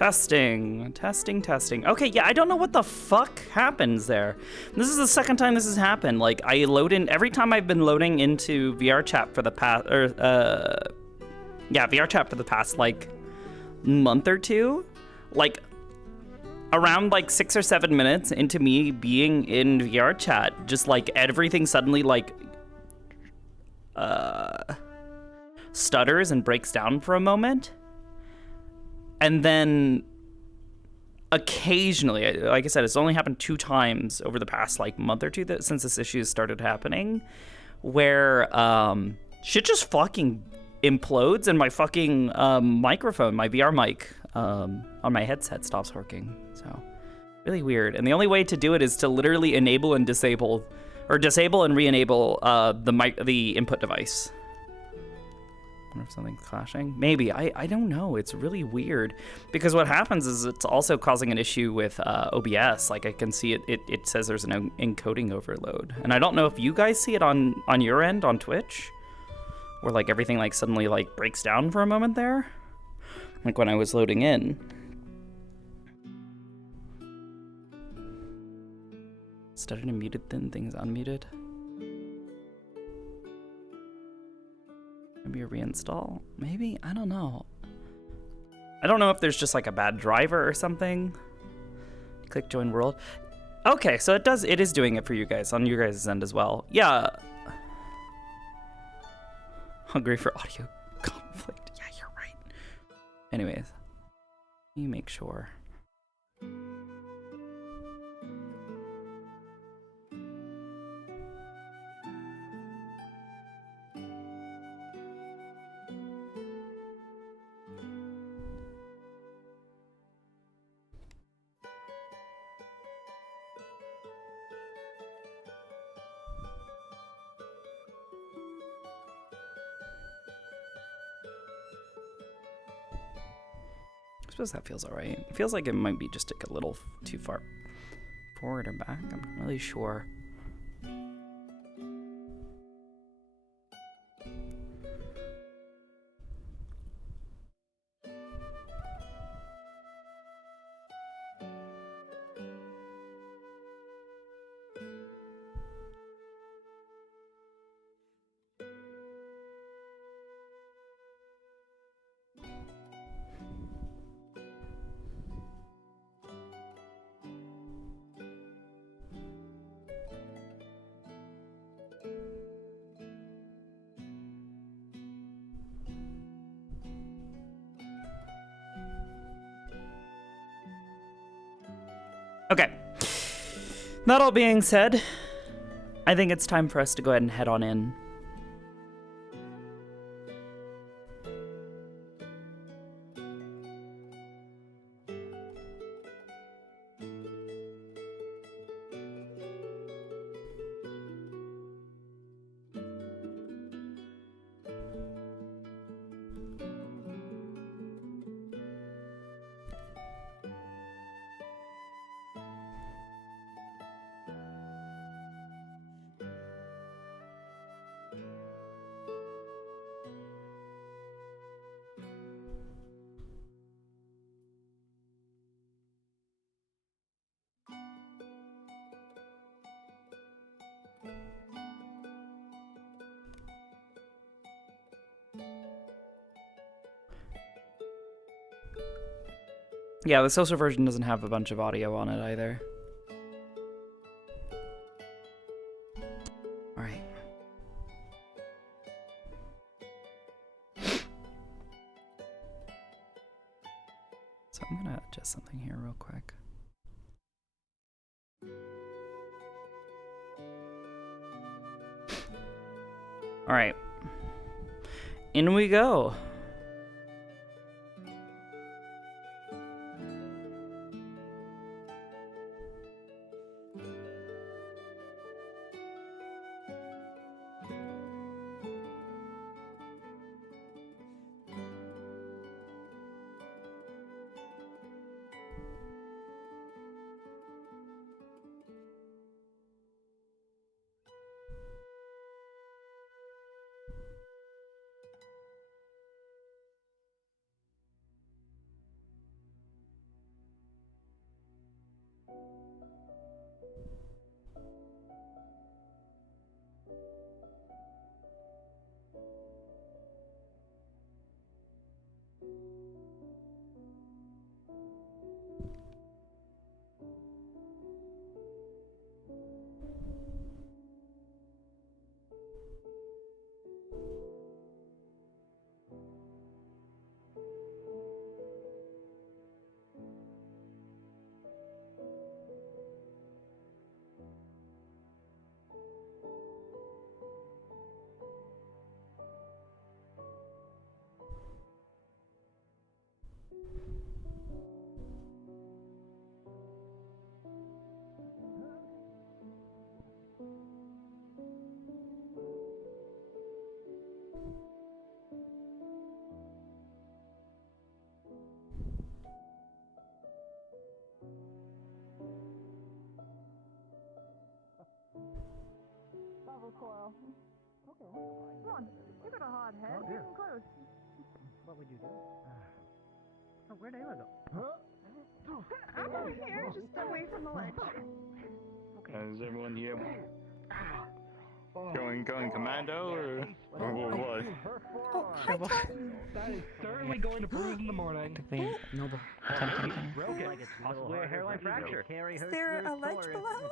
Testing, testing, testing. Okay, yeah, I don't know what the fuck happens there. This is the second time this has happened. Like, I load in, every time I've been loading into VR chat for the past, VR chat for the past, like, month or two, like, around, like, 6 or 7 minutes into me being in VR chat, just, like, everything suddenly, like, stutters and breaks down for a moment. And then occasionally, like I said, it's only happened 2 times over the past like month or two since this issue started happening, where shit just fucking implodes and my fucking microphone, my VR mic on my headset stops working. So really weird. And the only way to do it is to literally enable and disable, or disable and re-enable the input device. I wonder if something's clashing. Maybe. I don't know. It's really weird because what happens is it's also causing an issue with OBS. Like I can see it says there's an encoding overload. And I don't know if you guys see it on your end on Twitch, where like everything like suddenly like breaks down for a moment there. Like when I was loading in. Started and muted, then things unmuted. Maybe a reinstall? Maybe? I don't know. I don't know if there's just like a bad driver or something. Click join world. Okay, so it is doing it for you guys on your guys' end as well. Yeah. Hungry for audio conflict. Yeah, you're right. Anyways, let me make sure. I suppose that feels alright. It feels like it might be just like a little too far forward or back. I'm not really sure. Okay. That all being said, I think it's time for us to go ahead and head on in. Yeah, the social version doesn't have a bunch of audio on it either. All right. So I'm gonna adjust something here real quick. All right. In we go. Come on, you got a hot head. Oh, dear. Come close. What would you do? Oh, where'd Ayla go? I'm over here, just away from the ledge. Is everyone here going commando or what? That is certainly going to bruise in the morning. Noble. Broken. Possibly a hairline fracture. Is there a ledge below?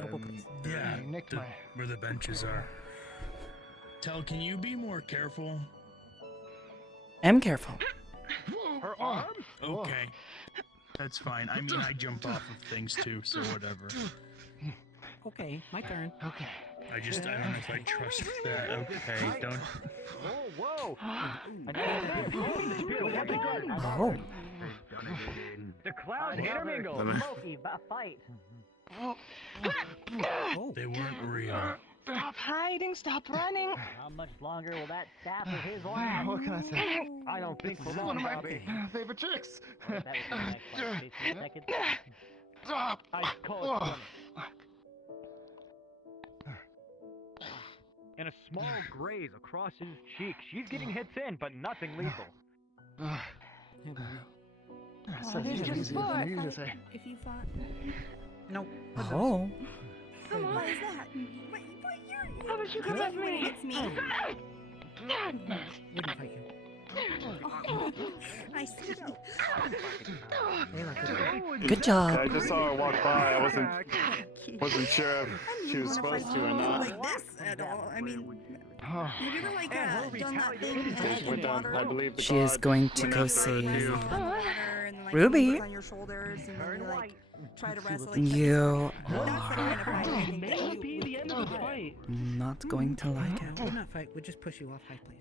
Noble, please. Yeah, Nicked my... where the benches are. Tell, can you be more careful? I'm careful. Her arm? Okay. That's fine. I mean, I jump off of things too, so whatever. Okay, my turn. Okay. I don't know if I trust that. Okay, don't. Whoa! Oh. The clouds intermingle. Smokey, fight. Oh. They weren't real. Stop hiding, stop running. How much longer will that staff of his last? What can I say? I don't think This for is one long, of my Bobby. favorite chicks. That was the next like 15 seconds. Stop! I call it And a small graze across his cheek. She's getting hits in, but nothing lethal. Here's your spot. If you fought. No. Oh. So what is that? Wait, you're. How about you come with me? It's me. Wouldn't fight you. I see. Ayla, Good job. I just saw her walk by. I wasn't sure if she was supposed to or not. Like this at all. I mean, have you ever like done that thing? Just went down. I believe the She is god going to went go after her, save too. And, like, Ruby. goes on your shoulders and then you like try to wrestle. Like, You that's the kind of fight I think that That'll you be the end of the fight. not going to like it. we'll not fight. We'll just push you off high place.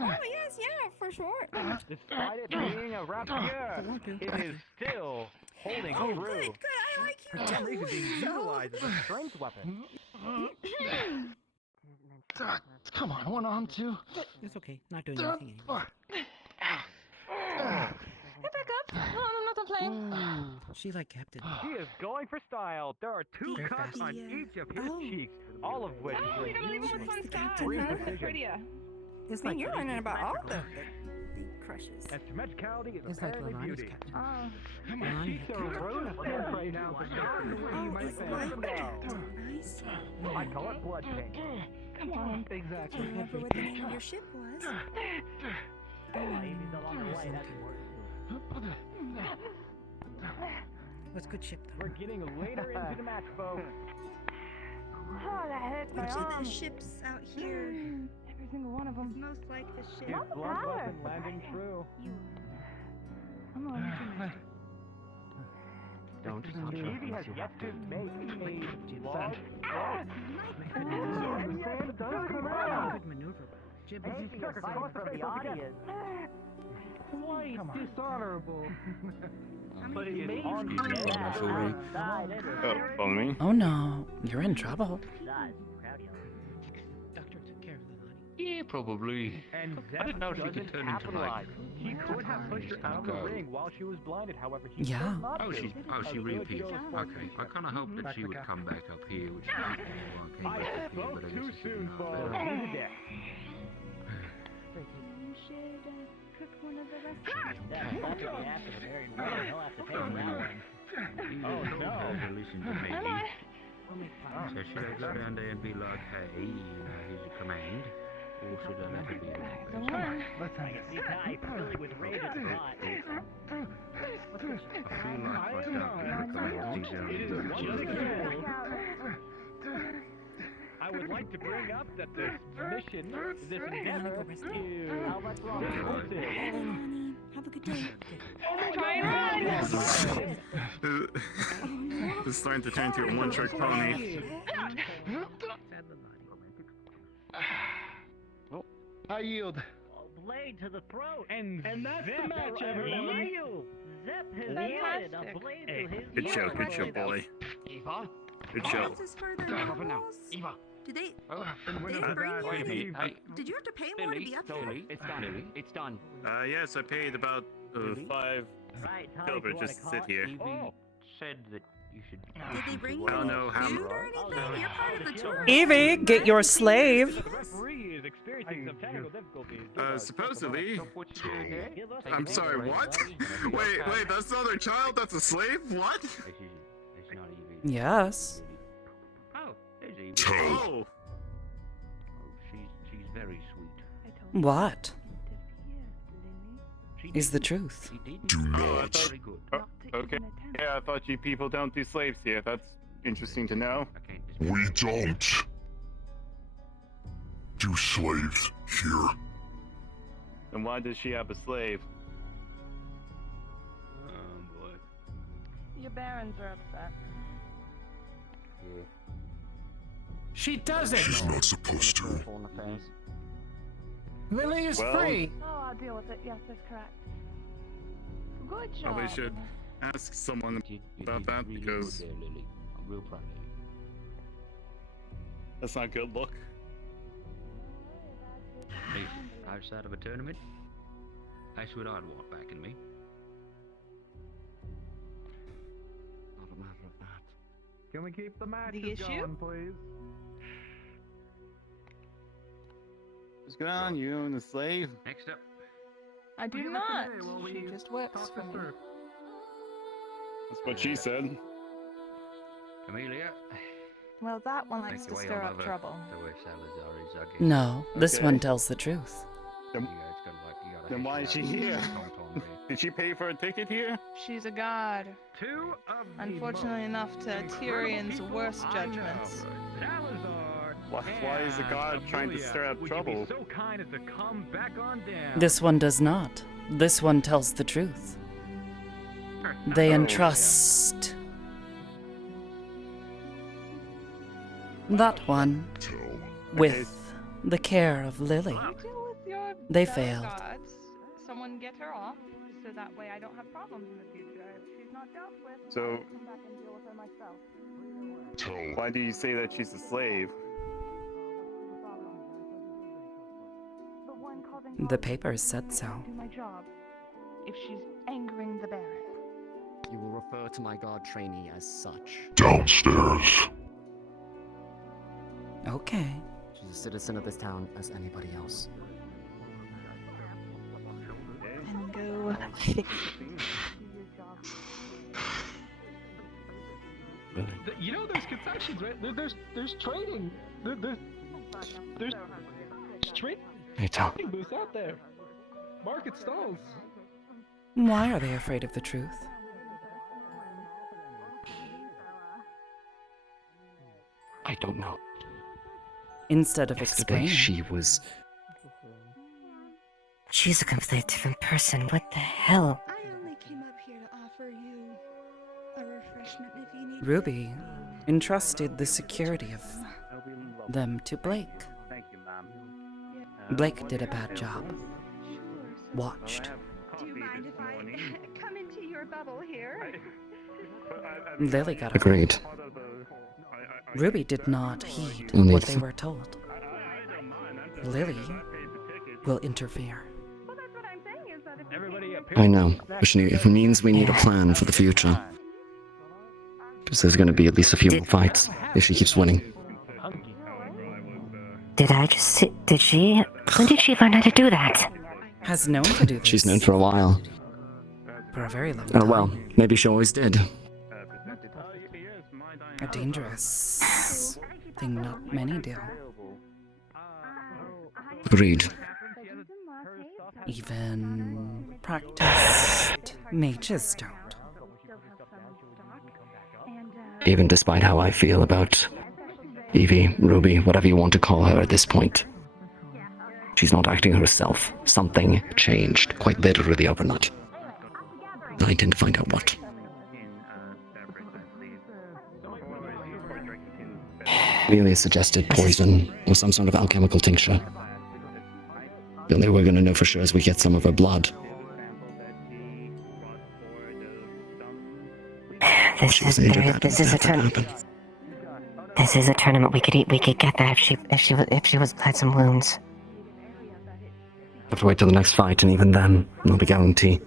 Oh yes, yeah, for sure. Despite it being a rapier, it is still holding Oh, through. good. I like you For some reason, being too. utilized as a strength weapon. Come on, one arm too. It's okay. Not doing anything anymore. Get back up. No, I'm not done playing. She's like captain. He is going for style. There are 2 Very cuts fast. on each of his Oh. cheeks, all of which Oh, you don't even want fun stuff. Free That's precision. pretty. It's Man, like you're learning about all the crushes. And symmetricality is It's like apparently Lavani's beauty. captain. Oh. Come on, she's so rose right now. But you might it's say. nice. I call it blood pink. Come on. Do you Exactly. remember what the name of your ship was? He's no longer white, that's important. What's good ship though? We're getting later into the match, folks. Oh, that hit my Which of arm. the ships out here Every single one of is them. most like the ship? His Not the blunt power. weapon landing true. You I'm a little too much. Don't Evie has yet to make a log. Sam does come out. Good maneuver, but Jib is He struck across the From face the once again. audience. Quite dishonorable. But he made on you the dead. outside, it is. Oh, follow me. Oh no, you're in trouble. Size, proud of you. Doctor took care of the body. Yeah, probably. And I didn't know she could doesn't turn into, capitalize. like, He could have pushed her out of the go. ring while she was blinded, however, he Yeah. chose not Oh, to. she reappeared. Okay, I kind of hoped that she would come back up here, which is why I came I back up here, spoke but I too guess she soon, didn't folks. know. He's dead. You should cook one of the rest. That's lucky after the married woman. He'll have to pay for that one. You Oh, told no. her to listen to me. Am I? We'll make fun. So should I go down there and be like, hey, here's a command? Or should I let her be like The this? one. I can see Ty filling with rage at the thought. I feel like my dog command these It is down. once again. I would like to bring up that this mission, this endeavor, How is much longer? explosive. Honey, have a good day. Try and run. It's starting to turn into a one-trick pony. Sad the body. I yield. Blade to the throat. And that's the match, Zep everybody. has yielded a blade to his Good show, good show, throat. boy. Eva? Good show. This is for the novels. Eva? Did they And we're They not bring bad. you Wait a any- minute. Hey, did you have to pay more to be up here? Lily, it's done. Lily, it's done. Yes, I paid about 5 Right, Ty, silver if you wanna just to call sit it. here. Evie Oh. said that You should. Did they bring you I don't know how. food or anything? You're part of the tour. Evie, get your slave. The referee is experiencing some technical difficulties. Supposedly. What you doing there? I'm sorry, what? Wait, that's not a child, that's a slave? What? It's not Evie. Yes. Oh, there's Evie. Oh! Oh, she's very sweet. What is the truth? She did. Do not. Very good. Okay. Yeah, I thought you people don't do slaves here. That's interesting to know. I can't dispute We it. don't do slaves here. Then why does she have a slave? Oh boy. Your barons are upset. Yeah. She doesn't. She's not supposed to. Lily is Well- free. Oh, I'll deal with it. Yes, that's correct. Good job. Probably should ask someone You about did that really because good there, Lily. I'm real proud of you. that's not a good look. Hey, outside of a tournament, that's what I'd want back in me. Not a matter of that. Can we keep the matches The issue? going, please? What's going on, you and the slave? Next up, I do not. She just works for me. That's what she said. Camellia. Well, that one likes Take to away stir all up other- trouble. the way Salazar is, I guess. No, this Okay. one tells the truth. You guys gotta, like, you gotta Then hash why it is she out. here? Tom, Ray. Did she pay for a ticket here? She's a god. Two of the Unfortunately enough to most Tyrion's incredible worst people I know. judgments. Salazar. Why is the and god trying to Amelia, stir up would trouble? You be so kind as to come back on down. This one does not. This one tells the truth. They Oh. entrust that one Tell. with the care of Lily. You deal with your They fellow failed. gods. Someone get her off, so that way I don't have problems in the future. If she's not dealt with, So- I'll come back and deal with her myself. Tell. Why do you say that she's a slave? The one causing The papers said so. do my job. If she's angering the Baron. You will refer to my guard trainee as such. Downstairs. Okay. She's a citizen of this town as anybody else. And go fix it. You know, there's concessions, right? There's trading. There's trading Hey, Tom. booths out there. Market stalls. Why are they afraid of the truth? I don't know. Instead of Yesterday explaining, she was... She's a completely different person. What the hell? I only came up here to offer you a refreshment if you need. Ruby entrusted the security of them to Blake. Thank you, Mom. Blake did a bad job. Sure. Watched. Do you mind if I come into your bubble here? Lily got a Agreed. Ruby did not heed Only what if- they were told. Lily will interfere. Well, that's what I'm saying is that if Everybody up I know, which if it means we need a plan for the future. Because there's going to be at least a few more fights if she keeps winning. Did I just see? Did she? When did she learn how to do that? Has known to do this She's known for a while. for a very long Oh time. well, maybe she always did. A dangerous thing not many do. Agreed. Even practiced mages don't. Even despite how I feel about Evie, Ruby, whatever you want to call her at this point. She's not acting herself. Something changed, quite literally overnight. I intend to find out what. Amelia suggested poison or some sort of alchemical tincture. The only way we're gonna know for sure is we get some of her blood. This is a tournament. This is a tournament. We could get that if she had some wounds. Have to wait till the next fight, and even then, no big guarantee.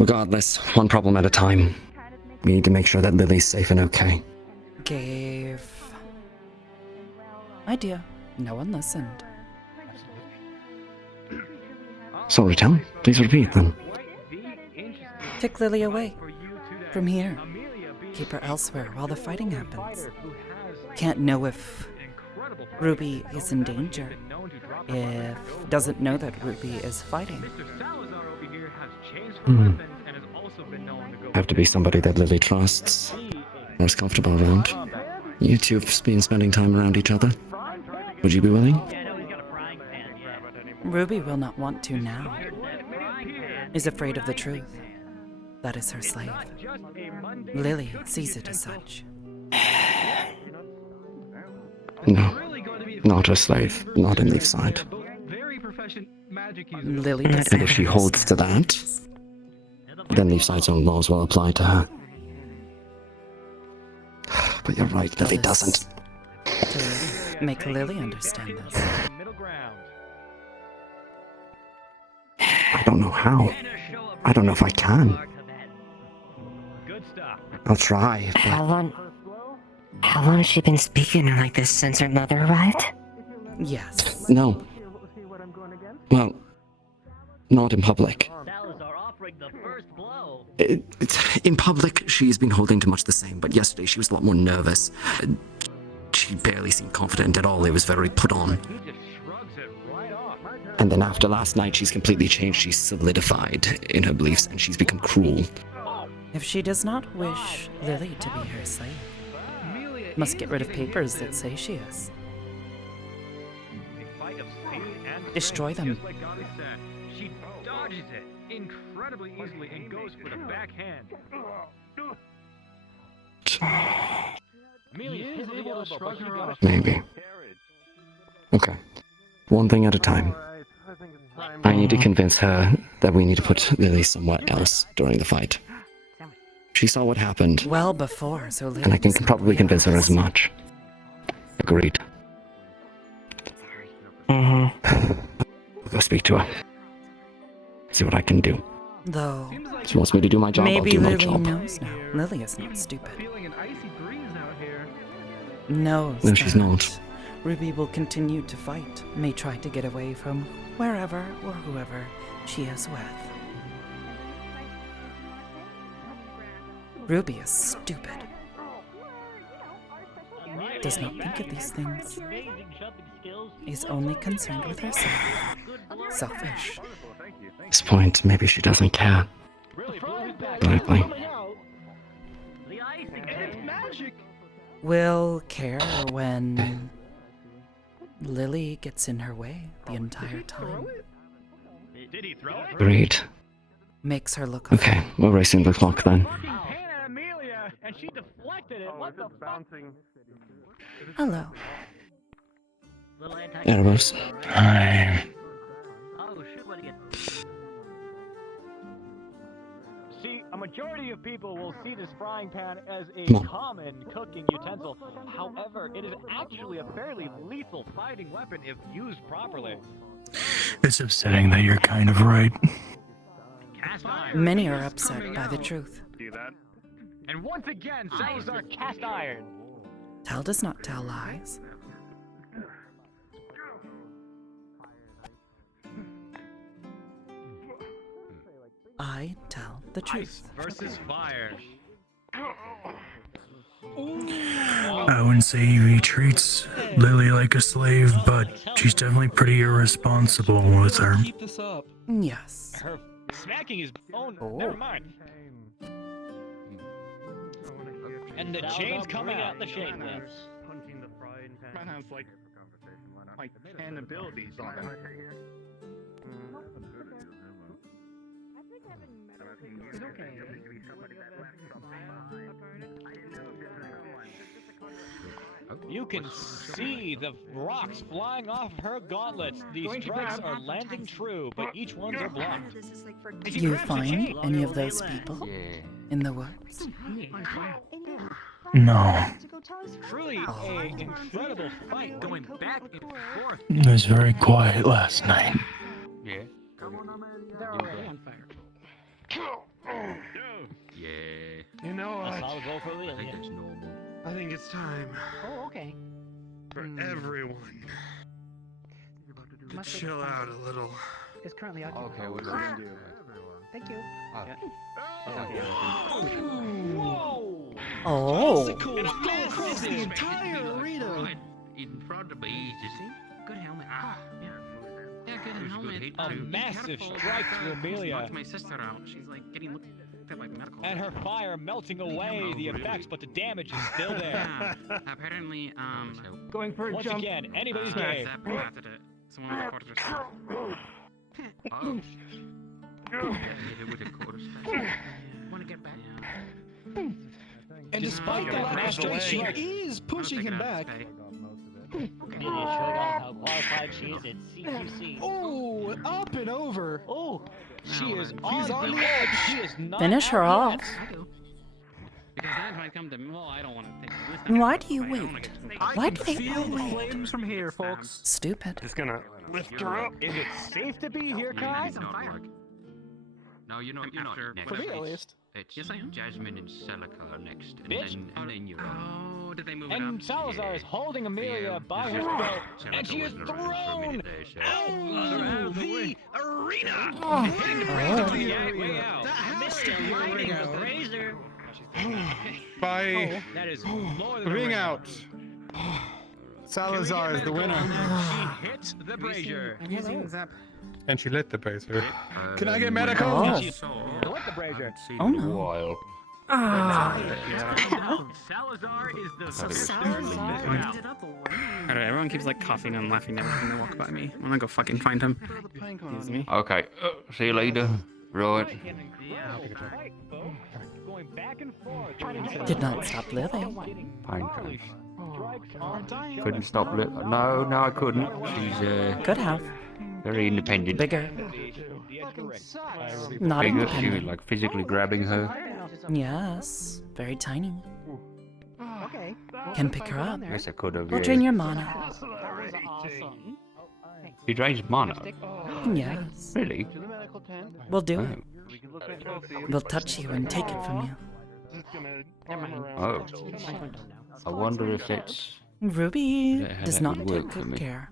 Regardless, one problem at a time. We need to make sure that Lily's safe and okay. Gave idea. No one listened. Sorry, Tom. Please repeat them. Take Lily away. From here. Keep her elsewhere while the fighting happens. Can't know if Ruby is in danger. If doesn't know that Ruby is fighting. Have to be somebody that Lily trusts. Most comfortable around. You two have been spending time around each other. Would you be willing? Ruby will not want to now. Is afraid of the truth. That is her slave. Lily sees it as such. No. Not a slave. Not in Leaf's side. Lily And if she holds to that, then Leaf's side's own laws will apply to her. But you're right, Lily doesn't. To make Lily understand this. I don't know how. I don't know if I can. I'll try, but... How long has she been speaking like this since her mother arrived? Yes. No. Well, not in public. In public, she's been holding to much the same, but yesterday she was a lot more nervous. She barely seemed confident at all. It was very put on. And then after last night, she's completely changed. She's solidified in her beliefs, and she's become cruel. If she does not wish Lily to be her slave, must get rid of papers that say she is. Destroy them. She dodges it incredibly easily and goes for the backhand. Maybe. Okay. One thing at a time. I need to convince her that we need to put Lily somewhere else during the fight. She saw what happened. Well before, so Lily And I can probably convince her as much. Agreed. I'll go speak to her. See what I can do. Though, She wants me to do my job, I'll maybe do my Lily job. knows now. Lily is not stupid. Knows No, she's that not. Ruby will continue to fight, may try to get away from wherever or whoever she is with. Ruby is stupid. Does not think of these things. Is only concerned with herself. Selfish. At this point, maybe she doesn't care. Likely. Will care when Lily gets in her way the entire time. Did he throw it? Agreed. Makes her look Okay, we're racing the clock then. And she deflected it. What the bouncing? Hello. Erebos. Hi. See, a majority of people will see this frying pan as a Come on. common cooking utensil. However, it is actually a fairly lethal fighting weapon if used properly. It's upsetting that you're kind of right. Many are upset by the truth. And once again, Salazar cast iron. Tell does not tell lies. I tell the truth. Versus fire. I wouldn't say Evie treats Lily like a slave, but she's definitely pretty irresponsible with her. Keep this up. Yes. Her smacking is. Oh, never mind. And the chains coming out the chain lips. Punching the frying pan. Man has like 10 abilities on him. It's okay. You can see the rocks flying off of her gauntlets. These strikes are landing true, but each one's are blocked. You find any of those people in the woods? No. Truly an incredible fight going back and forth. It was very quiet last night. Yeah. They're already on fire. Yeah. You know A what? solid goal for I think Lilia. it's normal. I think it's time Oh, okay. for everyone to Must be chill fun. out a little. Is currently occupied. Okay, what are we gonna do? Thank you. Whoa! Oh. Go across the entire arena. Right in front of me, you see? Good helmet. Yeah. Yeah, good There's helmet. good hit, A too. Massive Careful. strike to Amelia. Knocked my sister out. She's like getting looked at like medical. And her fire melting away the effects, but the damage is still there. Apparently, Going for a Once jump. again, anybody's game. After that, someone reported herself. Oh. Hit it with a quarter staff. Wanna get back? And despite the lack of strength, she is pushing him back. Amelia showed off how qualified she is at CQC. Oh, up and over. Oh, She is on the edge. She is not Finish her out off. yet. I do. Because then it might come to me. Well, I don't want to take this. Why do you wait? Why do they Feel the wait? flames from here, folks. Stupid. Just gonna lift her up. Is it safe to be here, Kai? No, you're not next. For me, at least. It's Jasmine and Celica next, and Bitch. then you're up. Oh, did they move it up? And Salazar is holding Amelia by her Celica throat, and she is wasn't around for a thrown minute there, so- out of the arena. Oh. Way out. Mr. Lighting the Razor. By That is more than a ring ring. out. Salazar is the winner. She hits the brazier. I'm using Zap. And she lit the brazier. Uh, Can I get then medical? Oh. She lit the brazier. Oh, no. While. Salazar is the Alright, everyone keeps like coughing and laughing every time they walk by me. I'm gonna go fucking find him. Excuse me. Okay, see you later. Right. Going back and forth. Did not stop Lily. Pine cone. Couldn't stop it. No, I couldn't. She's Could have. very independent. Bigger. Not Bigger. She was independent. like physically grabbing her. Yes. Very tiny. Okay. Can pick her up. Yes, I could have. We'll Yeah. drain your mana. Awesome. She drains mana. Yes. Really? We'll do Oh. it. We'll touch you and take it from you. Oh. I wonder if it's. Ruby Yeah, does that not would take work for good me. care.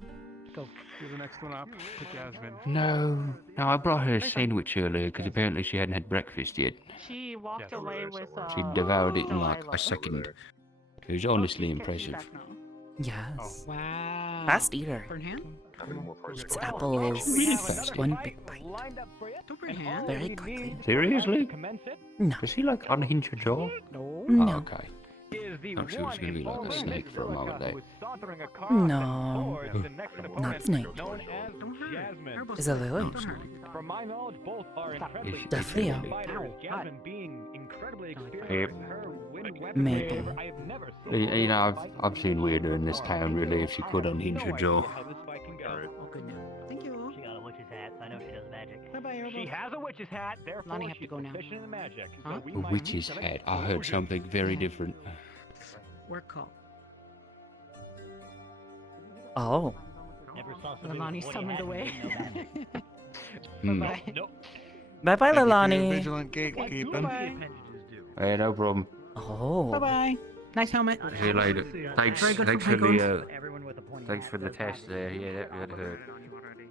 Here's the next one up. To Jasmine. No, I brought her a sandwich earlier because apparently she hadn't had breakfast yet. She walked away with She devoured it in like a second. It was honestly impressive. Yes. Wow. Fast eater. Burn hand? Eats apples. Fast One big bite. Don't burn hand. Very quickly. Seriously? No. Does he like unhinge her jaw? No. No. Oh, okay. Thought she was gonna be like a snake for a moment there. No. Not snake. Is it Lily? From my knowledge, both are incredibly Definitely. fighters. Jasmine being incredibly experienced Yep. with her wind weapon. Maybe. I have never seen You know, I've seen weirder in this town, really, if she could unhinge her jaw. how this fight can go. Oh, good now. Thank you. She got a witch's hat, so I know she does magic. Bye-bye, Errol. She has a witch's hat, therefore Lonnie have to she's go now. proficient in magic. Huh? So we A might witch's need to hat. I heard something very different. Work call. Oh. Never saw somebody Lilani with a woody summoned hat and away. didn't know magic. Hmm. Bye-bye. Nope. Bye bye, Lilani. Vigilant gatekeeping. Bye-bye. Hey, no problem. Oh. Bye-bye. Nice helmet. See you later. Thanks, Very good thanks for for pine the Everyone with a pointy thanks hat for the goes test there. Yeah, that hurt.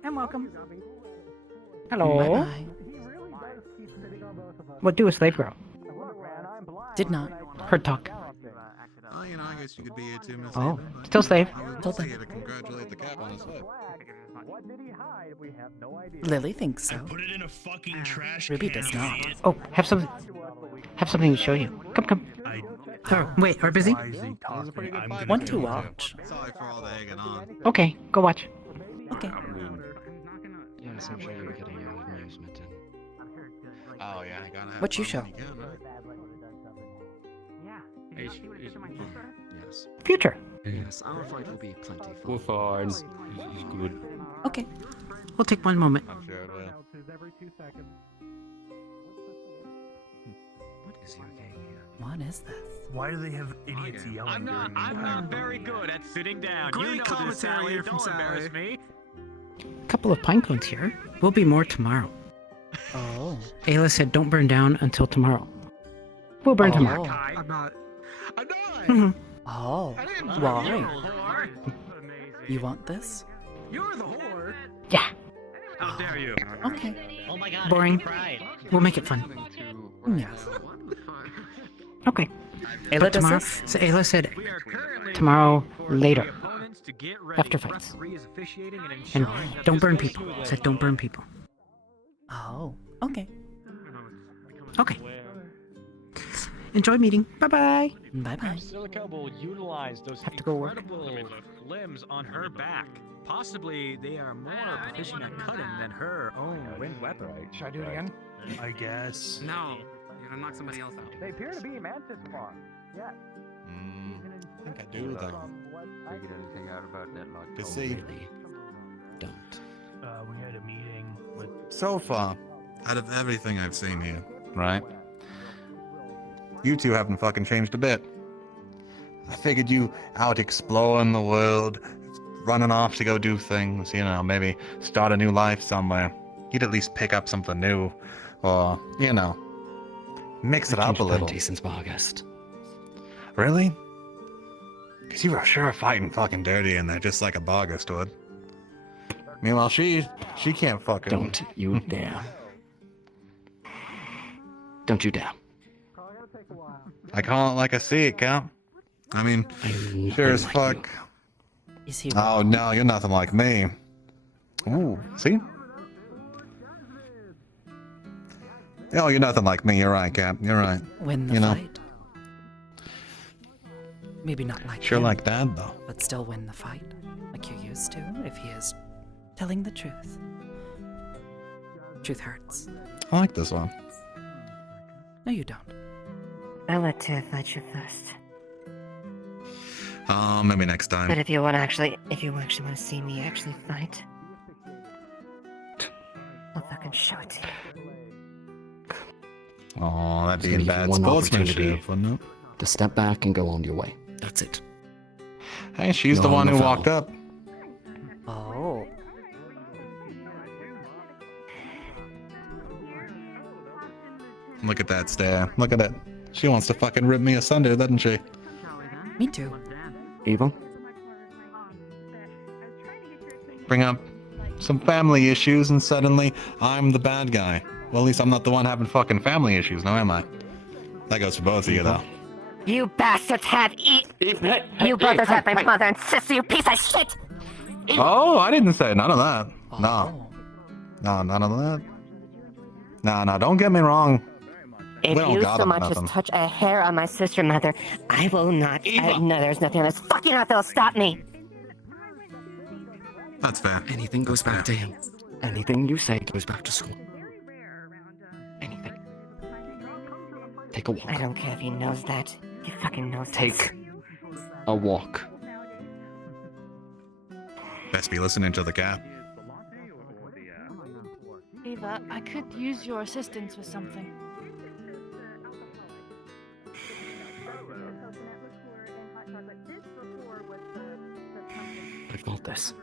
And welcome. Bye Hello. bye. What do a slave girl? Did not. Her talk. Oh, you know, I guess you could be here too, Miss Oh, Haven, but still slave. I was Still just slave. here to congratulate the cap on his hood. Lily thinks so. Put it in a fucking trash Ruby can, does you not. idiot. Oh, have something to show you. Come. I Oh, wait, are busy? wisely He's a pretty good I'm fighter. gonna Want to go watch. Sorry for all the egging on. Okay, go watch. Okay. Yes, I'm sure you're getting your amusement in. Oh, yeah, I gotta have What you fun show? when you can, right? Yes. Future. Yes, our fight will be plentiful. We're fine. He's good. Okay. We'll take one moment. I'm sure it will. What is your game here? What is this? Why do they have idiots yelling during the I'm not very good at sitting down. Great you know commentary this, Sally. here from Don't embarrass Sally. me. Couple of pine cones here. Will be more tomorrow. Oh. Ayla said don't burn down until tomorrow. We'll burn tomorrow. I'm not. Mhm. Oh, didn't why? You want this? You're the whore. Yeah. How dare you? Okay. Oh my god. Boring. Pride. We'll make it fun. Yes. Okay. Ayla But does tomorrow, this? so Ayla said tomorrow later, after fights. And don't burn people. Said don't burn people. Oh, okay. Okay. Enjoy meeting. Bye bye. Bye bye. Silica will utilize those Have to go work. incredible limbs on her back. Possibly they are more proficient at cutting than her own wind weapon. Should I do it again? I guess. No. You're gonna knock somebody else out. They appear to be mantis spawn. Yes. I think I do, though. Figured anything out about Netlock? To see. Don't. We had a meeting with. So far, out of everything I've seen here, right? You two haven't fucking changed a bit. I figured you out exploring the world, running off to go do things, you know, maybe start a new life somewhere. You'd at least pick up something new, or, you know, mix it up a little. Since August. Really? Because you were sure fighting fucking dirty in there, just like a Bargust would. Meanwhile, she can't fucking... Don't you dare. Don't you dare. I call it like I see it, Cap. I mean, sure as fuck. Is he Oh no, you're nothing like me. Ooh, see? Oh, you're nothing like me. You're right, Cap. You're right. win the You know. fight? Maybe not like Sure him, like that, though. but still win the fight, like you used to, if he is telling the truth. Truth hurts. I like this one. No, you don't. I'll let Tiff fight you first. Oh, maybe next time. But if you actually want to see me actually fight, I'll fucking show it to you. Oh, that'd be Give in you bad one sportsmanship, opportunity wouldn't it? to step back and go on your way. That's it. Hey, she's the No, one no who foul. walked up. Oh. Look at that stare. Look at it. She wants to fucking rip me asunder, doesn't she? Me too. Eva? Bring up some family issues and suddenly I'm the bad guy. Well, at least I'm not the one having fucking family issues, now am I? That goes for both of you, though. You bastards have You brothers have my mother and sister, you piece of shit! Oh, I didn't say none of that. No. No, none of that. No, don't get me wrong. If We don't you got so them much nothing. as touch a hair on my sister, mother, I will not. No, there's nothing on this fucking earth that'll stop me. That's fair. Anything goes back to him. Anything you say goes back to school. Anything. Take a walk. I don't care if he knows that. He fucking knows that. Take a walk. Best be listening to the cat. Eva, I could use your assistance with something. I've got this.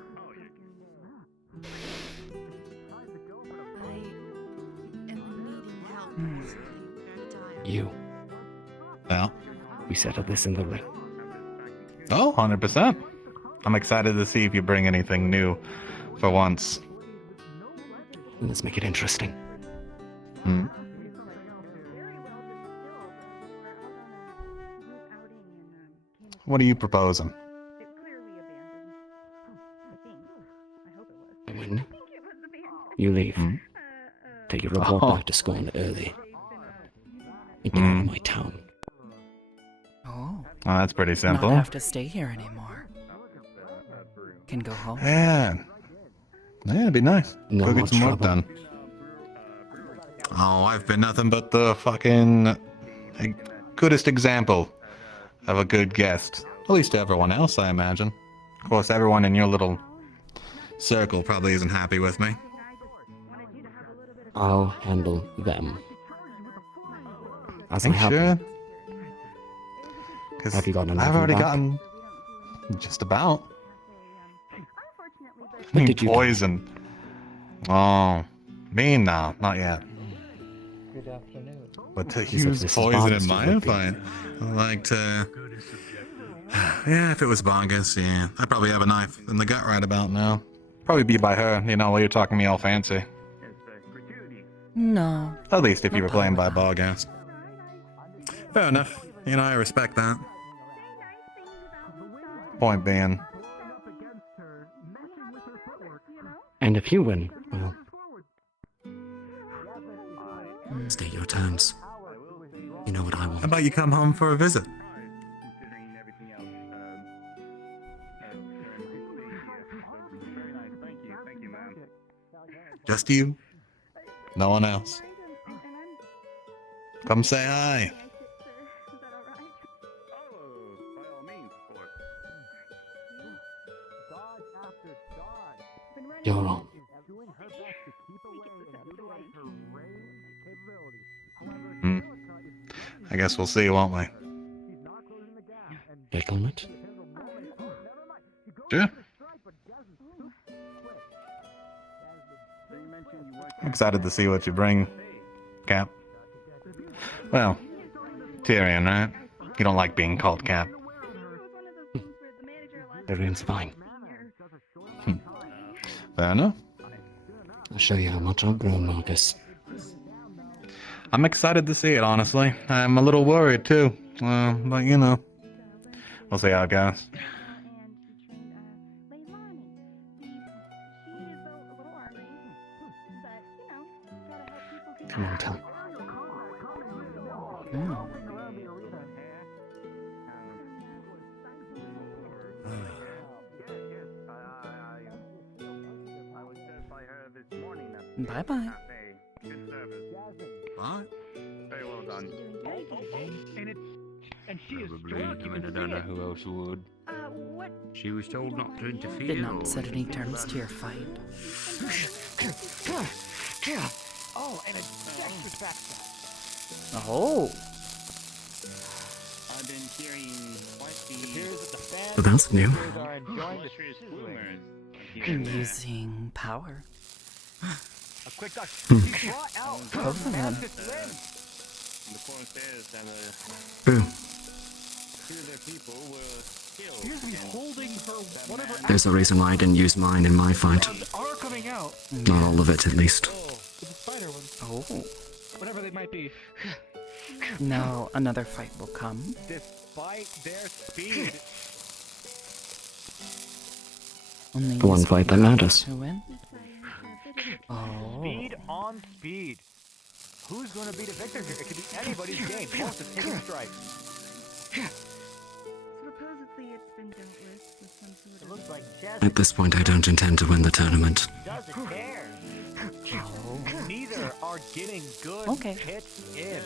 You. Yeah. We settled this in the ring. Oh, 100%. I'm excited to see if you bring anything new for once. Let's make it interesting. Hmm. What are you proposing? When you leave, take your report back to school early. And get out of my town. Oh. Oh, that's pretty simple. Not have to stay here anymore. Can go home. Yeah. Yeah, it'd be nice. No Go more get some work trouble. done. Oh, I've been nothing but the fucking goodest example of a good guest. At least to everyone else, I imagine. Of course, everyone in your little circle probably isn't happy with me. I'll handle them. As I Ain't have. sure? Because Have you gotten I've anything already back? gotten just about. What did you do? Poison. Oh, me? No, not yet. Good afternoon. But to You said use this is poison in Bogus, my you would be. fight, like to... Yeah, if it was Bogus, yeah. I'd probably have a knife in the gut right about now. Probably be by her, you know, while you're talking me all fancy. No. At least if you no were playing by problem with Bogus. Fair enough. You know, I respect that. Point being, And if you win, well, state your terms. You know what I how want. about you come home for a visit? Just you. No one else. Come say hi. You're wrong. I guess we'll see, won't we? Big limit? Sure. Excited to see what you bring, Cap. Well, Tyrion, right? You don't like being called Cap. Tyrion's fine. Fair enough. I'll show you how much I've grown, Marcus. I'm excited to see it, honestly. I'm a little worried, too. But you know. We'll see how it goes. Come on, tell. Bye bye. What? Very well done. And she is Probably, drunk. I mean, I don't know who else would. What? She was told not to interfere. Did not set any terms to your fight. Oh, and a dexterous backstab. Oh. I've been hearing quite the... It appears that the fans But that's new. are enjoying the sizzling. Using power. A quick duck. She brought out Both of them. The forest is that Boo. two of their people were killed. Appears to be holding her whatever There's a reason why I didn't use mine in my fight. are coming out. Not all of it, at least. It's a spider one. Oh. Whatever they might be. No, another fight will come. Despite their speed. Only The one use fight that matters. to win. Oh. Speed on speed. Who's going to be the victor here? It could be anybody's game. Both is taking strikes. Supposedly it's been dealt with some sort of... It looks like Jess At this point, I don't intend to win the tournament. doesn't care. Neither are getting good Okay. hits in.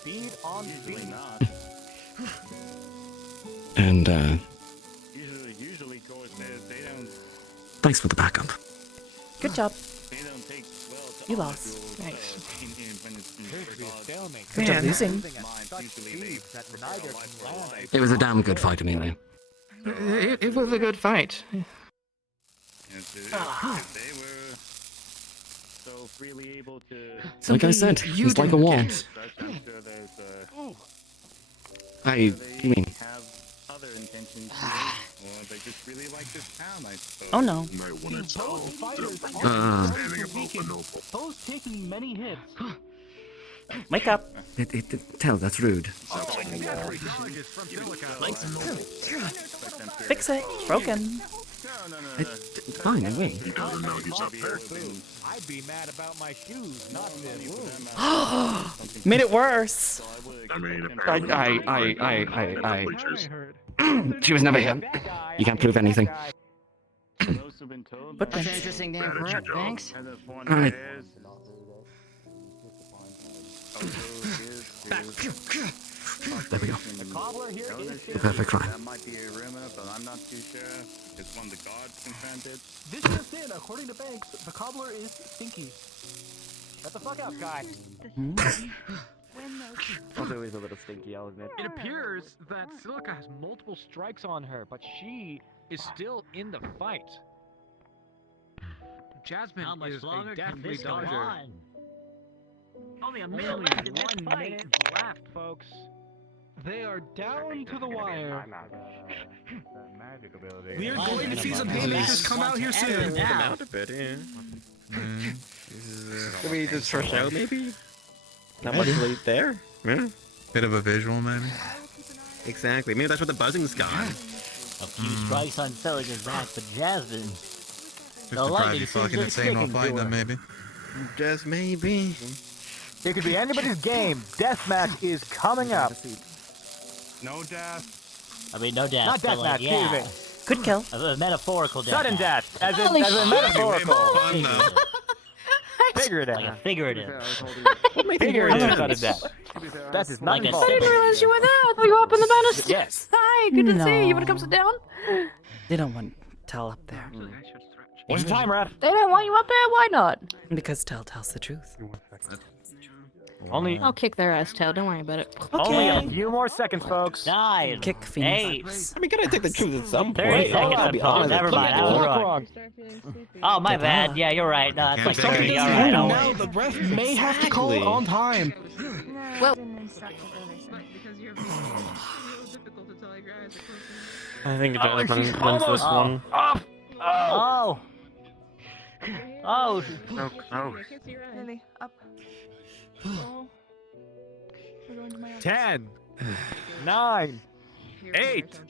Speed on speed. Not. And, Usually Corsairs, they don't thanks for the backup. Good job. take well to You other lost. duels, Thanks. when it's been Appears to be a regards- stalemate. Good job losing. Moving at such speeds that neither can land. It was a damn good fight, Amelia. It was a good fight. If they were so freely able to... Like I said, you it's like a didn't wall. get. I'm sure there's You mean, have other intentions. Or they just really like this town, I suppose. Oh no. Both fighters both taking many hits. Wake up. tell, that's rude. Fix it. It's broken. Fine, I will. He doesn't know he's up there. I'd be mad about my shoes, not the wound. Made it worse. I mean, I apparently She was never here. You can't prove anything. Footprints. That's an interesting name for it. Thanks. Alright. There we go. The cobbler here is The perfect crime. That might be a rumor, but I'm not too sure. It's one the guards confronted. This just in, according to Banks, the cobbler is stinky. Shut the fuck up, guy. Also, he's a little stinky, I'll admit. It appears that Silica has multiple strikes on her, but she is still in the fight. Jasmine How much is longer a can deathly this go dodger. on? Only a minute left in this fight. Left, folks. They are down to the wire. We are going to see some haymakers come out here soon. Out a bit, yeah. Maybe just for show, maybe? Not much lead there. Yeah. Bit of a visual, maybe. Exactly. Maybe that's what the buzzing's got. A few strikes on Celica's back, but Jasmine. Just to drive you fucking insane while fighting them, maybe. Just maybe. It could be anybody's game. Deathmatch is coming up. No death. I mean, no death. Not but deathmatch, like, yeah. excuse me. Good kill. A metaphorical death. Sudden death. As in Holy metaphorical. Figurative. Figurative. Like a figurative. Figurative sudden death. That is not Like a involved. I didn't realize you were there. I thought you were up in the banister. Yes. Hi, good to see you. You No. wanna come sit down? They don't want Tell up there. What's the time, ref? They don't want you up there. Why not? Because Tell tells the truth. Only I'll kick their ass, Tail. Don't worry about it. only a few more seconds, folks. 9. Kick Phoenix. 8. I mean, gotta take the truth at some 30 point. seconds I'll be until. honest. Never mind, I was wrong. Oh, my bad. Yeah, you're right. No, it's like 30. All right, I'll Now wait. the ref may have to call it on time. Well, I think Oh, Jonathan she's wins this almost one. off. Oh. Oh. So close. Lily, up. Oh. We're going to my office. 10, 9, 8,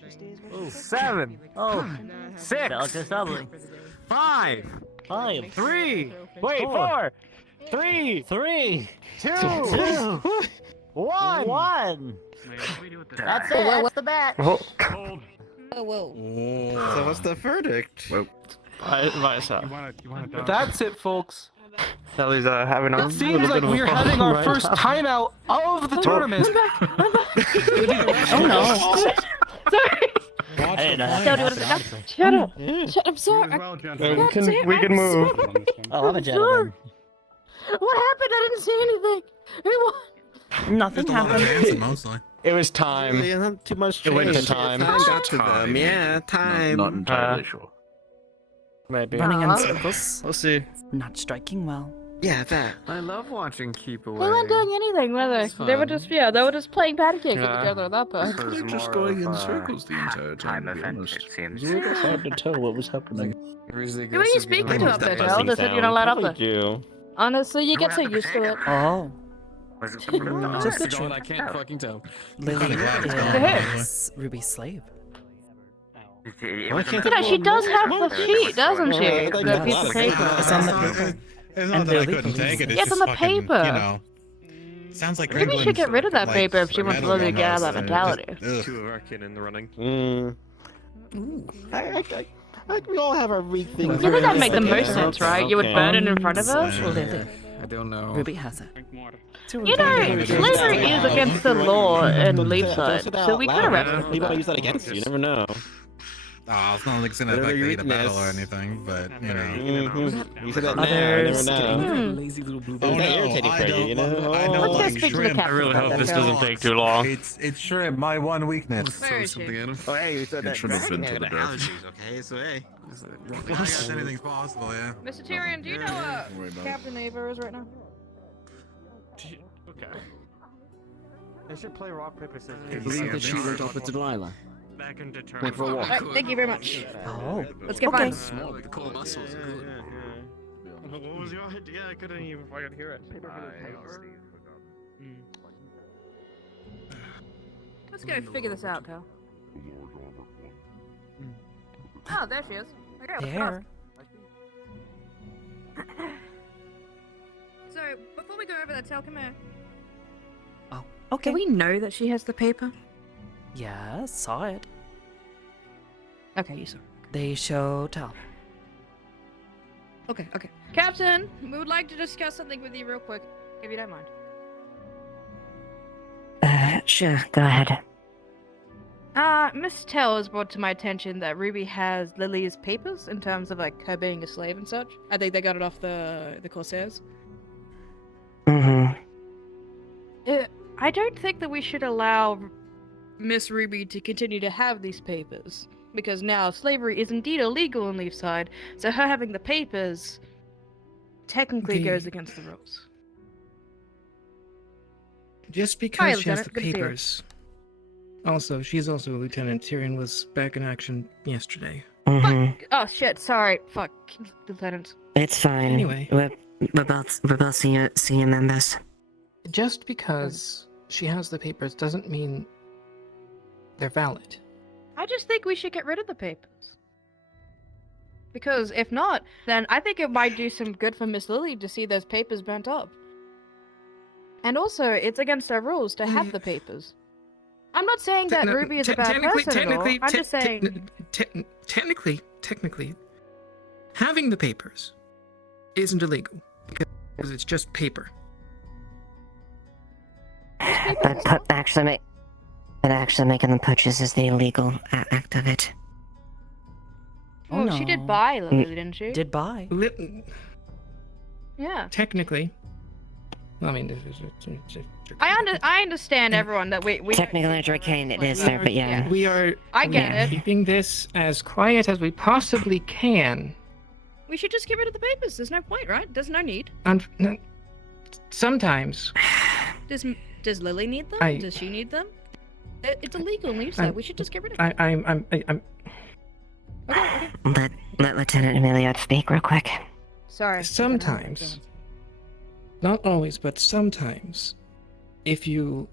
7, Oh. 6, Celica's doubling. 5, 5. 3, wait, 4, 3, 3. 2, 2. 1. 1. That's it. That's the bet. Oh, whoa. So what's the verdict? Well, That's it, folks. Sally's having a It seems like we're having our first timeout of the tournament. Oh no. sorry. I didn't know Tail, that. do you want to sit down? Shut up. Shut up. I'm sorry. we can move. Oh, I'm a gentleman. What happened? I didn't see anything. Who won? Nothing Just a lot of happened. dancing, mostly. It was time. Yeah, not too much. It went to time. Time got to them. Yeah, time. not entirely sure. Maybe. Running in circles. We'll see. Not striking well. Yeah, that. I love watching Keep Away. They weren't doing anything, were they? They were just, they were just playing patty cake with each other at that point. You're just going in circles the entire time, to be honest. It seems. It was hard to tell what was happening. Who are you speaking to up there, Tail? They said you're not allowed up there. You. Honestly, you get so used to it. Oh. Was it Just the truth. I can't fucking tell. Lily glad it's gone, is Ruby's slave. Why can't You know, she does have the sheet, doesn't she? Yeah, I The piece of paper. It's on the paper. It's not And that I Lily couldn't take it. believes It's Yeah, it's just on the fucking, paper. You know, sounds like Maybe she should England's, get rid of that like, paper if she wants metal Lily to get out of that almost, mentality. ugh. Two of our kin in the running. We all have our weak things. You think that'd make the most sense, right? You would burn it in front of her? Lily. I don't know. Ruby has it. You know, slavery is against the law in Leafside, so we could arrest her. People might use that against you. You never know. Oh, it's not like it's gonna Whatever affect your the heat of battle or weakness. anything, but you know. You said that now. I never know. Lazy little blue Oh Is that no, irritating I for you? don't. You know? I don't Let's go like speak to the shrimp. captain. I really hope this doesn't take too long. It's shrimp. My one weakness. Throw something at him. Oh, hey, you said It that should have dragon been had to the death. allergies, okay? So, hey. I guess anything's possible, yeah. Mr. Tyrion, do you know Don't worry about it. Captain Ava is right now? Okay. They should play rock, paper, scissors. I believe that she went off with Delilah. Back into turn. Went for a walk. Alright, thank you very much. Oh. Let's get Okay. fine. Small, the core muscles are good. What was your idea? I couldn't even fucking hear it. Let's go figure this out, Tal. Oh, there she is. Okay, let's There. go. So, before we go over that, Tal, come here. Oh. Okay. Do we know that she has the paper? Yeah, saw it. Okay, you saw. They show Tell. Okay, okay. Captain, we would like to discuss something with you real quick, if you don't mind. Sure, go ahead. Miss Tell has brought to my attention that Ruby has Lily's papers in terms of, like, her being a slave and such. I think they got it off the Corsairs. Mm-hmm. I don't think that we should allow Miss Ruby to continue to have these papers, because now slavery is indeed illegal in Leafside, so her having the papers technically The- goes against the rules. Just Hi, because she has Lieutenant. the Good to see you. papers. Also, she's also a lieutenant. Tyrion was back in action yesterday. Mm-hmm. Oh shit! Sorry. Fuck, Lieutenant. It's fine. Anyway. We're both senior members. Just because she has the papers doesn't mean they're valid. I just think we should get rid of the papers. Because if not, then I think it might do some good for Miss Lily to see those papers burnt up. And also, it's against our rules to have the papers. I'm not saying that Ruby is a bad person at all. I'm just saying... Technically, having the papers isn't illegal because it's just paper. But actually making the purchase is the illegal act of it. Oh, she did buy Lily, didn't she? Did buy. Yeah. Technically. I mean, I understand everyone that we Technically, under Arcane it is there, but yeah. We are I get it. keeping this as quiet as we possibly can. We should just get rid of the papers. There's no point, right? There's no need. Sometimes. Does Lily need them? Does she need them? It's illegal news, so we should just get rid of them. I'm Okay. Let Lieutenant Emiliot speak real quick. Sorry. Sometimes. Not always, but sometimes. If you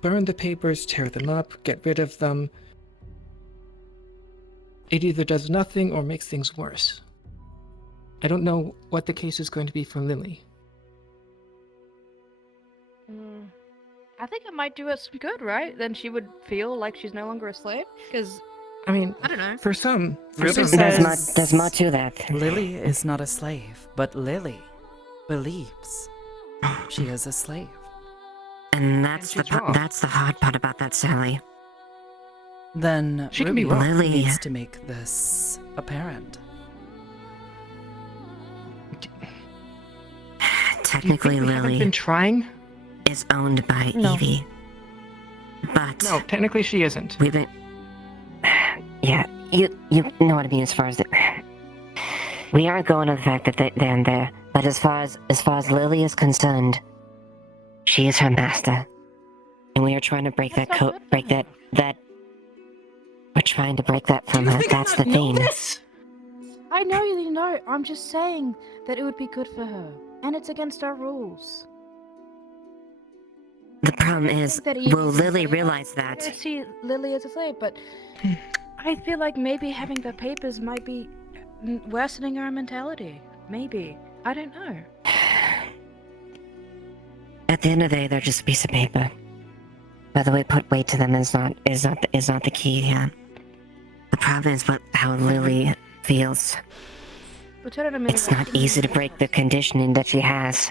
burn the papers, tear them up, get rid of them, it either does nothing or makes things worse. I don't know what the case is going to be for Lily. I think it might do us some good, right? Then she would feel like she's no longer a slave. Because, I mean, I don't know. For some. Ruby says there's more to that. Lily is not a slave, but Lily believes she is a slave. And that's the hard part about that, Sally. Then she Ruby can be wrong. Lily needs to make this apparent. Technically, we haven't Lily been trying? is owned by No. Evie. But no, technically she isn't. We've been. Yeah, you know what I mean as far as the. We aren't going to the fact that they're in there, but as far as Lily is concerned, she is her master, and we are trying to break that code, break that. We're trying to break that from her. That's the thing. I know you know. I'm just saying that it would be good for her, and it's against our rules. The problem is, will Lily realize I that? see Lily as a slave, but I feel like maybe having the papers might be worsening our mentality. Maybe. I don't know. At the end of the day, they're just a piece of paper. Whether we put weight to them is not the key here. The problem is how Lily feels. Lieutenant Amelia, It's not easy to break the conditioning that she has.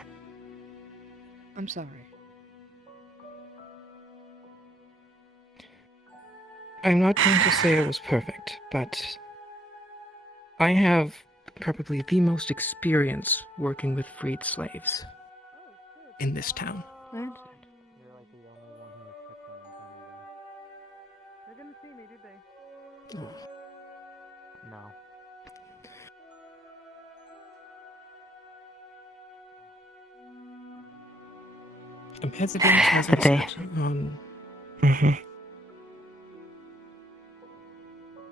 I'm sorry. I'm not going to say it was perfect, but I have probably the most experience working with freed slaves in this town. They didn't see me, did they? No. I'm hesitant, as I said, on...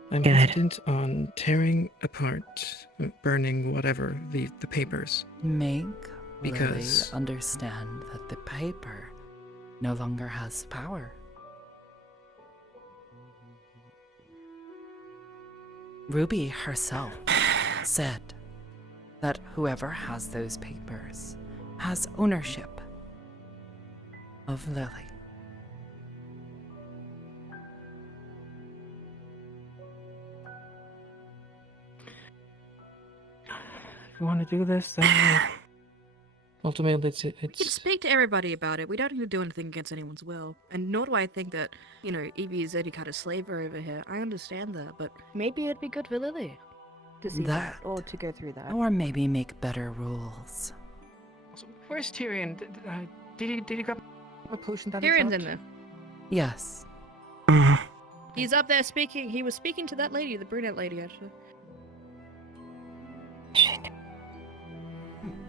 I'm hesitant on tearing apart, burning whatever, the papers. Make Because- Lily understand that the paper no longer has power. Ruby herself said that whoever has those papers has ownership of Lily. If you want to do this, then ultimately We can speak to everybody about it. We don't need to do anything against anyone's will. And nor do I think that, Evie is any kind of slaver over here. I understand that, but maybe it'd be good for Lily to see that, or to go through that. Or maybe make better rules. Where's Tyrion? Did he grab a potion that Tyrion's in there. Yes. He's up there speaking. He was speaking to that lady, the brunette lady, actually.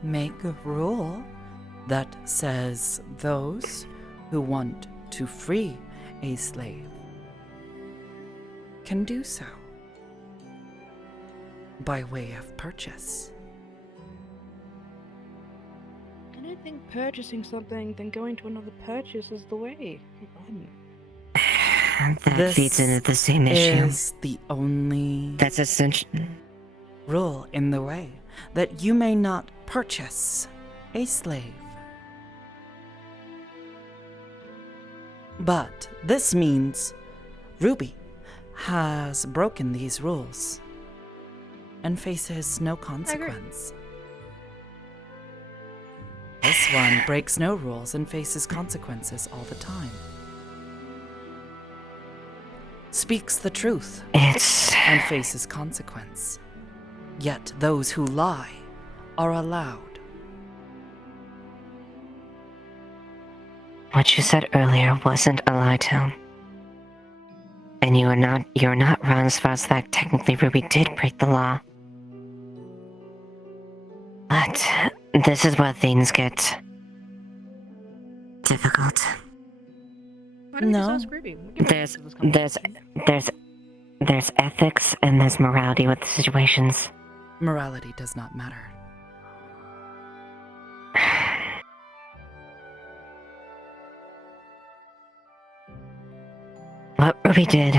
Make a rule. that says those who want to free a slave can do so by way of purchase. I don't think purchasing something, then going to another purchase is the way. That feeds into the same issue. Is the only That's essential. rule in the way that you may not purchase a slave. But this means Ruby has broken these rules and faces no consequence. This one breaks no rules and faces consequences all the time. Speaks the truth and faces consequence. Yet those who lie are allowed. What you said earlier wasn't a lie, Town. And you're not wrong as far as the fact technically Ruby did break the law. But this is where things get difficult. Why don't we just No. ask Ruby? We'll give her There's ethics and there's morality with the situations. Morality does not matter. What Ruby did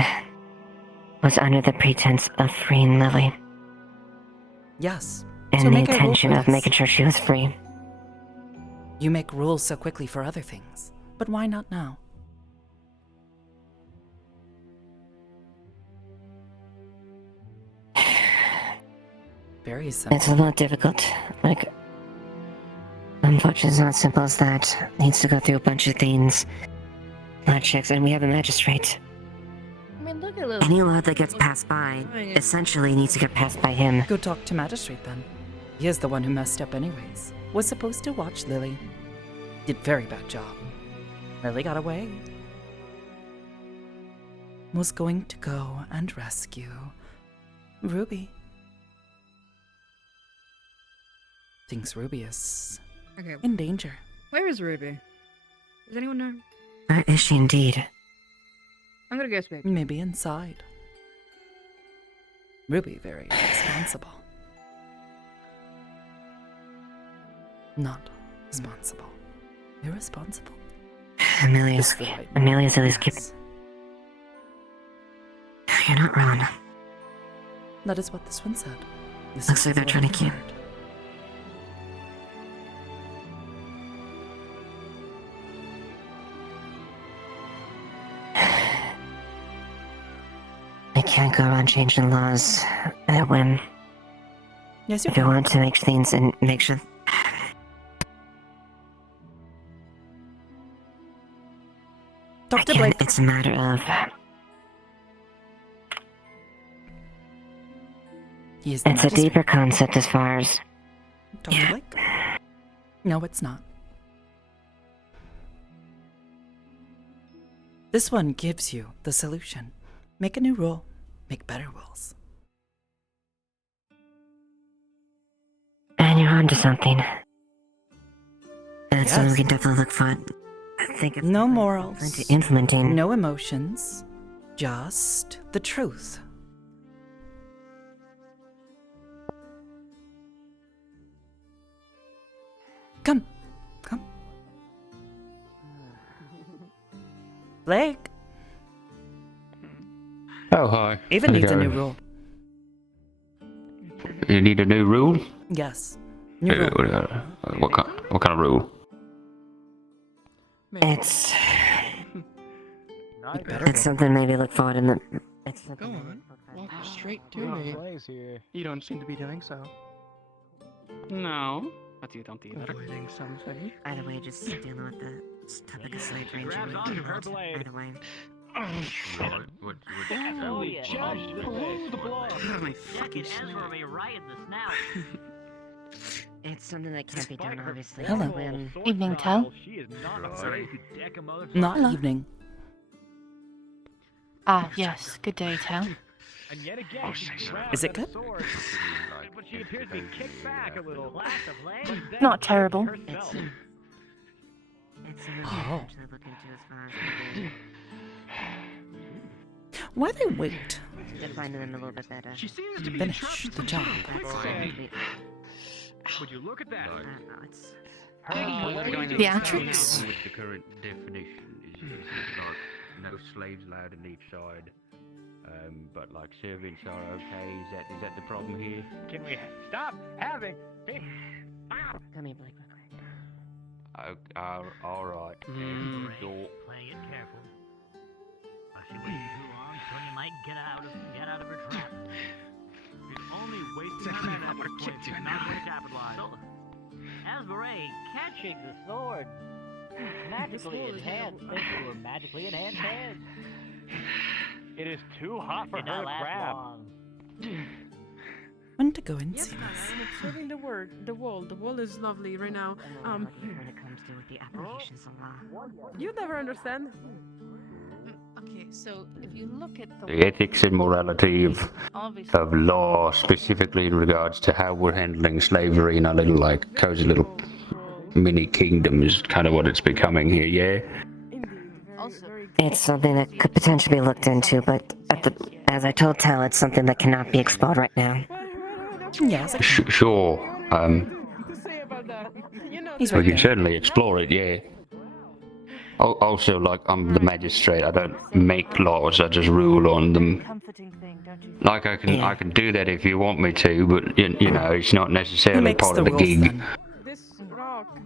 was under the pretense of freeing Lily. Yes. And So the make a rule intention for of this. making sure she was free. You make rules so quickly for other things, but why not now? Very simple. It's a lot difficult. Like, unfortunately, it's not as simple as that. Needs to go through a bunch of things. A lot of checks, and we have a magistrate. I mean, look at Lily. Any law that gets passed by essentially needs to get passed by him. Go talk to magistrate then. He is the one who messed up anyways. Was supposed to watch Lily. Did very bad job. Lily got away. Was going to go and rescue Ruby. Thinks Ruby is Okay. in danger. Where is Ruby? Does anyone know? Where is she indeed? I'm gonna guess maybe. Maybe inside. Ruby very responsible. Not responsible. Irresponsible. Amelia's at least keep. You're not wrong. That is what this one said. This Looks is like they're the trying to keep. word. I can't go around changing laws at a whim. Yes, you If you can. want to make things and make sure. Dr. Again, Blake. it's a matter of. He is the It's a magistrate. deeper concept as far as. Dr. Blake? No, it's not. This one gives you the solution. Make a new rule. Make better rules. And you're onto something. That's something we Yes. can definitely look for. Think of No morals. into implementing. No emotions. Just the truth. Come. Come. Blake. Oh, hi. Even How's it needs a new going? rule. You need a new rule? Yes. New rule. What kind of rule? It's. Make better It's rules. something maybe look forward in the. It's Go on, walk straight to Wrong me. place here. You don't seem to be doing so. No, but you don't either. Avoiding something. Either way, just dealing with the topic of slavery. Grabs onto her blade. Either way. What? Oh, yeah. Just below the blow. My Yeah, fucking get in for me right in the snout. It's something that can't be done, obviously. Hello. When Evening, Tal. She is not afraid to deck a motherfucker. Not evening. Ah, yes. Good day, Tal. And yet again, she grabs Is it at a good? sword, but she appears to be kicked back a little. Blast of flame. But then Not terrible. herself. It's something Oh. to actually look into as far as maybe Why they wait? defining them a little bit better. She seems to be Finish the job. Would you look at that? It's Theatrics? With the current definition, is it like no slaves allowed on each side? But like servants are okay. Is that the problem here? Can we stop having big... Come here, Blake. All right. Door. Playing it careful. If she waits too long, Sonya might get out of her trap. She's only wasting her men at this point. She's not going to capitalize. So, Asbury catching the sword. Magically enhanced. Thanks to her magically enhanced hands. It is too hot for her Did to not last grab. long. When to go and Yes, see ma'am. this. It's serving the word. The wall. The wall is lovely right now. When it comes to with the applications of law. You never understand. Okay, so if you look at The ethics and morality of law, specifically in regards to how we're handling slavery in our little, like, cozy little mini kingdom is kind of what it's becoming here, yeah? It's something that could potentially be looked into, but as I told Tal, it's something that cannot be explored right now. Yes. Sure. He's We right can there. certainly explore it, yeah. Also, like, I'm the magistrate. I don't make laws. I just rule on them. Like, I can do that if you want me to, but you know, it's not necessarily makes part the of the rules, gig. then. This rock.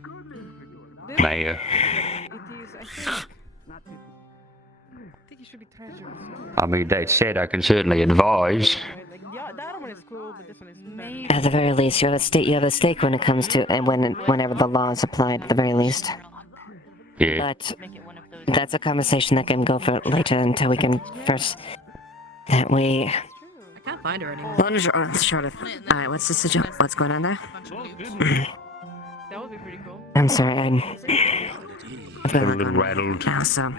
Mayor. I think you should be treasured. I mean, that said, I can certainly advise. Yeah, that one is cool, but this one is better. At the very least, you have a stake when it comes to and whenever the law is applied. At the very least. Yeah. But that's a conversation that can go for later until we can first that we. I can't find her anymore. Short of. Alright, what's the situation? What's going on there? That would be pretty cool. I'm sorry, I've got A a lot little going on rattled. now, so.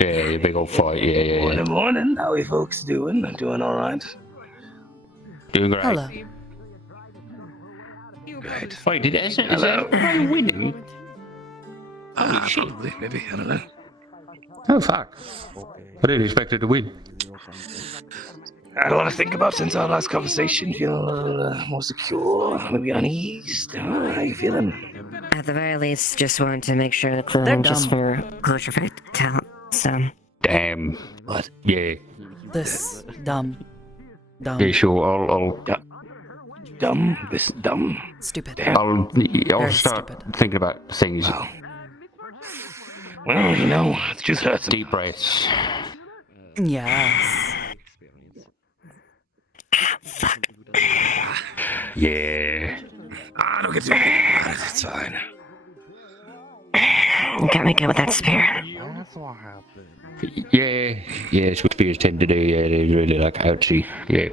Yeah, big old fight. Yeah. Morning, morning. How are you folks doing? I'm doing all right. Doing great. Hello. Good. Wait, is everybody winning? Holy shit. Probably, maybe. I don't know. Oh, fuck. I didn't expect it to win. I had a lot to think about since our last conversation. Feeling a little more secure, maybe uneased. How are you feeling? At the very least, just wanted to make sure the They're clearing just dumb. for closure for talent. So. Damn. What? Yeah. This dumb. Yeah, sure. I'll Dumb? This dumb? Stupid. I'll Very start stupid. thinking about things. Wow. Well, you know, it just hurts. Deep breaths. Yes. Yeah. Don't get too bad. It's fine. Got me good with that spear. That's what happened. Yeah, it's what spears tend to do. Yeah, they really like ouchie. Yeah.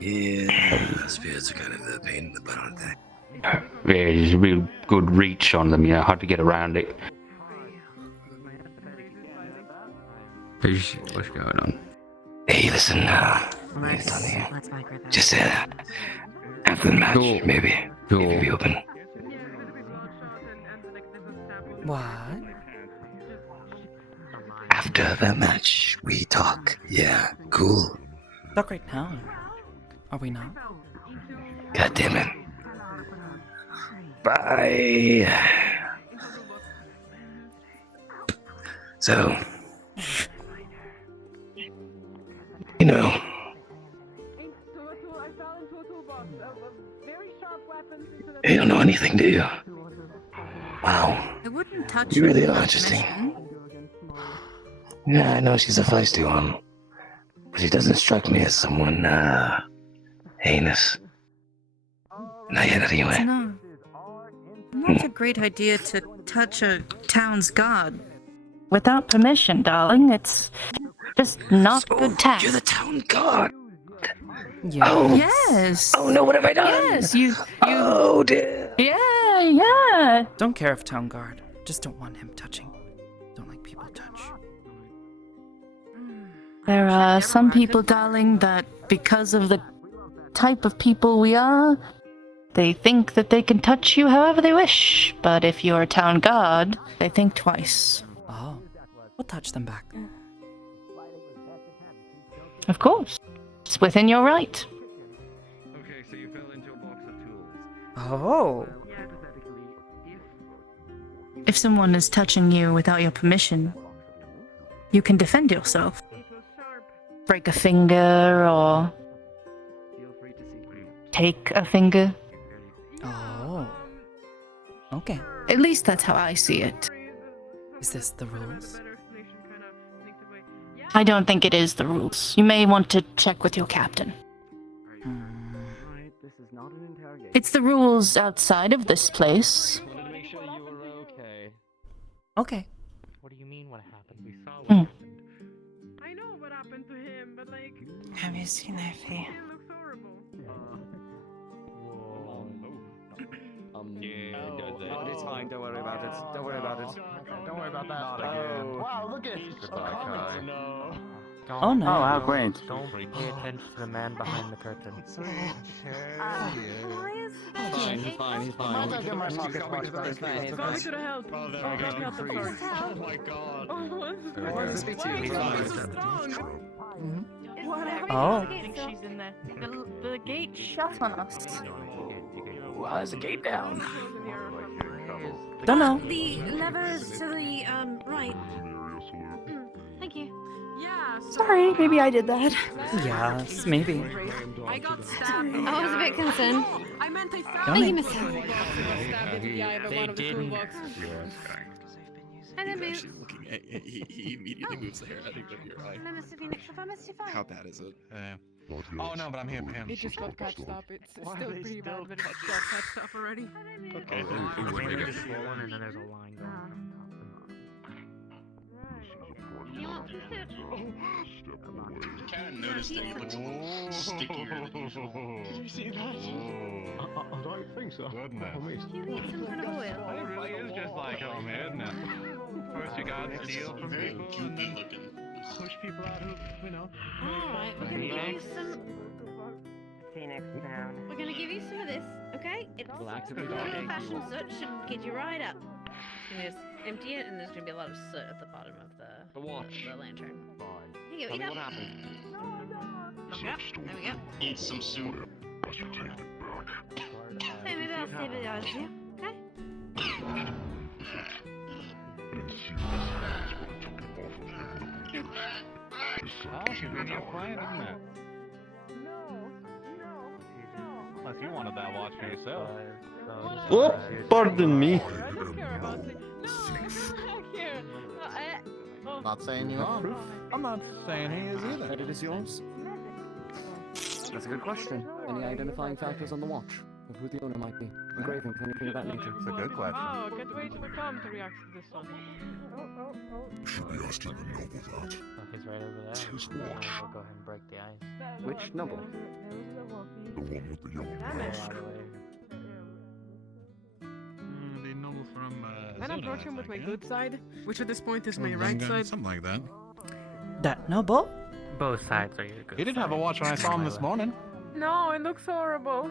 Yeah, spirits are kind of a pain in the butt, aren't they? Yeah, there's a real good reach on them. You know, hard to get around it. What's going on? Hey, listen, Let's migrate back. just after the match, Sure. maybe. Sure. Maybe be open. What? After the match, we talk. Yeah, cool. Not right now. Are we not? God damn it. Bye. So, you know, you don't know anything, do you? Wow. I wouldn't touch You her really are without interesting. permission. Yeah, I know she's a feisty one, but she doesn't strike me as someone, heinous. Not yet, It's anyway. not a great idea to touch a town's god. Without permission, darling. It's just not good tact. You're the town god. Yeah. Oh. Yes. Oh no, what have I done? Yes, you. Oh dear. Yeah. Don't care if town guard. Just don't want him touching. Don't like people touch. There are some people, darling, that because of the type of people we are, They think that they can touch you however they wish, but if you're a town guard, they think twice. Oh. We'll touch them back. Of course. It's within your right. Okay, so you fell into a box of tools. Oh. If someone is touching you without your permission, you can defend yourself. Break a finger or take a finger. Oh. Okay. At least that's how I see it. Is this the rules? I don't think it is the rules. You may want to check with your captain. It's the rules outside of this place. Wanted to make sure you were okay. Okay. What do you mean what happened? We saw what Hmm. happened. I know what happened to him, but like, Have you seen Effie? it looks horrible. Yeah, it does that. Oh, it's fine. Don't worry about it. Don't worry about it. Don't worry about that. Not again. Wow, look at Goodbye, Kai. No. Oh no. Oh, how great. Don't pay attention to the man behind the curtain. He's fine. Might as well get my pockets watched by his face. Call me to the help. Oh, there Oh, we help, go. help, I'm sorry. Oh my god. Oh, what's Why is it Why are you too? so strong? What happened? Oh. I think she's in there. The gate shut on us. Why is the gate down? Don't know. The levers to the right. Thank you. Yeah. Sorry, maybe I did that. Yes, maybe. I got stabbed. I was a bit concerned. I meant I found Thank you, Miss the Hill. toolbox. I got stabbed into the eye by one of the toolboxes. Hello, Boots. Looking at, he immediately moves the hair out of your eye. Hello, Mr. Phoenix. Have I missed you fine? How bad is it? Oh no, but I'm here for him. It just got patched up. It's Why still are they pretty still bad, but it got patched up already. Okay. It's swollen and then there's a line going. You want to sit? Kind of noticed that you looked stickier than usual. Did you see that? I don't think so. Goodness. Do you need some kind of oil? It really is just like home, isn't it? First you gotta steal from people, and then push people out who, you know. Alright, we're gonna give you some. Phoenix down. We're gonna give you some of this, okay? It's Relax a a bit. little fashion soot, should get you right up. And just empty it, and there's gonna be a lot of soot at the bottom of the watch. the lantern. Fine. Here you go, eat Tell me up. what happened. Yep, there we go. Eat some soup. So maybe I'll save it on you, okay? Oh, she's in your plan, isn't it? Unless you wanted that watch for yourself. Oh, pardon me. I don't care about it. No, come back here. Not saying you are. I'm not saying he is either. That it is yours? That's a good question. Any identifying factors on the watch of who the owner might be? Engravings, anything of that nature? It's a good question. Oh, can't wait for Tom to react to this one. You should be asking the noble that. He's right over there. It's his watch. We'll go ahead and break the ice. Which noble? The one with the yellow Damn it. mask. The noble from, Then I approach him with my good side, which at this point is my Well, right Vanguard, side. Something like that. That noble? Both sides are your good. He did have a watch when I saw him this morning. No, it looks horrible.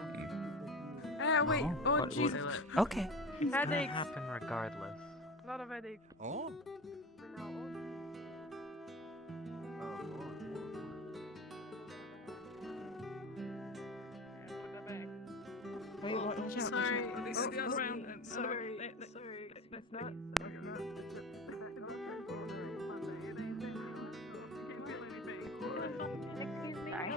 Wait. Oh, What- Jesus. Okay. It's gonna Headaches. happen regardless. A lot of headaches. Oh. Wait, watch out. Sorry. Sorry. That's not. Sorry.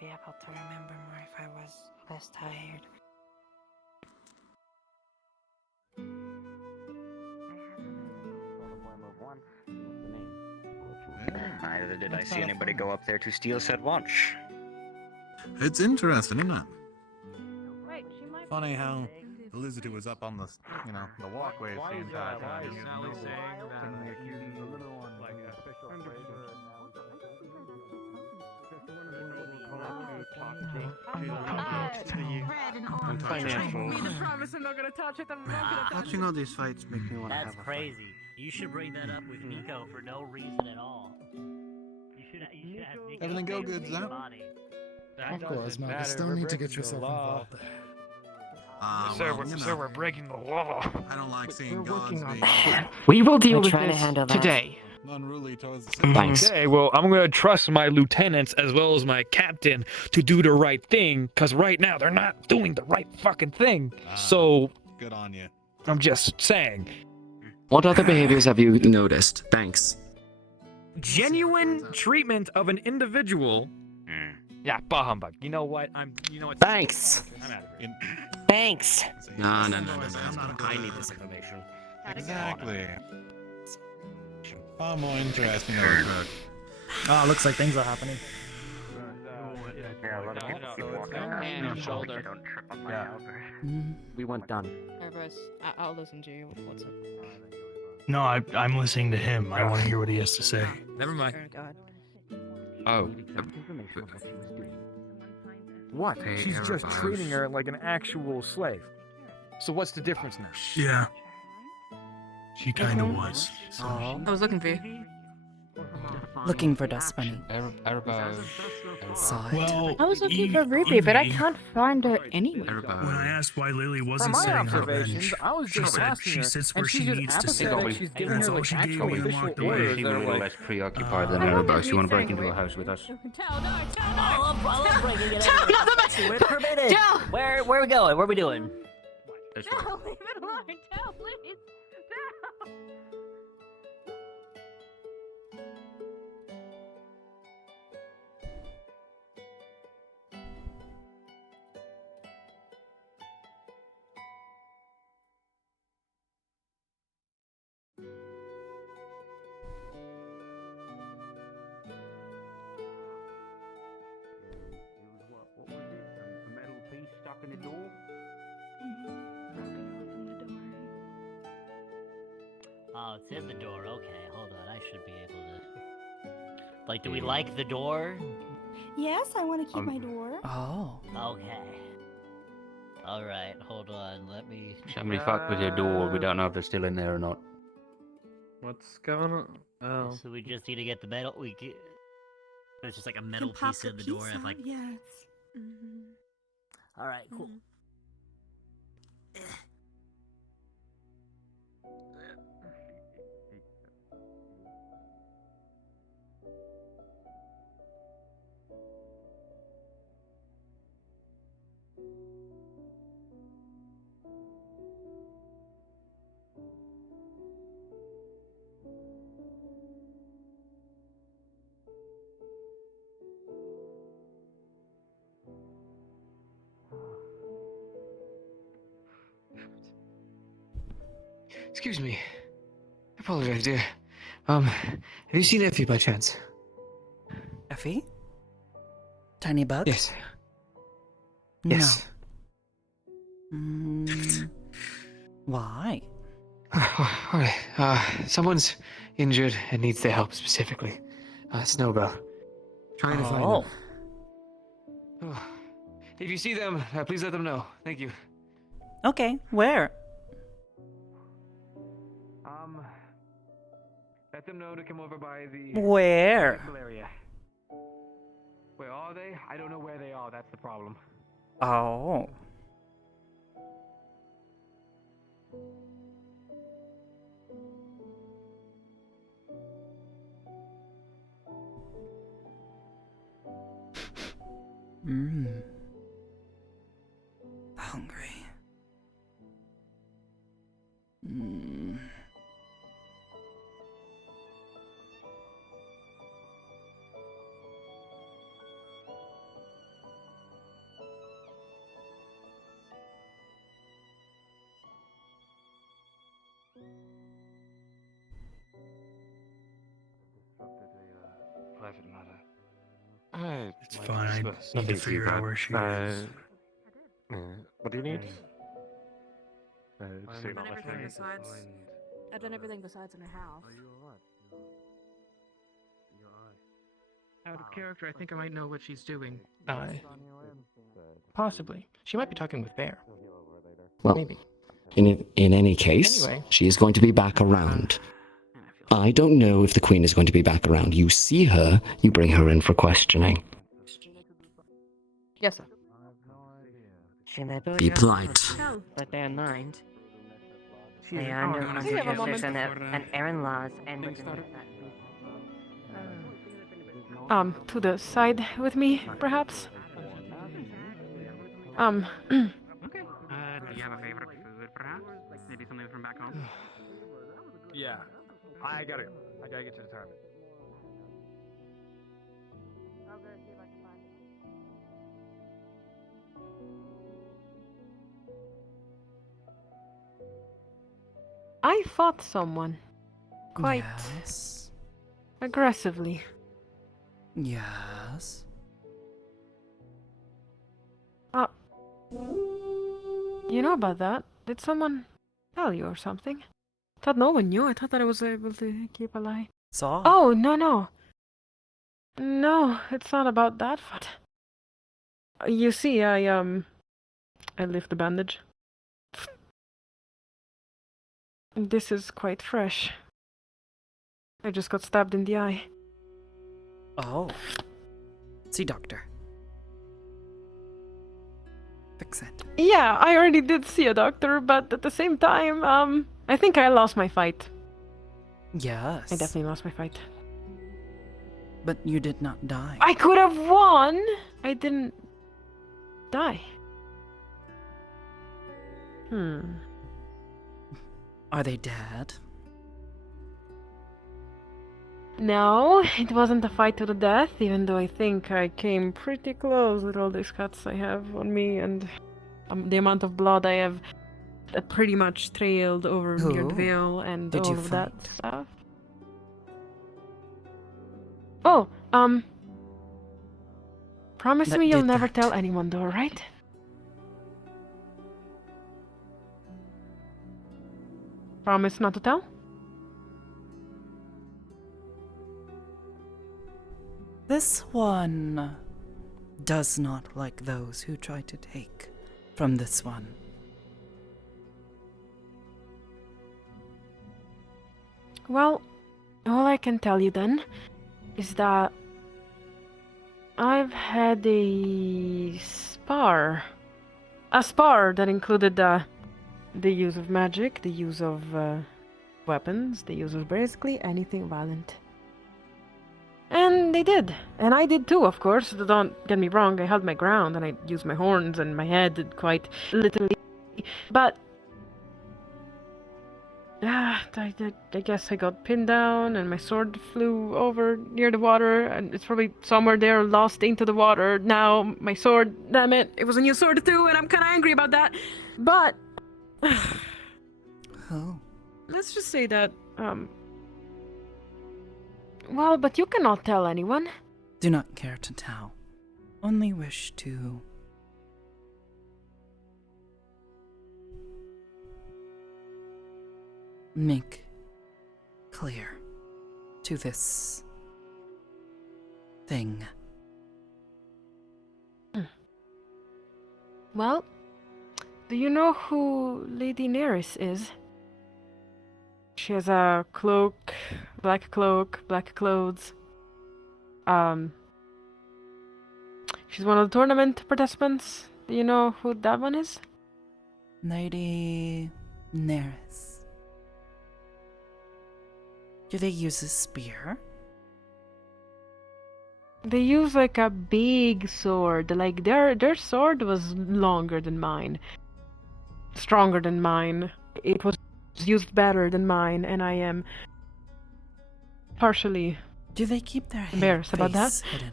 be able to remember more if I was less tired. Neither did I see anybody go up there to steal said watch. It's interesting, isn't it? Wait, she might. Funny how Elizabeth was up on the, the walkway the entire time. Sally saying that he's a little one, like official flavor, and financial. We just promise I'm not gonna touch it. I'm not gonna touch it. Watching all these fights make me want to That's have a crazy. You should bring that up with Nico for no reason at all. You should have Nico Everything go face good, his Zach? body. Of course, man. You still need to get yourself involved. Sir, we're breaking the law. I don't like seeing gods being We will deal We're with trying to handle this that. today. unruly towards the Thanks. Okay, well, I'm gonna trust my lieutenants as well as my captain to do the right thing, because right now they're not doing the right fucking thing. So, good on you. I'm just saying. What other behaviors have you noticed? Thanks. Genuine treatment of an individual. Yeah, bah humbug. You know what? Thanks. I'm out of here. Thanks. No. I need this information. Exactly. Far more interesting than it could. Oh, looks like things are happening. We went done. Nervous. I'll listen to you. What's up? No, I'm listening to him. I want to hear what he has to say. Never mind. Oh, God. Oh. What? She's just treating her like an actual slave. So what's the difference now? Yeah. She kind of was. I was looking for you. Looking for Dust Bunny. Saw it. Well, I was looking for Ruby, but I can't find her anywhere. When I asked why Lily From wasn't my sitting on a observations, bench, I was she just said asking she her, sits and where she she's needs just to sit. apathetic. She's giving That's her all like she gave actual me and official walked orders. away. She was a little less preoccupied than everybody. You want to break into a house with us? I love breaking it Tell, not the best. We're permitted. Tell. Where are we going? What are we doing? This way. Tell, leave it alone. Tell, please. Tell. What was it? A metal piece stuck in the door? Oh, it's in the door. Okay, hold on. I should be able to. Like, do we like the door? Yes, I want to keep my door. Oh. Okay. All right, hold on. Let me. Somebody fucked with your door. We don't know if they're still in there or not. What's going on? Oh. So we just need to get the metal. There's just like a metal Can pop piece the in the door. piece And, like. out, yes. All right, cool. Excuse me. I apologize, dear. Have you seen Effie by chance? Effie? Tiny bug? Yes. No. Yes. Why? Alright. Someone's injured and needs their help specifically. Snowbell. Trying to find them. Oh. If you see them, please let them know. Thank you. Okay, where? Let them know to come over by the Where? medical area. Where are they? I don't know where they are. That's the problem. Oh. Hungry. It's fine. I need to figure out where she is. What do you need? I've done everything besides. I've done everything besides in her house. Out of character, I think I might know what she's doing. Possibly. She might be talking with Bear. Well, Maybe. in any case, Anyway. she is going to be back around. I don't know if the Queen is going to be back around. You see her, you bring her in for questioning. Yes, sir. Be polite. But bear in mind, She's they are under Can we have a moment? and Aaron laws and To the side with me, perhaps? Okay. Do you have a favorite food, perhaps? Maybe something from back home? Yeah. I gotta get to the tournament. I fought someone. Quite Yes. aggressively. Yes. You know about that? Did someone tell you or something? Thought no one knew. I thought that I was able to keep a lie. Saw. Oh, no. No, it's not about that, but... You see, I lift the bandage. This is quite fresh. I just got stabbed in the eye. Oh. See, doctor. Fix it. Yeah, I already did see a doctor, but at the same time, I think I lost my fight. Yes. I definitely lost my fight. But you did not die. I could have won! I didn't die. Are they dead? No, it wasn't a fight to the death, even though I think I came pretty close with all these cuts I have on me and the amount of blood I have pretty much trailed over your Who veil and did all you of fight? that stuff. Oh, promise That me you'll did never that. tell anyone though, right? Promise not to tell? This one does not like those who try to take from this one. Well, all I can tell you then is that I've had a spar. A spar that included the use of magic, the use of weapons, the use of basically anything violent. And they did. And I did too, of course. Don't get me wrong, I held my ground and I used my horns and my head quite literally. But I guess I got pinned down and my sword flew over near the water and it's probably somewhere there lost into the water. Now my sword, damn it, it was a new sword too and I'm kinda angry about that. But Oh. let's just say that, well, but you cannot tell anyone. Do not care to tell. Only wish to make clear to this thing. Well, do you know who Lady Neris is? She has a cloak, black clothes. She's one of the tournament participants. Do you know who that one is? Lady Neris. Do they use a spear? They use like a big sword. Like their sword was longer than mine. Stronger than mine. It was used better than mine, and I am partially Do they keep their embarrassed about that. face hidden?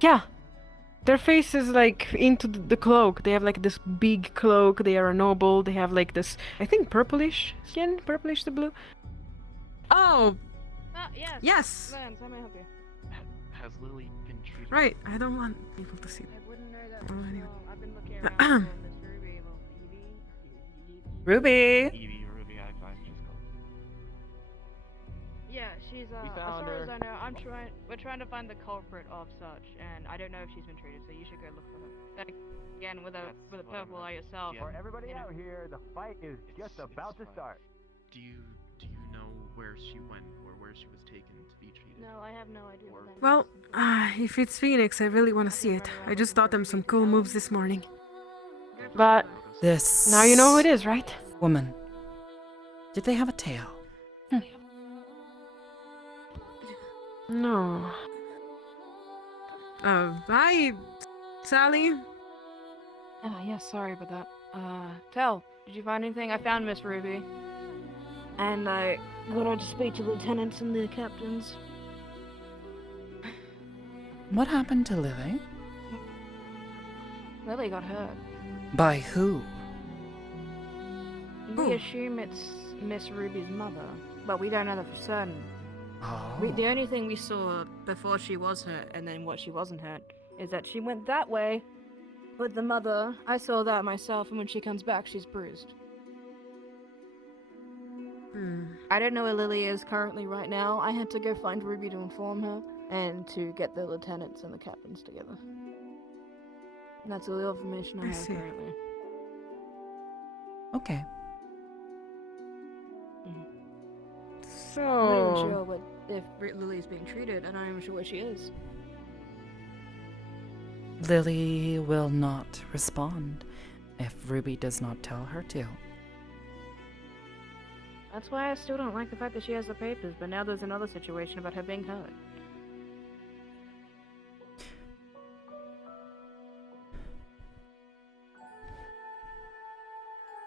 Yeah. Their face is like into the cloak. They have like this big cloak. They are a noble. They have like this, I think, purplish skin, purplish to blue. Oh, Yeah, Yes. Lance, how may I help you? Has Lily been treated? Right. I don't want people to see. I wouldn't know that. Oh, anyway. I've been looking around for Miss Ruby. Well, Ruby. Evie, Ruby, I just called. Yeah, she's We as found far her. as I know, we're trying to find the culprit of such, and I don't know if she's been treated, so you should go look for her. Then again, with a purple eye yourself. For everybody out here, the fight is just about to start. Do you know where she went or where she was taken to be treated? No, I have no idea. Well, if it's Phoenix, I really want to see it. I just taught them some cool moves this morning. But This. now you know who it is, right? Woman. Did they have a tail? No. Hi, Sally. Yeah, sorry about that. Tell, did you find anything? I found Miss Ruby. And I got her to speak to the lieutenants and the captains. What happened to Lily? Lily got hurt. By who? We assume it's Miss Ruby's mother, but we don't know that for certain. Oh. The only thing we saw before she was hurt and then what she wasn't hurt is that she went that way with the mother. I saw that myself, and when she comes back, she's bruised. I don't know where Lily is currently right now. I had to go find Ruby to inform her and to get the lieutenants and the captains together. And that's all the information I have currently. Okay. I'm not even So, sure if Lily's being treated, and I'm not even sure where she is. Lily will not respond if Ruby does not tell her to. That's why I still don't like the fact that she has the papers, but now there's another situation about her being hurt.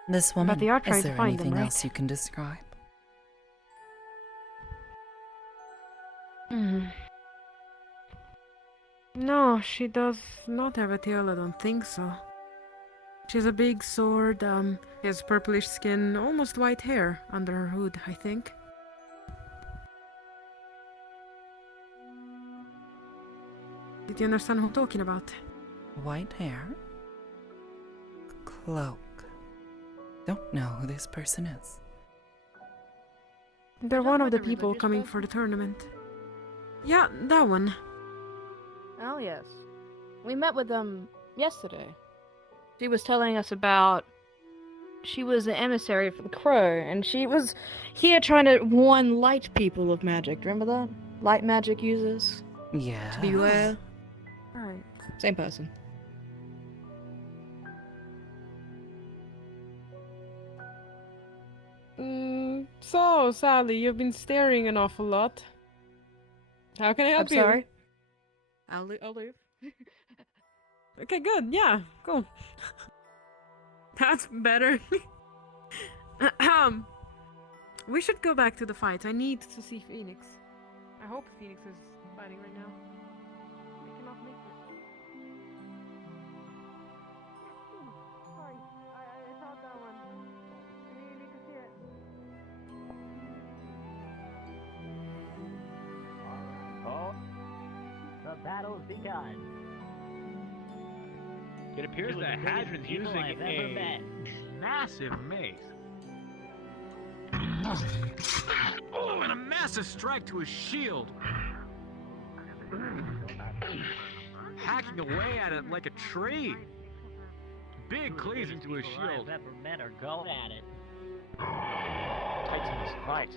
This woman, they are is trying to there find them, anything right? else you can describe? no, she does not have a tail, I don't think so. She has a big sword, has purplish skin, almost white hair under her hood, I think. Did you understand who I'm talking about? White hair? Cloak. Don't know who this person is. They're one of the people coming for the tournament. Yeah, that one. Oh, yes. We met with them yesterday. She was telling us about... She was an emissary for the Crow, and she was here trying to warn light people of magic. Remember that? Light magic users? Yeah. To beware. Right. Same person. So, Sally, you've been staring an awful lot. How can I help I'm you? sorry? I'll leave. Okay, good. Yeah, cool. That's better. We should go back to the fight. I need to see Phoenix. I hope Phoenix is fighting right now. We cannot miss it. Sorry, I thought that one. You need to see it. Oh, the battle's begun. It appears Two of that the biggest Hadron's people using I've ever met. a massive mace. Oh, and a massive strike to his shield. Hacking away at it like a tree. Big cleaves into his shield. I've ever met her go at it. Titans, right.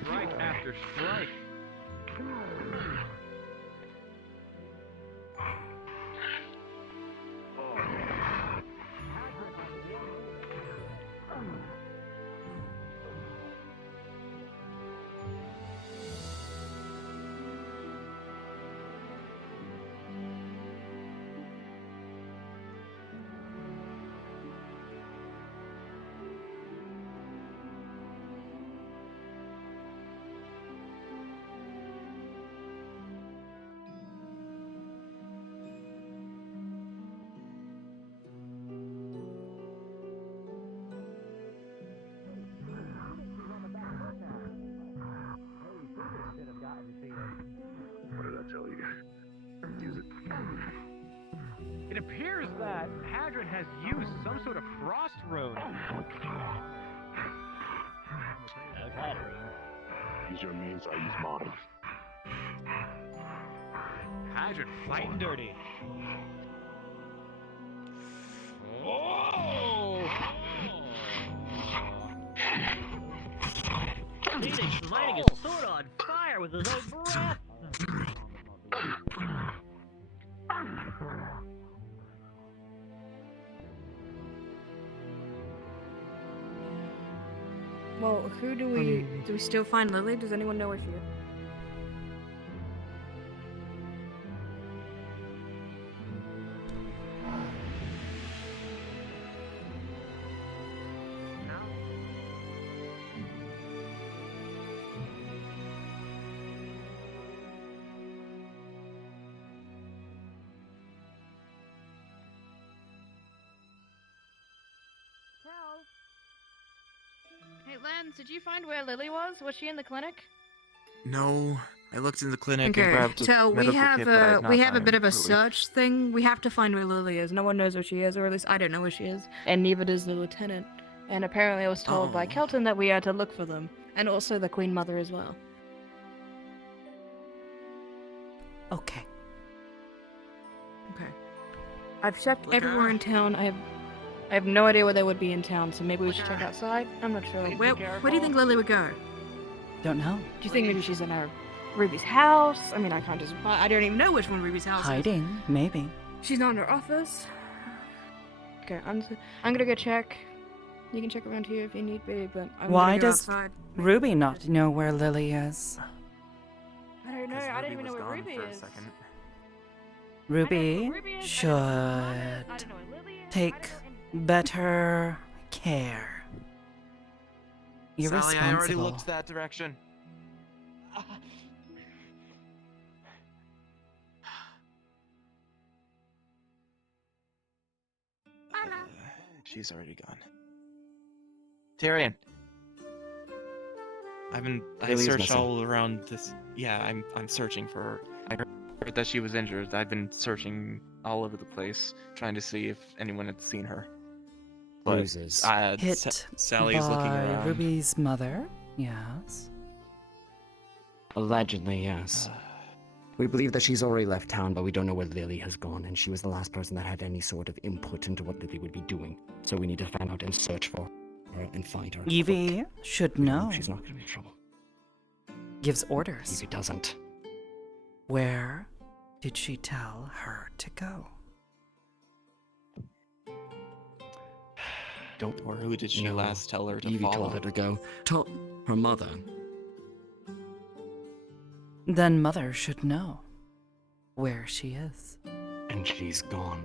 Strike after strike. has used some sort of frost rune. Use your means, I use mine. Hydra fighting dirty. Oh! Phoenix lighting his sword on fire with his own breath. Well, who do we still find Lily? Does anyone know where she is? Hey, Lance, did you find where Lily was? Was she in the clinic? No, I looked in the clinic and Okay, grabbed a so we medical have kit, but I have not we have a found bit of a Lily. search thing. We have to find where Lily is. No one knows where she is, or at least I don't know where she is, and neither does the lieutenant. And apparently, I was told by Kelton that we had to look for them, and also the Queen Mother as well. Okay. Okay. I've checked everywhere in town. I have no idea where they would be in town, so maybe we should check outside. I'm not sure. Where do you think Lily would go? Don't know. Do you think maybe she's in her Ruby's house? I mean, I can't just. I don't even know which one Ruby's house is. Hiding, maybe. She's not in her office. Okay, I'm gonna go check. You can check around here if you need be, but I'm Why gonna go does outside. Ruby not know where Lily is? I don't know. I don't even know where Ruby is. Ruby should take better care. Sally, I already Irresponsible. looked that direction. She's already gone. Tyrion. I Lily's searched missing. all around this. Yeah, I'm searching for her. I heard that she was injured. I've been searching all over the place, trying to see if anyone had seen her. But Bruises. Hit Sally's looking by around. Ruby's mother. Yes. Allegedly, yes. We believe that she's already left town, but we don't know where Lily has gone, and she was the last person that had any sort of input into what Lily would be doing. So we need to find out and search for her and find her. Evie should We know. She's not going to be in trouble. Gives orders. Evie doesn't. Where did she tell her to go? Don't worry. Who did she No. last tell her to Evie follow? told her to go. Told her mother. Then Mother should know where she is. And she's gone.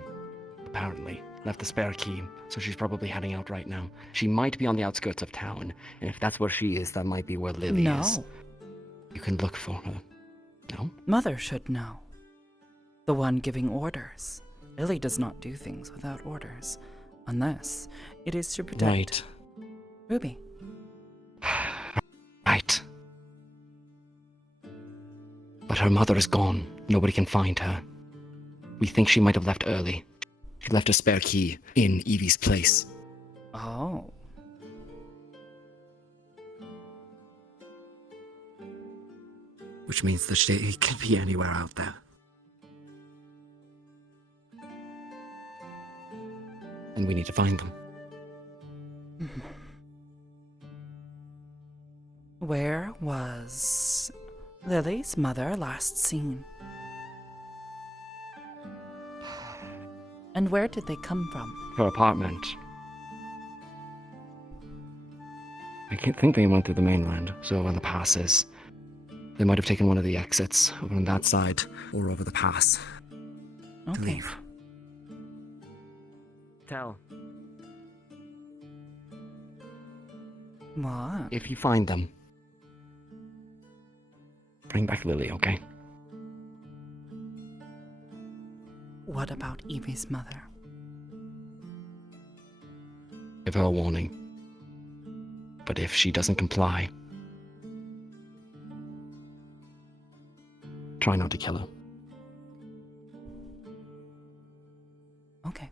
Apparently. Left the spare key, so she's probably heading out right now. She might be on the outskirts of town, and if that's where she is, that might be where Lily No. is. You can look for her. No? Mother should know. The one giving orders. Lily does not do things without orders, unless it is to protect Ruby. Right. But her mother is gone. Nobody can find her. We think she might have left early. She left a spare key in Evie's place. Oh. Which means that she could be anywhere out there. And we need to find them. Where was Lily's mother last seen? And where did they come from? Her apartment. I can't think they went through the mainland, so where the pass is. They might have taken one of the exits over on that side or over the pass to leave. Tell. What? If you find them, bring back Lily, okay? What about Evie's mother? Give her a warning. But if she doesn't comply, try not to kill her. Okay.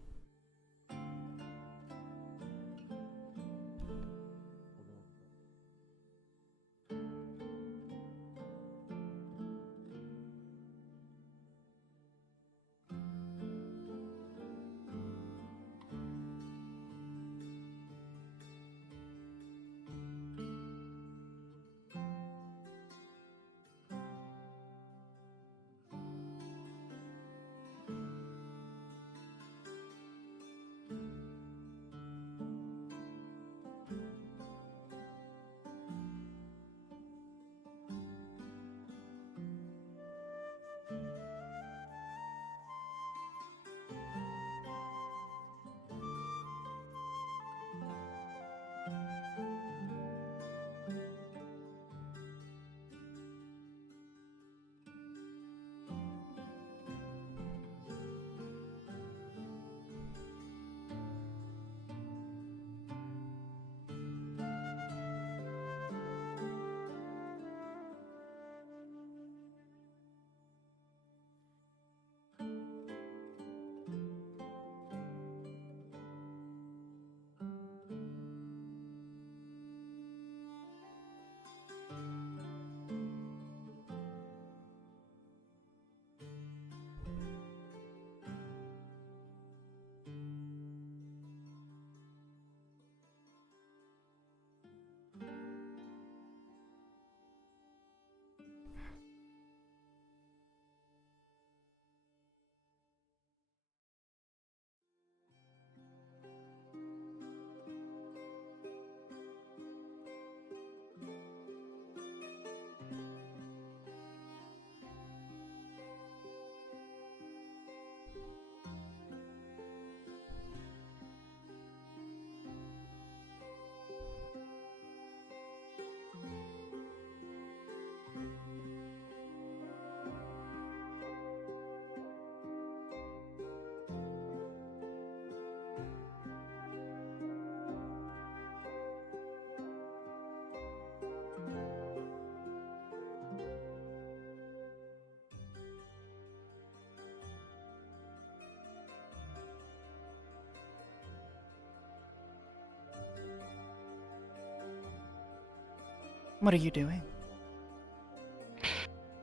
What are you doing?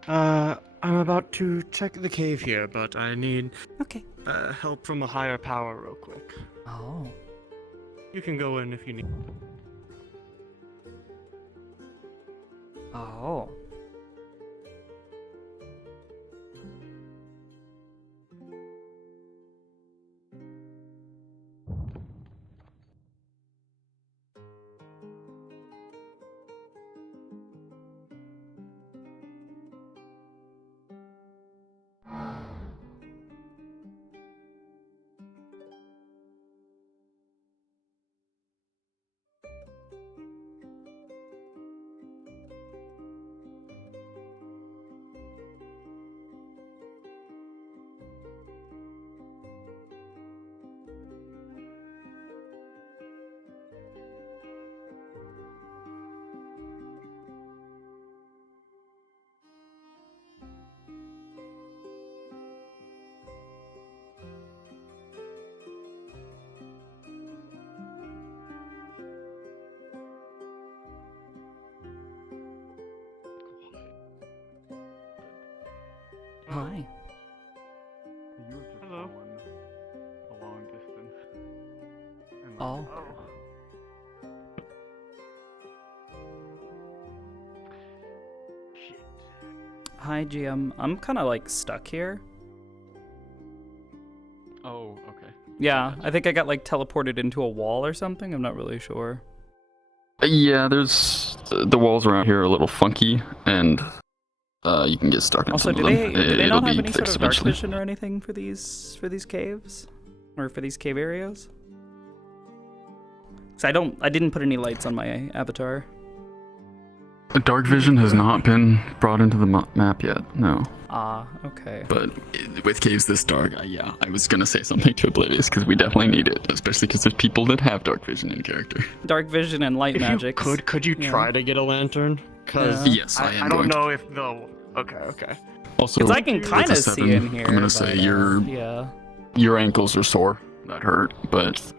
I'm about to check the cave here, but I need help from a higher power real quick. Oh. You can go in if you need. Oh. Hi. You were just Hello. going a long distance. And Oh. Shit. Hi, GM. I'm kind of like stuck here. Oh, okay. Yeah, I think I got like teleported into a wall or something. I'm not really sure. Yeah, there's the walls around here are a little funky, and you can get stuck in Also, some do of them. they It'll not have be any sort fixed of dark eventually. vision or anything for these caves, or for these cave areas? 'Cause I didn't put any lights on my avatar. Dark vision has not been brought into the map yet. No. Ah, okay. But with caves this dark, yeah, I was gonna say something to Oblivious because we definitely need it, especially because there's people that have dark vision in character. Dark vision and light If magic. you could you try to get a lantern? Cause Yeah. Yes, I am I don't going to. know if they'll. Okay. Also, 'Cause I can with kinda a see 7, in here, I'm gonna but, say yeah. your ankles are sore. That hurt, but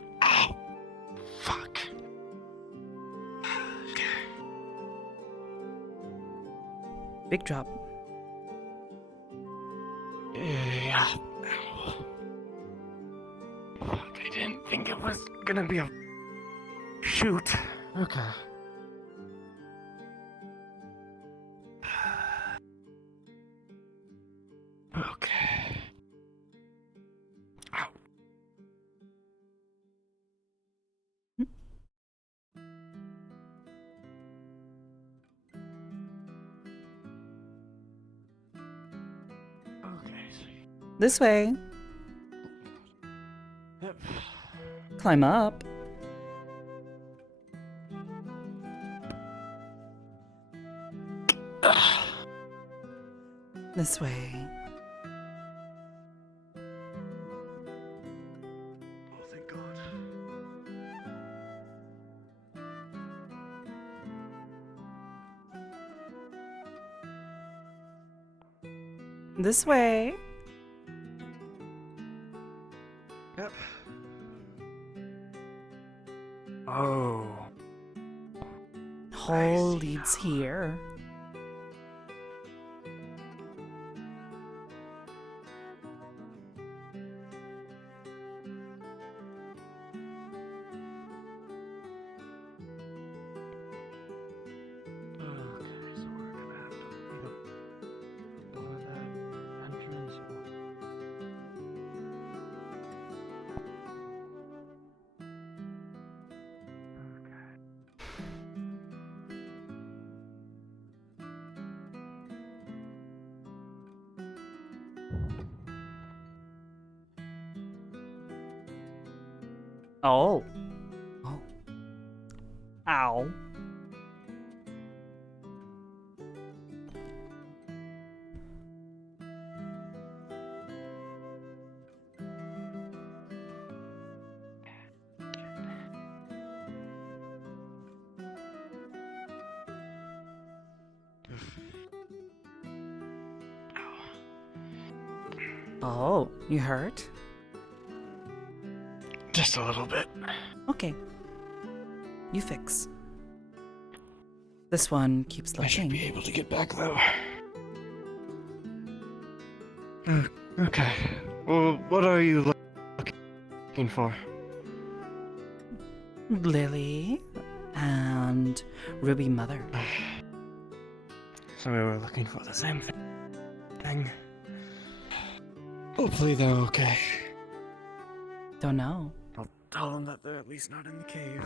Big drop. Yeah. Fuck, I didn't think it was gonna be a shoot. Okay. Okay. Ow. Okay. This way. Yep. Climb up. This way. Oh, thank God. This way. Yep. Oh. Hole leads here. Okay, so we're gonna have to either go to that entrance or. Oh. Oh. Ow. Oh, you hurt? Just a little bit. Okay. You fix. This one keeps looking. I should be able to get back though. Okay. Well, what are you looking for? Lily and Ruby Mother. So we were looking for the same thing. Hopefully they're okay. Don't know. I'll tell them that they're at least not in the cave.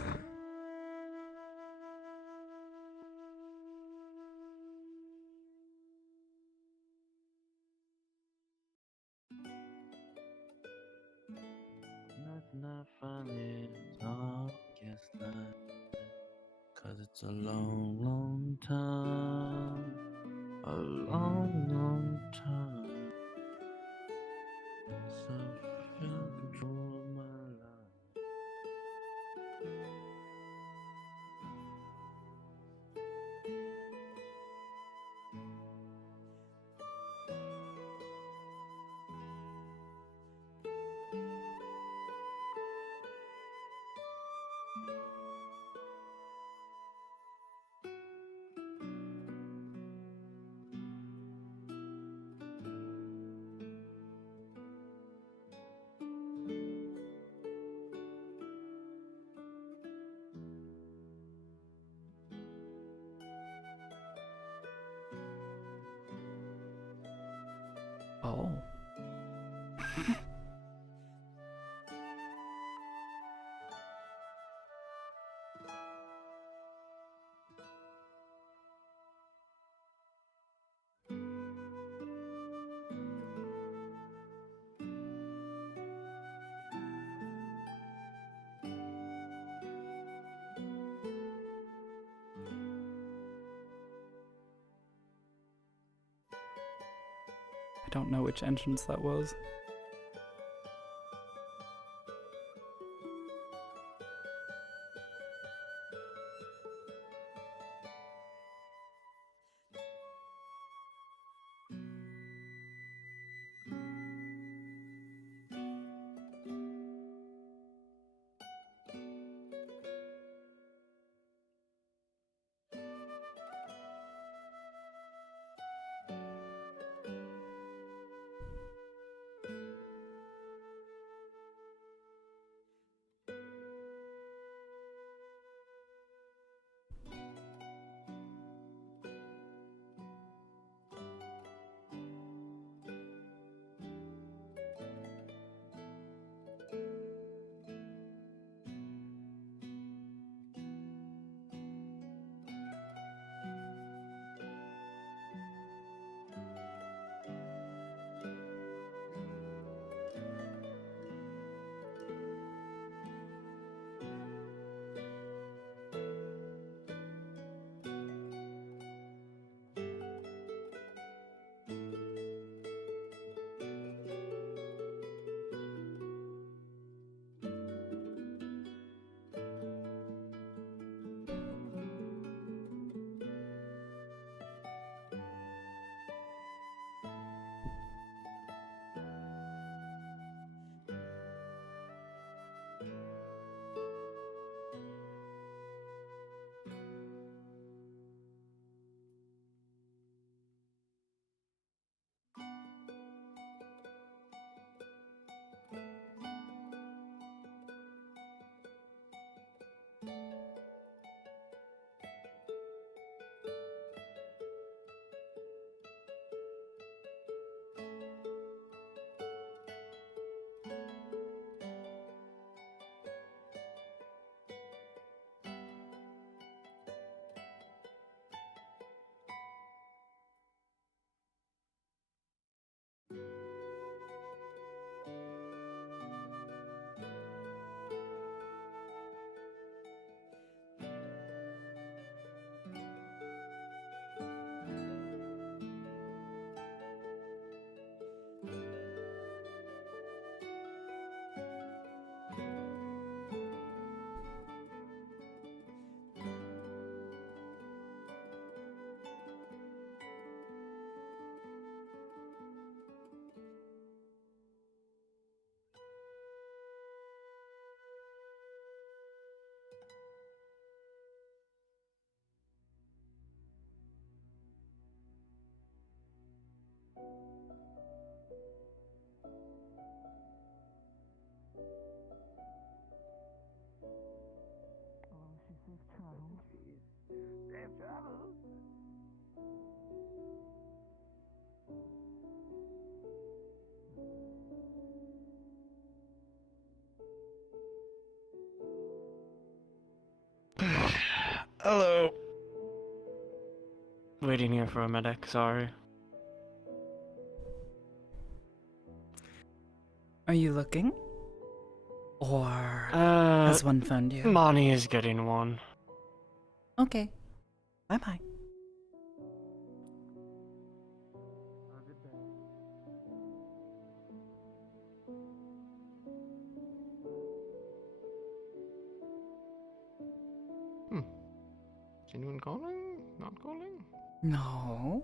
Nothing I finally talk yesterday. Cause it's a long, long time. A long, long time. So I feel control of my life. Oh. I don't know which entrance that was. Hello. Waiting here for a medic, sorry. Are you looking? Or has one found you? Monty is getting one. Okay. Bye-bye. Is anyone calling? Not calling? No.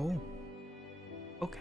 Oh. Okay.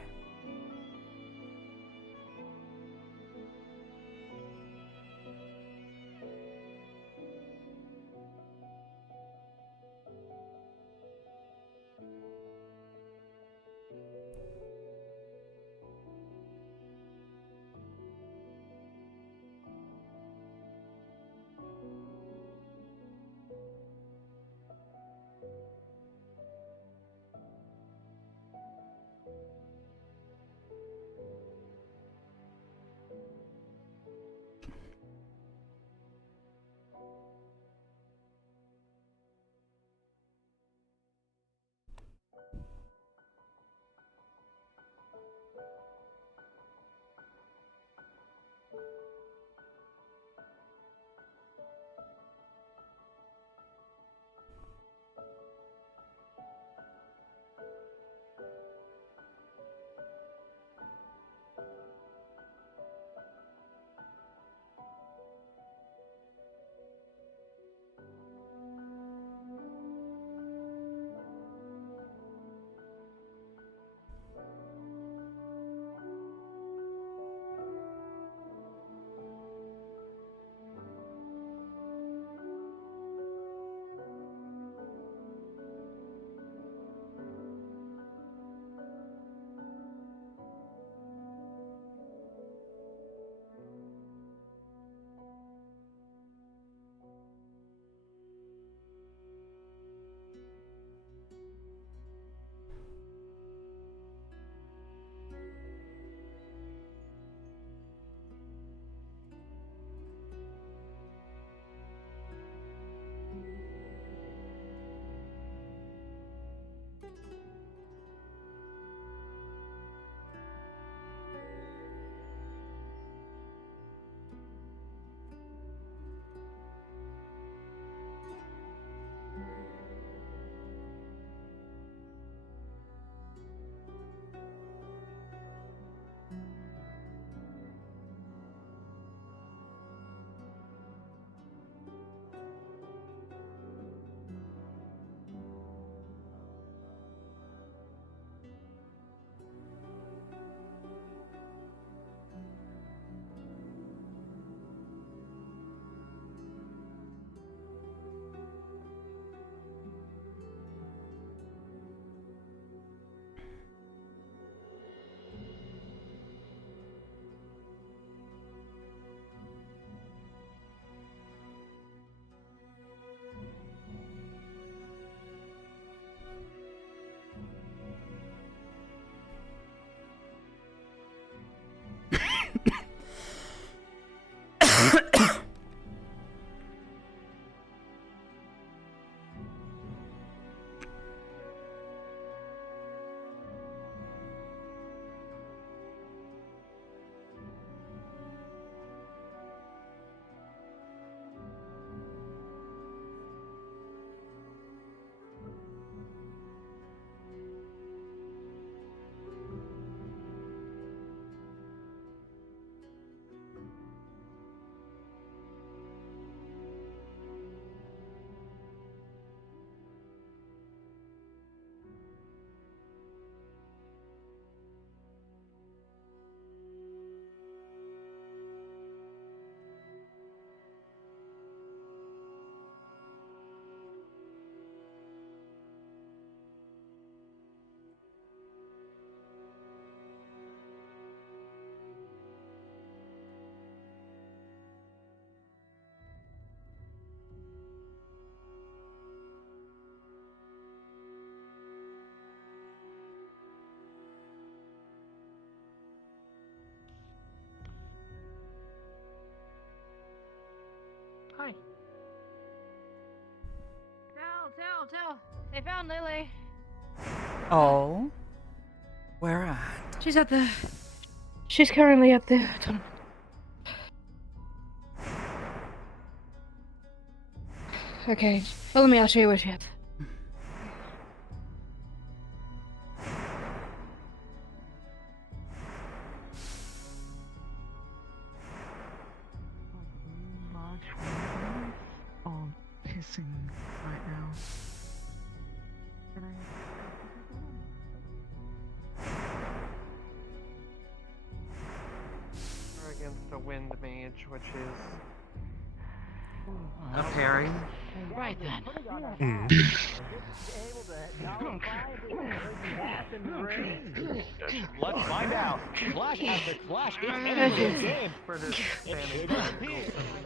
Tell. They found Lily. Oh. Where at? She's currently at the tournament. Okay, follow me, I'll show you where she's at. Oh, pissing right now. We're against a wind mage, which is A parry. Right then. Let's find out. Flash has the Flash is in the game.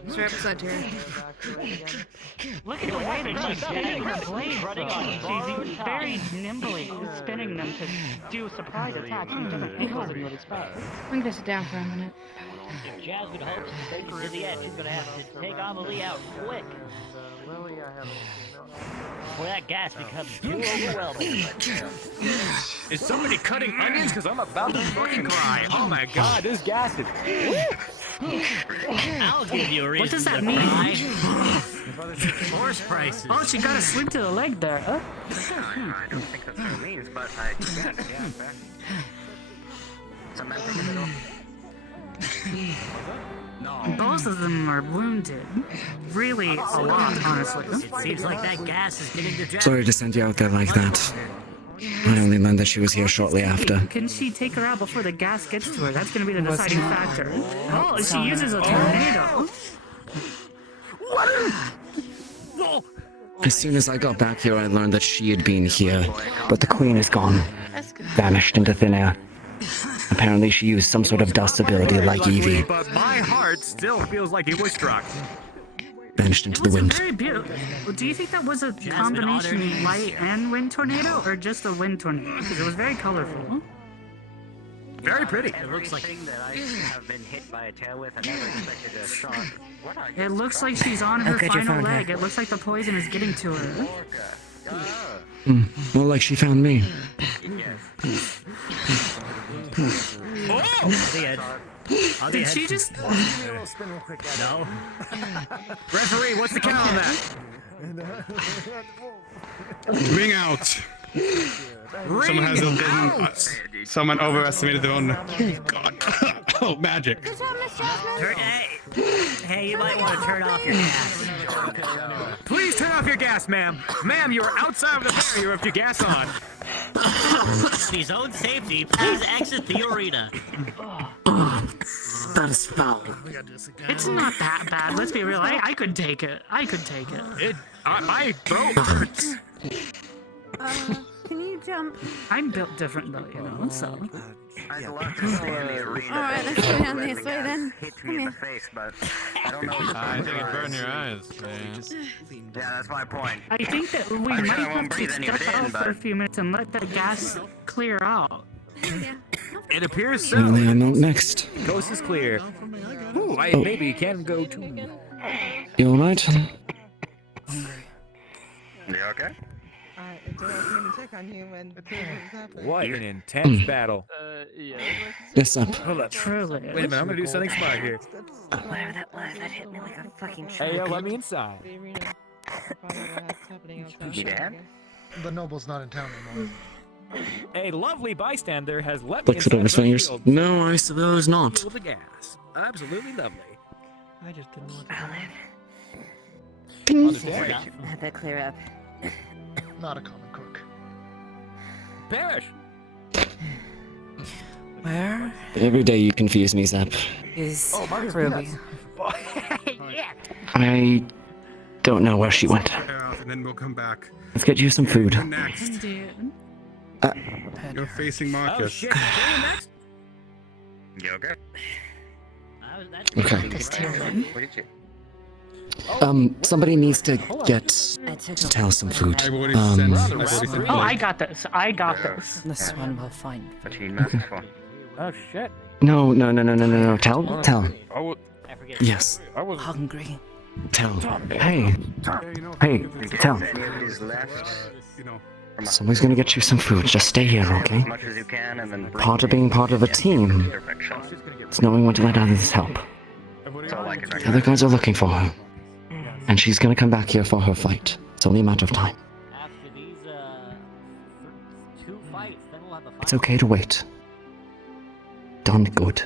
Straight up beside here. Look at the way that she's spinning her blades, though. She's very nimbly spinning them to do surprise attacks from different angles than you would expect. I'm gonna sit down for a minute. If Jasmine hopes to take it to the end, she's gonna have to take Amelie out quick. Lily, I haven't Before that gas becomes too overwhelming. Is somebody cutting onions? Because I'm about to fucking cry. Oh my god, this gas is. I'll give you a reason. What does that to mean? cry. Horse prices. Oh, she got a sweep to the leg there. Huh? I don't think that's what it means, but I guess, yeah, fair. Semantic in the middle. Both of them are wounded. Really a lot, honestly. It seems like that gas is getting the Jasmine. Sorry to send you out there like that. I only learned that she was here shortly after. Can she take her out before the gas gets to her? That's gonna be the deciding factor. Oh, she uses a tornado. As soon as I got back here, I learned that she had been here, but the queen is gone. Vanished into thin air. Apparently she used some sort of dust ability like Evie. But my heart still feels like it was struck. Vanished into the wind. Very beautiful. Do you think that was a combination light and wind tornado, or just a wind tornado? Because it was very colorful. Very pretty. It looks like thing that I have been hit by a tail with. I never expected a shot. What are you? It looks like she's on her Okay, you final found her. leg. It looks like the poison is getting to her. More like she found me. Did she just... No. Referee, what's the count on that? Ring out. Someone has someone overestimated their own. God. Oh, magic. Hey, you might want to turn off your gas. Please turn off your gas, ma'am. Ma'am, you are outside of the barrier with your gas on. For his own safety, please exit the arena. That is foul. It's not that bad. Let's be real. I could take it. I could take it. My throat hurts. Can you jump? I'm built different though, you know, so. I'd love to stay in the arena. Alright, let's go down this way then. Hit Come me in here. the face, but I don't know. I think it burned your eyes. Yeah, that's my point. I think that we I'm might sure I have won't to breathe any of step it in, out for a but few minutes and let that gas clear out. It appears so. Apparently I'm out next. Coast is clear. Ooh, maybe you can go too. You alright? You okay? What an intense battle. Yes, up. Hold up. Truly. Wait a minute, I'm gonna do something smart here. Whatever that was, that hit me like a fucking Hey, yo, let me inside. You dead? The noble's not in town anymore. A lovely bystander has let me Flicks it inside over his of her fingers. shield. No, I suppose not. Fuel the gas. Absolutely lovely. I just didn't want Ping. Understand? Let that clear up. Not a common crook. Perish. Where Every day you confuse me, Zap. is Marcus, Ruby? I don't know where she went. And then we'll come back. Let's get you some food. You're next. You're facing Oh Marcus. shit, you next? You okay? Okay. What did you? Somebody needs to get Tal some food. I've already sent. I've already sent. Oh, I got this. I got this. This one will find. 13 minutes for. Oh shit. No. Tal. I would. Yes. Hungry. Tell. Hey. Hey, tell. Somebody's gonna get you some food. Just stay here, okay? Part of being part of a team is knowing when to let others help. The other guys are looking for her. And she's gonna come back here for her fight. It's only a matter of time. After these, 2 fights, then we'll have a fight. It's okay to wait. Done good.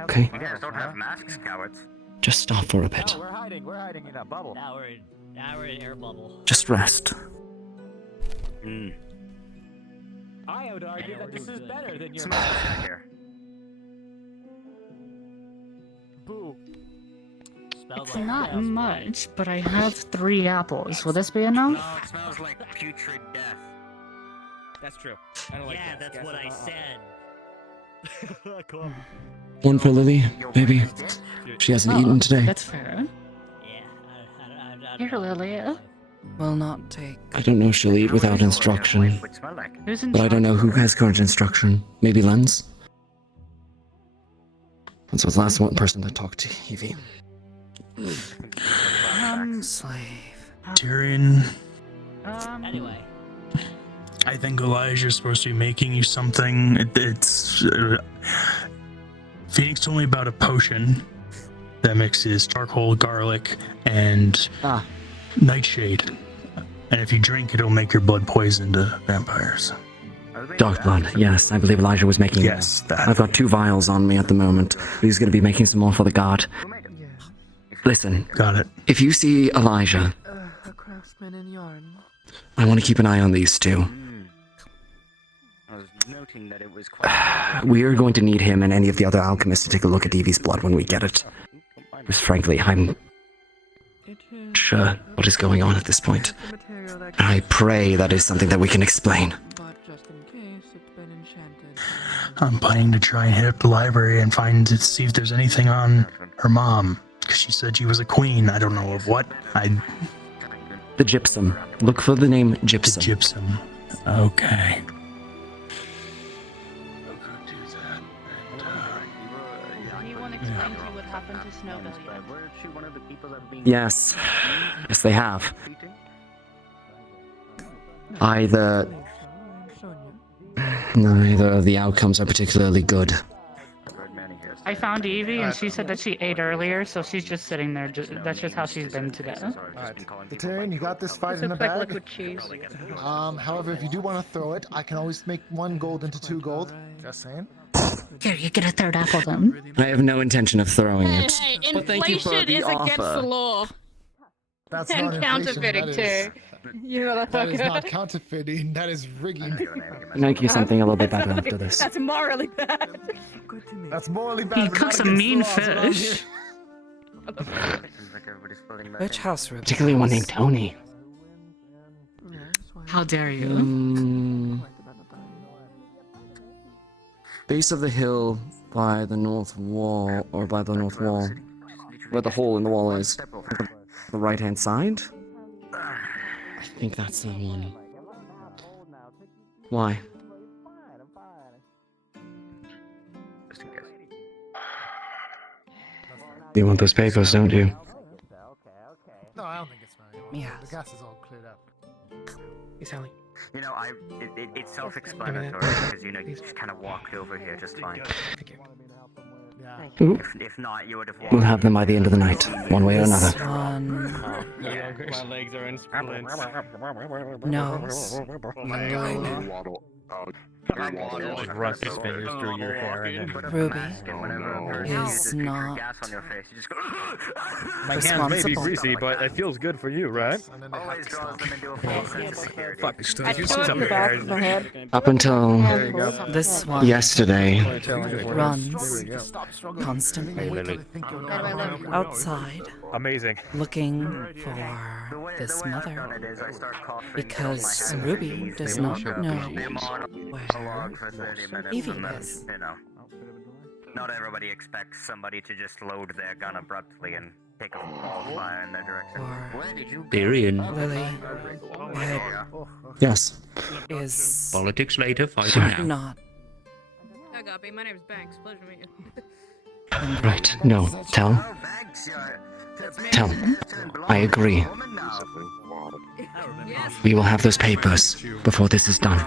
Okay? You guys don't have masks, cowards. Just stop for a bit. We're hiding in a bubble. Now we're in air bubble. Just rest. I would argue that this is better than your here. Boo. It's not much, but I have 3 apples. Will this be enough? No, it smells like putrid death. That's true. I don't like Yeah, gas. that's what I said. Cool. One for Lily, maybe. She hasn't eaten today. That's fair. Here, Lilia. Will not take. I don't know if she'll eat without instruction. Who's in But I don't know who has current instruction. Maybe Lens? Lens was the last one person to talk to Evie. Slave. Tyrion, Anyway. I think Elijah's supposed to be making you something. It's Phoenix told me about a potion that mixes charcoal, garlic, and nightshade. And if you drink, it'll make your blood poison to vampires. Dark blood, yes, I believe Elijah was making Yes, that. I've got 2 vials on me at the moment. He's gonna be making some more for the guard. Listen. Got it. If you see Elijah, A craftsman in yarn. I want to keep an eye on these 2. I was noting that it was quite. We are going to need him and any of the other alchemists to take a look at Evie's blood when we get it. Because frankly, I'm sure what is going on at this point. I pray that is something that we can explain. But just in case it's been enchanted. I'm planning to try and hit up the library and see if there's anything on her mom. Because she said she was a queen. I don't know of what. The gypsum. Look for the name gypsum. The gypsum. Okay. Anyone explain to you what happened to Snowbelly? Yes. Yes, they have. Neither of the outcomes are particularly good. I found Evie, and she said that she ate earlier, so she's just sitting there. That's just how she's been today. Alright, Tyrion, you got this fight This in the looks like bag. liquid cheese. However, if you do want to throw it, I can always make 1 gold into 2 gold. Just saying. Here, you get a 3rd apple then. I have no intention of throwing it. Hey, But thank you for inflation the is against offer. the law. That's And not counterfeiting inflation, too. You know That is not counterfeiting. That is rigging. Make you something a little bit better after this. That's morally bad. That's morally bad. He but cooks not a against mean the law, is what I'm fish. Which house room? Particularly one named Tony. How dare you? Base of the hill by the north wall, or by the north wall, where the hole in the wall is. The right-hand side? I think that's the one. Why? You want those papers, don't you? No, I don't think it's very long. Yeah. The gas is all cleared up. Hey, Sally. You know, it's self-explanatory because you just kind of walked over here just fine. Ooh. If not, you would have walked. We'll have them by the end of the night, one way or another. My legs are in splints. Nose. Just rust his fingers through your hair and then... Ruby is not My hands may be responsible. greasy, but it feels good for you, right? Always draws them into a false sense of security. Fuck, I do it in the back of my head. Up until This one yesterday, runs constantly outside Amazing. looking for this mother because Ruby does not know where Evie is. You know, not everybody expects somebody to just load their gun abruptly and take a ball fire in their direction. Tyrion. Lily Yes. is Politics later, fighting now. not Hi, Guppy. My name's Banks. Pleasure to meet you. Right, no, tell. Thanks, Tell him. I agree. We will have those papers before this is done.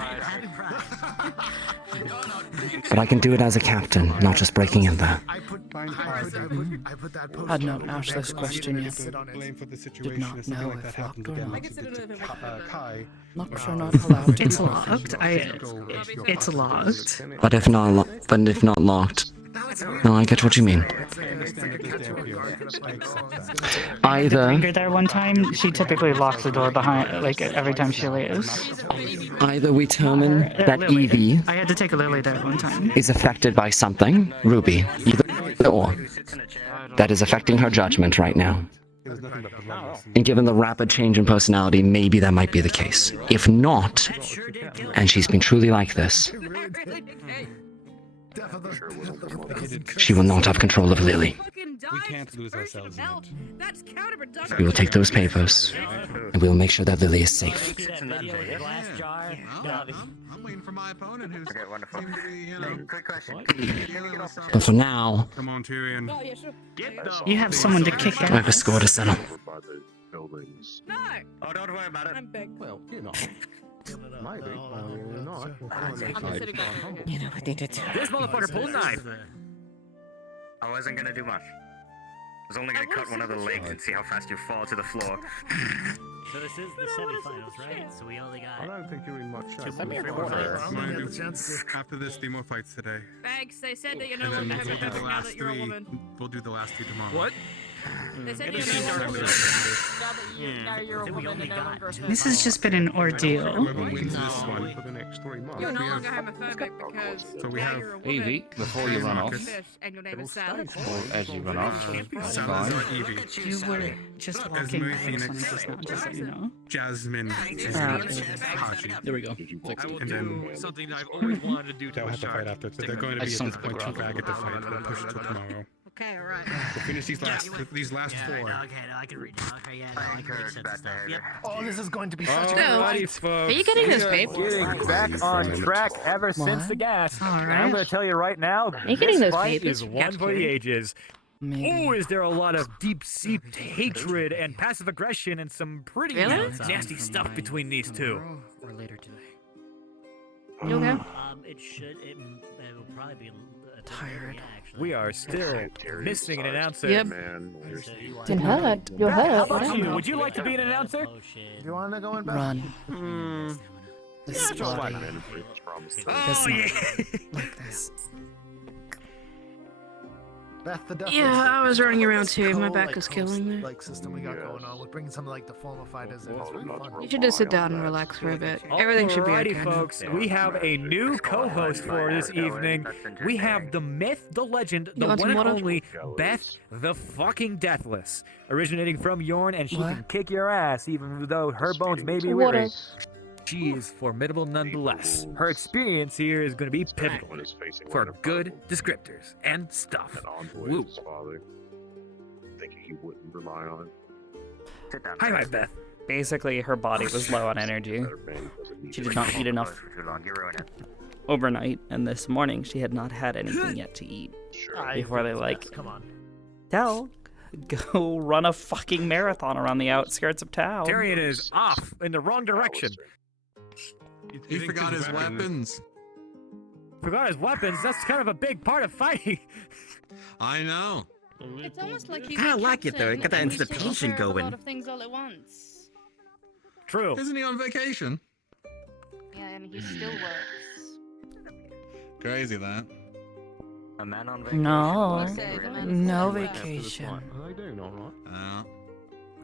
But I can do it as a captain, not just breaking in there. Had not asked this question yet. Did not know if locked or not. Locks are not allowed to It's be locked. It's locked. But if not locked, no, I get what you mean. Either Bring her there one time. She typically locks the door behind, like every time she leaves. Either we determine that Lily. Evie I had to take Lily there one time. is affected by something, Ruby, either or, that is affecting her judgment right now. And given the rapid change in personality, maybe that might be the case. If not, and she's been truly like this, she will not have control of Lily. We can't lose ourselves in it. We will take those papers, and we will make sure that Lily is safe. I'm waiting for my opponent who's wonderful. Quick question. But for now, Come on, Tyrion. You have someone to kick I have a out. score to settle. Oh, don't worry about it. Well, you're not. Might be. You're not. You know what they did to her? This motherfucker pulled a knife. I wasn't gonna do much. I was only gonna cut one of the legs and see how fast you fall to the floor. So this is the semifinals, right? So we only got. I don't think you're in much shape. Send me a quarter. After this, 3 more fights today. Thanks, they said that you're no And longer then having we'll do the now last that you're a 3. woman. We'll do the last 2 tomorrow. What? They said you're no longer a woman. Now you're a woman and no longer a This has just been an ordeal. Whoever wins this one. For the next 3 months. You're no longer homophobic because So we now have you're a woman. Evie, before you run off, Fish, and your name is Salad. or as you run off, that's Salazar fine. Evie. You were just walking Esme by Phoenix. just now, just so you know. Jasmine. Hachi. There we go. And then something I've always wanted to do to they'll a have to shark. fight after. But they're going to I be just at this don't point too think bad at the fight. We'll push it till tomorrow. Okay, alright. We'll finish these last 4. Okay, no, I can read now. Okay, yeah, no, I can read sense stuff. Yep. Oh, this is going to be such a Alrighty, folks. Are you getting those papers? Getting back on track ever since the gas. And I'm going to tell you right now, Are you getting this those fight papers? is one for the ages. Maybe. Oh, is there a lot of deep-seated hatred and passive aggression and some pretty Really? nasty stuff between these two. Or later today. You okay? It should. It will probably be. Tired. Yeah, actually. We are still missing an announcer. Yep. Didn't hurt. You're How hurt. about you? Would you like to be an announcer? You want to go in back? Run. This body. Oh, yeah. Like this. Beth, the Deathless. Yeah, I was running around This too. My cool, back like, was killing me. Like system we got going on. We're bringing some like the former fighters in. It's really fun. You should just sit down and relax for a bit. Everything should be okay. Alrighty, folks. We have a new co-host for this evening. We have the myth, the legend, the want one some and water? only Beth the fucking Deathless. Originating from Yorn, and she What? can kick your ass even though her bones may be Water. weary. She is formidable nonetheless. Her experience here is going to be pivotal for good descriptors and stuff. Woo. Thinking he wouldn't rely on it. Hi, Beth. Basically, her body was low on energy. She did not eat enough overnight, and this morning she had not had anything yet to eat. Before they Come on. Del, go run a fucking marathon around the outskirts of town. Tyrion is off in the wrong direction. He forgot his weapons. Forgot his weapons. That's kind of a big part of fighting. I know. It's almost like he's Kinda like it, though. It got that captain, anticipation and he takes care of going. a lot of things all at once. True. Isn't he on vacation? Yeah, and he still works. Crazy that. A man on vacation. No. Say, the man No is- vacation. Are they doing all right?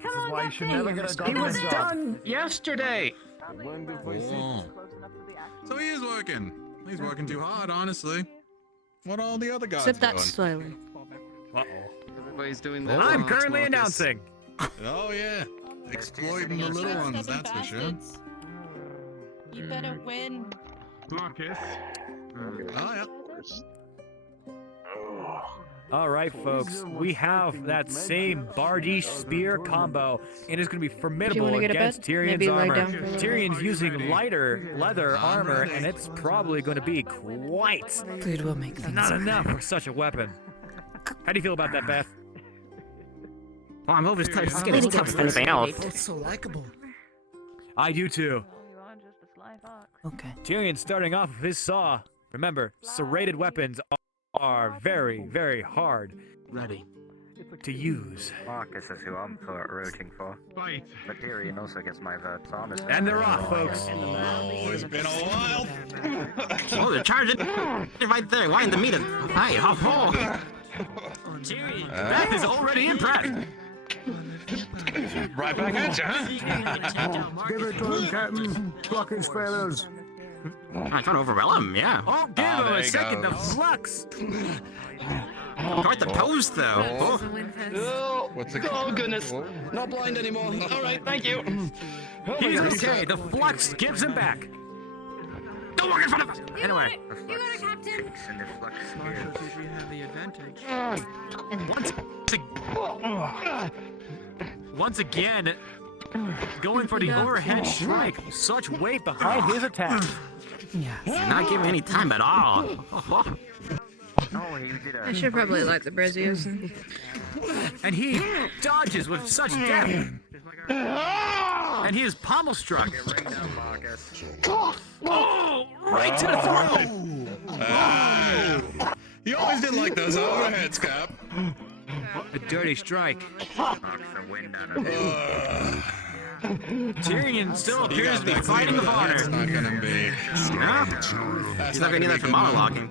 This is why you should never get a He government was job. done yesterday. Oh. So he is working. He's working too hard, honestly. What are all the other guys Sip that doing? slowly. Uh-oh. Everybody's doing that. I'm currently announcing. Oh yeah, exploiting the little ones, that's for sure. Bastards. You better win. Marcus. Oh yeah. All right, folks. We have that same Bardiche spear combo, and it's going to be formidable wanna get a against bed? Tyrion's Maybe lie armor. down for a little Tyrion's using lighter leather armor, and it's probably going to be quite Food will make things not better. enough for such a weapon. How do you feel about that, Beth? Oh, I'm over this skin is tough as anything else. Both so likable. I do too. Okay. Tyrion's starting off with his saw. Remember, serrated weapons are very, very hard. Ready. To use. Marcus is who I'm rooting for. Fight. But Tyrion also gets my votes, honestly. And they're off, folks. Oh, it's been a while. Oh, they're charging right there. Why in the meeting? Hi, ho ho. Tyrion. Beth is already impressed. Right back at you, huh? Give it to him, Captain. Fucking fellas. I'm trying to overwhelm him, yeah. Oh, give him a second to flux. Quite the pose, though. Oh, what's it? Oh, goodness. Not blind anymore. All right, thank you. He's okay. The flux gives him back. Don't walk in front of us. Anyway. You got it, Captain. We have the advantage. Once again, going for the overhead strike. Such weight behind his attack. Yeah. You're not giving any time at all. I should probably light the braziers. And he dodges with such depth. And he is pommel struck. Oh, right to the throat. You always did like those overheads, Cap. A dirty strike. Tyrion still appears to be fighting the honor. It's not gonna be. Yeah. He's not gonna need that for monologuing.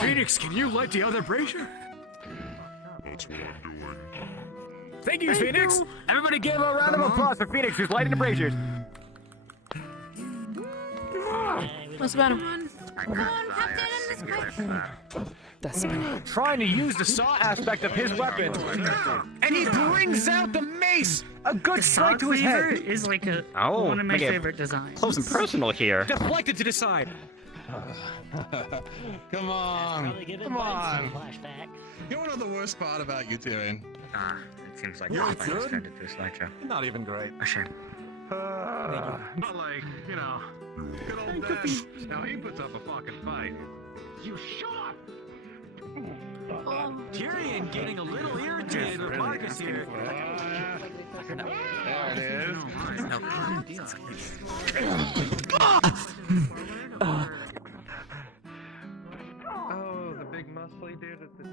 Phoenix, can you light the other brazier? Thank you, Phoenix. Everybody give a round of applause for Phoenix, who's lighting the braziers. What's about him? Trying to use the saw aspect of his weapon, and he brings out the mace. A good strike to his head. Is like a Oh, one of my make it favorite designs. Close and personal here. Deflected to the side. Come on. Come on. You wanna know the worst part about you, Tyrion? It seems like You're I good. extended to a slideshow. Not even great. A shame. Not like, you know, good old dad. Now he puts up a fucking fight. You shot! Tyrion getting a little irritated with Marcus here. There it is. Oh, the big muscly dude at the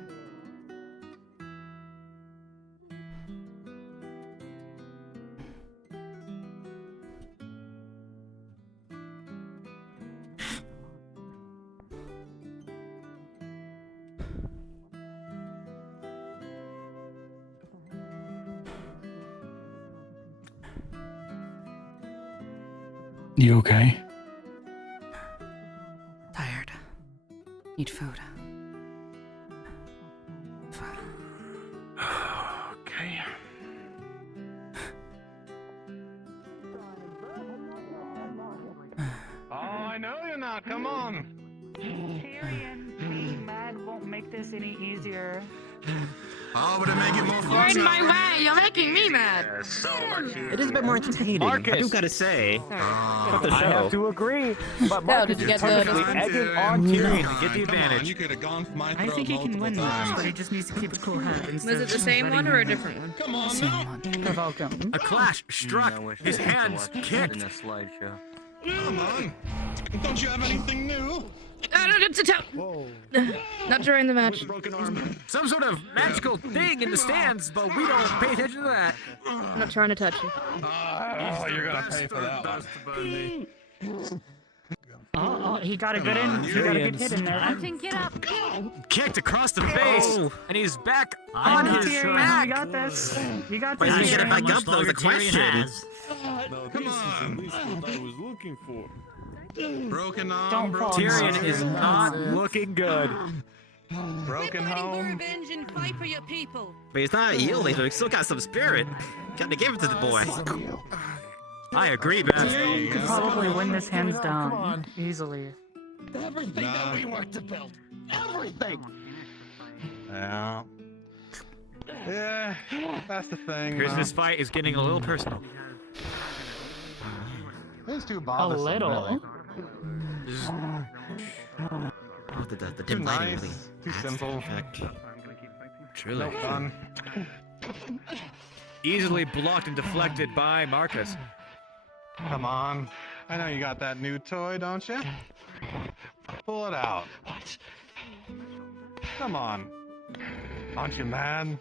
You okay? Tired. Need food. Okay. Oh, I know you're not. Come on. Tyrion, being mad won't make this any easier. Oh, but it make it more You're fun. in my way. You're making me mad. It is a bit more entertaining. Marcus. I do gotta say. Cut the I have show. to agree, but No, Marcus did you is get the- purposely egging on Tyrion to get the Come on, advantage. you could have gone for my I throat think he can win multiple this, times. but he just needs to keep a cool head. Was it the same one or a different one? Come on now. You're welcome. A clash struck. His hands kicked. In a slideshow. Come on. Don't you have anything new? It's a towel. Not during the match. Broken arm. Some sort of magical thing in the stands, but we don't pay attention to that. I'm not trying to touch you. Oh, you're gonna pay for that one. Oh, he got a good in. He got a good hit in there. Captain, get up. Kicked across the face, and he's back on his Tyrion, back. you got this. You got But this. how do you get it Tyrion. back up, though, is the question. Come on. What I was looking for. Broken arm. Don't fall. Tyrion is not looking good. Broken home. revenge and fight for your people. But he's not yielding, so he's still got some spirit. Gotta give it to the boy. I agree, Beth. Tyrion could probably win this hands down easily. Everything that we worked to build. Everything. Yeah. Yeah, that's the thing. Here's this fight is getting a little personal. These two A bothersome, little. Oh, the Too dim lighting nice. really. Too simple. Effect. Truly. No fun. Easily blocked and deflected by Marcus. Come on. I know you got that new toy, don't you? Pull it out. Come on. Aren't you mad?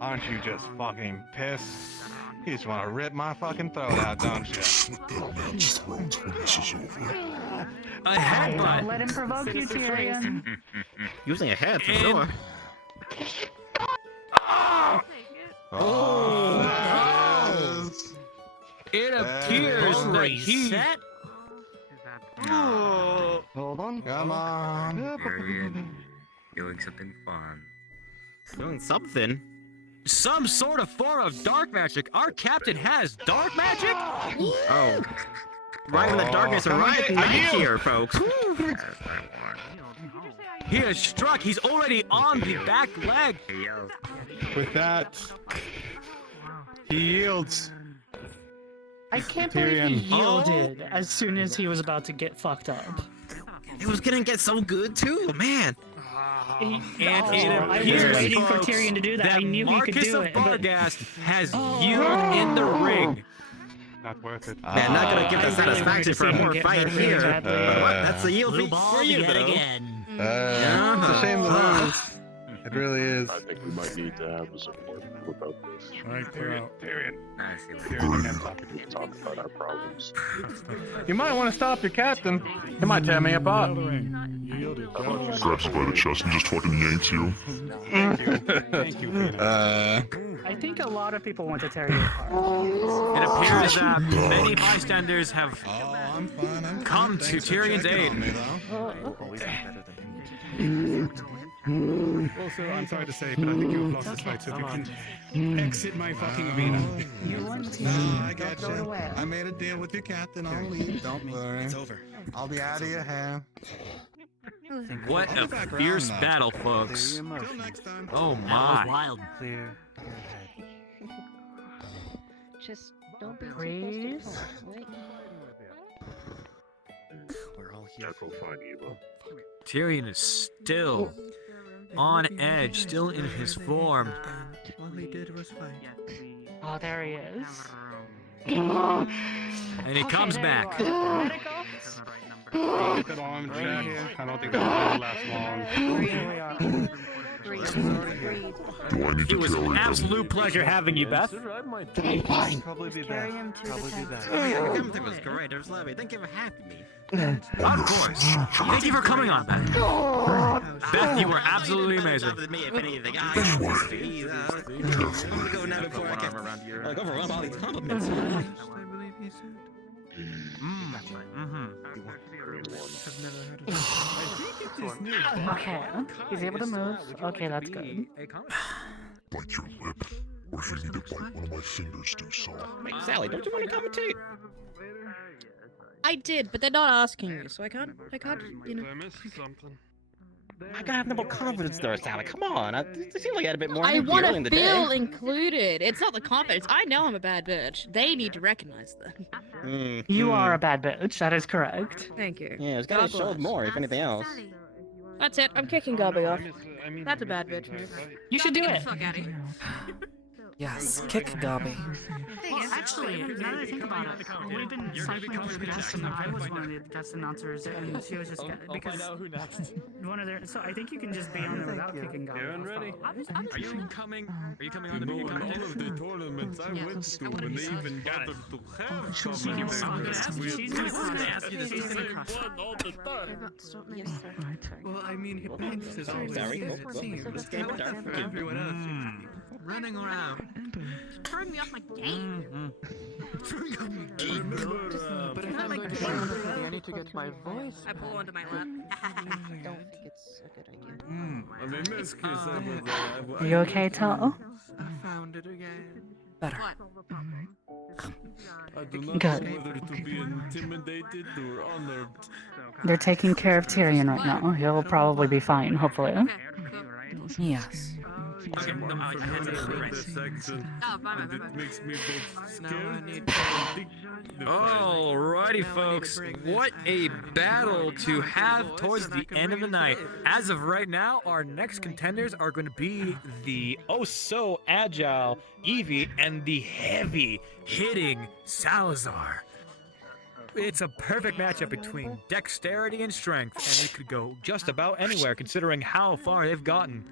Aren't you just fucking pissed? You just want to rip my fucking throat out, don't you? A headbutt. Don't let him provoke you, Tyrion. Using a head for sure. Oh! It appears that he... Hold on. Come on. Doing something fun. Doing something? Some sort of form of dark magic. Our captain has dark magic? Oh. Right in the darkness, right night here, folks. He has struck. He's already on the back leg. With that, he yields. I can't believe he Tyrion. yielded as soon as he was about to get fucked up. It was gonna get so good too, man. And I was waiting for Tyrion to do that. I knew he could do it. Marcus of Barghast has yielded in the ring. Not worth it. Man, not gonna give the satisfaction for a more fight here. But what? That's a yield for you, though. Again. It's a shame to lose. It really is. I think we might need to have a support group about this. Right, period. Talk about our problems. You might want to stop your captain. He might tear me apart. Grabs you by the chest and just fucking yanks you. Thank you, Peter. I think a lot of people want to tear you apart. It appears that many bystanders have come to Tyrion's aid. Also, I'm sorry to say, but I think you have lost this fight, so if you can exit my fucking arena. I got you. I made a deal with your captain. I'll leave. Don't worry. It's over. I'll be out of your hair. What a fierce battle, folks. Oh my. That was wild. Clear. Just don't be Please? We're all here. That's fine, Eva. Tyrion is still on edge, still in his form. All he did was fight. Oh, there he is. And he comes back. Good arm check. I don't think that'll last long. It was an absolute pleasure having you, Beth. Fine. Probably be best. It was great. It was lovely. Thank you for having me. Of course. Thank you for coming on, Beth. Beth, you were absolutely amazing. Go now before I get overwhelmed by all these compliments. I believe he said. Okay, he's able to move. Okay, that's good. Bite your lip, or if you need to bite one of my fingers, do so. Wait, Sally, don't you want to commentate? I did, but they're not asking you, so I can't, you know. I missed something. I gotta have no more confidence there, Sally. Come on. It seemed like I had a bit more I energy want early in to the feel day. included. It's not the confidence. I know I'm a bad bitch. They need to recognize that. You are a bad bitch, that is correct. Thank you. Yeah, it's gotta show more, if anything else. That's it. I'm kicking Gobby off. That's a bad bitch move. You should do it. Yes, kick Gobby. Well, actually, now that I think about it, we've been cycling through guests, and I was one of the guest announcers, and she was just because who next. one of their. So I think you can just be on there without kicking Gobby. Aaron, ready? Are you coming? Are you coming on the All of the tournaments I went to, when they even gathered to have She's somebody gonna there. crush. She's gonna crush. She's gonna crush. Well, I mean, he paints his always Sorry. his Well, team. this game is dark. Everyone else. Running around. Throwing me off my game. But if I'm going to play with somebody, I need to get my voice. I pull onto my lap. I don't think it's a good idea. I mean, this case, Are you okay, Tal? I found it again. Better. I do not Good. know whether to be intimidated or honored. They're taking care of Tyrion right now. He'll probably be fine, hopefully. Yes. Okay, no, I had to right. Oh, bye. Makes me both scared. Alrighty, folks. What a battle to have towards the end of the night. As of right now, our next contenders are going to be the oh-so-agile Evie and the heavy-hitting Salazar. It's a perfect matchup between dexterity and strength, and it could go just about anywhere considering how far they've gotten.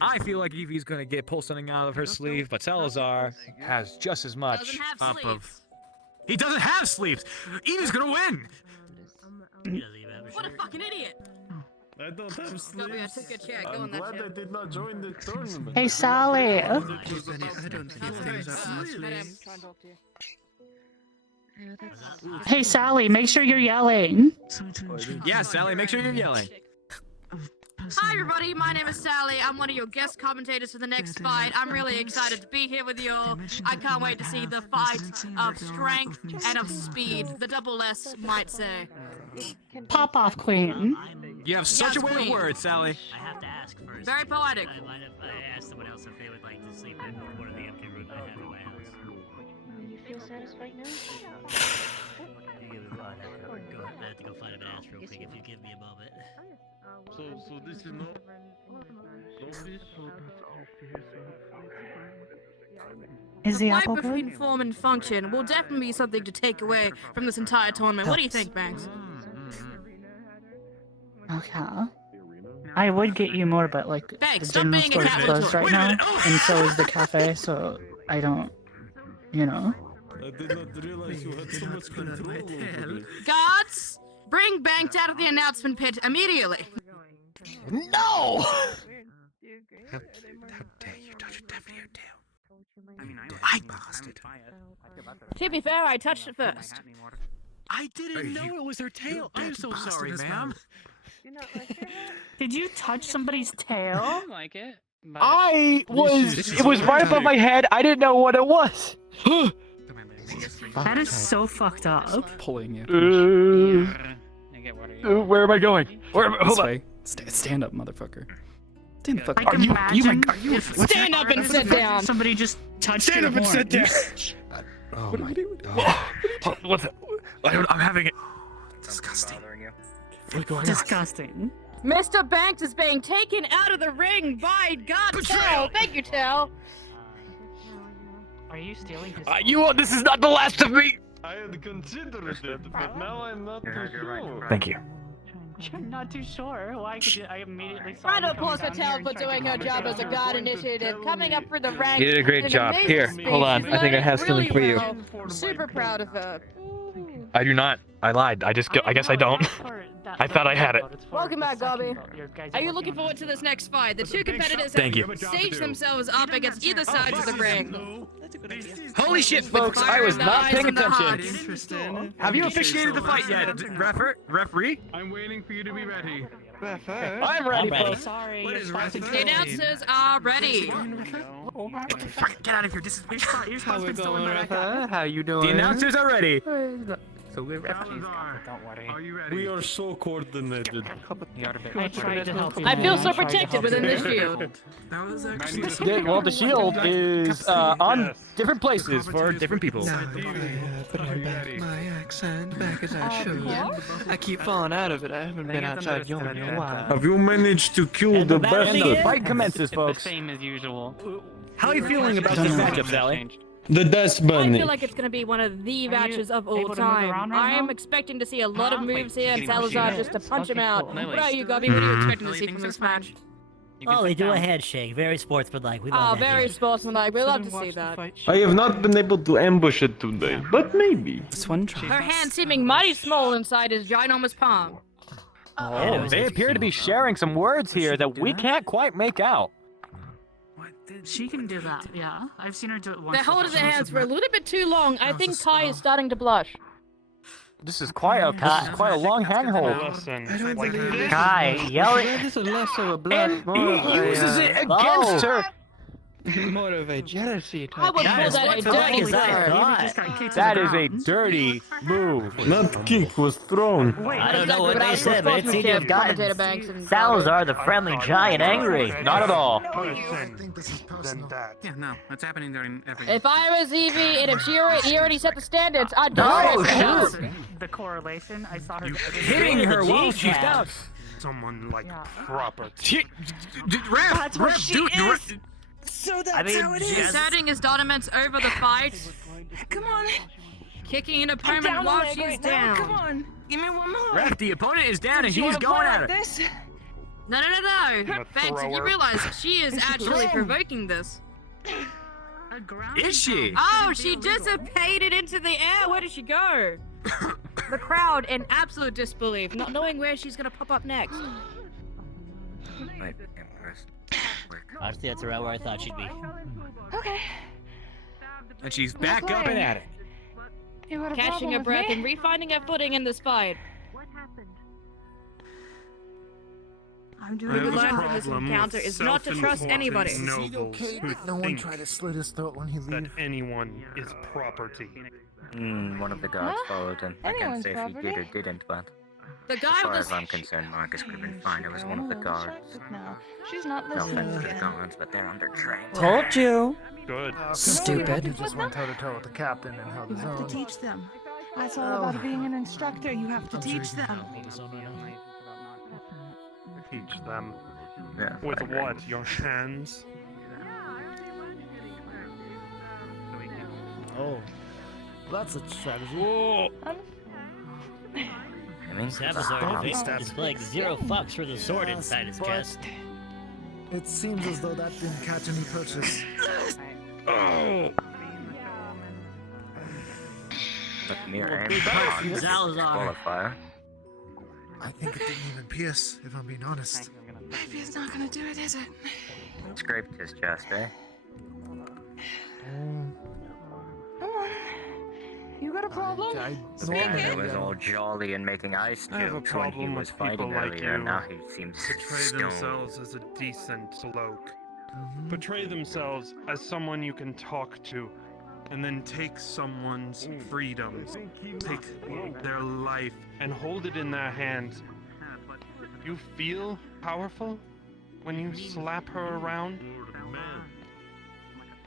I feel like Evie's going to pull something out of her sleeve, but Salazar has just as much up of... He doesn't have sleeves! Evie's gonna win! What a fucking idiot! I don't have sleeves. Gobby, I took your chair. Go I'm on that glad chair. I did not join the tournament. Hey, Sally. I don't try and talk to you. Hey, Sally, make sure you're yelling. Yeah, Sally, make sure you're yelling. Hi everybody, my name is Sally. I'm one of your guest commentators for the next fight. I'm really excited to be here with you all. I can't wait to see the fight of strength and of speed. The double S might say. Pop off, Queen. You have such a way of words, Sally. I have to ask first. Very poetic. I asked someone else if they would like to sleep in one of the empty rooms I have in my house. You feel satisfied now? I have to go find a bath real quick if you give me a moment. So this is no Is the fight apple between good? form and function will definitely be something to take away from this entire tournament. What do you think, Banks? Okay. I would get you more, but like Banks, the stop general being a store's closed right now, Oh! and so is the cafe. So I don't, you know. I did not realize you had so much control over me. Guards, bring Banks out of the announcement pit immediately. No! How dare you touch a daffodil tail? I bastard. To be fair, I touched it first. I didn't know it was her tail. I'm so sorry, ma'am. Did you touch somebody's tail? Like it. It was right above my head. I didn't know what it was. That is so fucked up. Pulling you. Where am I going? Hold on. Way. Stand up, motherfucker. Stand the fuck I up. can imagine Stand up and sit down. Somebody just touched Stand your up and sit down. horns. Oh my god. What's that? I'm having it. Disgusting. What's going on? Disgusting. Mr. Banks is being taken out of the ring by God Tell. Thank you, Tell. Are you stealing his? This is not the last of me. I had considered it, but now I'm not too sure. Thank you. I'm not too sure. Why? Because I immediately saw. Round him of applause for coming down Tell here for and tried doing to her come job over as a to God us. initiative, coming up for the rank. You did a great in an job. amazing Here, speech. hold on. She's I think I have learning something for you. really well. Super proud of her. I do not. I lied. I guess I don't. I thought I had it. Welcome back, Gobby. Are you looking forward to this next fight? The two competitors Thank you. have staged themselves up against either side of the ring. Holy shit, folks! I was not paying attention. Interesting. Have you officiated the fight yet, referee? I'm waiting for you to be ready. I'm ready, folks. Sorry. What is The announcers are ready. Get out of here. This is You're supposed to be still in the How you doing? The announcers are ready. So we're refugees. Don't worry. Are you ready? We are so coordinated. I tried to help you. I feel so I tried to protected help within you. this shield. That was actually. Well, the shield is on different places for different people. But I back my accent back as I should. I keep falling out of it. I haven't been outside yawning in a while. Have you managed to kill the And the bastard? fight commences, folks. Same as usual. How are you feeling about this matchup, Sally? The Dust I Bunny. feel like it's going to be one of the matches of all able to move time. around right I am now? expecting to see a lot of Huh? moves here and Getting Salazar pushy. just to punch him Okay, out. cool. What about you, Gobby? What are you expecting to see from this match? Oh, they do a handshake. Very sportsmanlike. We Oh, love that very here. sportsmanlike. We love to see that. I have not been able to ambush it today, but maybe. This one try. Her hand seeming mighty small inside his ginormous palm. Oh, they appear to be sharing some words here that we can't quite make out. She can do that, yeah. I've seen her do it once. They're holding before. their She hands must for a have little bit too long. I That was think a Kai is spell. starting to blush. This is quite a long handhold. I don't believe this. Guy, yell it. This is less of a blush, And more of he uses a, it against her. More of a jealousy I type. would call that a dirty player. That is a dirty move. That kick was thrown. I don't know what they Exactly, said, but it seemed to have Commentator gotten Banks and Salazar, the friendly giant, angry. Not at all. I think this is personal. Yeah, no, it's happening during every. If I was Evie and if he already set the standards, I'd do Oh, it. shoot. The correlation, I saw her Hitting her while she's down. Someone like Yeah. proper. Ref, That's what ref, she dude, is. So that's how it is. Asserting his dominance over the fight. Come on. Kicking an I'm opponent down while leg she's right now. down. Come on. Give me one more. Ref, the opponent is down and Do you he's wanna going play at like her. this? No. Banks, you realize she is actually provoking this. Is she? Oh, she dissipated into the air. Where did she go? The crowd in absolute disbelief, not knowing where she's gonna pop up next. Honestly, that's around where I thought she'd be. Okay. And she's back up and at it. Catching her breath and refinding her footing in this fight. I'm We doing would a learn job. from this encounter is not to trust anybody. Is he okay? No one try to slit his throat when he That leaves. anyone is property. One of the guards followed him. I can't Anyone's say if he did or property. didn't, but The as guy far with as the I'm concerned, Marcus could have been fine. It was one of the guards. No, she's not No listening offense to the again. guards, but they're undertrained. Told you. Good. Stupid. You just went toe to toe with the captain and held You his have to own. teach them. That's all about being an instructor. You have to I'm sure teach you can them. Teach them. Yeah, With I agree. what? Your hands? Oh, that's a strategy. I mean, Salazar displaying zero fucks for the sword inside his But chest. it seems as though that didn't catch any purchase. With mere aim, big punch from Marcus is a Salazar. disqualifier. I think it didn't even pierce, if I'm being honest. Maybe it's not gonna do it, is it? Scraped his chest, eh? Come on. You got a problem? The guy that was all jolly and making ice I have a jokes when he problem was with people fighting like earlier, you. now he seems Portray stoned. themselves as a decent bloke. Portray themselves as someone you can talk to, and then take someone's freedom, take their life, and hold it in their hands. You feel powerful when you slap her around?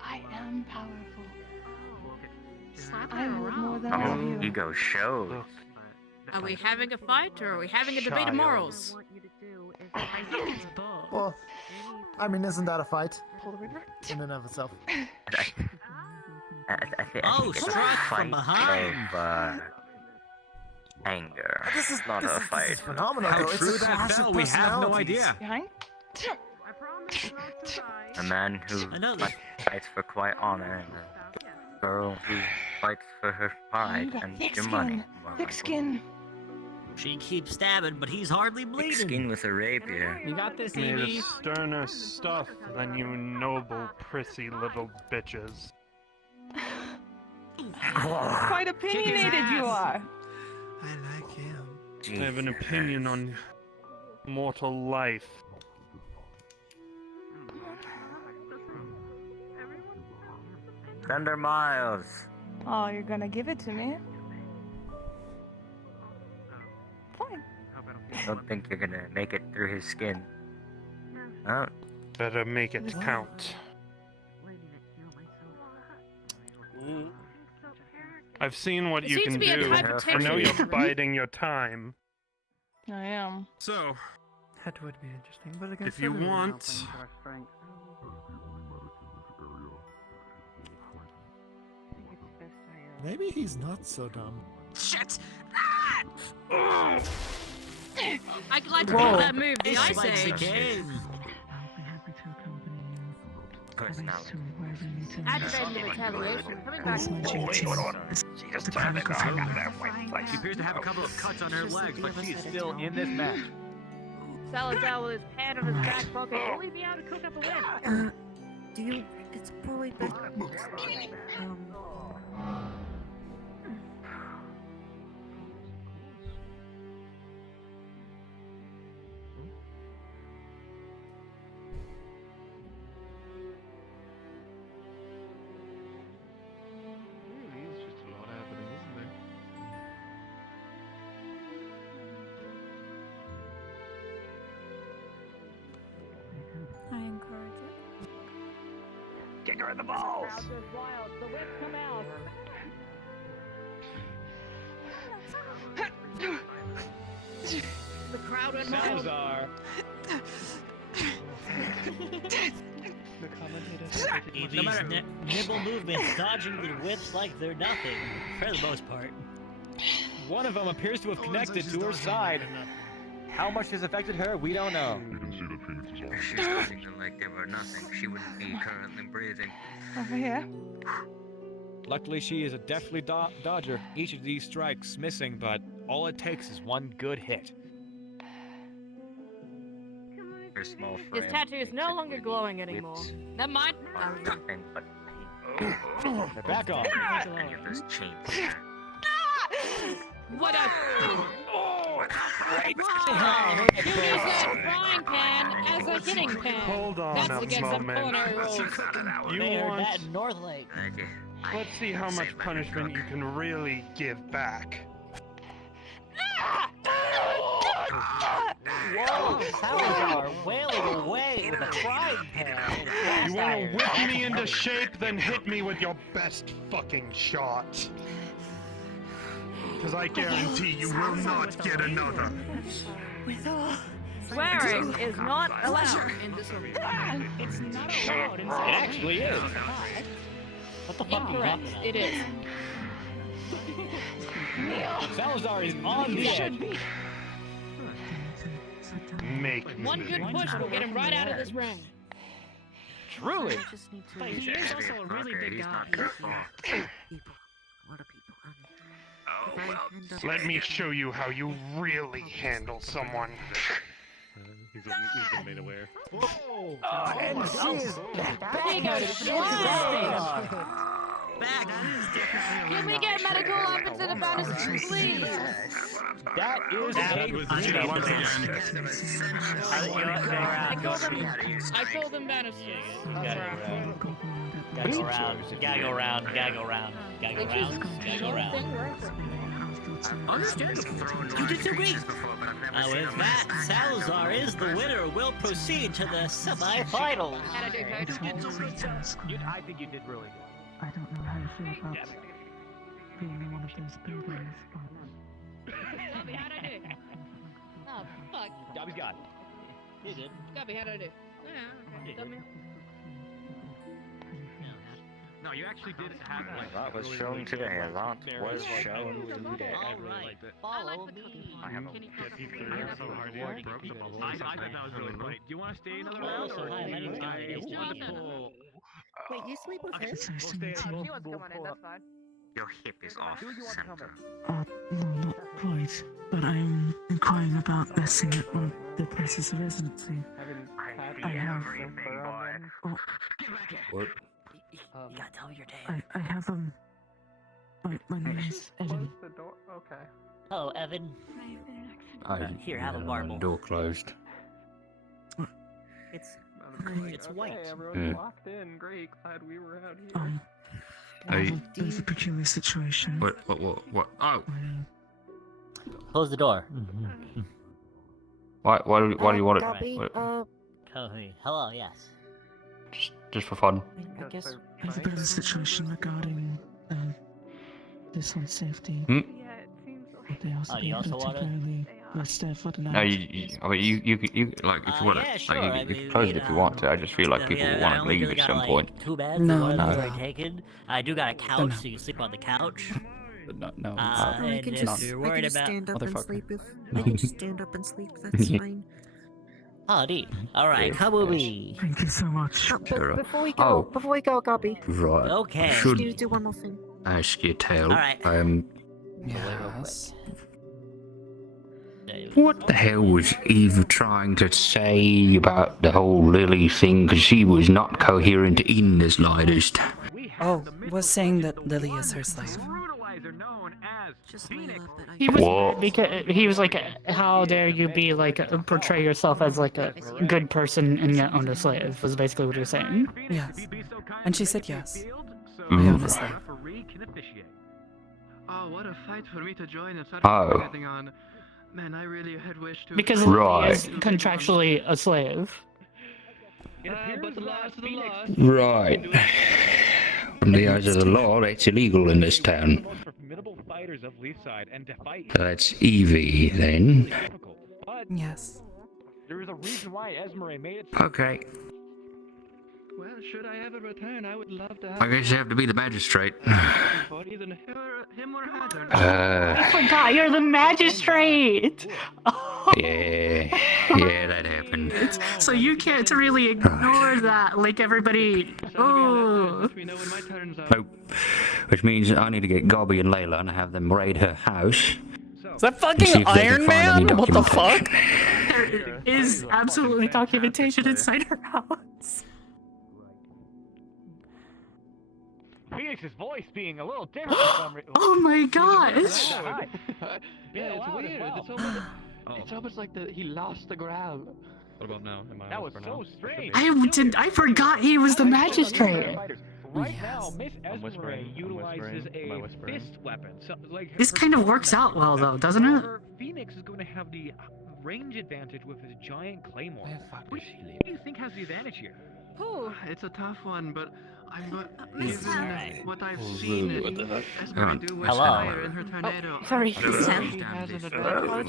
I am powerful. Slap I her would more than around. all of Oh, you. ego shows. Are we having a fight or are we having a debate of Child. morals? Well, I mean, isn't that a fight Pull the river. in and of itself? I Oh, think it's a struck from fight behind. of anger, This is not a this fight. is phenomenal. How though. It's true a that clash fell, of we have no personalities. idea. Behind? A man who I know this. fights for quiet honor, and a girl who fights for her You pride got and thick your skin. money. Thick skin. She keeps stabbing, but he's hardly Thick bleeding. skin with a rapier. You got this, Made of Evie. sterner stuff than you noble, prissy little bitches. Quite opinionated you are. I like him. I have an opinion on mortal life. Thunder Miles. Oh, you're gonna give it to me? Fine. Don't think you're gonna make it through his skin. Oh, Better make it count. I've seen what It you seems can to be a do. type of I know tension. you're biding your time. I am. So, That would be interesting, but again, if you want, Maybe he's not so dumb. Shit! I'd like to Whoa. call that move the He Ice spikes the Age. game. personality. Activating the retaliation. Coming back. She appears to have a couple of cuts on her legs, but she is still in this match. Salazar with his hand on his back pocket. Will we be able to cook up a win? Do you? It's probably better. Kick her in the balls! The crowd went wild. Salazar! Evie's nibble movements dodging the whips like they're nothing, for the most part. One of them appears to have connected to her side. How much this affected her, we don't know. If she's dodging them like they were nothing, she wouldn't be currently breathing. Over here. Luckily, she is a deftly dodger. Each of these strikes missing, but all it takes is one good hit. Her small His frame tattoo is no longer glowing anymore. Never mind. nothing but They're back on. any of those chains. What a... Wow! You use that frying pan as a hitting pan. Hold on That's a against the moment. culinary rules. You They heard want... that in North Lake. Let's see how much punishment you can really give back. Whoa! Salazar wailing away with a frying pan. You want to whip me into shape, then hit me with your best fucking shot. Because I guarantee you will not get another. Swearing is not allowed in this room. It's not allowed in It actually is. What the fuck? Incorrect. It is. Salazar is on the edge. Make One good push will get him right out of this ring. Truly. But he is also a really big guy. Let me show you how you really handle someone. He's been made aware. Whoa! And she is Can we get medical up into the banister, please? That is a Once again. I told them banisters. Gotta go round. Gotta go round. Gotta go round. Gotta go round. Gotta go round. Understandable. You did so great. With that, Salazar is the winner. We'll proceed to the semifinals. How'd I do, Coach? I think you did really good. I don't know how to feel about being in one of those buildings, Gabby, how'd I do? Oh, fuck. Gabby's got it. You did. Gabby, how'd I do? Yeah, okay. Dummy. No, you actually did have like. That was shown today. That was shown today. Alright, follow me. I have a I thought that was really funny. Do you want to stay another round? Also, hi, my name's Gabby. Wonderful. Wait, you sleep with Okay, him? we'll stay. Oh, she wants to come on in, that's fine. Your hip is off center. no, not quite. But I'm inquiring about vesting at one of the places of residency. I have. What? You gotta tell me your name. I have my name is Evan. Okay. Hello, Evan. Here, have a marble. Door closed. It's white. Everyone's locked in. Great. Glad we were out here. There's a peculiar situation. What? Oh. Close the door. Why do you want Gabby, it? Hello, yes. Just for fun. I guess. I have a bit of a situation regarding this one's safety. Hmm? Would they also Oh, be you able to also wanna- temporarily rest there for the night? No, I mean, you like if you want yeah, to, sure, like I you mean, can close it if you want to. I just feel like people will want to leave at some point. 2 beds. No, One no. is already taken. I do got a couch, so you can sleep on the couch. No. I And can if just, you're I worried can just about, stand up and Motherfucker. sleep if I can just stand up and sleep. That's fine. oh, neat. All right, come with me. Thank you so much. Sure. Before we Oh. go, Gabby. Right. Okay. I I should need to do one more thing. ask you, Tail. Alright. Yes. What the hell was Eve trying to say about the whole Lily thing? Because she was not coherent in the slightest. Oh, was saying that Lily is her slave. He was What? because he was like, "How dare you be like portray yourself as like a good person and yet own a slave?" Was basically what he was saying. Yes. And she said yes. Mm. I own a slave. Oh, what a fight for me to join and start Oh. getting on. Man, I really had wished to. Because Right. Lily is contractually a slave. But the laws are the laws. Right. From the eyes of the law, it's illegal in this town. Most formidable fighters of Leafside, and to fight So that's Evie, then. difficult. But Yes. there is a reason why Esmeralda made it. Okay. Well, should I ever return, I would love to have. I guess you have to be the magistrate. for either him or her. I forgot you're the magistrate. Yeah, that happened. So you can't really ignore that, like everybody. Oh. Nope. Which means I need to get Gobby and Layla and have them raid her house. Is that fucking Iron Man? What the fuck? There is absolutely documentation inside her house. Phoenix's voice being a little different for some reason. Oh my gosh! Yeah, it's weird. It's almost like he lost the ground. What about now? That was so strange. I forgot he was the magistrate. Right now, Miss Esmeralda utilizes a fist weapon. So, like, This kind of works out well, though, doesn't it? Phoenix is going to have the range advantage with his giant claymore. What do you think has the advantage here? Oh, it's a tough one, but given what I've seen Esmeralda do with fire in her tornado. Sorry.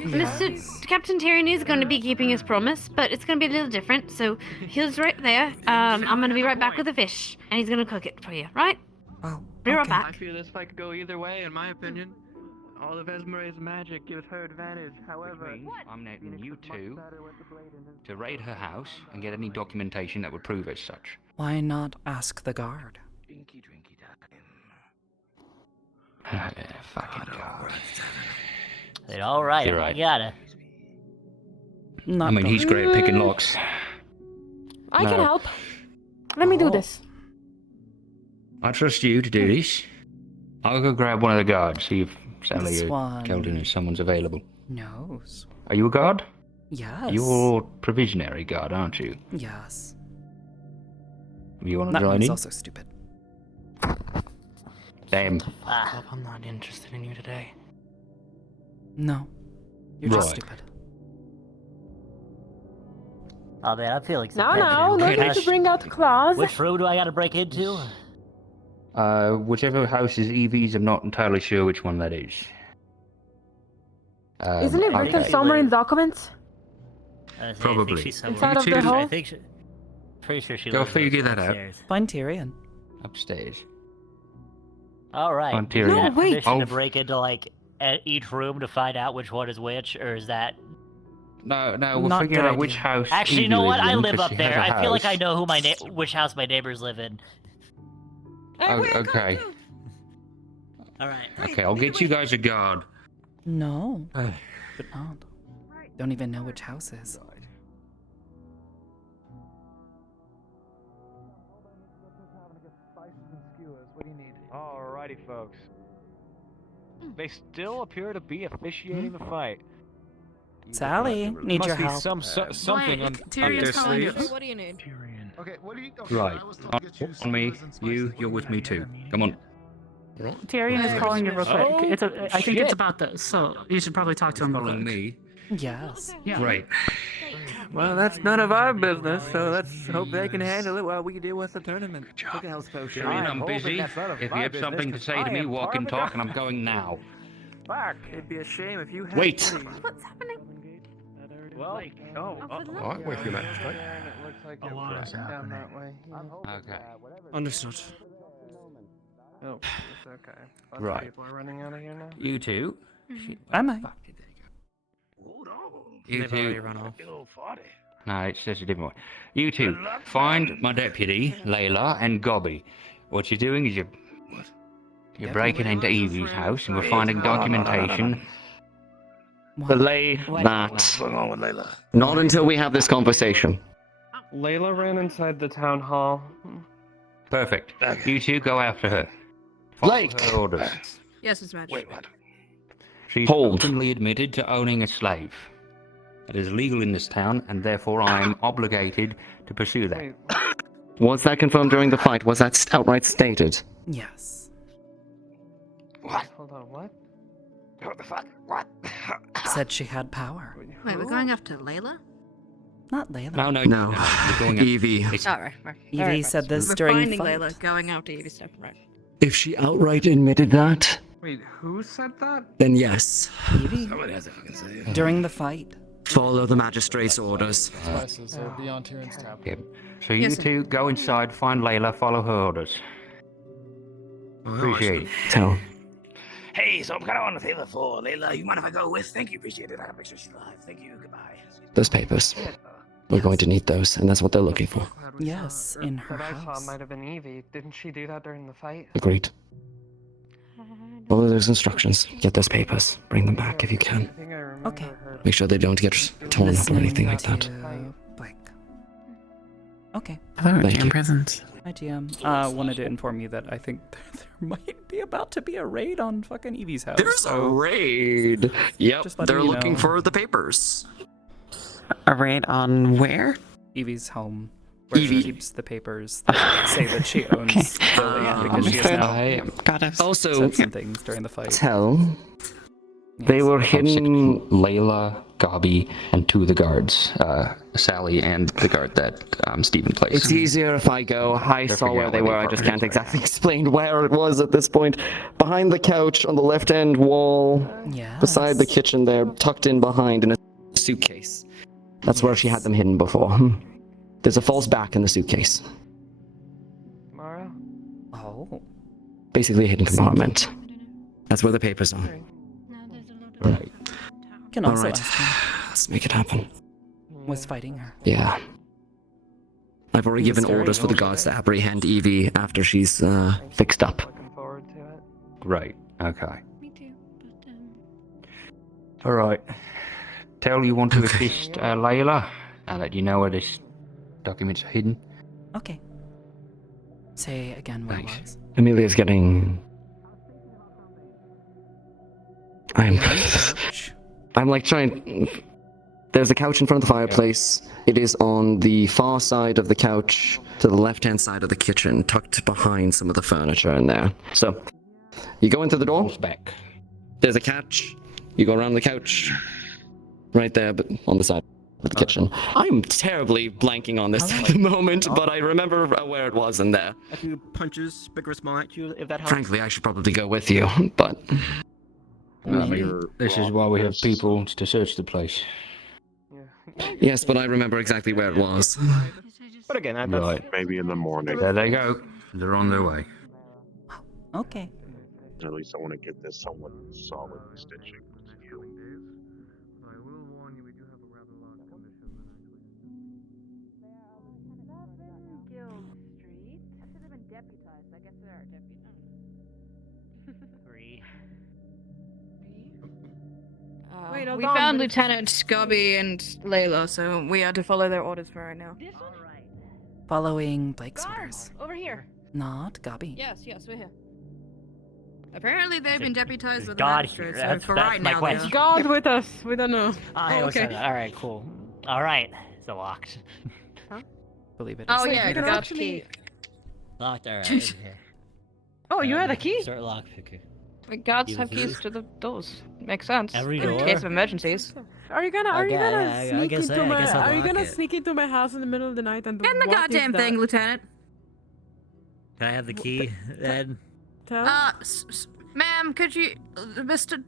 Mr. Captain Tyrion is going to be keeping his promise, but it's going to be a little different. So he's right there. I'm going to be right back with the fish, and he's going to cook it for you, right? Oh, be right back. I feel this fight could go either way, in my opinion. All of Esmeralda's magic gives her advantage. However, I'm netting you two to raid her house and get any documentation that would prove as such. Why not ask the guard? Fucking guard. All right, You're right. I got it. I mean, he's great at picking locks. I can No. help. Let me do this. I trust you to do this. I'll go grab one of the guards, see if Sally This or one Keldon or someone's available. knows. Are you a guard? Yes. You're provisionary guard, aren't you? Yes. You want to That join one's in? also stupid. Damn. I'm not interested in you today. No. You're just Right. stupid. Oh man, I'm feeling so No, tension. no need to bring out claws. Which room do I gotta break into? Whichever house is Evie's, I'm not entirely sure which one that is. Isn't it written somewhere in documents? Probably. Inside of the hole? I think pretty sure she Go lives figure that out. upstairs. Find Tyrion. Upstairs. All right. On Do you Tyrion. have No, wait. permission to Oh. break into like each room to find out which one is which, or is that? No, we'll Not figure good out which idea. house. Actually, you Evie know what? lives I in, live 'cause up she has there. a I feel like I house. know who which house my neighbors live in. Okay. All right. Okay, I'll get you guys a guard. No. But not. Don't even know which house is. Alrighty, folks. They still appear to be officiating the fight. Sally, need Must your be help. something on Tyrion's their calling you. sleeves. What do you need? Okay, what do you? Okay, Right. I was told to get you On me, skewers and spices. you're with me too. Come on. Tyrion is calling you real quick. Oh, I think shit. it's about this, so you should probably talk to him real Following quick. me. Yes. Yeah. Great. Well, that's none of our business, so let's hope they can handle it while we deal with the tournament. Look at how social. Tyrion, I'm busy. If you have something to say to me, walk and talk, and I'm going now. Fuck, it'd be a shame if you had Wait. to. What's happening? Well, I'm with you, magistrate. It looks like it went down that way. Okay. Understood. Oh, it's okay. Lots of Right. people are running out of here now. You two. I might. You They've already two. run off. No, it says a different one. You two, find my deputy, Layla, and Gobby. What you're doing is you're breaking into Evie's house, and we're finding documentation. Delay that. Not until we have this conversation. Layla ran inside the town hall. Perfect. You two go after her. Follow Blake! her orders. Yes, it's magic. She's Hold. openly admitted to owning a slave. It is legal in this town, and therefore I am obligated to pursue that. Was that confirmed during the fight? Was that outright stated? Yes. Hold on, what? What the fuck? What? Said she had power. Wait, we're going after Layla? Not Layla. No. You're going Evie. Alright, Evie said this We're during the finding fight. Layla, going out to Evie's stuff, right? If she outright admitted that, Wait, who said that? then yes. Evie? During the fight. Follow the magistrate's orders. Spices are beyond Tyrion's tap. Yep. So you two go inside, find Layla, follow her orders. Appreciate it. Tell. Hey, so I'm kind of on the favor for Layla. You mind if I go with? Thank you, appreciate it. I gotta make sure she's alive. Thank you, goodbye. Those papers. We're going to need those, and that's what they're looking for. Yes, in her That I saw house. might have been Evie. Didn't she do that during the fight? Agreed. Follow those instructions. Get those papers. Bring them back if you can. Okay. Make sure they don't get torn up or anything like that. Okay. Hello, Thank GM you. present. Hi, GM. Wanted to inform you that I think there might be about to be a raid on fucking Evie's house. There's a raid. Yep, Just letting they're you looking know. for the papers. A raid on where? Evie's home, where Evie. she keeps the papers that say that she owns the land because she has now Got it. Also, said some things during the fight. Tell. They were hidden. Layla, Gobby, and two of the guards. Sally and the guard that Stephen placed. It's easier if I go. I They're saw figuring where out they where were. the I just apartment can't is right exactly explain where it was at this point. Behind the couch on the left-hand wall, beside the kitchen there, tucked in behind in a suitcase. That's where she had them hidden before. There's a false back in the suitcase. Tomorrow? Oh. Basically a hidden compartment. That's where the papers are. Right. Can All also right. ask him, Let's make it happen. was fighting her. Yeah. I've already He was given very orders for the old. guards to apprehend Evie after she's fixed up. Looking forward to it. Right. Okay. All right. Tell you want to assist Layla. I'll let you know where this documents are hidden. Okay. Say again what it Right. was. Amelia's getting. I'm like trying. There's a couch in front of the fireplace. It is on the far side of the couch, to the left-hand side of the kitchen, tucked behind some of the furniture in there. So, you go into the door. Back. There's a couch. You go around the couch, right there, but on the side of the kitchen. I'm terribly blanking on this at the moment, but I remember where it was in there. A few punches, big or small at you, if that helps. Frankly, I should probably go with you, but This is why we have people to search the place. yes, but I remember exactly where it was. But again, that's Right. Maybe in the morning. There they go. They're on their way. Okay. At least I want to get this somewhat solid stitching. Wait, hold we on, found but Lieutenant Scobby and Layla, so we had to follow their orders for right now. Following Blake's orders. Over here. Not Gobby. Yes, we're here. Apparently they've been deputized with the God magistrate, here. so That's- for that's right my now question. God with us. We don't know. I Oh, was okay. Alright, cool. Alright, it's locked. Believe it. Oh is. yeah, can God's actually- key. Locked, alright. over here. Oh, you had a key? Start lockpicker. Gods You have have keys to the doors. Makes sense. Every in door? case of emergencies. Are you gonna Okay, I sneak guess into I my guess I'll are you lock gonna it. sneak into my house in the middle of the night and Get in the what is goddamn that? thing, Lieutenant. Can I have the key, then? Tell? Ma'am, could you, Mr.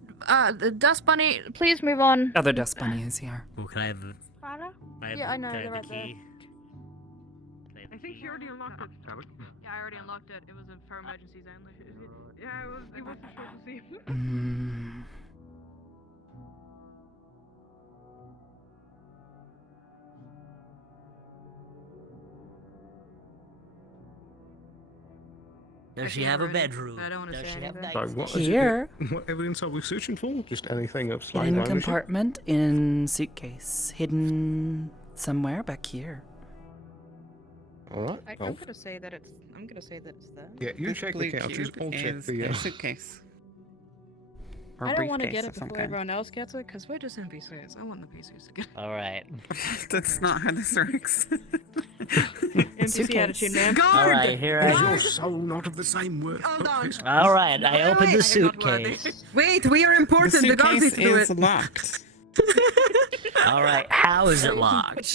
The Dust Bunny, please move on. Other Dust Bunny is here. Ooh, can I have the... Yeah, I know, Can I they're have right the there. key? I think she already unlocked it. Yeah, I already unlocked it. It was for emergencies only. Yeah, it was supposed to see. Mm. Does she have a bedroom? I don't want to Does say she have anything. Like, what, Here. What evidence are we searching for? Just anything of slight Hidden damage? compartment in suitcase. Hidden somewhere back here. Alright. I'm gonna say that it's. I'm gonna say that it's there. Yeah, you check the couches, I'll check the... suitcase. Or I don't want to briefcase get of it some before kind. everyone else gets it, because we're just NPCs. I want the PCs to get it. Alright. That's not how this works. NPC attitude, man. Alright, here I You're go. so not of the same word. Hold on. Alright, I opened the wait, I got one. suitcase. Wait, we are important. The, guards need suitcase to do is it. locked. All right, how is it locked?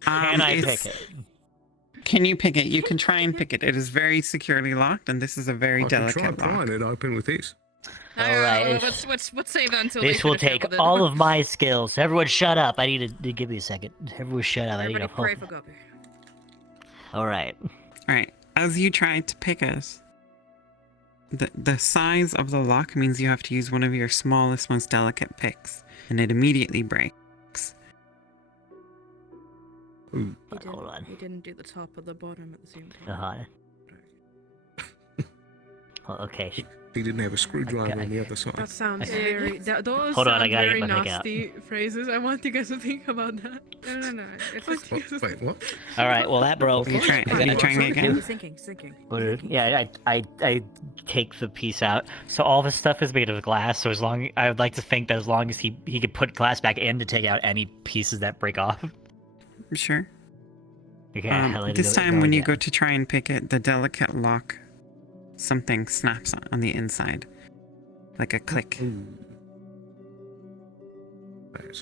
Can I pick it? Can you pick it? You can try and pick it. It is very securely locked, and this is a very delicate try lock. prying it open with this. All right. Let's save that until This they will finish up take with it. all of my skills. Everyone shut up. I need to give me a second. Everyone shut up. I need Everybody to pray for Guppy. All right. All right. As you try to pick it, the size of the lock means you have to use one of your smallest, most delicate picks, and it immediately breaks. Hold on. He didn't do the top or the bottom at the same time. Okay. He didn't have a screwdriver on the other side. That sounds very. Those Hold on, I sound gotta very get my pick out. nasty phrases. I want you guys to think about that. No. Wait, what? All right. Well, that broke. Are you trying again? Sinking. Yeah, I take the piece out. So all this stuff is made of glass. So I would like to think that as long as he could put glass back in to take out any pieces that break off. Sure. Okay. This time, when you go to try and pick it, the delicate lock, something snaps on the inside, like a click.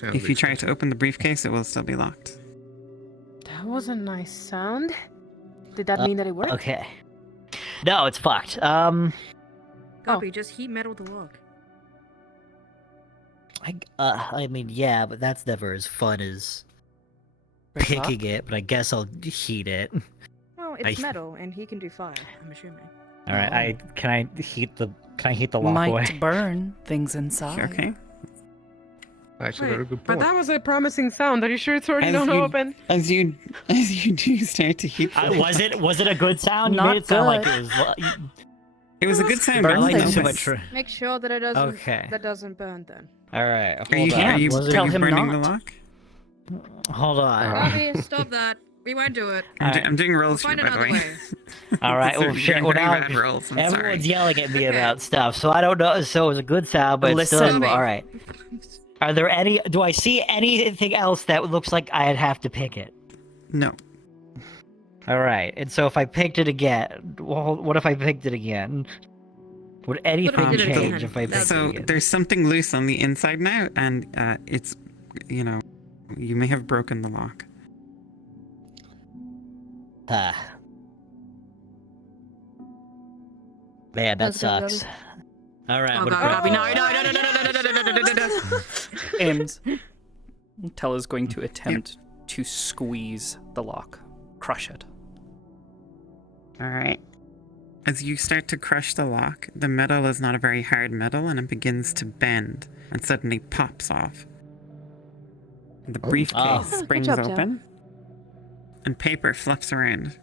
If you try to open the briefcase, it will still be locked. That was a nice sound. Did that mean that it worked? Okay. No, it's fucked. Guppy, just heat metal the lock. I mean, yeah, but that's never as fun as picking it. But I guess I'll heat it. Well, it's metal, and he can do fire, I'm assuming. All right. Can I heat the lock Might away? burn things inside. Okay. Actually, very good But point. that was a promising sound. Are you sure it's already not open? As you do start to heat. Was it a good sound? You Not made it sound like good. it was. It was a good sound. I but like no, too but- much. Make sure that it doesn't. Okay. That doesn't burn then. All right. Are you Tell him burning not. the lock? Hold on. Guppy, stop that. We won't do it. I'm doing We'll rolls find here, by the another way. way. All right. Well, These are shit. Well, very now bad rolls, I'm everyone's sorry. yelling at me about stuff, so I don't know. So it was a good sound, but it's still Listen. all right. Are there any? Do I see anything else that looks like I'd have to pick it? No. All right. And so if I picked it again, well, what if I picked it again? Would anything did it change again? if I picked it So again? there's something loose on the inside now, and it's, you may have broken the lock. Man, that That's good, sucks. All right. Oh I'm god, gonna Guppy, no. And Tella's going to attempt to squeeze the lock, crush it. All right. As you start to crush the lock, the metal is not a very hard metal, and it begins to bend and suddenly pops off. The briefcase Good springs job, Joe. open, and paper fluffs around.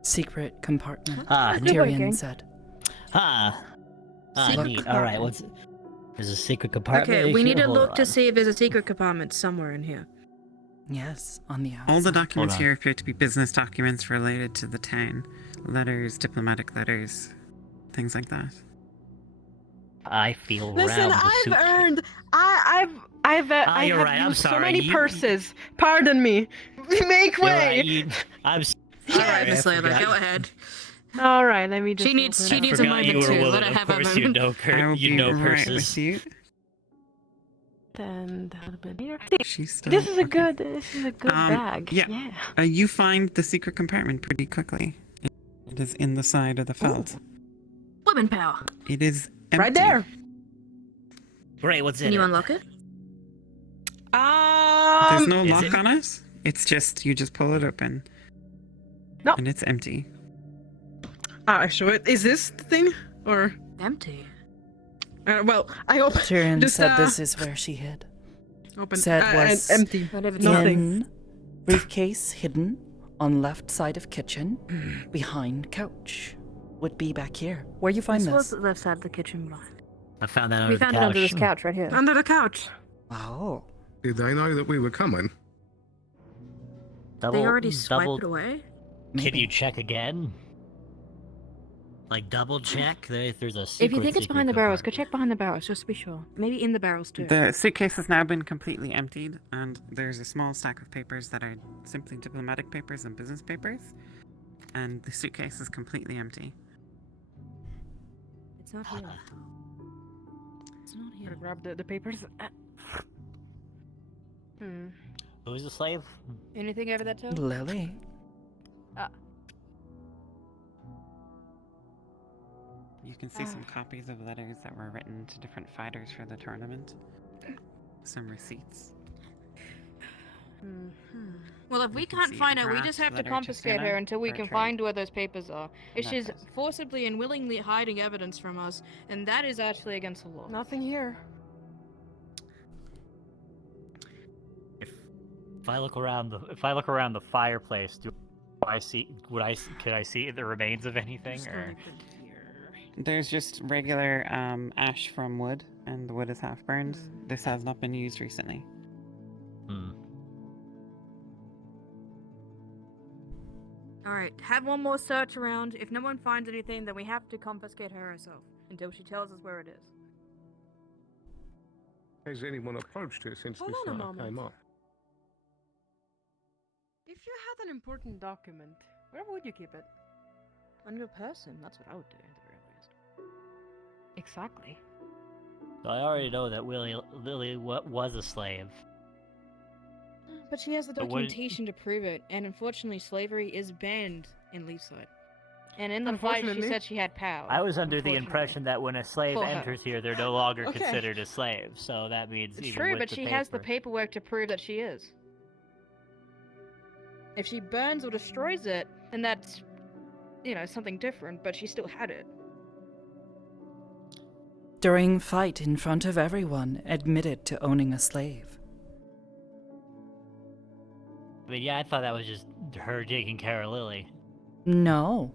Secret compartment. Good Tyrion working. said. Secret Neat. All right. There's a secret compartment. Okay, we here? need to Hold look to on. see if there's a secret compartment somewhere in here. Yes, on the outside. All the documents Hold on. here appear to be business documents related to the town. Letters, diplomatic letters, things like that. I feel Listen, round the I've suit. earned. I you're have right, I'm used so sorry, many you- purses. Pardon me. Make You're way. right, I'm All right, sorry, Miss I Layla, forgot. go ahead. All right, let me just. She needs open it. a Forgot you moment were a too. woman. Let her Of have a course you moment. know, I will you be know right purses. with you. Then that'll be here. She's still, This is a okay. good. This is a good bag. Yeah. You find the secret compartment pretty quickly. It is in the side of the felt. Women power. It is empty. Right there. Great, what's in Can you it? unlock it? There's no Is lock it- on it. It's just you just pull it open. No. And it's empty. I show it. Is this the thing or? Empty. Well, I open. Tyrion Just, said this is where she hid. Open. Said was empty. Nothing. in briefcase hidden on left side of kitchen, behind couch. Would be back here. Where you find This this? was the left side of the kitchen behind. I found that under We the found it couch. under this couch right here. Under the couch. Oh. Did they know that we were coming? Double, They already swiped double, it away? Can you check again? Like double check? There's a secret. If you think it's secret behind the barrels, go compartment. check behind the barrels just to be sure. Maybe in the barrels too. The suitcase has now been completely emptied, and there's a small stack of papers that are simply diplomatic papers and business papers. And the suitcase is completely empty. It's not here. It's not here. Gotta grab the papers. Who's the slave? Anything over that toe? Lily. You can see some copies of letters that were written to different fighters for the tournament. Some receipts. Well, if we You can can't see a find her, we draft just have to letter to confiscate her Senna until we for can trade. find where those papers are. If she's Necklace. forcibly and willingly hiding evidence from us, and that is actually against the law. Nothing here. If I look around the fireplace, could I see the remains of anything, or? There's just regular ash from wood, and the wood is half burned. This has not been used recently. Alright, have one more search around. If no one finds anything, then we have to confiscate her herself until she tells us where it is. Has anyone approached her since Hold this on a matter moment. came up? If you had an important document, where would you keep it? On your person, that's what I would do at the very least. Exactly. So I already know that Lily was a slave. But she has the But what- documentation to prove it, and unfortunately slavery is banned in Leafside. And in the fight she Unfortunately. said she had power. I was under the impression that when a slave For her. enters here, they're no longer Okay. considered a slave. So that means It's even true, with but the she has the paper- paperwork to prove that she is. If she burns or destroys it, then that's, something different, but she still had it. During fight in front of everyone, admitted to owning a slave. But yeah, I thought that was just her taking care of Lily. No.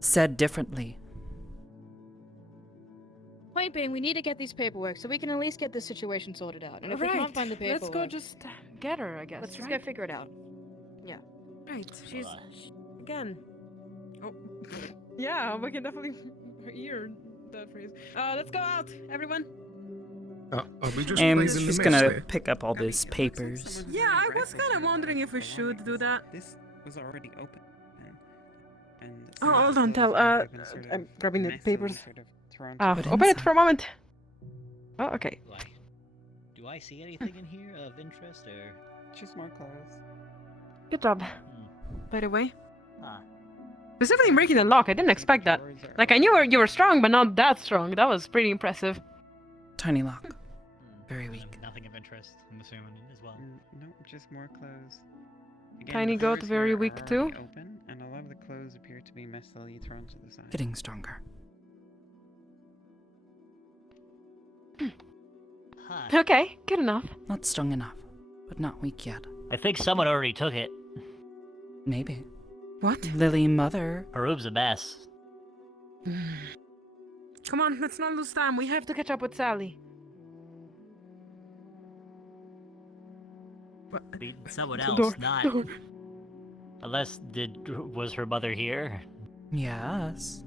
Said differently. Point being, we need to get these paperwork so we can at least get this situation sorted out. And if we can't find the paperwork, Let's go just get her, I guess. let's just right? go figure it out. Yeah. Right. She's again. Oh. Yeah, we can definitely hear that phrase. Let's go out, everyone. Are we just And raising the she's mess gonna there? pick up all these papers. Yeah, I was kind of wondering if we should do that. This was already open. And Oh, hold on, Tell. I'm grabbing the papers. thrown But Open it inside- for a moment. Oh, okay. Do I see anything in here of interest, or? Just more clothes. Good job. By the way. Specifically breaking the lock, I didn't expect that. Like, I knew you were strong, but not that strong. That was pretty impressive. Tiny lock. Very weak. Nothing of interest, I'm assuming, as well. No, just more clothes. Again, Tiny the goat, drawers very here weak are too. already Open, and a lot of the clothes appear to be messily thrown to the side. Getting stronger. Okay, good enough. Not strong enough, but not weak yet. I think someone already took it. Maybe. What? Lily Mother. Her room's a mess. Come on, let's not lose time. We have to catch up with Sally. I mean, someone The else, door, not. door. Unless was her mother here? Yes.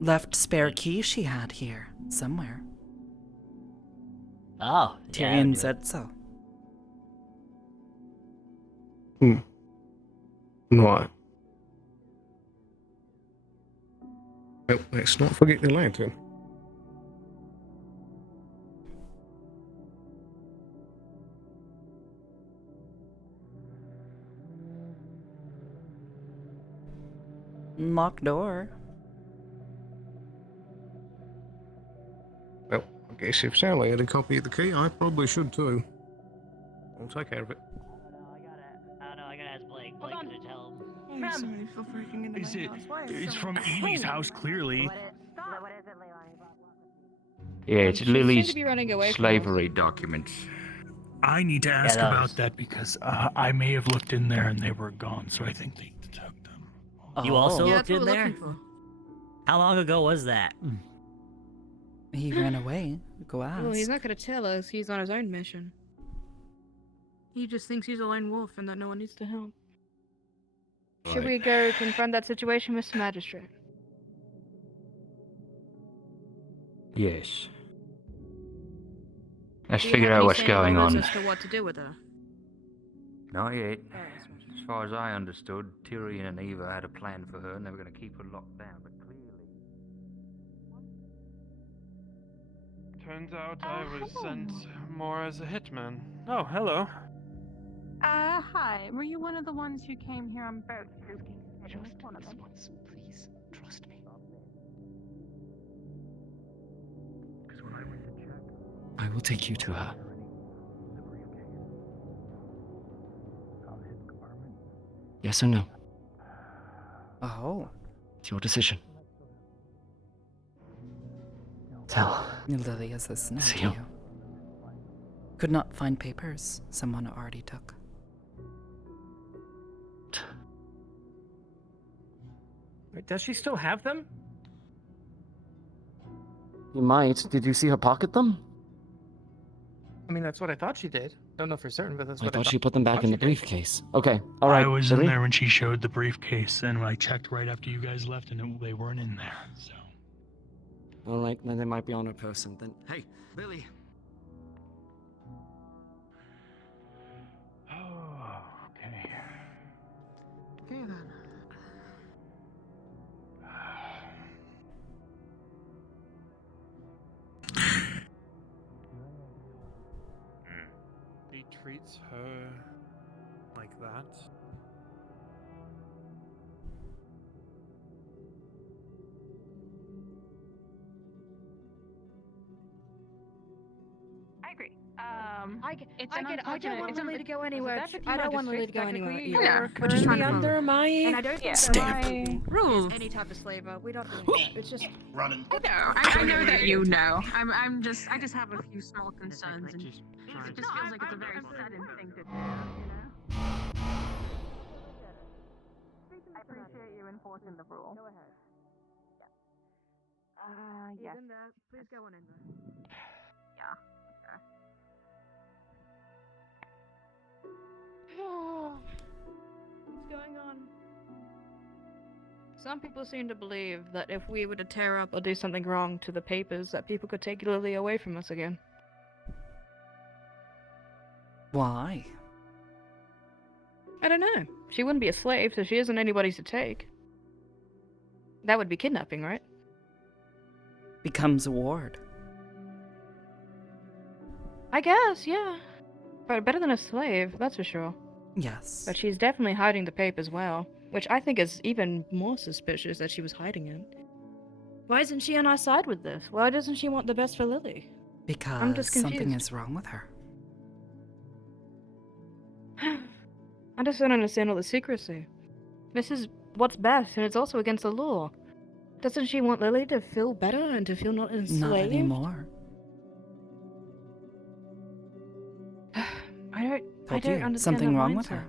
Left spare key she had here, somewhere. Oh, Tyrion said so. Right. Well, let's not forget the lantern. Locked door. Well, I guess if Sally had a copy of the key, I probably should too. I'll take care of it. I don't know, I gotta ask Blake. Blake, can I tell him? I'm sorry for breaking into Is my it? house. Why is It's so from much Evie's pain? house, clearly. Yeah, it's She seemed Lily's to be running away from us. slavery documents. I need to ask that about was- that because I may have looked in there and they were gone, so I think they took them. You also Yeah, looked that's in what we're there? looking for. How long ago was that? He ran away. Go ask. Well, he's not gonna tell us. He's on his own mission. He just thinks he's a lone wolf and that no one needs to help. Should we go confront that situation, Mr. Magistrate? Yes. Let's Do you figure have out any what's standing going orders on. As to what to do with her? Not yet. As far as I understood, Tyrion and Eva had a plan for her and they were going to keep her locked down, but clearly... Turns out I was sent more as a hitman. Oh, hello. Hi. Were you one of the ones who came here on boat? Just one of them. Please, trust me. I will take you to her. Yes or no? Oh. It's your decision. Tell. Lily is listening See to you. you. Could not find papers someone already took. Wait, does she still have them? You might. Did you see her pocket them? I mean, that's what I thought she did. Don't know for certain, but that's I what thought she put them back in the she did. briefcase. Okay, all right. I was Lily? in there when she showed the briefcase, and I checked right after you guys left, and they weren't in there. So. All right, then they might be on her person. Then, hey, Lily. Oh, okay. Okay then. He treats her like that. I agree. I don't want Lily to go anywhere. Deputy I don't want Lily to magistrate, go anywhere. technically, Either. you're currently under my and I don't think stamp. rules. Any type of slaver. We don't do that. It's just running. I know. I know that you know. I just have a few small concerns, and it just feels like it's a very sudden thing to do. You know. I appreciate you enforcing the rule. Go ahead. Yes. in there. Please go on in there. Yeah. What's going on? Some people seem to believe that if we were to tear up or do something wrong to the papers, that people could take Lily away from us again. Why? I don't know. She wouldn't be a slave, so she isn't anybody's to take. That would be kidnapping, right? Becomes a ward. I guess, yeah. But better than a slave, that's for sure. Yes. But she's definitely hiding the papers well, which I think is even more suspicious that she was hiding it. Why isn't she on our side with this? Why doesn't she want the best for Lily? I'm Because just something confused. is wrong with her. I just don't understand all the secrecy. This is what's best, and it's also against the law. Doesn't she want Lily to feel better and to feel not enslaved? Not anymore. I don't Told you, understand something that wrong with mindset. her.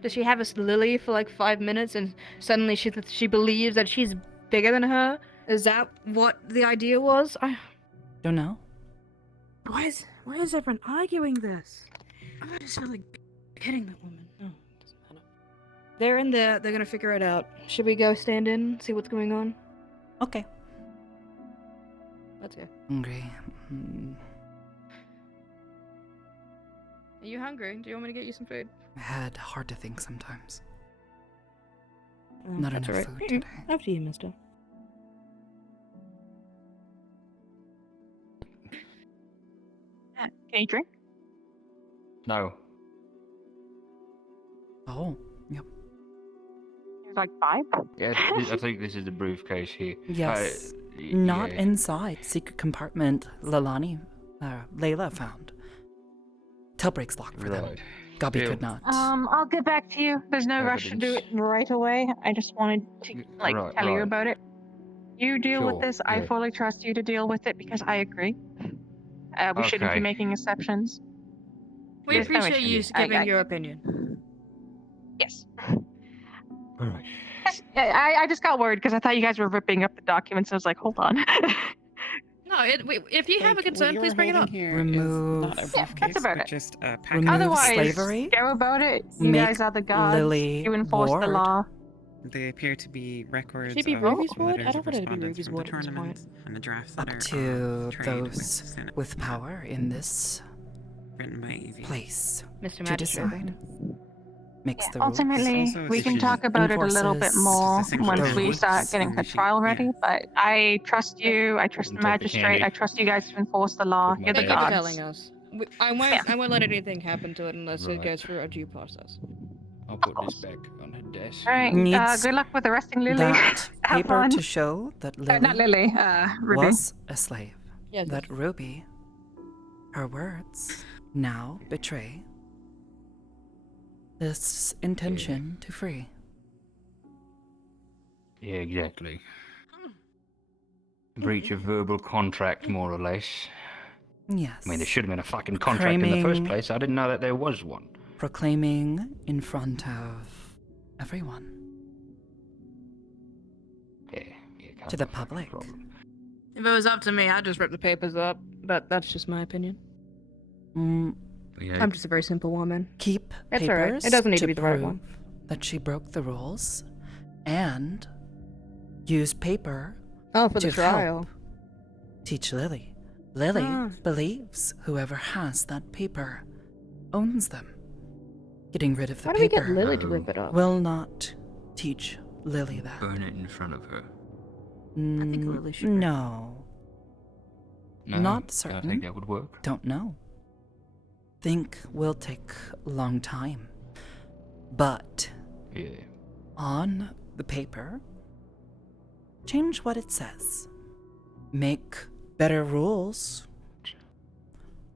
Does she have a Lily for like 5 minutes and suddenly she believes that she's bigger than her? Is that what the idea was? I don't know. Why is everyone arguing this? I just feel like hitting that woman. No, it doesn't matter. They're in there. They're gonna figure it out. Should we go stand in, see what's going on? Okay. Let's go. Hungry. Are you hungry? Do you want me to get you some food? My head hard to think sometimes. Oh, Not that's enough all right. food today. After you, mister. Can you drink? No. Oh, yep. There's like 5? Yeah, I think this is the briefcase here. Yes. Not yeah. inside. Secret compartment Layla found. Tailbreak's locked for them. Gobby Yeah. could not. I'll get back to you. There's no rush to do it right away. I just wanted to tell you right. about it. You deal with Sure, this. I yeah. fully trust you to deal with it because I agree. We shouldn't be Okay. making exceptions. We There's no appreciate you issue. giving your opinion. Yes. All right. I just got worried because I thought you guys were ripping up the documents. I was like, hold on. No, if you have a concern, please bring it up. Remove. Yeah, that's about it. Just a packet. Remove Otherwise, slavery. go about it. You Make guys are the gods. Lily You enforce the ward. law. They appear to be records Should it be of Ruby's ward? letters I don't of want it to be respondents Ruby's from ward the at this tournament point. and the drafts Up that are to trade with the those Senate. with power in this Written by Evie. place Mr. to Magistrate. decide. makes the Ultimately, rules. we can talk about it a little bit more once we start getting the trial ready, but I trust you, I trust the Take the magistrate, candy. I trust you guys to enforce the law. You're the Thank you for gods. telling us. I won't let anything happen to it unless it goes through a due process. I'll put this back on her desk. Alright, Needs good luck with arresting Lily. that Have paper fun. to show that Lily, Not Lily, Ruby. was a slave. Yes, That Ruby, her words, now betray this intention to free. Yeah, exactly. Breach of verbal contract, more or less. Yes. I mean, there should have been a fucking contract in the first Proclaiming- place. I didn't know that there was one. Proclaiming in front of everyone. Yeah, to the public. If it was up to me, I'd just rip the papers up, but that's just my opinion. I'm just a very simple woman. Keep It's papers alright. It doesn't need to be the right prove one. that she broke the rules, and use paper Oh, for to the trial. help teach Lily. Lily Ah. believes whoever has that paper owns them. Getting rid of the Why do we paper get Lily to rip it up? will not teach Lily that. Burn it in front of her. I think Lily should. No. No, Not I certain. think that would work. Don't know. Think will take a long time. But Yeah. on the paper, change what it says. Make better rules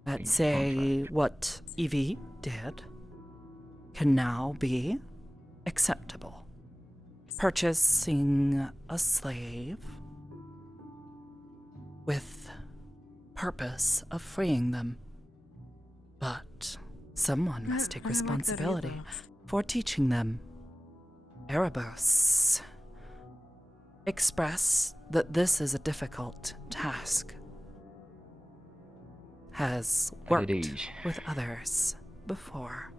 that say what Evie did can now be acceptable. Purchasing a slave with purpose of freeing them. But someone must take responsibility for teaching them. Erebos express that this is a difficult task. Has worked with others before.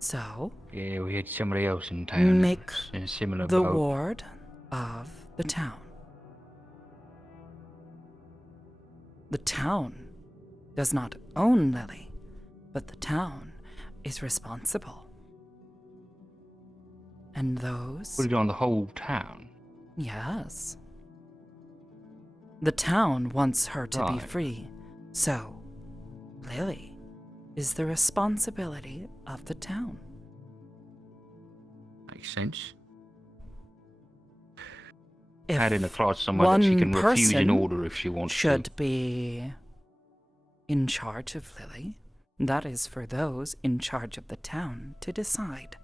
So, Yeah, we had somebody else in town that make was in a similar the boat. ward of the town. The town does not own Lily, but the town is responsible. And those... Put it on the whole town. Yes. The town wants her to be Right. free, so Lily is the responsibility of the town. Makes sense. If Add in a clause somewhere that she can one refuse an person order if she wants should to. be in charge of Lily, that is for those in charge of the town to decide.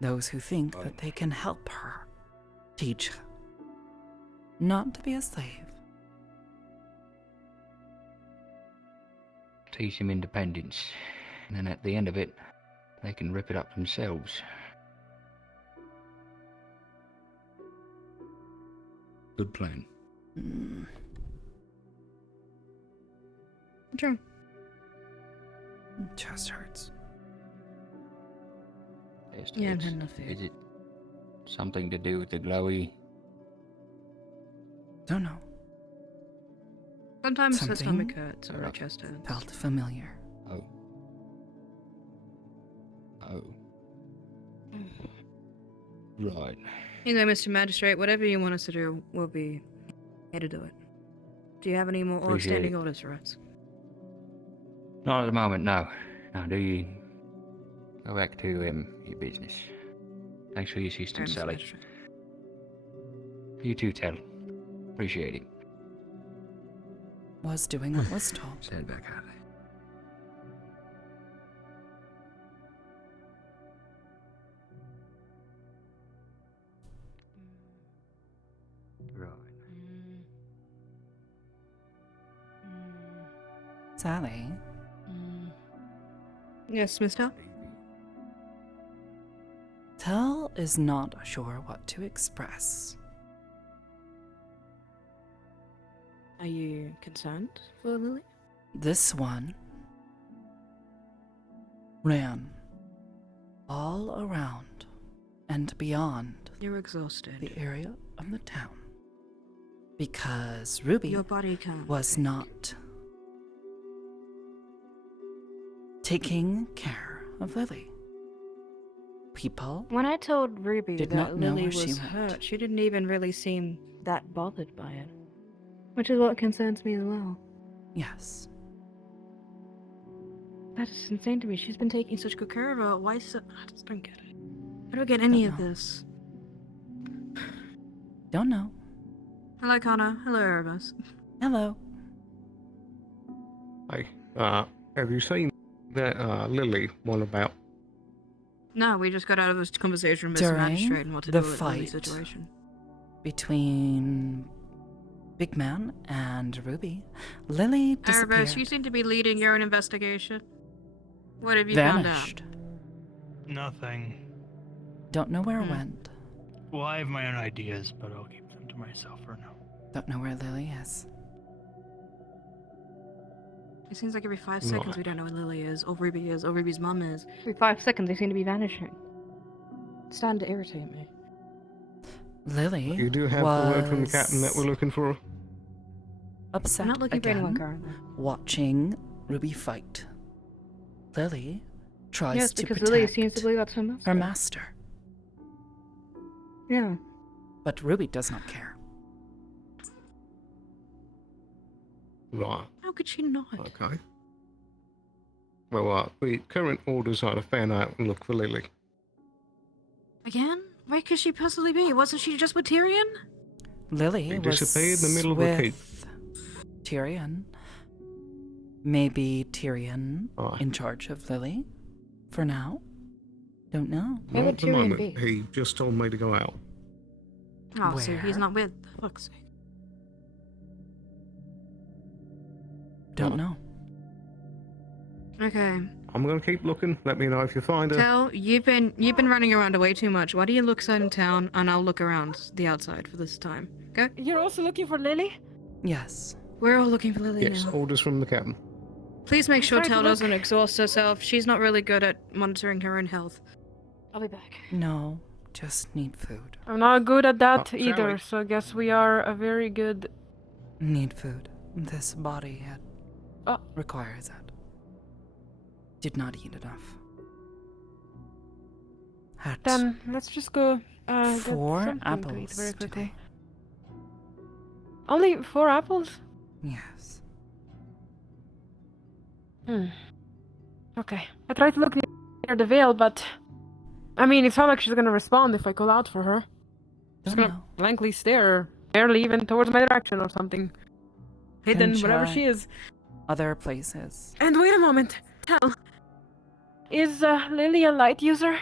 Those who think that they can help her, teach her not to be a slave. Teach them independence. And then at the end of it, they can rip it up themselves. Good plan. Sure. Chest hurts. Yeah, I've had enough food. Is it something to do with the glowy? Don't know. Sometimes the Something stomach hurts or the chest hurts. felt familiar. Oh. Oh. Right. Anyway, Mr. Magistrate, whatever you want us to do, we'll be here to do it. Do you have any more Appreciate standing it. orders for us? Not at the moment, no. No, do you go back to your business. Thanks for your assistance, Mr. Sally. Magistrate. You too, Tell. Appreciate it. Was doing what was told. Said back out. Right. Sally, Yes, Mr. Tell is not sure what to express. Are you concerned for Lily? This one ran all around and beyond You're exhausted. the area of the town because Ruby Your body can't was take. not taking care of Lily. People When I told Ruby did that not know Lily where she was went. hurt, she didn't even really seem that bothered by it. Which is what concerns me as well. Yes. That is insane to me. She's been taking such good care of her. Why so... I just don't get it. I don't get any of this. Don't know. Hello, Connor. Hello, Erebus. Hello. Hey, have you seen that Lily one about? No, we just got out of this conversation with Mr. During Magistrate and what to the do with Lily's fight situation. between Big Man and Ruby, Lily disappeared. Erebus, you seem to be leading your own investigation. What have you found out? Vanished. Nothing. Don't know where it went. Well, I have my own ideas, but I'll keep them to myself for now. Don't know where Lily is. It seems like every 5 seconds we don't know where Lily is, or Ruby is, or Ruby's mum is. Every 5 seconds they seem to be vanishing. It's starting to irritate me. Lily You do have the word from the captain that we're looking for. upset I'm not looking for anyone again, currently. watching Ruby fight. Lily tries Yes, to because protect Lily seems to believe that's her master. her master, Yeah. but Ruby does not care. Right. How could she not? Okay. Well, the current orders are to fan out and look for Lily. Again? Where could she possibly be? Wasn't she just with Tyrion? Lily She was disappeared in the middle of the keep. with Tyrion. Maybe Tyrion in charge of Lily for now. Don't know. Not at the moment. He just told me to go out. Oh, so Where? he's not with. Fuck's sake. Don't know. Okay. I'm gonna keep looking. Let me know if you find her. Tel, you've been running around way too much. Why do you look inside in town and I'll look around the outside for this time? Okay? You're also looking for Lily? Yes. We're all looking for Lily Yes, now. orders from the captain. Please make sure Try to Tel look. doesn't exhaust herself. She's not really good at monitoring her own health. I'll be back. No, just need food. I'm not good at that Oh, either, Sally. so I guess we are a very good... Need food. This body Oh. requires it. Did not eat enough. Had Then let's just go get 4 something to eat apples very quickly. today. Only 4 apples? Yes. Okay. I tried to look near the veil, but... I mean, it's not like she's gonna respond if I call out for her. She's Don't gonna know. blankly stare, barely even towards my direction or something. Hidden, Can whatever try she is. Other places. And wait a moment. Tell. Is Lily a light user?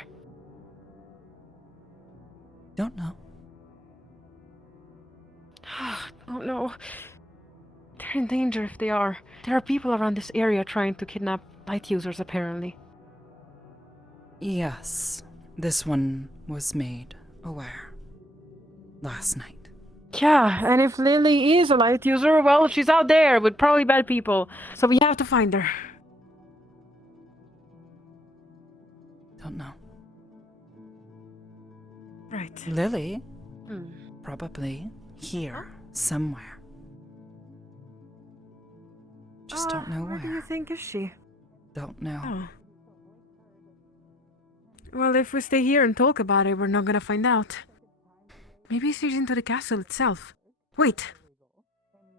Don't know. Oh no. They're in danger if they are. There are people around this area trying to kidnap light users, apparently. Yes. This one was made aware last night. Yeah, and if Lily is a light user, well, she's out there with probably bad people. So we have to find her. Don't know. Right. Lily? Probably here somewhere. Just don't know Where do you where. think is she? Don't know. Oh. Well, if we stay here and talk about it, we're not gonna find out. Maybe she's into the castle itself. Wait.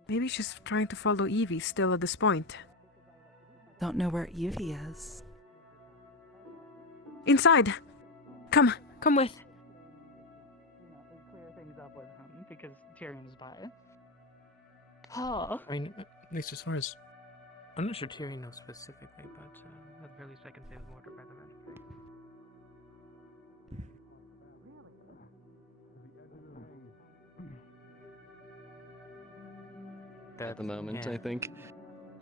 Maybe she's trying to follow Evie still at this point. Don't know where Evie is. Inside. Come with. Clear things up with him because Tyrion's biased. Oh. I mean, at least as far as... I'm not sure Tyrion knows specifically, but at the very least I can say it was ordered by the magistrate. At the moment, I think.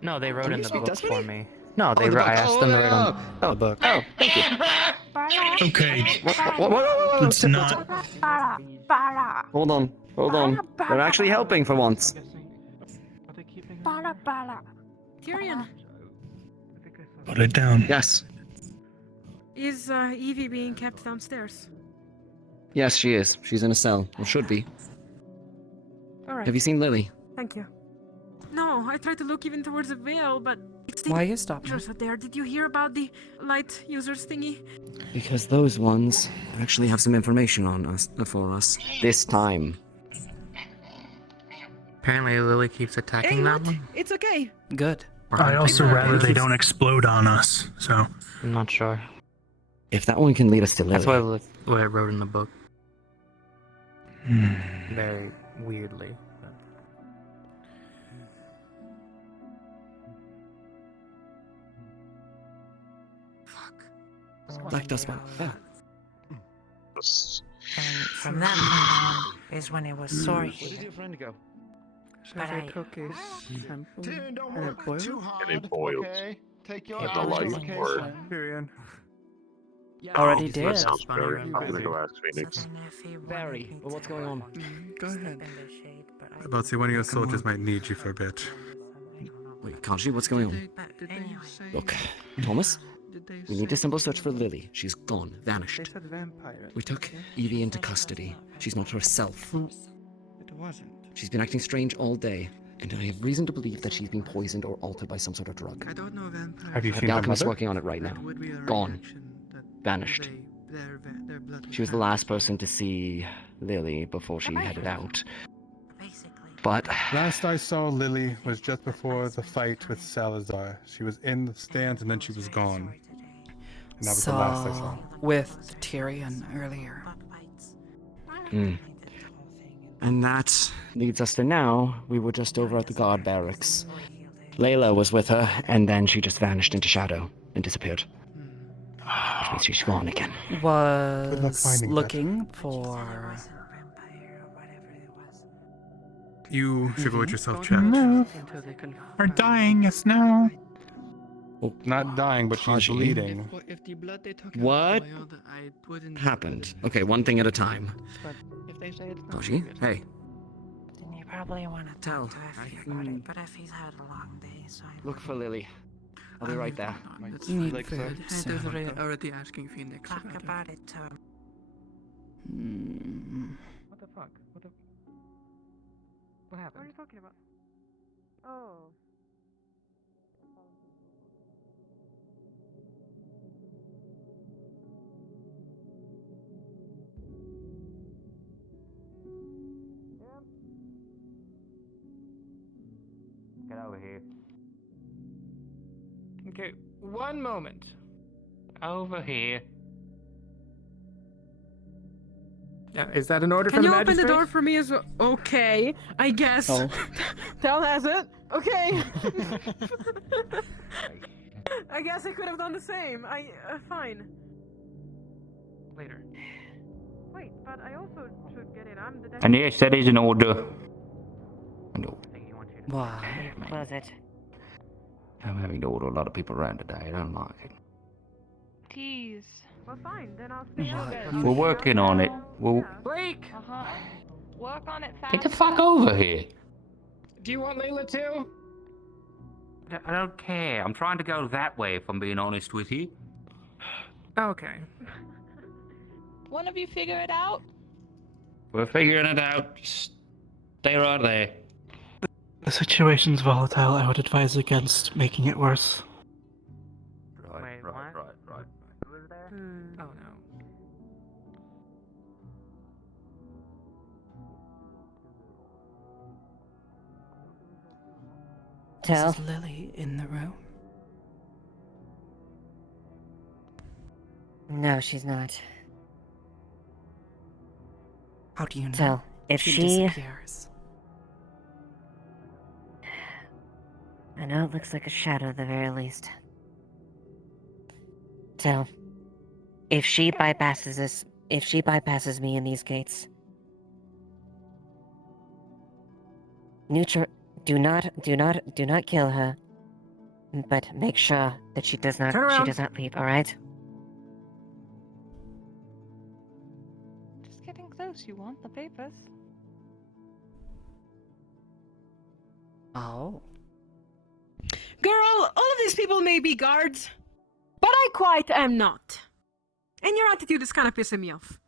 No, they wrote Can in you the speak book Dutch? for me. No, Oh, they the wrote. book. I asked them to write on the book. Oh, thank you. Okay. Whoa. Let's not. Hold on. They're actually helping for once. Tyrion. Put it down. Yes. Is Evie being kept downstairs? Yes, she is. She's in a cell. Or should be. Alright. Have you seen Lily? Thank you. No, I tried to look even towards the veil, but it the Why you stop me? users out there? Did you hear about the light users thingy? Because those ones actually have some information on us for us this time. Apparently, Lily keeps attacking Hey, that what? one. It's okay. Good. I'd also rather they don't explode on us, so. I'm not sure. If that one can lead us to Lily. That's what I wrote in the book. Very weirdly. Black dust one. Yeah. And from that point on is when it was sorry. Where did your friend go? But I took his sample Dude, don't and work it boiled. too hard. And it boiled. Okay? Take your It the light boiled. or... Period. Already That did. sounds very... I'm gonna go ask Phoenix. Barry, well, what's going on? Go ahead. About to say one of your soldiers might need you for a bit. Wait, Kanji, what's going on? Look, Thomas, we need to simple search for Lily. She's gone, They vanished. said vampire. We took Evie into custody. She's not herself. It wasn't. She's been acting strange all day, and I have reason to believe that she's been poisoned or altered by some sort of drug. I don't know vampires. Have you seen The her alchemist's mother? working on it right now. That would be a Gone. reaction that Vanished. their blood She was the last person to see Lily before she headed out. But Last I saw Lily was just before the fight with Salazar. She was in the stands and then she was gone. And that was the last I saw. With Tyrion earlier. And that leads us to now. We were just over at the guard barracks. Layla was with her, and then she just vanished into shadow and disappeared. Which means she's gone again. Was looking for. You should vote yourself checked. Move. We're dying, yes, no. Well, not dying, but she's Haji. bleeding. If the blood they took What boiled, I wouldn't happened? Okay, one thing at a time. But if they say it's not Haji, hey. Then you probably want to Tell. talk to Effie about it, but Effie's had a long day, so I Look for Lily. I'll be right there. That's Need like food I was soon. already asking Phoenix talk about it to him. What the fuck? What happened? What are you talking about? Oh. Get over here. Okay, one moment. Over here. Is that an order Can from you the open the magistrate? door for me as well? Okay, I guess. Oh. Tal has it. Okay. I guess I could have done the same. Fine. Later. Wait, but I also should get in. I'm the And yes, that is an order. Why? Was it? I'm having to order a lot of people around today. I don't like it. Tease. Well, fine. Then I'll stay out. We're working on it. We'll Break! Work on it fast. get the fuck over here. Do you want Layla too? I don't care. I'm trying to go that way, if I'm being honest with you. Okay. One of you figure it out? We're figuring it out. Just stay right there. The situation's volatile. I would advise against making it worse. Right. Oh no. Tell. Is Lily in the room? No, she's not. How do you know? Tell. If she disappears. I know it looks like a shadow at the very least. Tell. If she bypasses me in these gates, do not kill her, but make sure that she does not leave, alright? Just getting close. You want the papers? Oh. Girl, all of these people may be guards, but I quite am not. And your attitude is kind of pissing me off.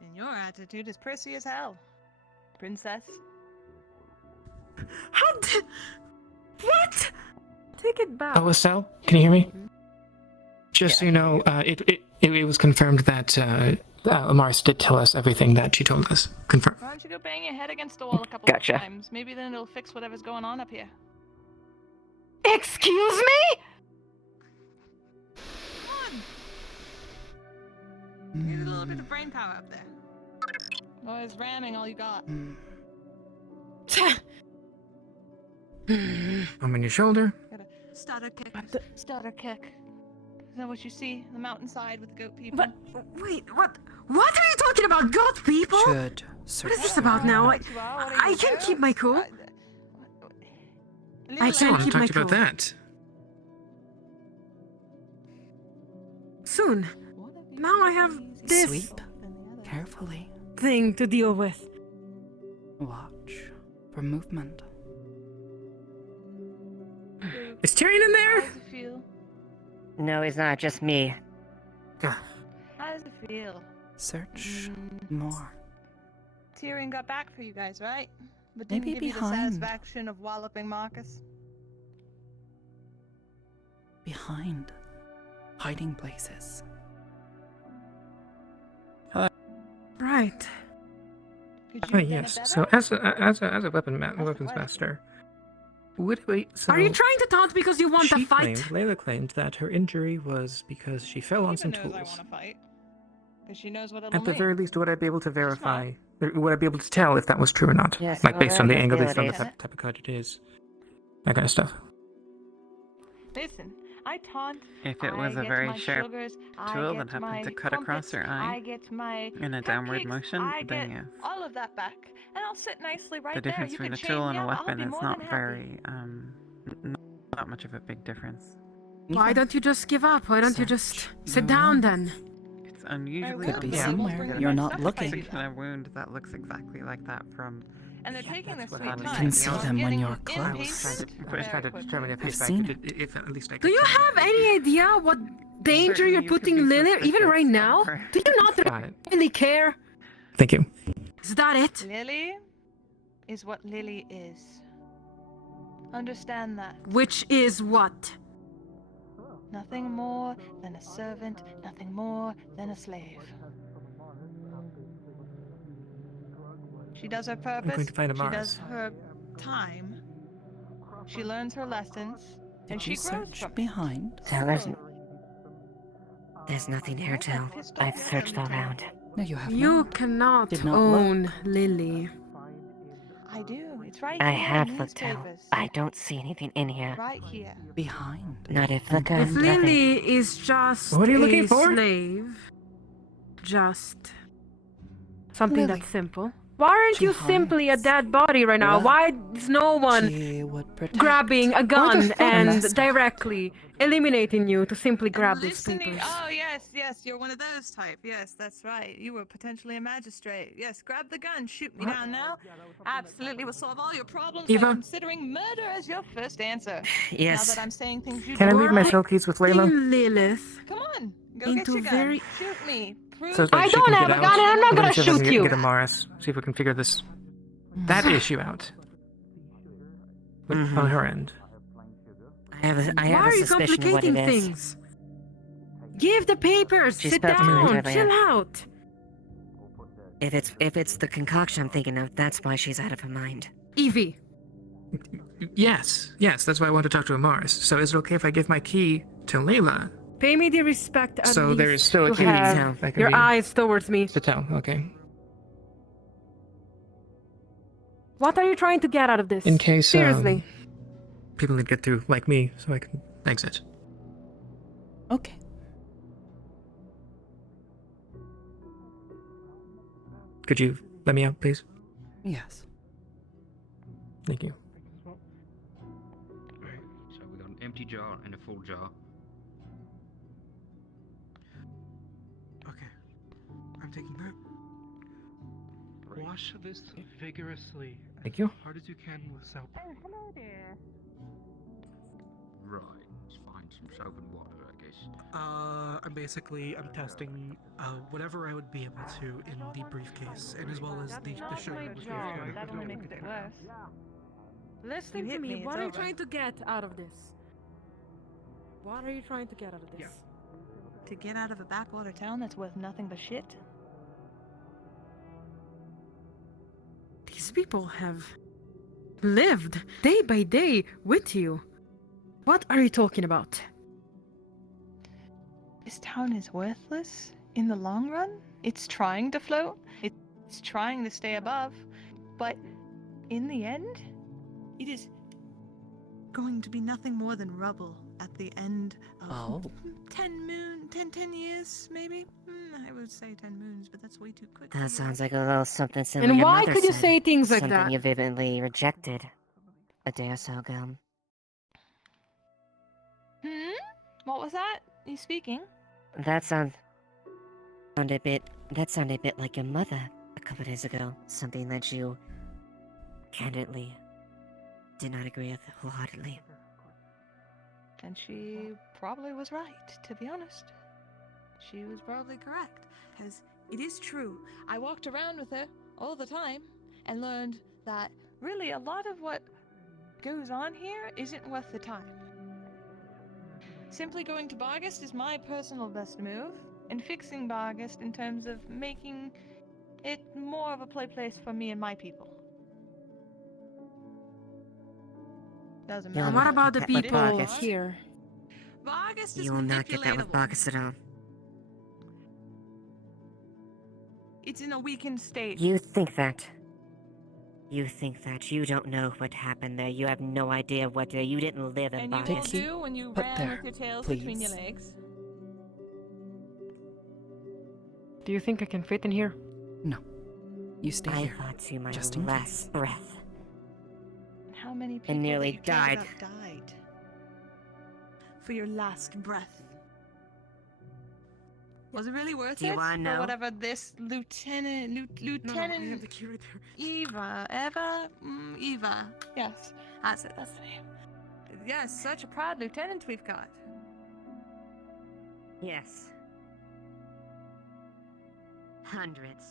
And your attitude is prissy as hell, princess. What? Take it back. Oh, Estelle, can you hear me? Just so you know, it was confirmed that Amaris did tell us everything that she told us. Confirmed. Why don't you go bang your head against the wall a couple of times? Maybe then it'll fix whatever's going on up here. Excuse me? Need a little bit of brain power up there. Always ramming all you got. I'm on your shoulder. Got a starter kick. Starter kick. Is that what you see? The mountainside with the goat people? But wait, what are you talking about? Goat people? Should What is this about now? I can't keep my cool. I can't keep my talked cool. about that. Soon. Now I have this Sweep carefully. thing to deal with. Watch for movement. Is Tyrion in there? How does it feel? No, it's not just me. How does it feel? Search more. Tyrion got back for you guys, right? But didn't Maybe give you the behind. satisfaction of walloping Marcus. Behind. Hiding places. Right. Oh yes. So as a weapons master, would we? So Are you trying to taunt because you want a fight? Layla claimed that her injury was because she fell on some She knows I tools. want to fight. Because she knows what it'll At the mean. very least, would I be able to verify? Or would I be able to tell if that was true or not? Yes, Like based on the angle, based on the abilities. type of cut it is, that kind of stuff. Listen, I taunt. If it was I a get very my sharp sugars, tool I that get happened my to cut across crumpets, her I eye get my in a downward cupcakes, motion, I then get yes. all of that back, and I'll sit nicely right The there. difference You between can a tool chain and me a up, I'll weapon be is more not than happy. very, not much of a big difference. Why don't you just give up? Why don't you just sit down then? It's unusually Could be unlikely somewhere that you're a not looking. particular wound that looks exactly like that from. And they're taking their sweet happened. time. You can see so I'm them when getting you're impatient close. I was trying to determine if, I've in fact, seen if at least I could. Do you tell. have any idea what danger Certainly you're you could putting be Lily, even suspicious right of now? her. Do you not Got it. really care? Thank you. Is that it? Lily is what Lily is. Understand that. Which is what? Nothing more than a servant, nothing more than a slave. She does her purpose. going to find she Amaris. does her time. She learns her lessons, and Did she you grows search from it. behind? There's nothing here, Jill. I've searched all around. No, you have You not. cannot Did not own Lily. I do. It's right I here have in these looked, Jill. papers. I don't see anything in here. Right here. Behind. Not a flicker. If nothing. Lily is just What are you looking a for? slave, just something Lily. that's simple. Why aren't you She simply a hides. dead body right now? What? Why is no one She would protect. grabbing a gun fuck? and Unless- directly eliminating you to simply grab these Listening. papers? Oh yes, yes, you're one of those type. Yes, that's right. You were potentially a magistrate. Yes, grab the gun, shoot me down now. Absolutely, will solve all your problems Eva? by considering murder as your first answer. Yes. Now that I'm saying things you Can I don't leave my like. cell keys with Layla? Lilith. Come on, go get into your gun. very- Shoot me. Prove So that I she don't can have get a out. gun and I'm not We're gonna see if I can shoot you. Get Amaris. See if we can figure that issue out. On her end. I have a Why are you suspicion of what it complicating is. things? Give the papers. She Sit spelled down. correctly. Chill out. If it's the concoction I'm thinking of, that's why she's out of her mind. Evie. Yes, that's why I want to talk to Amaris. So is it okay if I give my key to Layla? Pay me the respect at So least there is still a to key have that can your be- eyes towards me. To tell, okay. What are you trying to get out of this? In case Seriously. people need to get through like me, so I can exit. Okay. Could you let me out, please? Yes. Thank you. Right, so we got an empty jar and a full jar. Okay. I'm taking that. Wash this vigorously. Thank you. As hard as you can with soap. Oh, hello there. Right, let's find some soap and water, I guess. I'm testing whatever I would be able to in the briefcase, and as well as the sugar. Not my jar. That only makes it worse. Listen to me. What are you trying to get out of this? What are you trying to get out of this? To get out of a backwater town that's worth nothing but shit? These people have lived day by day with you. What are you talking about? This town is worthless in the long run. It's trying to float. It's trying to stay above. But in the end, it is going to be nothing more than rubble at the end of 10 years, maybe? I would say 10 moons, but that's way too quick. That sounds like a little something similar. And your why mother could you said. say things like Something that? you vividly rejected a day or so ago. What was that? You speaking? That sounded a bit like your mother a couple days ago. Something that you candidly did not agree with wholeheartedly. And she probably was right, to be honest. She was probably correct. Because it is true. I walked around with her all the time and learned that really a lot of what goes on here isn't worth the time. Simply going to Bargast is my personal best move, and fixing Bargast in terms of making it more of a place for me and my people. Doesn't matter. And what about the get that with people Bargast. here? Bargast is You will not get that with Bargast at all. It's in a weakened state. You think that. You don't know what happened there. You have no idea what you didn't live in And you will Bargast. do when you ran with your tails between your legs. Do you think I can fit in here? No. You stay I here. thought to my just in last breath. How many people And nearly that you cared died. about died? For your last breath. Was it really worth Do you it? wanna know? For whatever this Lieutenant Eva? Eva. Yes, that's it, that's the name. Yes, such a proud lieutenant we've got. Yes. Hundreds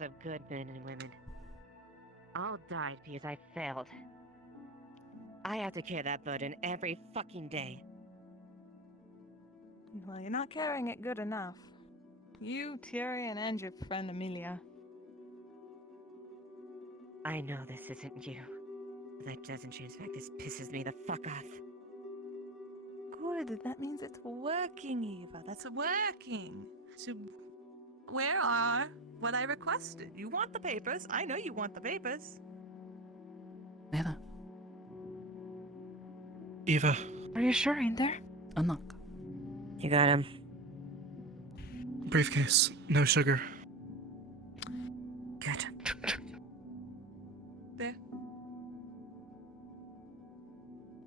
of good men and women. All died because I failed. I have to carry that burden every fucking day. Well, you're not carrying it good enough. You, Tyrion, and your friend Amelia. I know this isn't you. But that doesn't change the fact this pisses me the fuck off. Good, that means it's working, Eva. That's working. So, where are what I requested? You want the papers. I know you want the papers. Eva. Eva. Are you sure in there? Unlock. You got him. Briefcase. No sugar. Good. There.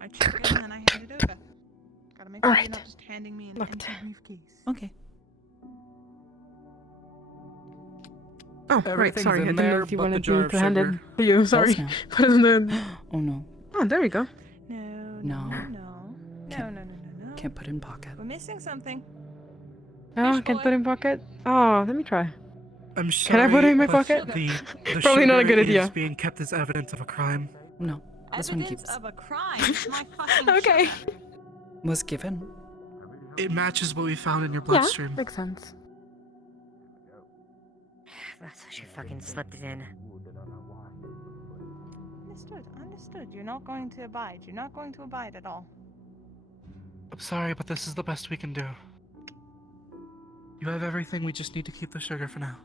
I check it and then I hand it over. Gotta make sure you're not just handing me an empty briefcase. Okay. Oh, right, Everything's sorry. I in didn't know there if you but the wanted jar me of to hand it sugar. to you. Sorry. now. But then- Oh no. Oh, there we go. No. Can't put in pocket. We're missing something. Oh, can put in pocket? Oh, let me try. I'm sorry. Can I put it in my but pocket? The Probably not a sugar good idea. is being kept as evidence of a crime. No. This one Evidence keeps. of a crime. It's my fucking Okay. sugar. Was given. It matches what we found in your Yeah, bloodstream. makes sense. That's how she fucking slipped it in. Understood. You're not going to abide. You're not going to abide at all. I'm sorry, but this is the best we can do. You have everything, we just need to keep the sugar for now.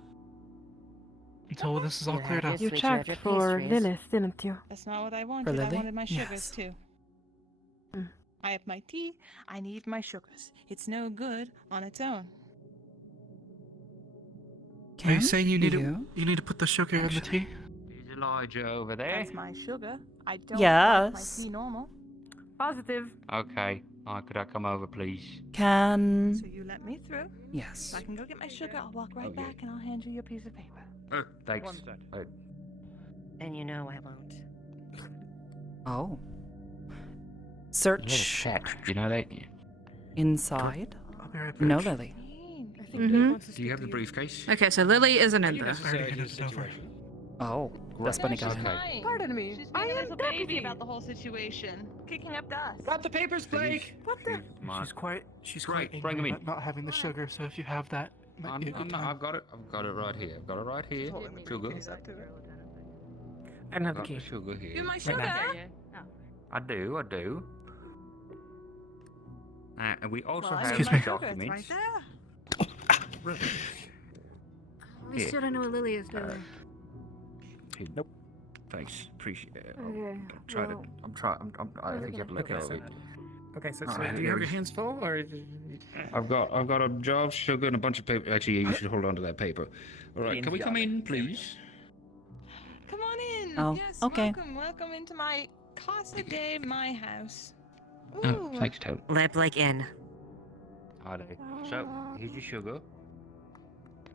Until this is all You cleared have up. your You sweet red checked for pastries. Lilith, didn't you? That's not what I wanted. I Lily? wanted my sugars Yes. too. Mm. I have my tea. I need my sugars. It's no good on its own. Are you saying you need you? to put the sugar in the tea? Is Elijah over there? That's my sugar. I don't like Yes. my tea normal. Positive. Okay. Could I come over, please? Can. So you let me through. Yes. So I can go get my sugar. I'll walk right Okay. back and I'll hand you your piece of paper. Thanks. One sec. And you know I won't. Oh. You Search check. You know that? inside. I'll be right back. No, Lily. Mm-hmm. Do you have the briefcase? Okay, so Lily isn't in You there. necessarily Already knew handed the it over. situation. Oh. That's Bunny got him. Pardon me. She's I being a am little deputy baby. about the whole situation. Kicking up dust. Got the papers, Blake. What the? She's Great, quite bring him angry in. about not having the sugar. So if you have that, it might be a good time. I've got it right here. I've got it right here. Sugar. I don't have Got the the key. sugar here. Do my Right sugar. now. I do. And we also Well, I have need my sugar, it's documents. right there. We still don't know what Lily is doing. Nope. Thanks. Appreciate it. Okay, I think you have to let go of it. Okay, so Alright, do you have your hands full, or? I've got a jar of sugar and a bunch of paper. Actually, you should hold on to that paper. All right, can we come in, please? Come on in. Oh, yes, okay. Welcome into my Casa de my house. Oh, thanks, Toad. Let Blake in. Alright. So, here's your sugar.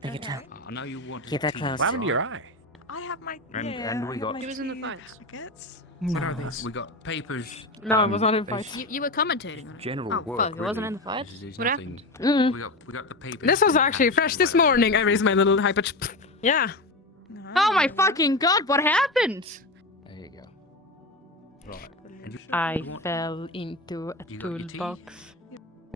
Thank you, Tom. I know you want to Keep that tease, close. What happened to your right? eye? I have my And we got He was in the fights. packets. What are these? we got papers. No, it was not in it's fights. You were commentating on it. General Oh, work. fuck, it wasn't really. in the fights? There's What nothing. Mm. We got the papers. This was in the actually house fresh and this whatever. morning. I raised my little high pitch. Yeah. Oh my fucking god, what happened? There you go. Right. And you, I you want- fell into a You got your tea? toolbox.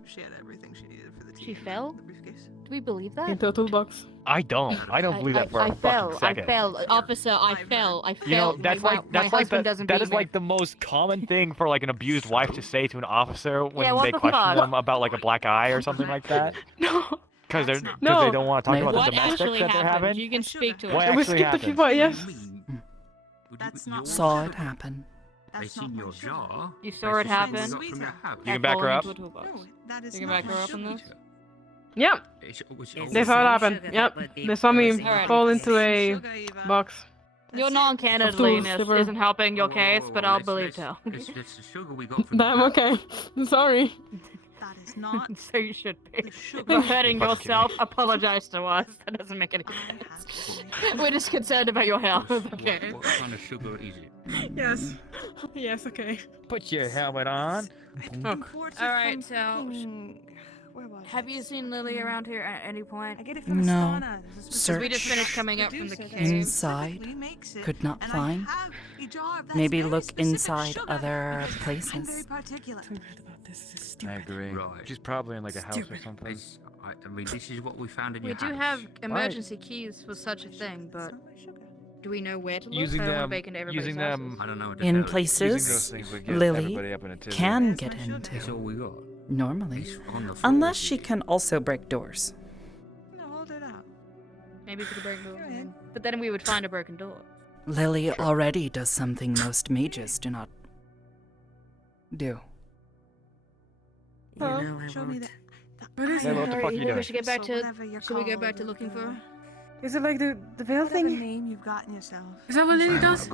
She had everything she needed for the tea. She fell? The briefcase. Do we believe that? Into a toolbox. I don't believe that for a fucking second. I fell. Officer, I fell. You know, My that's like husband doesn't that beat is me. like the most common thing for like an abused wife to say to an officer when Yeah, what they the question fuck? them about like a black eye or something like that. No. Because they No. don't want to talk about What the domestics actually that they're happened? having. You can speak to What us. We actually skipped a few happened? parts, yes. That's not Saw it happen. They seen your jar. You saw it happen? We got from your house. You can back her up. No, that is You can not back her my up on sugar. this? Yep. They saw it happen. Yep. They saw me fall into a box. Your Of non-Canadianliness tools, they were- isn't helping your case, but I'll believe so. It's the sugar we got from I'm okay. I'm sorry. That is not So you should be. the sugar. You're hurting Fuck yourself. Apologize to us. That doesn't make any sense. We're just concerned about your health. Okay. What kind of sugar is it? Yes. Yes, okay. Put your helmet on. Alright, so Where was have you seen Lily around here at any point? I get it from No. Astana. Because we just Search finished coming up from the Producer cave. inside. Makes it, Could not and find. I have a jar of that Maybe very look specific inside sugar. other I'm very places. particular. I agree. Right. She's probably in like a house or Stupid. something. I mean, this is what we found in We your do house. have emergency keys for such a thing, but do we know where to look? Using I don't wanna them- break into everybody's using houses. them- I don't know. what to In tell you. places Using those things would get Lily everybody up in a tizzy. can get That's into. all we got. Normally. It's on the floor. Unless she can also break doors. No, hold it out. Maybe we could break door. But then we would find a broken door. Lily already does something most mages do not do. You know I Show me won't. that. What is Hey, it? what the fuck are you Maybe we doing? should get back So to. whatever you're Should we go called, back to looking for? Is it like the veil Whatever thing? name you've gotten yourself. Is that what Lily does?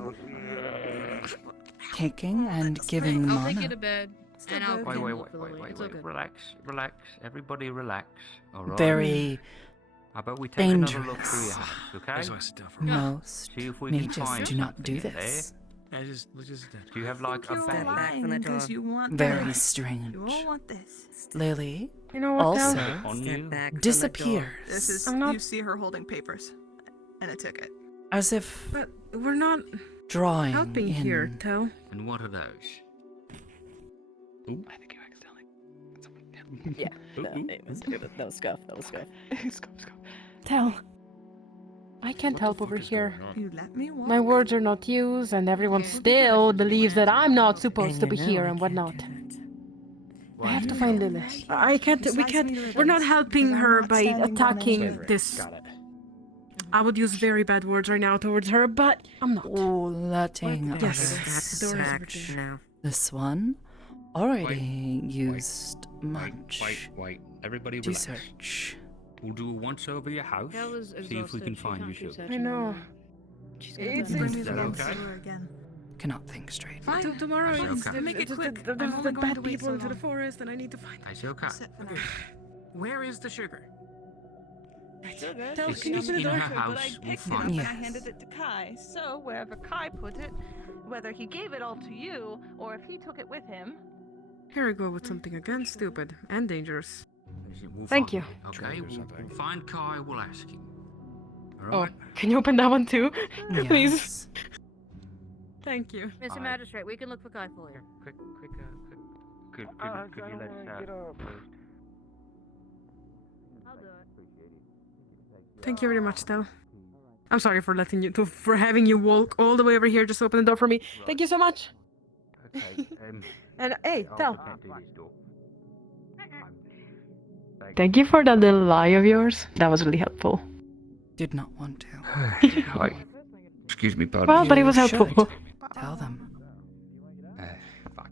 Kicking and giving I'll take you mana. to bed, and I'll Wait, go wait, look for Lily. It's all good. Relax. Everybody relax. All right. Very How about we take another look dangerous. through your house, okay? That's why I sit down for Most See if we can mages find do not something do in there. this. let's just Do you have like a You're bag? lying from the because door. you want Very that. strange. You all want this. Lily You know what, also Del? On Step you? back from the door. disappears This is I'm not- you see her holding papers and a ticket. as if But we're not drawing helping here, in. Tel. And what are those? Ooh. I think you accidentally. Yeah, Ooh, no, ooh. that was scuff. That was scuff. Tel. I can't What the help fuck over is here. going on? You let me walk. My words are not used, and everyone still believes that I'm not supposed to be here and whatnot. I have to find Lily. I can't. We can't. We're not helping her by attacking this. Got it. I would use very bad words right now towards her, but I'm not. Oh, letting Yes. others. The door is over there. now. This one already used Wait, much wait. Everybody to relax. search. We'll do a once over your house. That was See if we exhausted. can She find can't you keep sugar. I searching know. anymore. She's gonna It's die. in Is the that okay? sewer again. Cannot think straight. Fine. Tomorrow Is it is okay? Make it quick. There's I'm only the going bad to wait people so into the long. forest, and I need to find. Is it okay? Sit for now. Where is the sugar? Tell It's can open the in door her to it, but I house, we'll picked it find up and I it. handed it to Kai. So wherever Kai put it, whether he gave it all to you or if he took it with him. Here I go with something again stupid and dangerous. We'll Thank find you. it, Okay, we'll find Kai. We'll ask him. All Oh, can you open that one too? Please. Yes. Thank you. Mr. Alright. Magistrate, we can look for Kai for you. Could you let us out first? I'll do it. Thank you very much, Del. I'm sorry for for having you walk all the way over here just to open the door for me. Thank you so much. Okay, And hey, I Del. can't do this door. Thank you for that little lie of yours. That was really helpful. Did not want to. Hi. Excuse me, pardon. Well, but it was You helpful. should. Tell them. Fuck.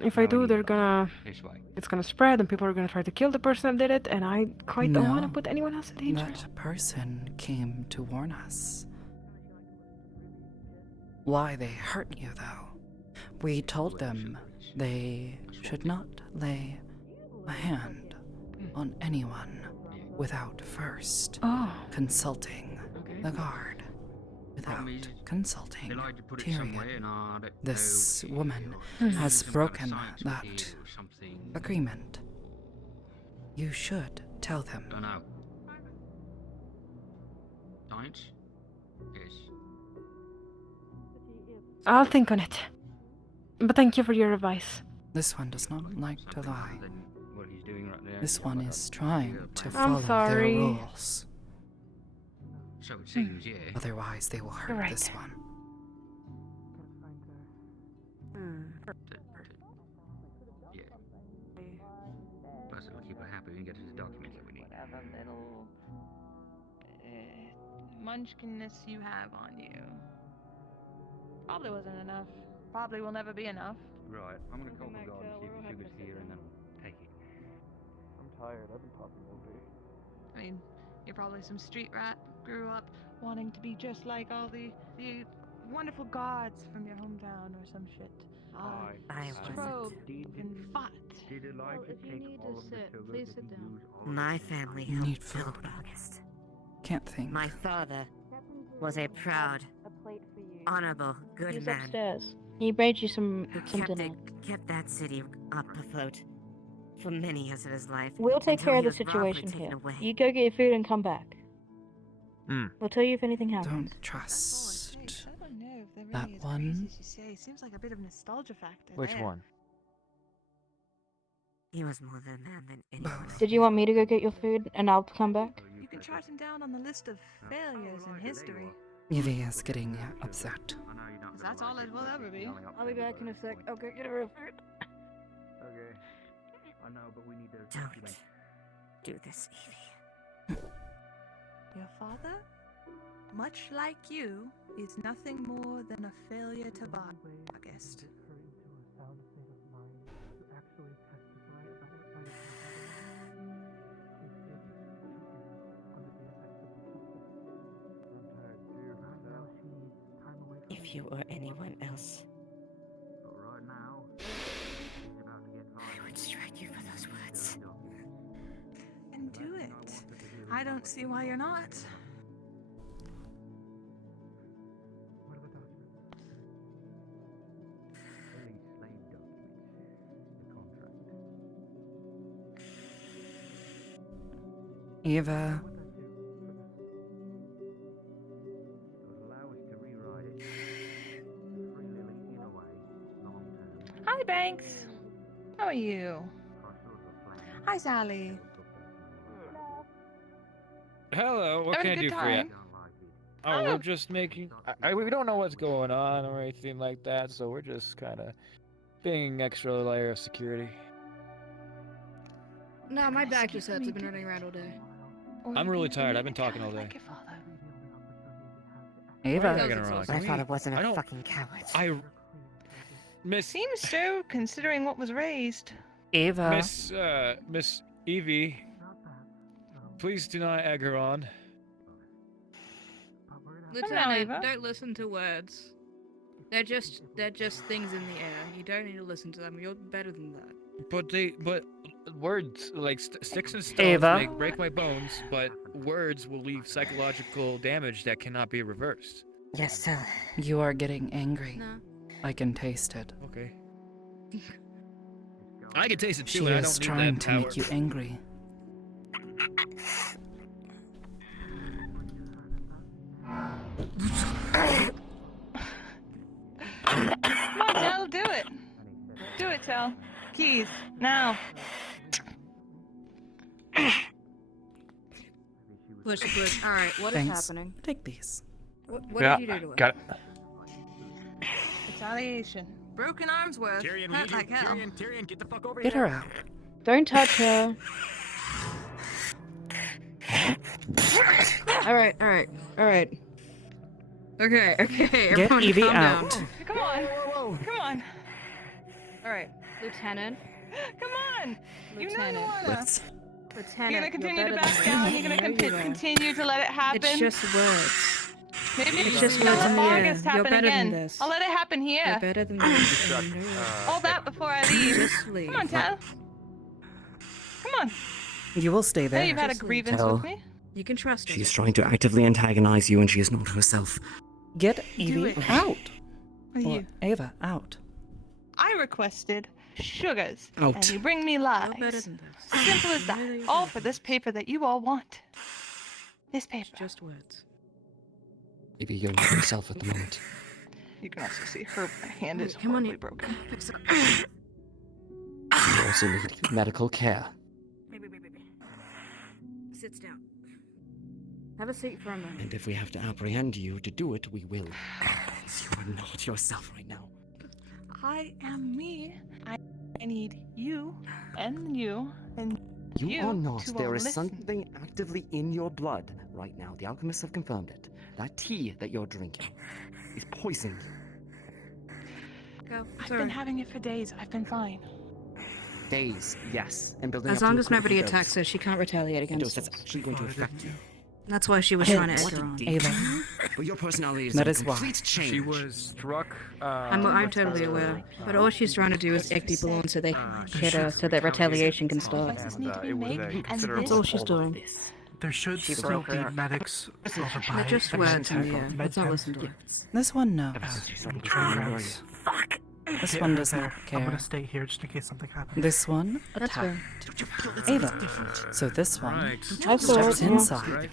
If I do, they're gonna... This way. It's gonna spread and people are gonna try to kill the person that did it, and I quite don't want to No. put anyone else in danger. That person came to warn us. Why they hurt you, though. We told them they should not lay a hand on anyone without first consulting the guard. Without consulting Tyrion. This woman has broken that agreement. You should tell them. No. Don't? Yes. I'll think on it. But thank you for your advice. This one does not like to lie. What he's doing right there. This one is trying to I'm follow their sorry. rules. So it seems, yeah. Otherwise, they will hurt You're right. this one. Yeah. Plus it'll keep her happy and get us the documents that we need. Whatever little munchkinness you have on you. Probably wasn't enough. Probably will never be enough. Right, I'm gonna call the guard and see if the sugar's here and then take it. I'm tired. I've been talking all day. I mean, you're probably some street rat, grew up wanting to be just like all the wonderful gods from your hometown or some shit. I Strove and fought. Did Elijah take all of the sugar? Please sit down. My family Need helped food. build August. Can't think. My father was a proud, honorable, good He's man upstairs. He made you some kept dinner. kept that city up afloat for many years of his life. We'll take until care of he the was wrongfully situation taken here. away. You go get your food and come back. We'll tell you if anything happens. Don't trust I don't know if there really that is one. crazy as you say. Seems like a bit of nostalgia factor Which there. one? He was more than a man than anyone. Did you want me to go get your food and I'll come back? You can chart him down on the list of failures in history. Evie is getting upset. 'Cause that's all it will ever be. I'll be back in a sec. I'll go get her food. Okay. I know, but we need to. Don't do this, Evie. Your father, much like you, is nothing more than a failure to buy August. If you or anyone else, Right now, I would strike you for those words. And do it. I don't see why you're not. Eva, Hi, Banks. How are you? Hi, Sally. Hello, what Having can I a do good for you? time? Oh, we're just making. We don't know what's going on or anything like that, so we're just kind of being an extra layer of security. No, my back just hurts. I've been running around all day. I'm really tired. I've been talking all day. Eva. Why are they gonna run? I Can thought we- it wasn't I a don't- fucking coward. Miss Seems so, considering what was raised. Eva. Miss Evie, please do not egg her on. Lieutenant, Eva. don't listen to words. They're just things in the air. You don't need to listen to them. You're better than that. But words like sticks and stones Ava. break my bones, but words will leave psychological damage that cannot be reversed. Yes, sir. You are getting angry. No. I can taste it. Okay. I can taste it too, She and I is don't trying need that to power. make you angry. Come on, Tell, do it. Do it, Tell. Keys, now. Push. Alright, what is Thanks. happening? Take these. What did you do to her? Got it. Retaliation. Broken arms worth. Tyrion, Hurt like hell. Tyrion, get the fuck over Get here. her out. Don't touch her. Alright. Okay, Get everyone Evie calm out. down. Come on. Come on. Alright, Lieutenant. Come on. You know you Lieutenant. wanna. Let's... Lieutenant, You're gonna continue to better back than down. this. You're gonna I know you are. continue to let it happen. It's just words. Maybe It's just I'll words let in the air. August You're happen better again. than this. I'll let it happen here. You're better than this. and you know it. All that before I leave. Just leave. Come on, Tell. Come on. You will stay I know there. you've had a grievance Tell. with me. You can trust her. She's trying to actively antagonize you, and she is not herself. Get Evie it. out. What are Or you? Ava, out. I requested sugars, Out. and you bring me lies. No better than this. Simple as that. All for this paper that you all want. This paper. Just words. Maybe you're not yourself at the moment. You can also see her hand is Come on, horribly you broken. fix it. You also need medical care. Baby. Sits down. Have a seat for a moment. And if we have to apprehend you to do it, we will. You are not yourself right now. I am me. I need you and you and You are not. to There all is listen. something actively in your blood right now. The alchemists have confirmed it. That tea that you're drinking is poisoning you. Go. I've been having it for days. I've been fine. Days, yes. And building As up to long a as nobody critical attacks dose. her, she can't retaliate A dose against that's us. actually going to affect you. That's why she was Hey, trying to what egg her on. Ava. But your personality is That a is why. complete change. She was struck. I'm totally aware. But all she's trying to do is egg people on so they hit her, so that retaliation can start. Sacrifices need to be made, and That's this all she's doing. There should She still broke be her. medics over by. They're just words in the air. med Let's not tent. listen to her. This one knows. Some trains. This Get one her does there. not I'm care. gonna stay here just in case something happens. This one That's fair. attacked Ava. So this one Right. I saw steps it, yeah. inside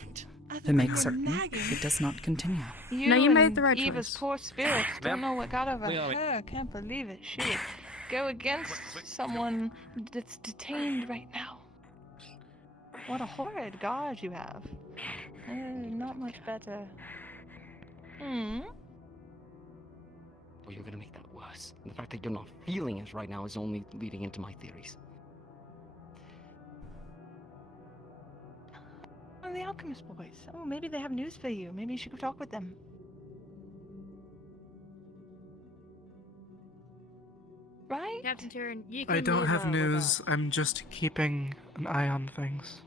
to make certain it does not continue. You No, you made and the right Eva's choice. poor spirits don't Yep. know what got over We know it. her. Can't believe it. She would go against someone that's detained right now. What a horrid guard you have. Not much better. Or you're gonna make that worse. And the fact that you're not feeling it right now is only leading into my theories. Oh, the Alchemist boys. Oh, maybe they have news for you. Maybe you should go talk with them. Right? Captain Tyrion, you can I don't leave have her with news. us. I'm just keeping an eye on things.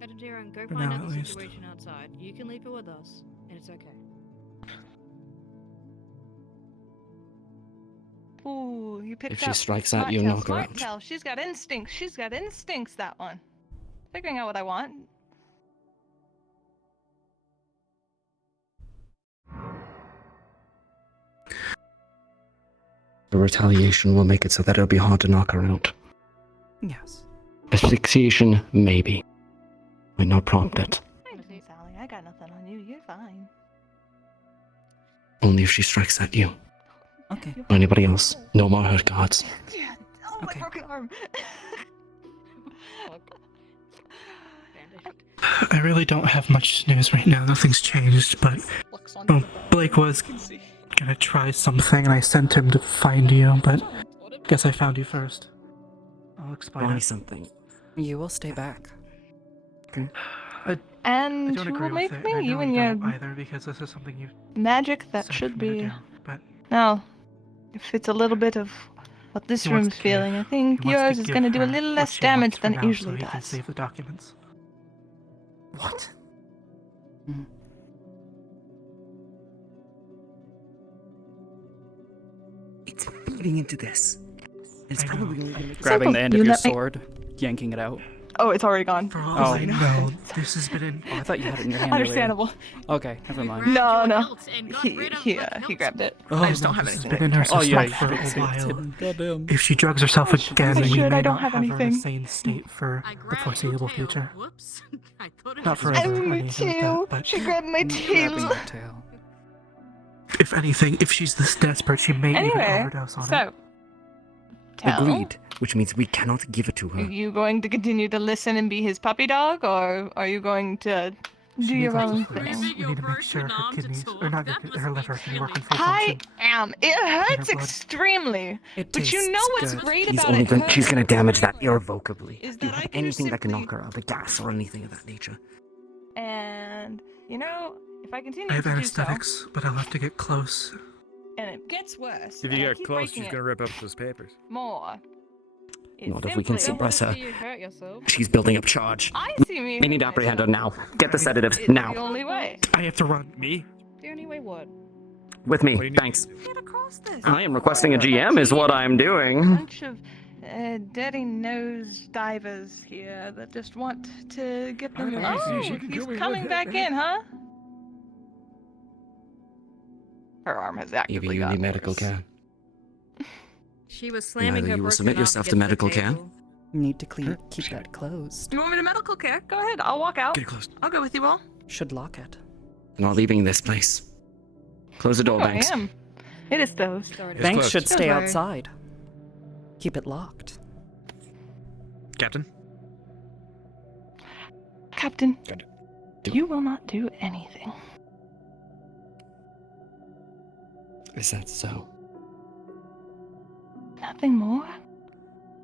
Captain Tyrion, go For find now, out at the least. situation outside. You can leave her with us, and it's okay. Ooh, you picked If she up. strikes at Smart you, tell, knock her smart out. tell. She's got instincts. She's got instincts, that one. Figuring out what I want. The retaliation will make it so that it'll be hard to knock her out. Yes. Asphyxiation, maybe. Might not prompt it. Hey, Sally, I got nothing on you. You're fine. Only if she strikes at you. Okay. Or anybody else. No more hurt guards. Yeah. Oh, my Okay. broken arm. I really don't have much news right now. Nothing's changed, but Blake was gonna try something, and I sent him to find you. But guess I found you first. I'll explain. Try it. something. You will stay back. I And don't who agree will with make it. me? I You know and you your don't either, because this is something you. magic that Set should for me to be. do, but No. If it's a little bit of what this He wants room's to feeling, give- I think he wants yours is give going to do a her little what less she damage wants for than it now, usually so he can does. save the documents. What? It's feeding into this. It's I know. probably going to make Grabbing the end of You your let me- sword, yanking it out. Oh, it's already gone. For all I know, this has been in. Oh, I thought you had it in your hand. earlier. Understandable. Okay, never mind. No. He grabbed it. I just don't have This has anything. been in her Oh, yeah, system for a it's while. hidden. Goddamn. If she drugs herself again, I we should, may I don't not have have her in a anything. sane state for the foreseeable future. Whoops. I thought it Not was forever or My anything like tail. that, but She grabbed my Grabbing tail. your tail. if anything, if she's this desperate, she may even Anyway, overdose on it. so tell. Agreed, which means we cannot give it to Are her. you going to continue to listen and be his puppy dog, or are you going to do She your needs own lots of fluids. thing? We need to make sure her kidneys, or not her liver, can work on full I function. am. It hurts blood. extremely. It But you tastes know what's good. great She's about only it? gonna, she's gonna damage that irrevocably. Is Do you that I have can just anything that can simply- knock her out, the gas or anything of that nature? And you know, if I continue I have to do so, anesthetics, but I'll have to get close. and it gets worse, If and you I get keep close, breaking she's it gonna rip up those papers. more. it Not if we can simply- suppress her. You hurt yourself. She's building up charge. I see me. We need to apprehend her now. Get the sedatives, It's the now. only way. I have to run. Me? The only way what? With me, thanks. I am requesting a GM is what I'm doing. Bunch of dirty nose divers here that just want to get them. I see, Oh, she can he's kill me coming with back it. in, huh? Her arm has Evie, actively you gotten need medical worse. care. She was slamming Either her you will broken submit arm yourself to against the medical care. table. Need to keep that closed. You want me to medical care? Go ahead. I'll walk out. Get close. I'll go with you all. Should lock it. Not leaving this place. Close the door, Oh, I Banks. am. It is those. Banks closed. should stay Don't worry. outside. Keep it locked. Captain? Captain, Good. you will not do anything. Is that so? Nothing more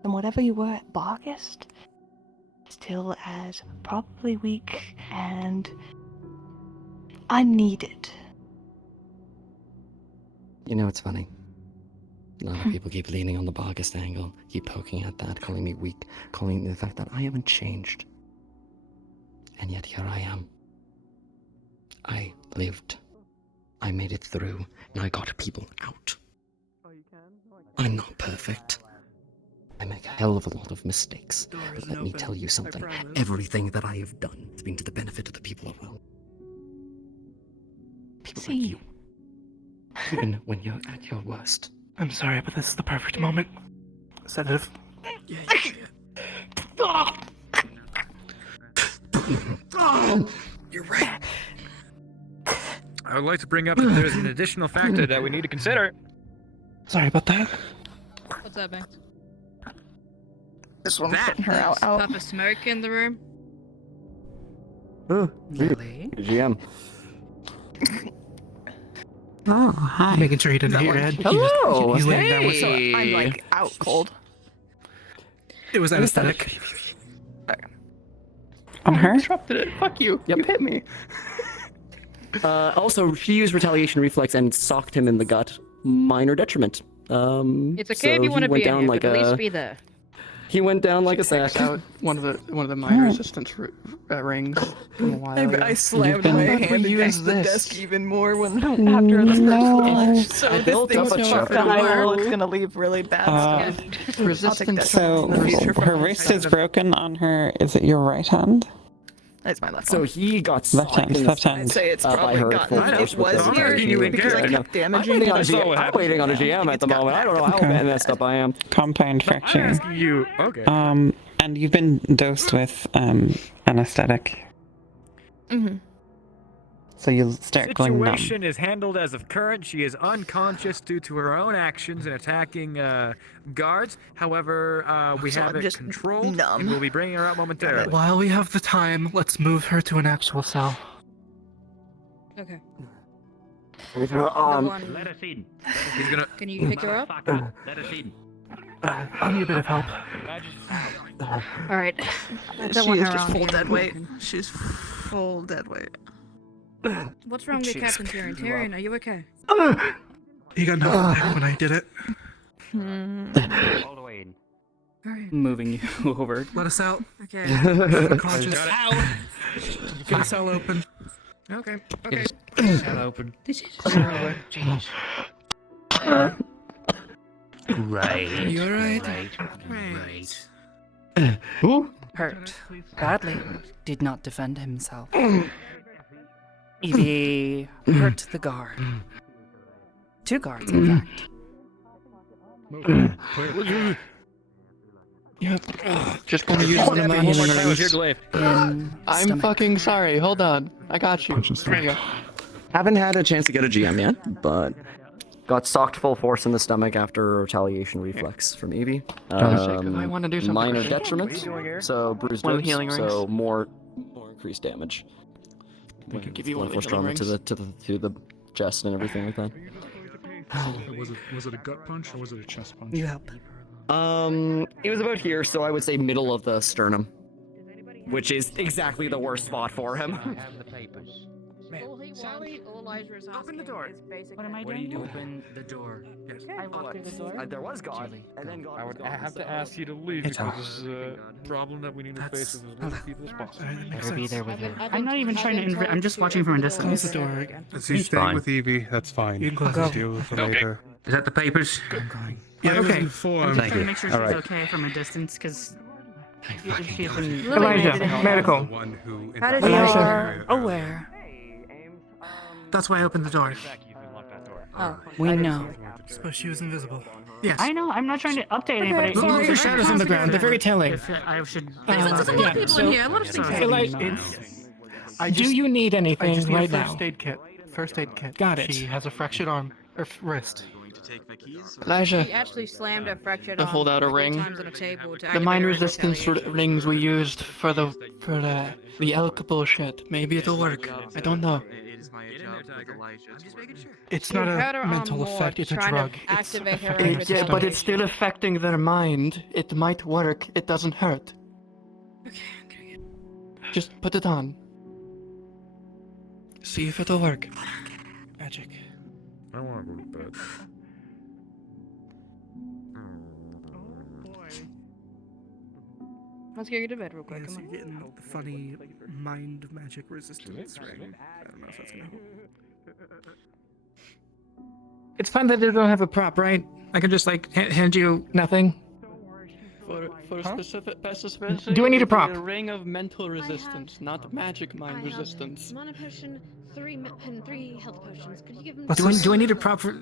than whatever you were at Bargest. Still as probably weak and unneeded. You know, it's funny. A lot of people keep leaning on the Bargest angle, keep poking at that, calling me weak, calling the fact that I haven't changed. And yet here I am. I lived. I made it through, and I got people out. I'm not perfect. I make a hell of a lot of mistakes. But let me tell you something. Everything that I have done has been to the benefit of the people around. People like you. Even when you're at your worst. I'm sorry, but this is the perfect moment. Sedative. You're right. I would like to bring up that there's an additional factor that we need to consider. Sorry about that. What's up, Banks? This one's That- putting her out. Pop a smoke in the room. Oh, Lily? GM. Oh, hi. Making sure he didn't hit your head. Hello! He's laying down with Hey! I'm like out cold. It was anesthetic. On her? Interrupted it. Fuck you. Yep. You hit me. Also, she used retaliation reflex and socked him in the gut. Minor detriment. It's okay if so you want he to went be in down here, like but at a. least be there. He went down like a sack. Takes out one of the minor resistance rings from a while ago. I slammed been- my But hand we against use the this. desk even more when after the first launch. So I this built thing's up a fucked chuckle. up. It's gonna leave really bad stuff. Resistance. So in the future from her my wrist side. is broken on her. Is it your right hand? That's my left So one. he got Left socked hand, in the left side, hand. I'd say it's by probably her gotten. full It force with was the- here you in because I character. kept I'm damaging waiting it. on a That's not GM. what I'm waiting on a GM at the moment. I don't know how Okay. messed up I am. Compound I'm fracture. asking you. Okay. And you've been dosed with anesthetic, Mm-hmm. so you'll start going numb. Situation is handled as of current. She is unconscious due to her own actions in attacking guards. However, we So have I'm it just controlled, numb. and we'll be bringing her out momentarily. While we have the time, let's move her to an actual cell. Okay. Let us in. He's gonna. Can you pick her up? Let us in. I need a bit of help. All right. She is just full dead weight. She's full dead weight. What's wrong with Jeez, Captain pick Tyrion? you up. Tyrion, are you okay? He got knocked back when I did it. All the way in. Alright. Moving you over. Let us out. Okay. Conscious. Get a cell open. Okay. Okay. Shut open. Right. You alright? Right. Who? hurt badly, did not defend himself. Evie hurt the guard. 2 guards, in fact. Yep. Just gonna use one of my healing rings. I'm fucking sorry. Hold on. I got you. There you go. Haven't had a chance to get a GM yet, but got socked full force in the stomach after a retaliation reflex from Evie. I wanna do something. Minor detriment, so bruised One ribs, healing rings. so more increased damage. We could give you one of the Force healing trauma rings. to the chest and everything like that. Was it a gut punch or was it a chest punch? You help. It was about here, so I would say middle of the sternum, which is exactly the worst spot for him. Sally, all Elijah is Open the door. What am I doing? Open the door. Yes. I walk through the door. There was God, and then God I was would gone, have so- to ask you to leave It's because this is a problem that we need to face with as many people as possible. Better be there with you. I'm not even trying to. I'm just watching from a distance. Close the door again. If she's staying with Evie, that's fine. You can close We'll it. deal with it later. Is that the papers? Yeah, Okay. okay. I'm just trying to make sure she's Alright. okay from a distance, because she's been. Elijah, medical. The one who How did We you are aware. That's why I opened the door. Oh, We know. Suppose she was invisible. Yes. I know. I'm not trying to update anybody. Look at the shadows on the ground. They're very telling. If I should. There's a lot of people in here. A lot of things happening. Do you need anything just need a right first now? aid kit. First aid kit. Got it. She has a fractured arm or wrist. Elijah, He actually slammed a fractured to arm hold out a 3 ring. times on a table to The mine activate a resistance retaliation. rings we used for the elk bullshit. Maybe it'll work. I don't know. It's You not had her a on mental more effect. It's a trying to drug. activate her affecting own Yeah, but it's retaliation. still affecting their mind. It might work. It doesn't hurt. Just put it on. See if it'll work. Magic. I want to go to bed. Let's get you to bed real quick. Yes, Come you're on. getting the funny mind magic resistance ring. I don't know if that's gonna help. It's fun that they don't have a prop, right? I can just like hand you nothing. For specificity, Do I need a prop? A ring of mental resistance, not magic mind resistance. Mana potion, 3 and 3 health potions. Could you give them? Do I need a prop for?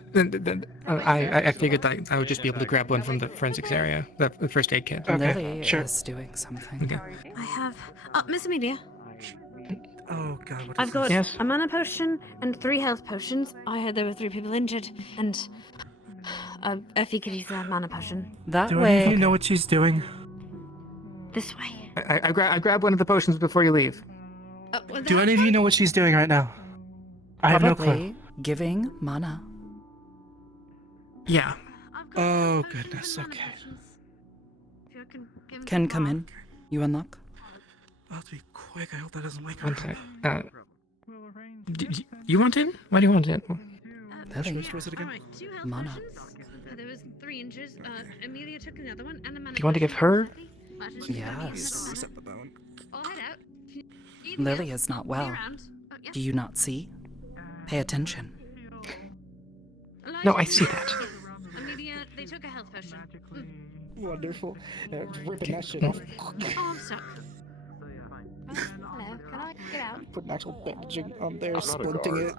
I figured that I would just be able to grab one from the forensics area, the first aid kit. Lily sure. is doing something. I have. Miss Amelia. Oh god, what is I've got Yes? a mana potion and 3 health potions. I heard there were 3 people injured, and if you could use that mana potion. That Do any of way. you know what she's doing? This way. I grab one of the potions before you leave. Do any of you know what she's doing right now? I have no clue. Probably giving mana. Yeah. Oh goodness. Okay. Can come in. You unlock. I'll have to be quick. I hope that doesn't wake One her. sec. You want in? Why do you want in? Lily. Which was it again? Alright, 2 health Mana. potions. There was 3 injuries. Amelia took another one, and a mana Do you want to give her? Yes. Reset the bone. I'll head out. Lily is not well. Do you not see? Pay attention. No, I see that. Amelia, they took a health potion. Wonderful. Ripping that shit off. Oh, I'm stuck. Hello, can I get out? Put an actual bandaging on there, not a splinting guard. it.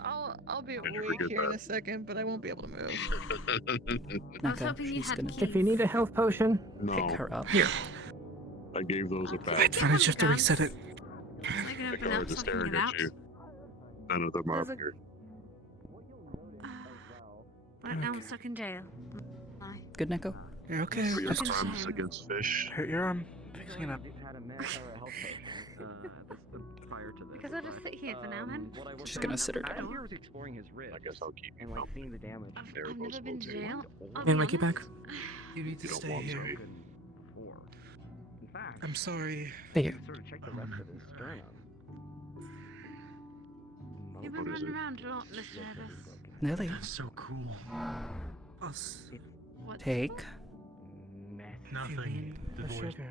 I'll be Did you awake forget here in that? a second, but I won't be able to move. Naka, she's gonna If you need a health potion, No, pick her up. here. I gave those a back. It's fine. I just have to reset it. The guards are staring at you. None of them are There's a- here. Right now I'm stuck in jail. Good, Neko? You're okay. For your Just crimes against fish. hurt your arm. Fixing it up. Because I'll just sit here for now then. She's gonna sit her down. I guess I'll keep you company. They're I've both never been to supposed jail. I'll Hey, be Mikey honest. back. You need to You don't stay want here. to. I'm sorry. Thank you. You've been What is running it? around a lot, Mr. Evans. Lily, So cool. Us. take. Nothing. The sugar.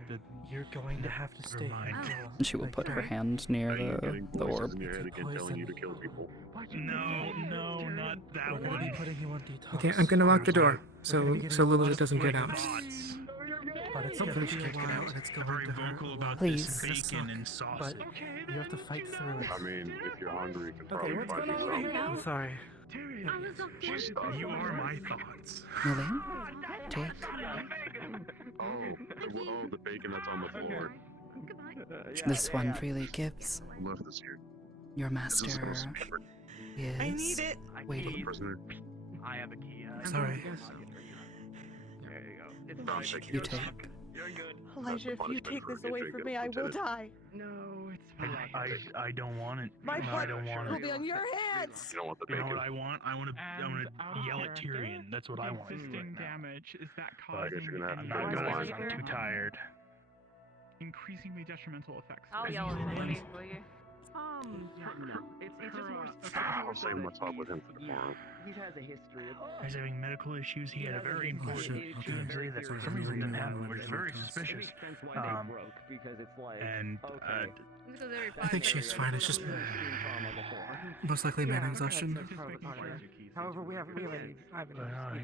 You're going to have to stay here. And she will put her hand near Are you getting the voices orb. in your head again telling you to kill people? No, not that We're gonna be putting you on detox. Okay, I'm gonna lock the door We're so gonna be getting so a lot Lily of doesn't get great out. thoughts. But it's Hopefully gonna she be can't a get while, out. and it's They're going very to hurt. vocal about Please. this bacon and sausage. But you have to fight through it. I mean, if you're hungry, you can Okay, probably what's find going on over here yourself. now? I'm sorry. You are my thoughts. Lily, take. Oh, the bacon that's on the floor. This one freely gives. I love this here. Your This is master supposed to be for is I need it. waiting. prisoner. I have a key. Sorry. There you go. It's I'll fine. take You it. take. You're good. Elijah, if you punishment take for this away injuring from a me, I will lieutenant. die. No, it's fine. I don't want it. My No, I don't blood want will it. be on your hands. You don't want the You know bacon. what I want? I want to yell at Tyrion. That's what I want. Existing damage is that I guess causing you're gonna have to I'm put not it going. on. I'm too tired. increasingly detrimental effects. I'll yell at Lily, will you? No, it's just more. I'll save my talk with him for tomorrow. He has a history of. He's having medical issues. He had a very important Tuesday that for some reason didn't happen, which is very suspicious. And I think she's fine. It's just most likely man exhaustion. However, we have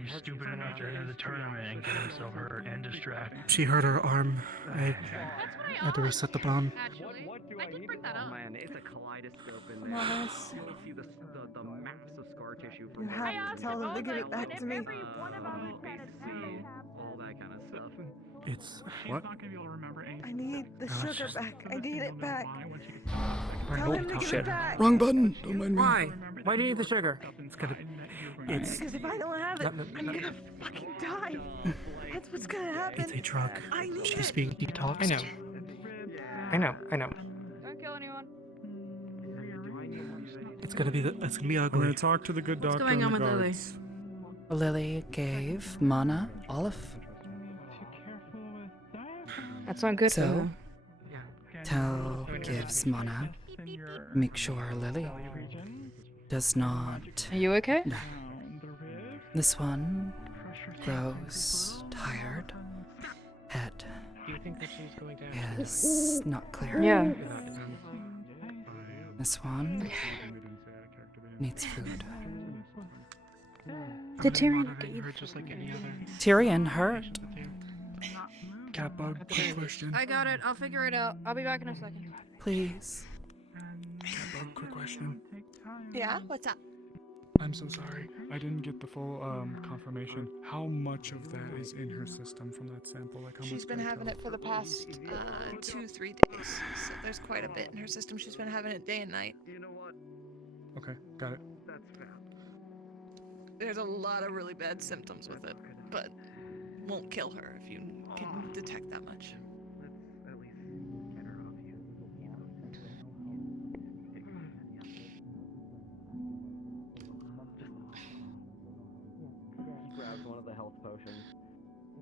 He's stupid enough to enter the tournament and get himself hurt and distracted. She hurt her arm. I had to reset the bomb. What do I did bring that up. Man, it's a kaleidoscope in Come on, there. Alice. You'll see the massive scar tissue You from have to tell them to give it back to me. all that kind of stuff. It's She's what? not gonna be able to remember anything. I need the Oh, sugar just- back. I need it back. Right, Tell hold him to on. give Shit. it back. Wrong button. Don't mind me. Why? Why do you need the sugar? It's gonna. It's. Because if I don't have it, No, I'm gonna fucking die. That's what's gonna happen. It's a drug. I need She's it. being detoxed. I know. Don't kill anyone. It's gonna be I'm ugly. gonna talk to the good doctor. going in on the with Lily? guards. Lily gave Mana Olive. That's not good for So, her. Tal gives Mana. Make sure Lily does not. Are you okay? No. This one grows tired. Head Do you think that she's going to have is not clear. Yeah. This one needs food. Did Tyrion get you? Just like any other. Tyrion hurt. Catbug. Quick question. I got it. I'll figure it out. I'll be back in a second. Please. Catbug. Quick question. Yeah? What's up? I'm so sorry. I didn't get the full confirmation. How much of that is in her system from that sample? Like how much? She's been can I having tell? it for the past 2-3 days. So there's quite a bit in her system. She's been having it day and night. You know what? Okay, got it. That's fair. There's a lot of really bad symptoms with it, but won't kill her if you can detect that much. Let's at least get her off you. He grabs one of the health potions.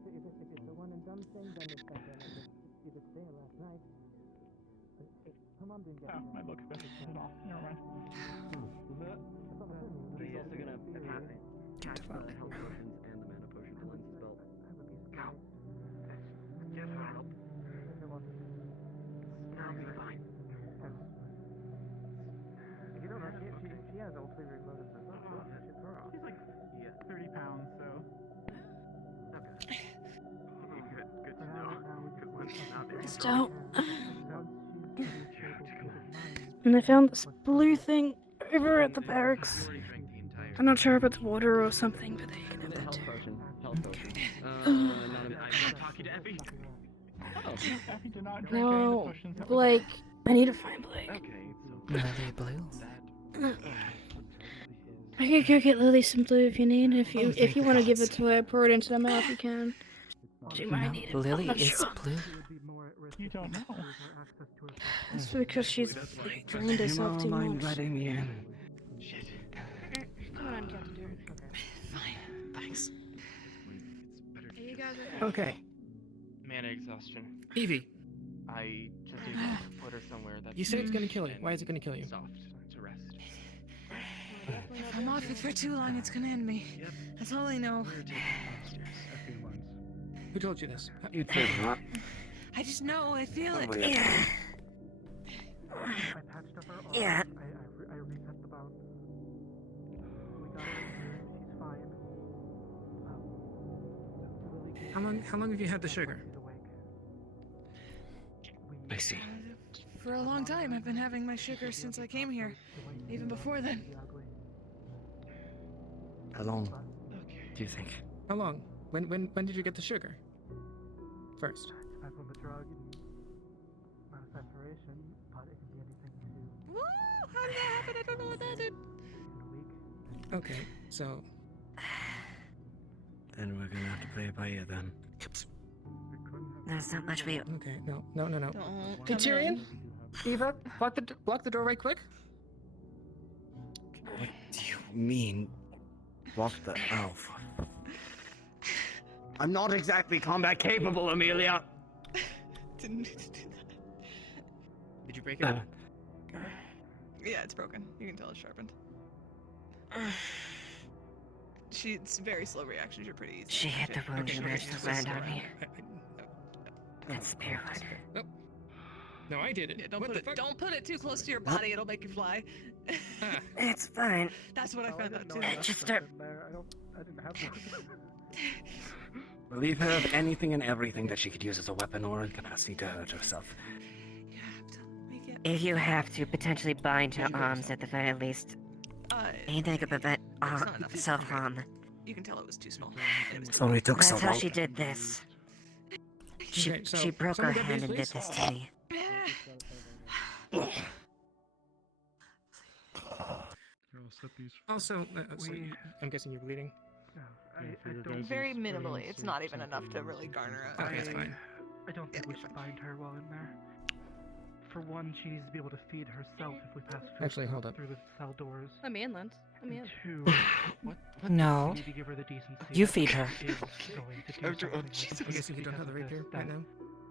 If it's the one and done thing, then it's like you just stay last night. Her mom didn't get it. My book's better than it off. Never mind. So he's also gonna attach the health potions and the mana potion to lens spell. Get her help. I'll be fine. You don't know, she has all three reloaded. She's like 30 pounds, so. Good to know. Because Lynn's not there. Stout. And I found this blue thing over at the barracks. I'm not sure if it's water or something, but you can have that too. Okay. I'm talking to Effie. Oh, Effie did not drink any of the No, potions that Blake. I need to find Blake. Okay, Lily Blue. I can go get Lily some blue if you need. If you want to give it to her, pour it into the mouth, you can. She might need it. Lily I'm not is sure. blue. You don't know. That's because she's drained herself too much. letting me in. Come on, Captain Dude. Fine, thanks. Hey, you guys Okay. mana exhaustion? Evie, I just need to put her somewhere that's you said it's gonna kill you. Why is it gonna kill you? soft to rest. If I'm off it for too long, it's gonna end me. That's all I know. Who told you this? You did not. I just know. I feel it. Somebody- Yeah. Yeah. I reset the bounce. We got her in here. She's fine. How long have you had the sugar? see. For a long time, I've been having my sugar since I came here. Even before then. How long do you think? How long? When did you get the sugar? First. Depends on the drug and amount of saturation, but it can be anything to... Woo! How did that happen? I don't know what that did. Okay, so. Then we're gonna have to play it by ear then. There's not much we. Okay, no. Don't Hey, come Tyrion, in. Eva, block the door right quick. What do you mean? Block the... Oh, I'm not exactly combat capable, Amelia! Didn't need to do that. Did you break it? Yeah, it's broken. You can tell it's sharpened. It's very slow reactions. You're pretty easy. She hit the wound and managed to land on me. That's spear wound. Nope. No, I did it. Yeah, don't put it too close to your body. It'll make you fly. It's fine. That's what I found out too. Just start. I didn't have one. Relieve her of anything and everything that she could use as a weapon or in capacity to hurt herself. If you have to, potentially bind her arms at the very least. Anything to prevent self-harm. You can tell it was too small. Sorry it took so That's long. how she did this. Okay, so She broke her someone grab hand these, and did please? this to me. Also, so I'm guessing you're bleeding. Very minimally. It's not even enough to really garner a. Okay, that's fine. I don't think we should bind her while in there. For one, she needs to be able to feed herself if we pass through, Actually, hold up. through the cell doors. Let me in, Lance. Let me in. Two, No. we need to give her the decency You that feed she her. is going to do I'm something guessing you don't have the rapier right now.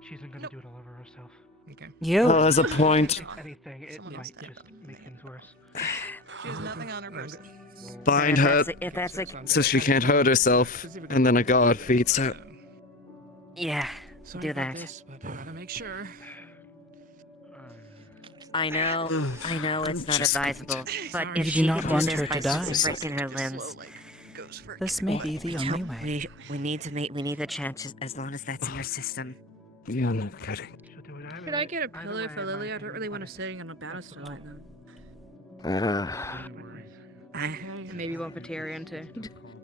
She isn't going to do it all over herself. Okay. You. Well, there's a point. If anything, it might just make things worse. She has nothing on her person. Bind her If that's like. so she can't hurt herself, and then a guard feeds her. Yeah, Sorry do about that. this, but I gotta make sure. I know it's not Just- advisable, but You if do she not can do want this her by to die. breaking her limbs, This may be the only way. we need the chance as long as that's in her system. You're not kidding. Could I get a pillow for Lily? I don't really want her sitting on a banister like that. And maybe one for Tyrion too.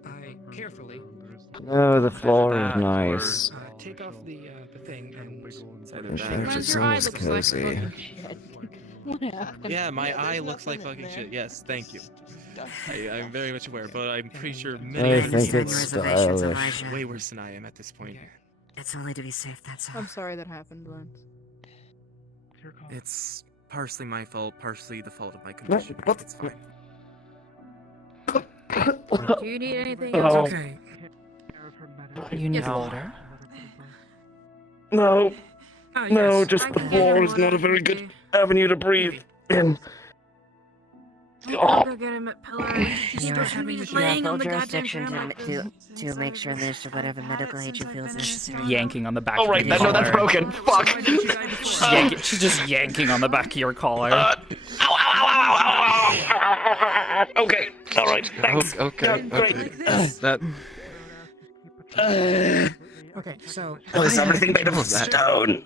I carefully No, the floor is nice. take off the thing and. The couch is always cozy. What happened? Yeah, my eye looks like fucking shit. Yes, thank you. I'm very much aware, but I'm pretty sure many I others think are it's stylish. way worse than I am at this point. It's only to be safe, that's all. I'm sorry that happened, Lance. It's partially my fault, partially the fault of my condition. It's fine. Do you need anything Oh. else? Okay. You need Yes. water. No, Oh, no, yes. just I the can get floor him is not a very water. good avenue to breathe in. I'll go get him a pillow. You Just have he's laying full on the goddamn jurisdiction ground like this. to make sure there's whatever medical aid you feel is necessary. Yanking on the back. Oh of right, your no, that's collar. broken. Fuck. She's just yanking on the back of your collar. Okay, all right, thanks. Okay, Great. That. Okay, so. Oh, is everything made of stone?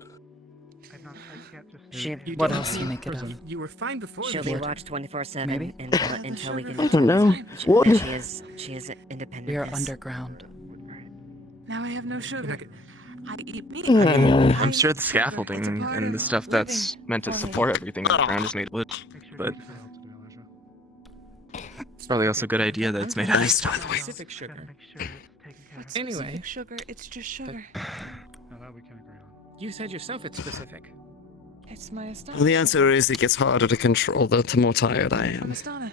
What else do you make it of? You were fine before. She'll the be war. watched 24/7 Maybe. until we can. I don't know. What? And she is independent. We are yes. underground. Now I have no sugar. I eat meat. I'm sure the scaffolding and the stuff that's meant to support everything on the ground is made of wood, but it's probably also a good idea that it's made out of stone. Specific sugar. What's Anyway. specific sugar? It's just sugar. Now that we can agree on. You said yourself it's specific. It's my Astana. Well, the answer is it gets harder to control the more tired I am. Astana.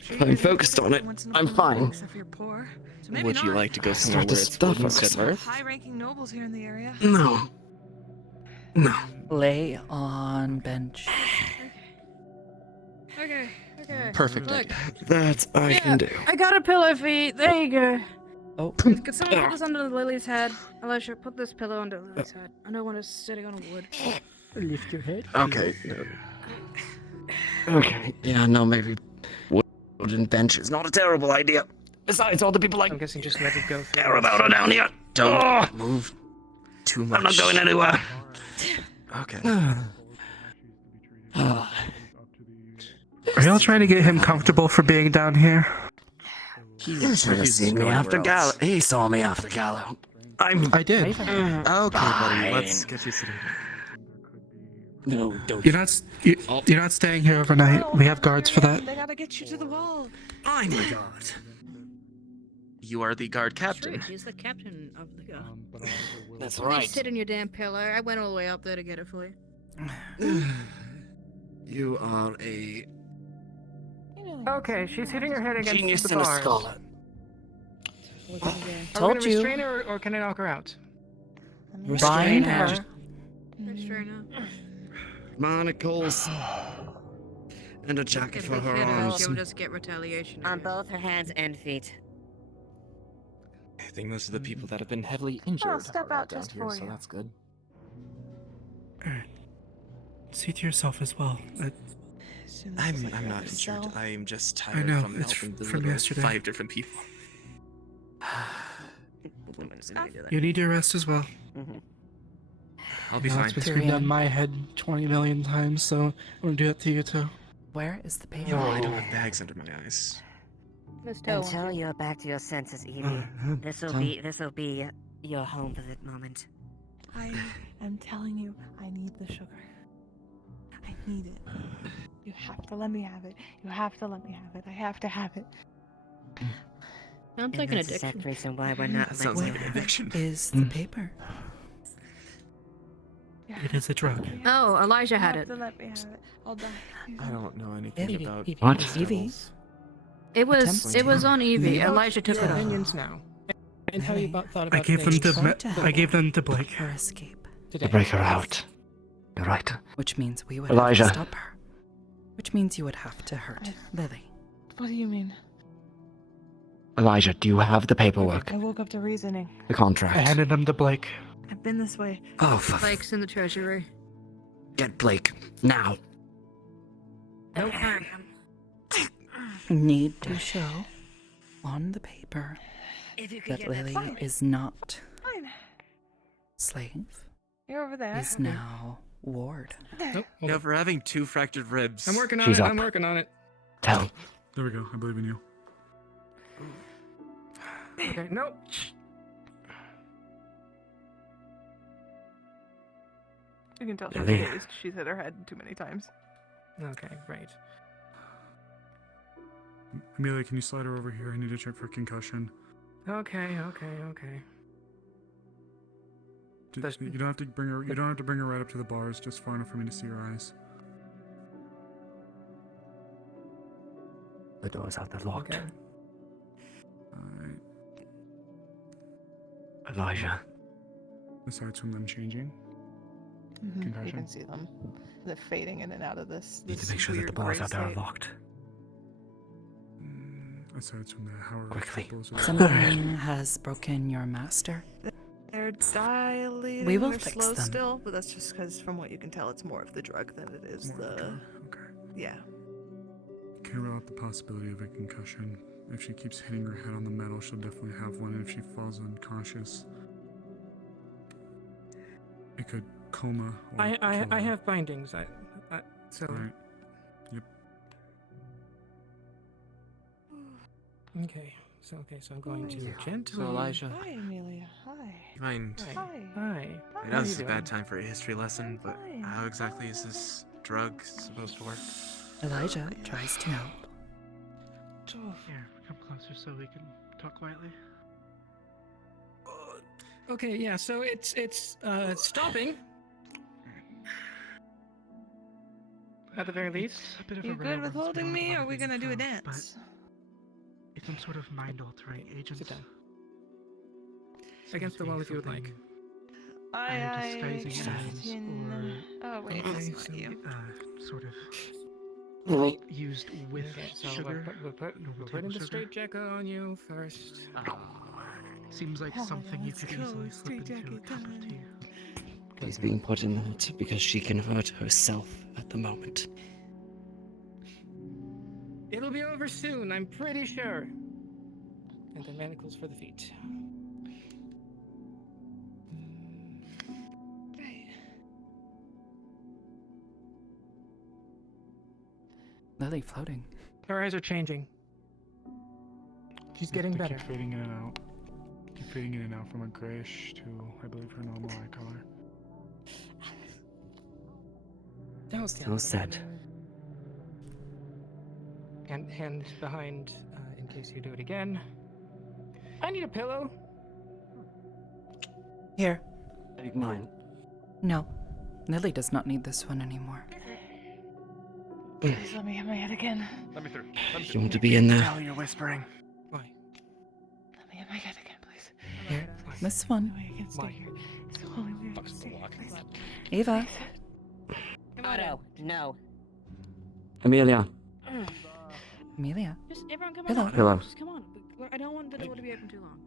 If I'm focused on it, I'm fine. Except for you're poor. So maybe Would you not. like to go somewhere Start where to it's stuff wood us. instead of earth? High-ranking nobles here in the area. No. No. Lay on bench. Okay. Perfect Look. idea. That I can do. I got a pillow for you. There you go. Oh. Could someone put this under Lily's head? Alicia, put this pillow under Lily's head. I don't want it sitting on a wood. Lift your head. Okay. Okay. Yeah, no, maybe wooden bench is not a terrible idea. Besides, all the people I I'm guessing just let it go through. care about are down here. Don't Oh, move too much. I'm not going anywhere. Okay. Are y'all trying to get him comfortable for being down here? You should have seen me after Gallo. He saw me after Gallo. I did. Okay, buddy. Let's get you seated. No, don't. You're not staying here overnight. We have guards for that. They gotta get you to the wall. I'm the guard. You are the guard True, captain. he's the captain of the guard. That's Please right. sit in your damn pillow. I went all the way up there to get it for you. You are a Okay, she's hitting her head against genius the and a bars. scholar. Are we gonna Told you. restrain her, or can I knock her out? Restrain her. Restrain her. Monocles. And a jacket If for we her hit her, arms. she'll just get retaliation. On both her hands and feet. I think most of the people that have been heavily injured I'll step are out down just here, for so you. that's good. See to yourself as well. I'm not injured. I'm just tired know, from it's helping from deliver yesterday. 5 different people. You need your rest as well. I'll be Now, fine. it's been screamed on my head 20 million times, so I'm gonna do that to you too. Where is the paper? No, I don't have bags under my eyes. Until you're back to your senses, Evie. This'll be your home for the moment. I am telling you, I need the sugar. I need it. You have to let me have it. You have to let me have it. I have to have it. Sounds And like an that's the addiction. exact reason why we're not That sounds like an letting addiction. Is the paper? It is a drug. Oh, Elijah You had have it. to let me have it. I'll die. I don't know anything Evie, about What? Evie. It was on Evie. You know, Elijah took your it off. opinions now. And how you thought about I gave them things. to I gave them to Blake. Her escape. Today. Break her out. You're right. Which means we would Elijah. have to stop her. Which means you would have to hurt Lily. What do you mean? Elijah, do you have the paperwork? I woke up to reasoning. The contract? I handed them to Blake. I've been this way. Oh, for Blake's in the treasury. get Blake. Now. No time. Need to show on the paper If you could that get that Lily for me. is not Fine. slave. You're over there. Is now ward. Nope, hold No, on. for having 2 fractured ribs. I'm working on She's it. up. I'm working on it. Tell. There we go. I believe in you. Okay, nope. You can tell she's Lily. dazed. She's hit her head too many times. Okay, right. Amelia, can you slide her over here? I need to check for concussion. Okay. You don't have to bring her. You don't have to bring her right up to the bars. Just far enough for me to see her eyes. The door's out there locked. Okay. Alright. Elijah. Aside from them changing. You Concussion. can see them. They're fading in and out of this. Need to this make sure that the weird bars gray out there are state. locked. Aside from that, how are Quickly. Something has broken your master. They're dilating. We will They're fix slow them. still, but that's just because, from what you can tell, it's more of the drug than it is the. Yeah. Can rule out the possibility of a concussion. If she keeps hitting her head on the metal, she'll definitely have one. And if she falls unconscious, it could coma. Or I kill her. have bindings. So. Alright. Yep. Okay. So I'm going to gently. So Elijah, Hi, Amelia. Hi. you mind? Hi. Hi. I know this is a bad time for a history lesson, but how exactly is this drug supposed to work? Elijah tries to help. Here, come closer so we can talk quietly. Okay, yeah. So it's stopping. At the very least. A bit of You a good rare with one, holding small me, or are we bodies gonna do a found, dance? but it's some sort of mind-altering agent. Sit down. Against the wall if you would like. I disguising can. Oh wait, Okay, that's not so, you. sort of Lily. used with Okay, so sugar. we'll put normal in table the sugar. straitjacket on you first. Seems like Oh, something you let's could go, easily slip into a straitjacket cup of time. tea. She's being put in that because she can hurt herself at the moment. It'll be over soon, I'm pretty sure. And then manacles for the feet. Right. Lily floating. Her eyes are changing. She's getting They better. Keep fading in and out. Keep fading in and out from a grayish to, I believe, her normal eye color. So sad. Hand behind in case you do it again. I need a pillow. Here. Take mine. No. Lily does not need this one anymore. Please let me hit my head again. Let me through. You want to be in there? Tell you're whispering. Why? Let me hit my head again, please. Here. This one. I can stay here. It's the only way I can stay here. Ava. Otto, no. Amelia. Amelia. Just everyone come Hello. on. Hello. Just come on. I don't want the door to be open too long.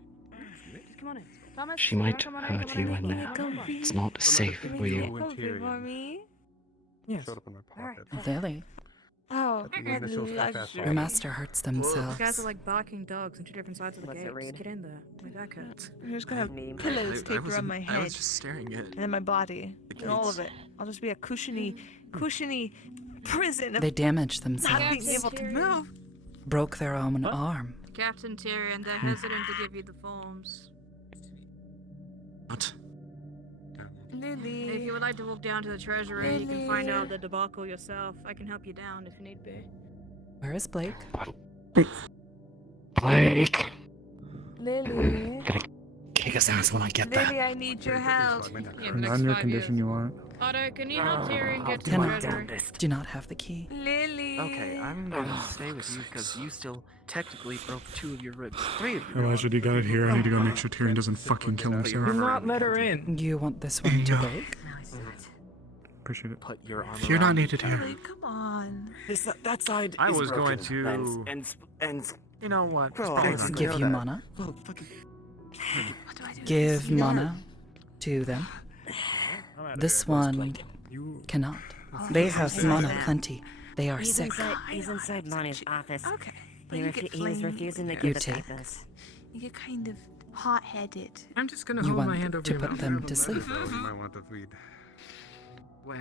Just come on in. Thomas, She might hurt you in there. It's not safe for you. For me? Yes. Showed up in my pocket. Lily. Oh, Your master hurts You themselves. guys are like barking dogs on two different sides of the What's gate. it read? Just get in there. My back hurts. I'm just gonna have pillows taped around my head. I was just staring at. And then my body. And all of it. I'll just be a cushiony prison of They damaged not themselves. being able to move. Broke their own arm. Captain Tyrion, they're hesitant to give you the forms. What? Lily. If you would like to walk down to the treasury, you can Lily. find out the debacle yourself. I can help you down if you need be. Where is Blake? Blake. Lily. Kick his ass when I get there. Lily, I need your help. Not in your condition you want. Otto, can you help Tyrion get to the Cannot. treasury? Do not have the key. Lily. Okay, I'm gonna stay with you because you still technically broke 2 of your ribs. 3 of your ribs. Elijah, do you got it here? I need to go make sure Tyrion doesn't fucking kill himself. Do not let her in. You want this one to break? Appreciate it. Put your arm You're not around me. needed here. Lily, come on. That side I is was going broken. to- And You know what? Oh, Probably I not Give good. you mana. What do I do? Give mana to them. This one cannot. They have mana plenty. They are sick. He's inside Monty's office. Okay. But He you get he was flamed. refusing to You give the take. papers. You get kind of hot-headed. I'm just gonna You hold my want hand over to your put mouth. them to sleep. You might want to read. Well,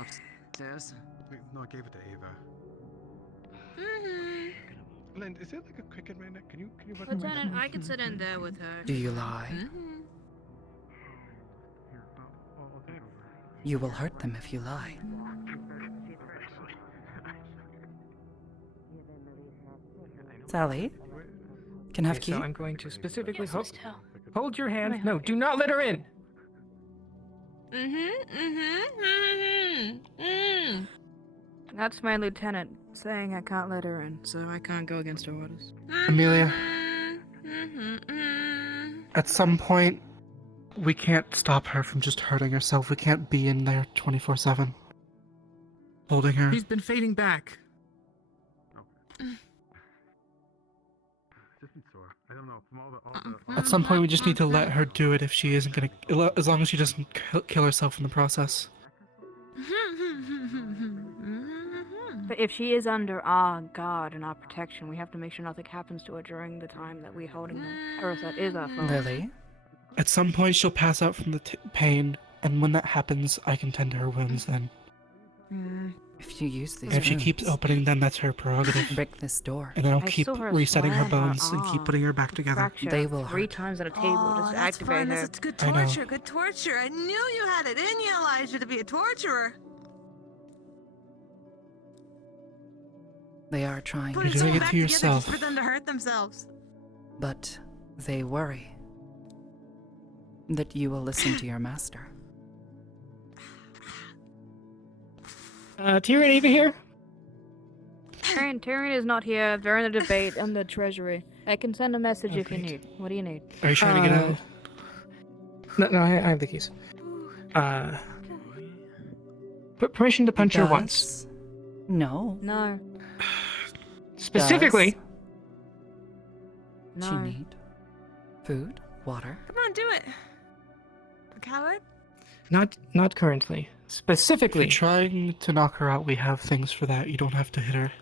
upstairs. Wait, no, I gave it to Ava. Mm-hmm. Lind, is there like a cricket right now? Can you recommend? Lieutenant, I can sit in there with her. Do you lie? Here, I'll take it over. You will hurt them if you lie. Sally? Can have Okay, key? so I'm going to specifically Yes, Miss Tell. hold your hand. No, do not let her in. That's my lieutenant saying I can't let her in, so I can't go against her orders. Amelia, at some point, we can't stop her from just hurting herself. We can't be in there 24/7. Holding her. He's been fading back. Just been sore. I don't know. From all the At some point, we just need to let her do it if she isn't gonna. As long as she doesn't kill herself in the process. But if she is under our guard and our protection, we have to make sure nothing happens to her during the time that we're holding her. Or else that is our fault. Lily? At some point, she'll pass out from the pain, and when that happens, I can tend to her wounds then. If you use these And if she keeps wounds, opening them, that's her prerogative. break this door. And then I'll I keep saw her resetting her slam her bones and keep arm. putting her back together. Fracture They will 3 hurt. times at a table just to that's activate fun. her. That's good I know. torture. Good torture. I knew you had it in you, Elijah, to be a torturer. They are trying, Putting doing someone it back to together just yourself. for them to hurt themselves. but they worry that you will listen to your master. Tyrion, even here? Tyrion is not here. They're in the debate in the treasury. I can send a message if you Great. need. What do you need? Are you trying to get out? No, I have the keys. Permission to punch her once. Because- No. No. Specifically. She No. need food, water. Come on, do it. Coward? Not currently. Specifically. If you're trying to knock her out, we have things for that. You don't have to hit her.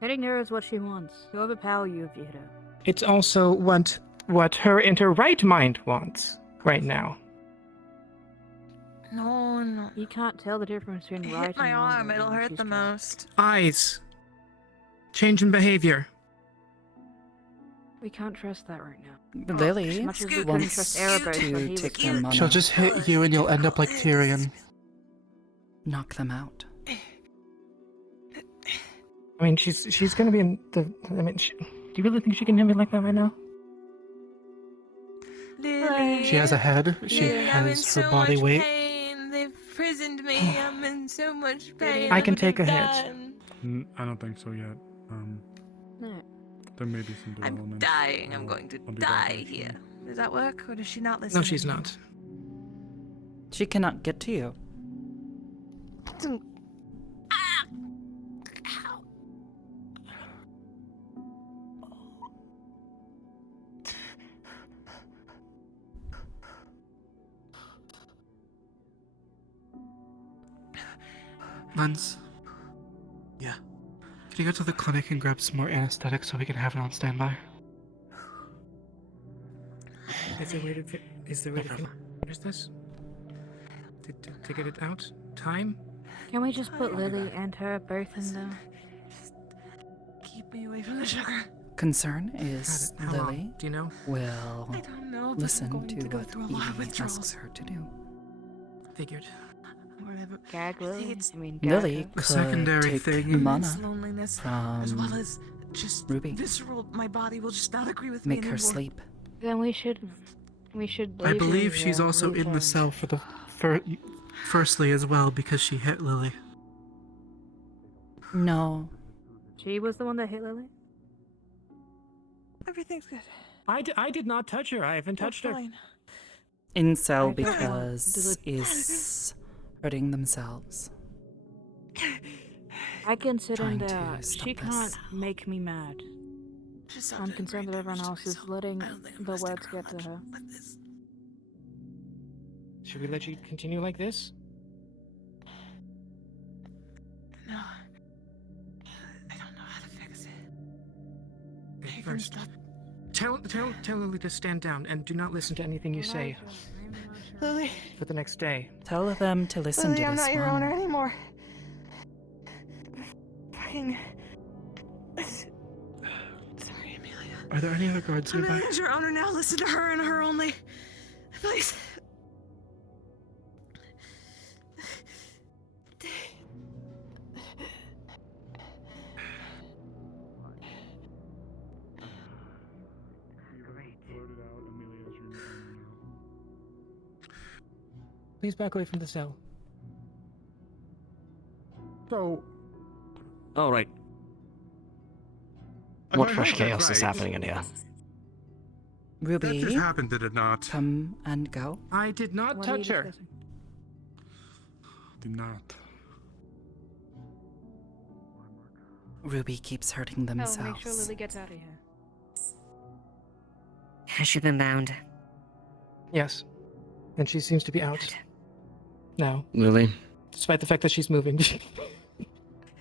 Hitting her is what she wants. She'll overpower you if you hit her. It's also what her in her right mind wants right now. No, no. You can't tell the difference between right Hit my and wrong. arm, right it'll now, hurt she's the trying. most. Eyes. Change in behavior. We can't trust that right now. Lily As much as we couldn't wants trust Erebus when to he was take their killed. money. She'll just hit you and you'll end up like Tyrion. Knock them out. I mean, she's gonna be in the. I mean, do you really think she can hit me like that right now? Lily. She has a head. She Lily, I'm in has so her body much weight. pain. They've prisoned me. I'm in so much pain. I can Look take at a hit. that. I don't think so yet. No. There may be some development. I'm dying. I'm going to I'll be back die next here. time. Does that work, or does she not listen? No, she's not. She cannot get to you. Lens. Yeah. Can you go to the clinic and grab some more anesthetic so we can have it on standby? Is there a way to finish this? To get it out? Time? Can we just put Lily and her both in there? Keep me away from the sugar. Concern is How long? Lily Do you know? will I don't know, but listen I'm going to to go what through a lot of Evie asks withdrawals. her to do. Figured. Whatever. Gag Lily? It's I mean, gag Lily her. The could secondary take thing mana immense loneliness, from as well as just Ruby. visceral. My body will just not agree with Make me her anymore. sleep. Then we should I leave believe her, she's also leave in her. the cell for the firstly as well because she hit Lily. No. She was the one that hit Lily? Everything's good. I did not touch her. I haven't touched her. Fine. Incel I don't because want- is hurting themselves. I can sit in Trying to there. stop She this. can't make me mad. I'm concerned that everyone else is letting the words get to her. Should we let you continue like this? No. I don't know how to fix it. Okay, first, tell Lily to stand down and do not listen to anything you say Lily. for the next day. Tell them to listen Lily, to I'm this not your one. owner anymore. Fine. Sorry, Amelia. Are there any other guards nearby? Amelia's your owner now. Listen to her and her only. Please. Please back away from the cell. So, All right. if What I fresh heard that chaos is right, happening in here? Ruby, That just happened, did it not? come and go. I did not What are you touch her. discussing? Did not. Ruby keeps hurting Oh, themselves. make sure Lily gets out of here. Has she been bound? Yes. And she seems to be out. Now, Lily, despite the fact that she's moving. we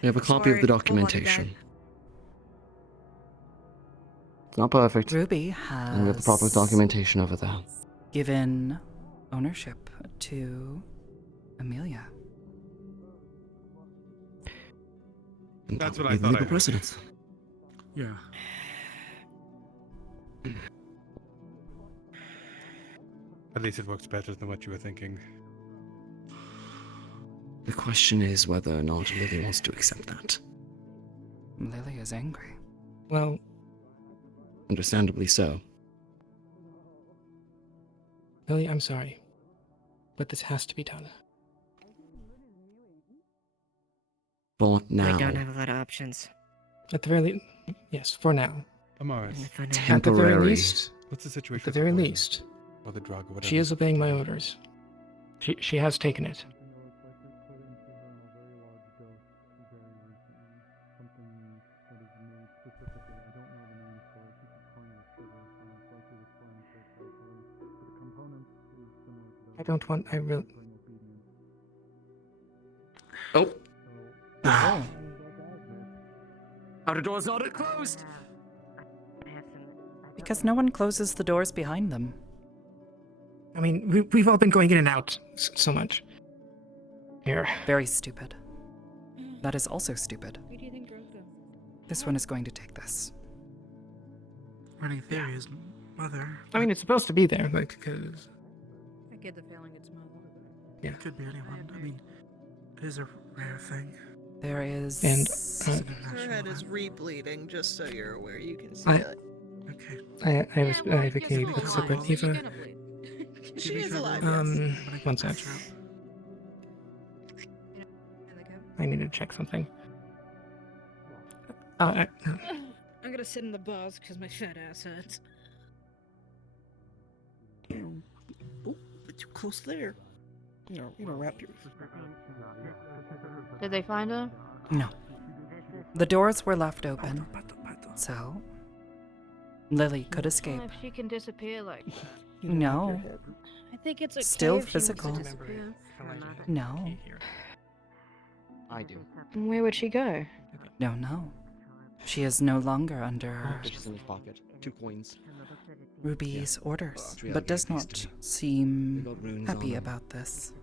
have a copy of the documentation. It's not perfect. Ruby And we have the proper has documentation over there. given ownership to Amelia. And That's that what would I be the thought I legal heard. precedence. Yeah. At least it works better than what you were thinking. The question is whether or not Lily wants to accept that. Lily is angry. Well, Understandably so. Lily, I'm sorry. But this has to be done. For now. We don't have a lot of options. At the very least, yes, for now. Amaris, For now. At the very Temporary. least, what's the situation? at the with very poison? least, Or the drug, or whatever. she is obeying my orders. She has taken it. I don't want. I really. Oh. Oh. Outer door's not closed! Because no one closes the doors behind them. I mean, we've all been going in and out so much. Here. Very stupid. That is also stupid. Where do you think drugs go? This one is going to take this. Running theory is mother. I mean, it's supposed to be there. Like, because I get the feeling it's mother. yeah, it could be anyone. I mean, it is a rare thing. There is. And Her head is re-bleeding, just so you're aware. You can see I- it. Okay. I have a key, but separate. Eva. She is alive. One sec. I need to check something. I'm gonna sit in the bars because my fat ass hurts. Too close there. You know, wrap your. Did they find her? No. The doors were left open. So. Lily could escape. If she can disappear, like. No. I think it's okay Still if she wants to physical. disappear. No. I do. Where would she go? No. She is no longer under She's in his pocket. 2 coins. Ruby's orders, Triel but does gave these not to me. seem They got runes happy on them. about this.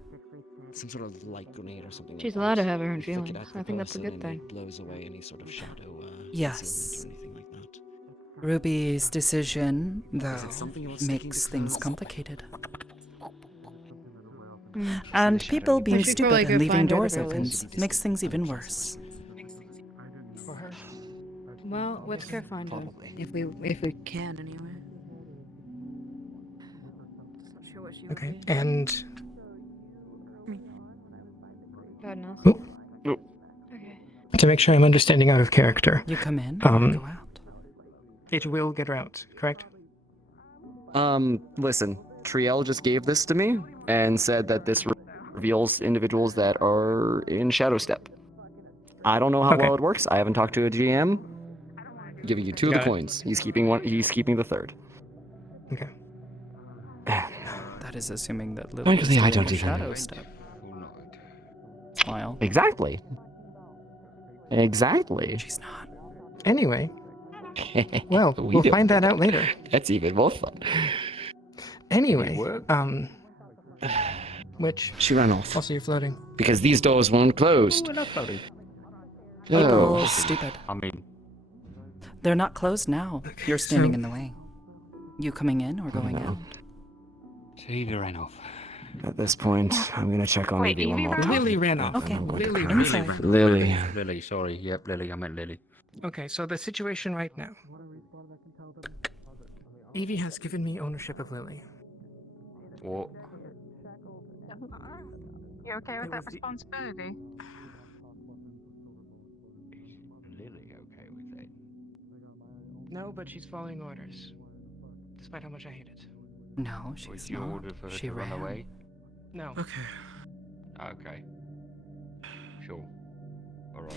Some sort of light grenade or something. She's like allowed that. to have her own You flick it feelings. at the I think that's a person good and thing. It blows away any sort of shadow. Yes. Or anything like that. Ruby's decision, though, something else makes taking the things clothes? complicated. Mm. And people being should probably stupid go and leaving find where doors the girl open is. makes things even worse. For her. Well, let's go find her. If we can, anyway. Not sure what she would Okay, be. and God knows. Oh. Okay. to make sure I'm understanding out of character. You come in or go out. It will get her out, correct? Listen, Triel just gave this to me and said that this reveals individuals that are in Shadow Step. I don't know how well it works. I haven't talked to a GM. Giving you 2 of the Got it. coins. He's keeping one. He's keeping the 3rd. Okay. That is assuming that Lily is Actually, I still in don't even Shadow know. Step. Smile. Exactly. Exactly. She's not. Anyway. Well, We we'll don't find that know. out later. That's even more fun. Anyway, which She ran off. also you're floating. Because these doors weren't closed. We're not floating. People Oh. stupid. I mean, They're not closed now. You're standing in the way. You coming in or going out? Evie ran off. At this point, I'm gonna check on Wait, Evie one Evie more ran time. off? Lily ran And off. Okay. I'm going to Lily crouch. really ran Lily. Lily, sorry. Yep, Lily. I meant Lily. Okay, so the situation right now. Evie has given me ownership of Lily. What? You okay with that responsibility? Lily okay with it? No, but she's following orders. Despite how much I hate it. No, Was she's your not. order for her She to run ran. away? No. Okay. Okay. Sure. Alright.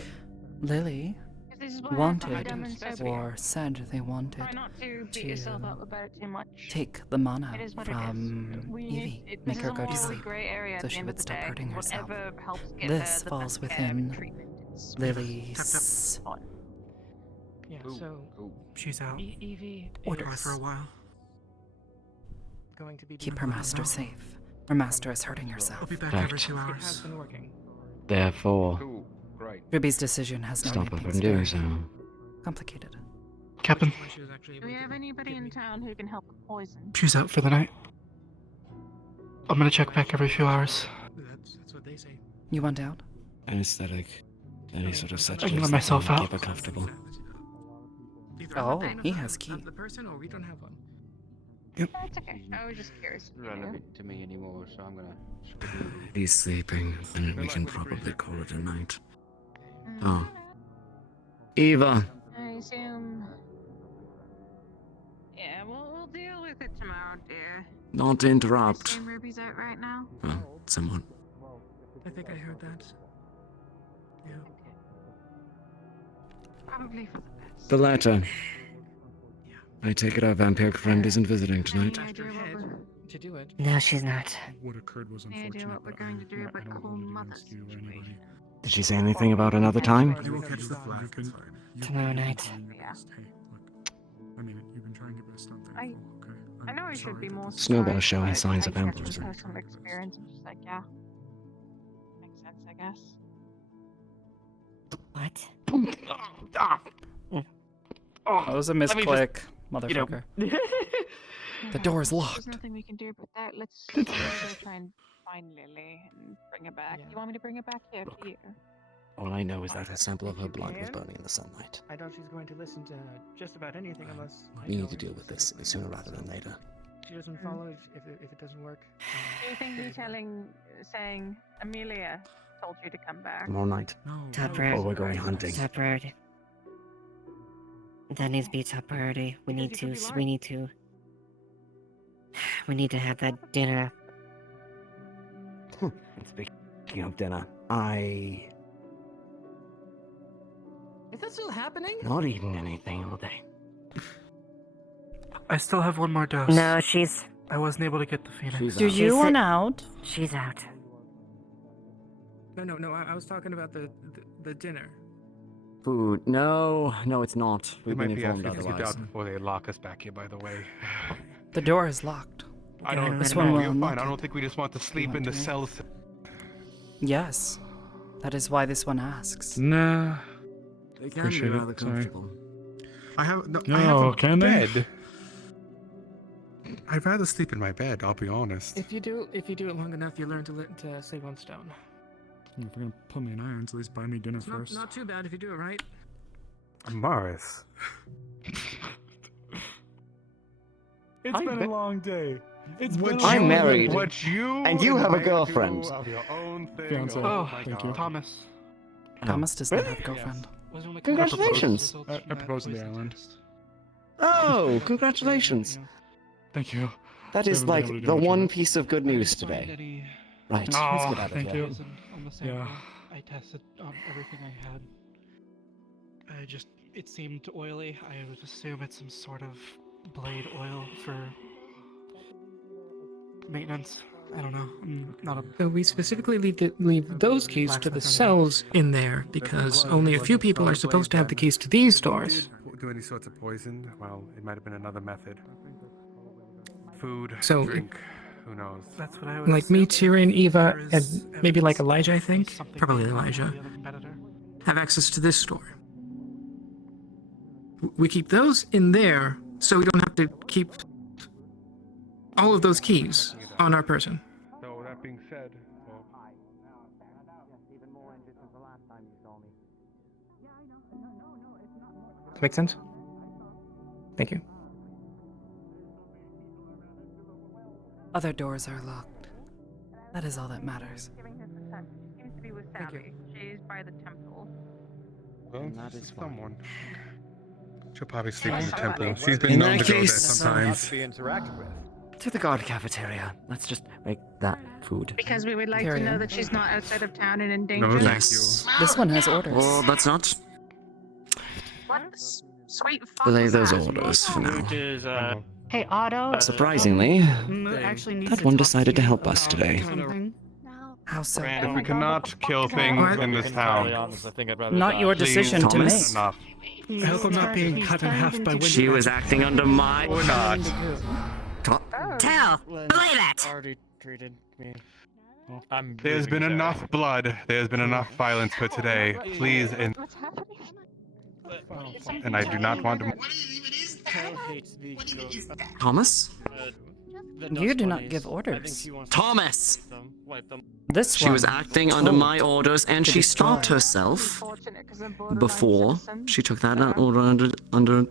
Lily This is what wanted happened, or said they wanted Try not to beat yourself up about it too much. take the mana It is what it is. from We Evie, need- make this her is a go to morally sleep, grey area at so the she end would of the stop day. hurting herself. Whatever helps get This her the falls best care within and treatment is Lily's Yeah, so she's out. Evie orders. For a while. Going to be Keep doing her a lot master now. safe. Her master is hurting herself. I'll be back Fact. every 2 hours. It has been working. Therefore, Cool. Great. Ruby's decision has now stop made her things from doing very so. complicated. Captain, Do we have anybody in town who can help with poison? she's out for the night. I'm gonna check back every few hours. That's what they say. You want out? Anesthetic. Any sort of set. I can let myself out. Keep her comfortable. Oh, he has key. The person, or we don't have one. That's okay. I was just curious. Relevant to me anymore, so I'm gonna. He's sleeping, and we can probably call it a night. Oh. Eva. I assume. Yeah, we'll deal with it tomorrow, dear. Not I interrupt. assume Ruby's out right now. Well, somewhat. I think I heard that. Yeah. Probably for the best. The latter. I take it our vampiric friend isn't visiting tonight. Any idea what we're, To do it. No, she's not. What occurred was any idea unfortunate, what we're but going to do I about the don't whole hold it mother against you or anybody. situation? Did she say anything about another time? You will catch the flag. You can, Tomorrow night. Yeah. Hey, look. I mean, you've been trying your best. I'm thankful. Okay. I know I should be more Snowball surprised, showing but signs I of guess vampirism. from personal experience, I'm just like, yeah. Makes sense, guess. What? That was a misclick, motherfucker. The door is locked. There's nothing we can do about that. Let's go try and find Lily and bring her back. You want me to bring her back here to you? All I know is that a sample of her blood was burning in the sunlight. I doubt she's going to listen to just about anything unless. We need to deal with this sooner rather than later. She doesn't follow if it doesn't work. Do you think you're saying Amelia told you to come back? Tomorrow night. Top priority. Or we're going hunting. Top priority. That needs to be top priority. We need to have that dinner. And speaking of dinner, Is that still happening? not eating anything all day. I still have one more dose. No, she's. I wasn't able to get the Phoenix. Do you want out? She's out. No. I was talking about the dinner. Food? No, it's not. We We've might been be informed asking to get otherwise. out before they lock us back here, by the way. The door is locked. I don't. This one will You're unlock fine. I it. don't think we just want to sleep in the cells. Yes. That is why this one asks. Nah. They can Appreciate be it, rather sorry. comfortable. I have no. No, I have a can they? bed. I'd rather sleep in my bed. I'll be honest. If you do it long enough, you learn to save one stone. If you're gonna put me in irons, at least buy me dinner first. Not too bad if you do it right. Morris. It's been a long day. I'm married. What you and you have a may girlfriend. do of your own thing. Fiance. Oh, my Thank God. you. Thomas. Thomas does not have a girlfriend. Congratulations. I proposed on the island. Oh, congratulations. Thank you. That is Haven't been like able to do the much one of it. piece of good news today. Right, let's Oh, get out of thank here. you. On the sample, Yeah. I tested everything I had. It seemed oily. I would assume it's some sort of blade oil for maintenance. I don't know. I'm not a. So we specifically leave those keys to the cells in there because only a few people are supposed to have the keys to these doors. Do any sorts of poison? Well, it might have been another method. Food, So, drink, who knows? That's what I would Like me, assume. Tyrion, Eva, There and is maybe like evidence Elijah, I of think. something Probably going on Elijah. with the other competitor. Have access to this door. We keep those in there so we don't have to keep all of those keys on our person. So that being said, well, Does that make sense? Thank you. Other doors are locked. That is all that matters. Giving her some time. She seems to be with Sally. She's by the temple. well, That is fine. someone. She'll probably sleep in the Yeah. temple. She's been In known that to go there case, sometimes. To the guard cafeteria. Let's just make that food. Because we would like to Carry know on. that she's not outside of town and in danger. No, thank Yes. you. This one has orders. Well, that's not. What the sweet fuck Delay was those that? orders for now. Is, Hey, Otto. Surprisingly, Actually needs that to one talk decided to you help us about today. something. How so? If we cannot kill things in this town, Not your please, decision to Thomas? make. enough. I hope I'm not being cut in half by wind. She was acting under my. Or not. Tell! Believe it! Already treated me. There's been enough blood. There's been enough violence for today. Please, What's happening? and I do not want to. Thomas? You do not give orders. Thomas! This She one was acting under told my orders and to she destroy. stopped herself Unfortunate, 'cause I'm borderline before citizen. she took that order under. I'm gonna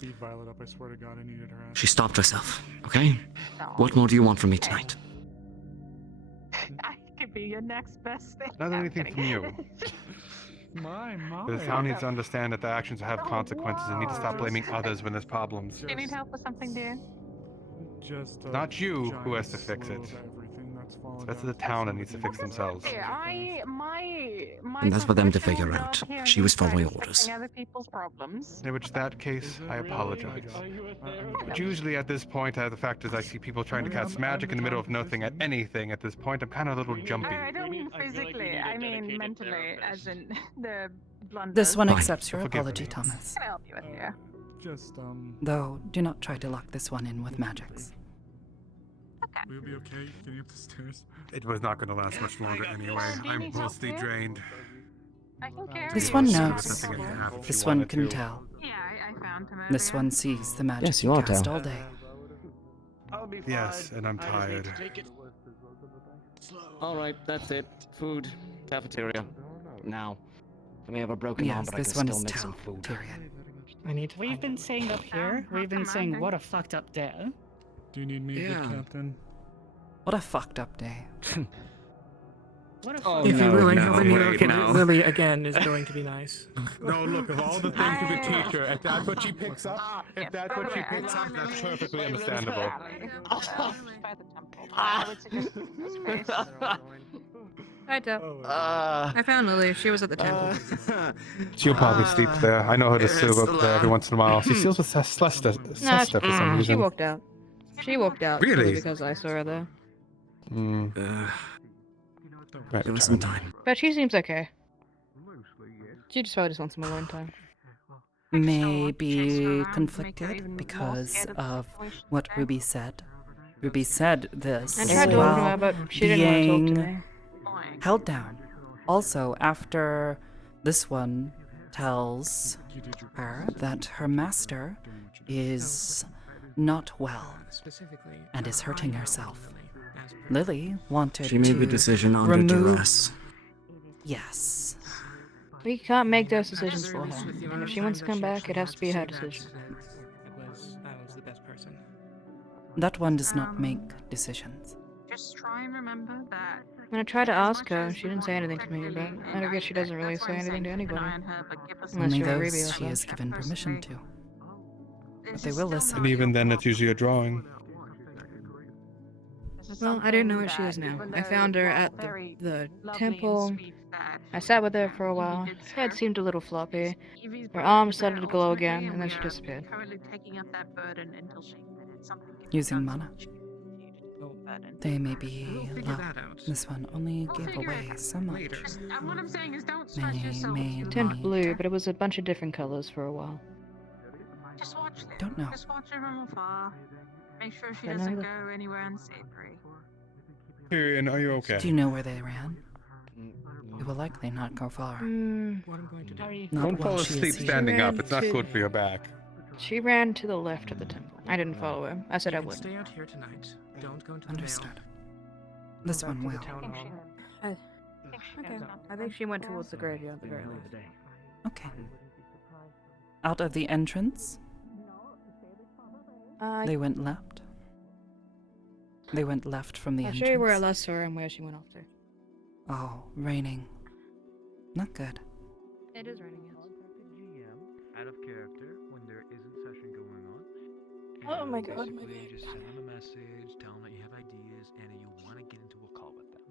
beat Violet up. I swear to God, I needed her ass. She stopped herself, okay? No. What more do you want from me tonight? I could be your next best thing. Not I'm anything kidding. from you. My. The town needs to understand that their actions have consequences and need to stop blaming others when there's problems. Do you need help with something, dear? Just Not you who has to fix it. That's the town that needs to fix themselves. Dear, my And that's for them to professional figure out. job here She was is trying following to orders. fixing other people's problems. In which that case, I apologize. But usually at this point, the fact is I see people trying to cast magic in the middle of nothing at anything. At this point, I'm kind of a little jumpy. I don't mean physically, I mean mentally, as in the blunders. This one Fine. accepts your Forgive apology, me. Thomas. Can I help you with here? Just Though, do not try to lock this one in with magics. Will you be okay getting up the stairs? It was not going to last much longer anyway. do you I'm need help mostly here? drained. I can carry This you. one There was knows. nothing I could have if This she one wanted can to. tell. Yeah, I found him This earlier. one sees the magic Yes, you you are cast Tao. all day. Yes, and I'm tired. Alright, that's it. Food. Cafeteria. Now. I may have a broken arm, Yes, but I this can one still is make some food. Tyrion. I need to We've find been out. saying up here, we've been saying what a fucked up day. Do you need me, good captain? What a fucked up day. What a Oh, If you're willing, no, help me wait, locate no. Lily again is going to be nice. No, look, of all the things you could teach her, if that's what she picks up, that's perfectly understandable. Hi, Tao. I found Lily. She was at the temple. She'll probably sleep there. I know her to soothe up there every once in a while. She seals with Sesta for some She reason. walked out. She walked out Really? purely because I saw her there. Right, Give us some time. But she seems okay. She just probably just wants some alone time. May be conflicted because of what Ruby said. Ruby said this I tried talking to her, while but she didn't want to talk to me. being held down. Also, after this one tells her that her master is not well and is hurting herself. Lily wanted She made to the decision under remove... duress. Yes. We can't make those decisions for her. And if she wants to come back, it has to be her decision. I was the best person. That one does not make decisions. Just try and remember that. When I tried to ask her, she didn't say anything to me, but I don't guess she doesn't really say anything to anybody. Unless Only you're Ruby or those she something. has given permission to. But they will listen. And even then, it's usually a drawing. Well, I don't know where she is now. I found her at the temple. I sat with her for a while. Her head seemed a little floppy. Her arms started to glow again, and then she disappeared. Using mana. They may be low. This one only gave away so much. What I'm saying is don't stress yourself. May Turned blue, but it was a bunch of different colors for a while. Just watch them. Don't know. Just watch her from afar. Make sure she Don't doesn't know. go anywhere unsavory. Tyrion, are you okay? Do you know where they ran? They will likely not go far. What I'm going to do. Not Don't fall while she is asleep here. standing up. It's not good for your back. She ran to the left of the temple. I didn't follow her. I said I would. Stay out here tonight. Don't go into the Understood. This one will. Okay. I think she went towards the graveyard at the very least. Okay. Out of the entrance, they went left. They went left from the I'll entrance. show you where I last saw her and where she went off to. Oh, raining. Not good. It is raining, yes. Out of character when there isn't session going on. Oh my god, my Basically, just send them a message, tell them that you have ideas, and that you want to get into a call with them.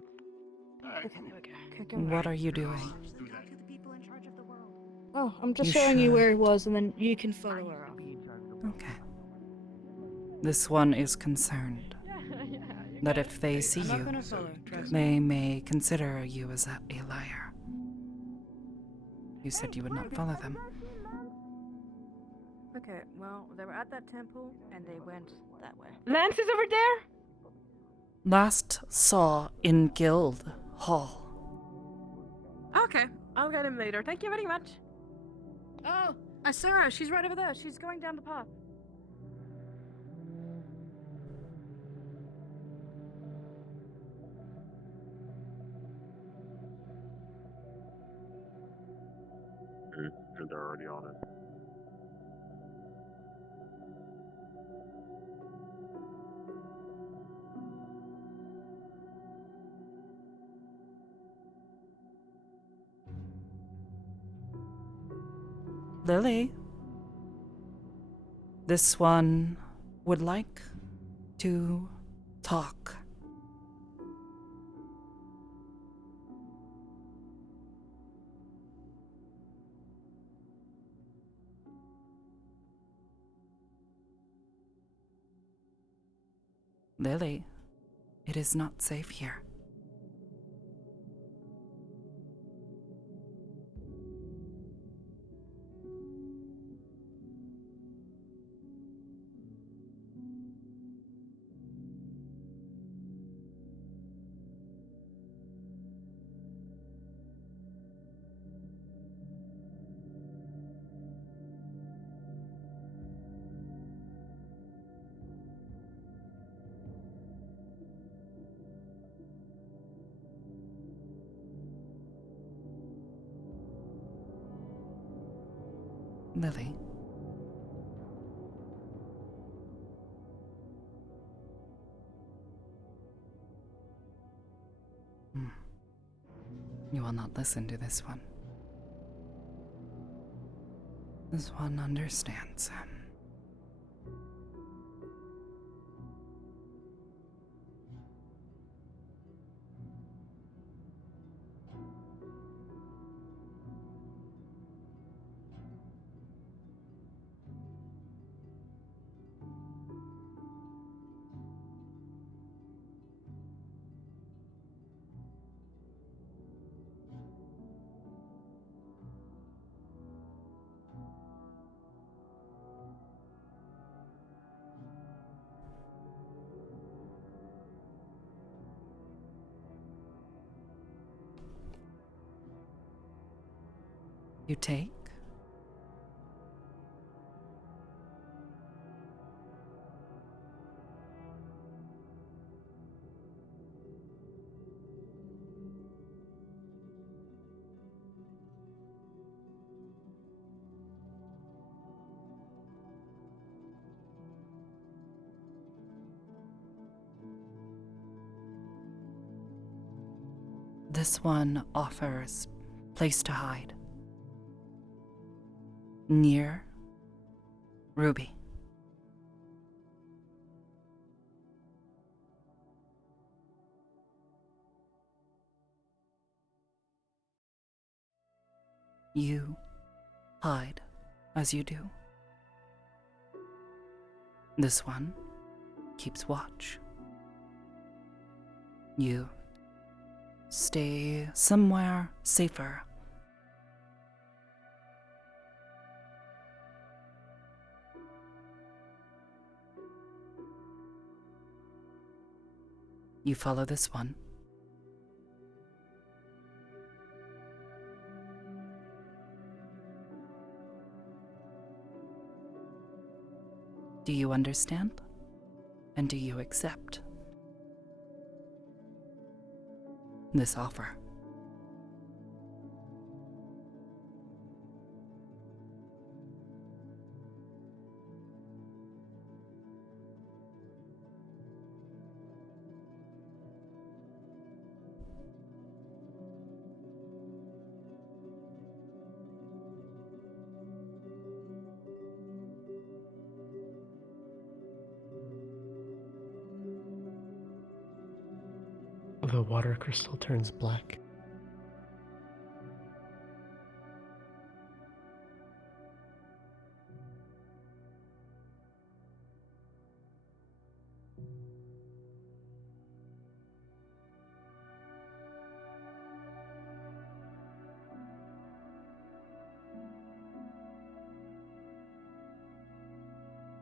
Okay, there we go. Okay, go What are you doing? Oh, I'm just You showing you should. where he was, and then you can follow her off. Okay. This one is concerned that if they see I'm not you, gonna follow, trust me. they may consider you as a liar. You said you would not follow them. Okay, well, they were at that temple, and they went that way. Lance is over there? Last saw in Guild Hall. Okay, I'll get him later. Thank you very much. Oh, I saw her. She's right over there. She's going down the path. They're already on it. Lily, this one would like to talk. Lily, it is not safe here. Lily. You will not listen to this one. This one understands him. You take? This one offers place to hide. Near Ruby. You hide as you do. This one keeps watch. You stay somewhere safer. You follow this one. Do you understand? And do you accept this offer? The water crystal turns black.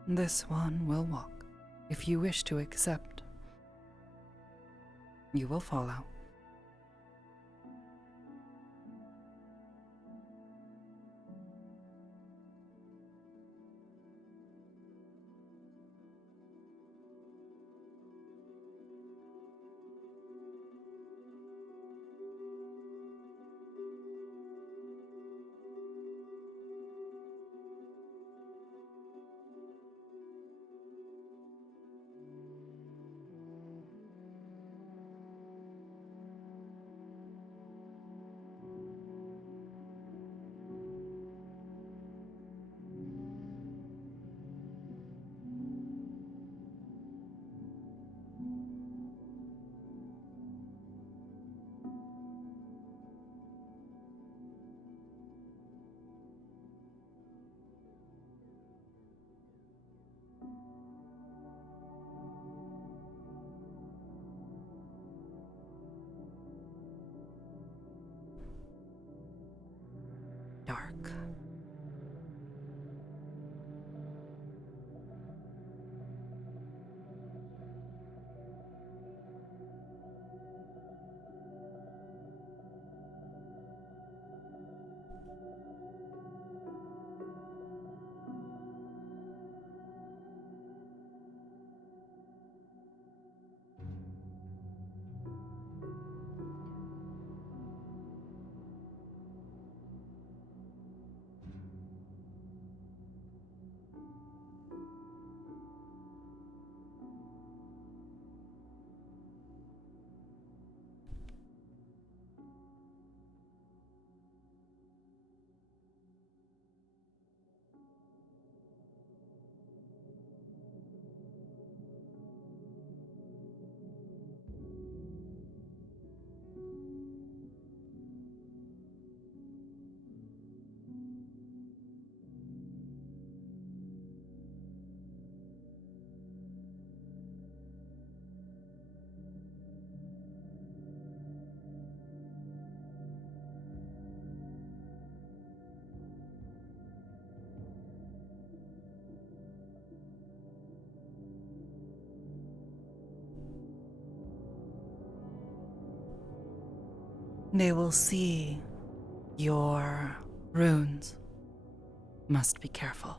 This one will walk. If you wish to accept, you will follow. Dark. They will see your runes. Must be careful.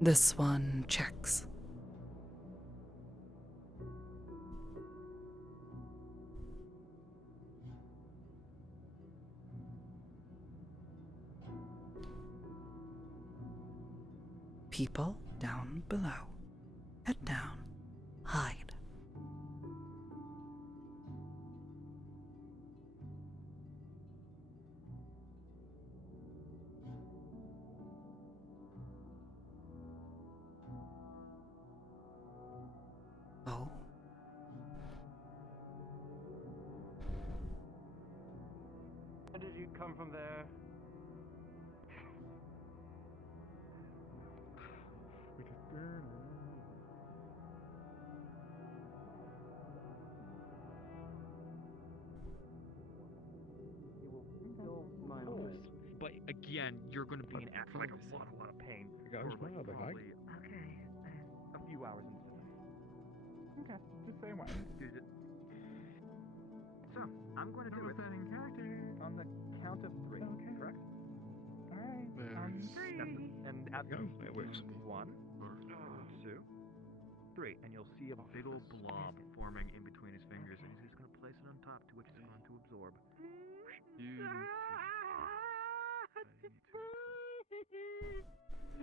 This one checks. People down below. Head down. Hide. Oh. How did you come from there? My office. But again, you're gonna be in actual like a lot of pain. For like probably a few hours into this. Okay, just say when. So, I'm going to do it on the count of 3, correct? Alright. And at it works. 1, 2, 3, and you'll see a big old blob forming in between his fingers, and he's just going to place it on top, to which he's going to absorb.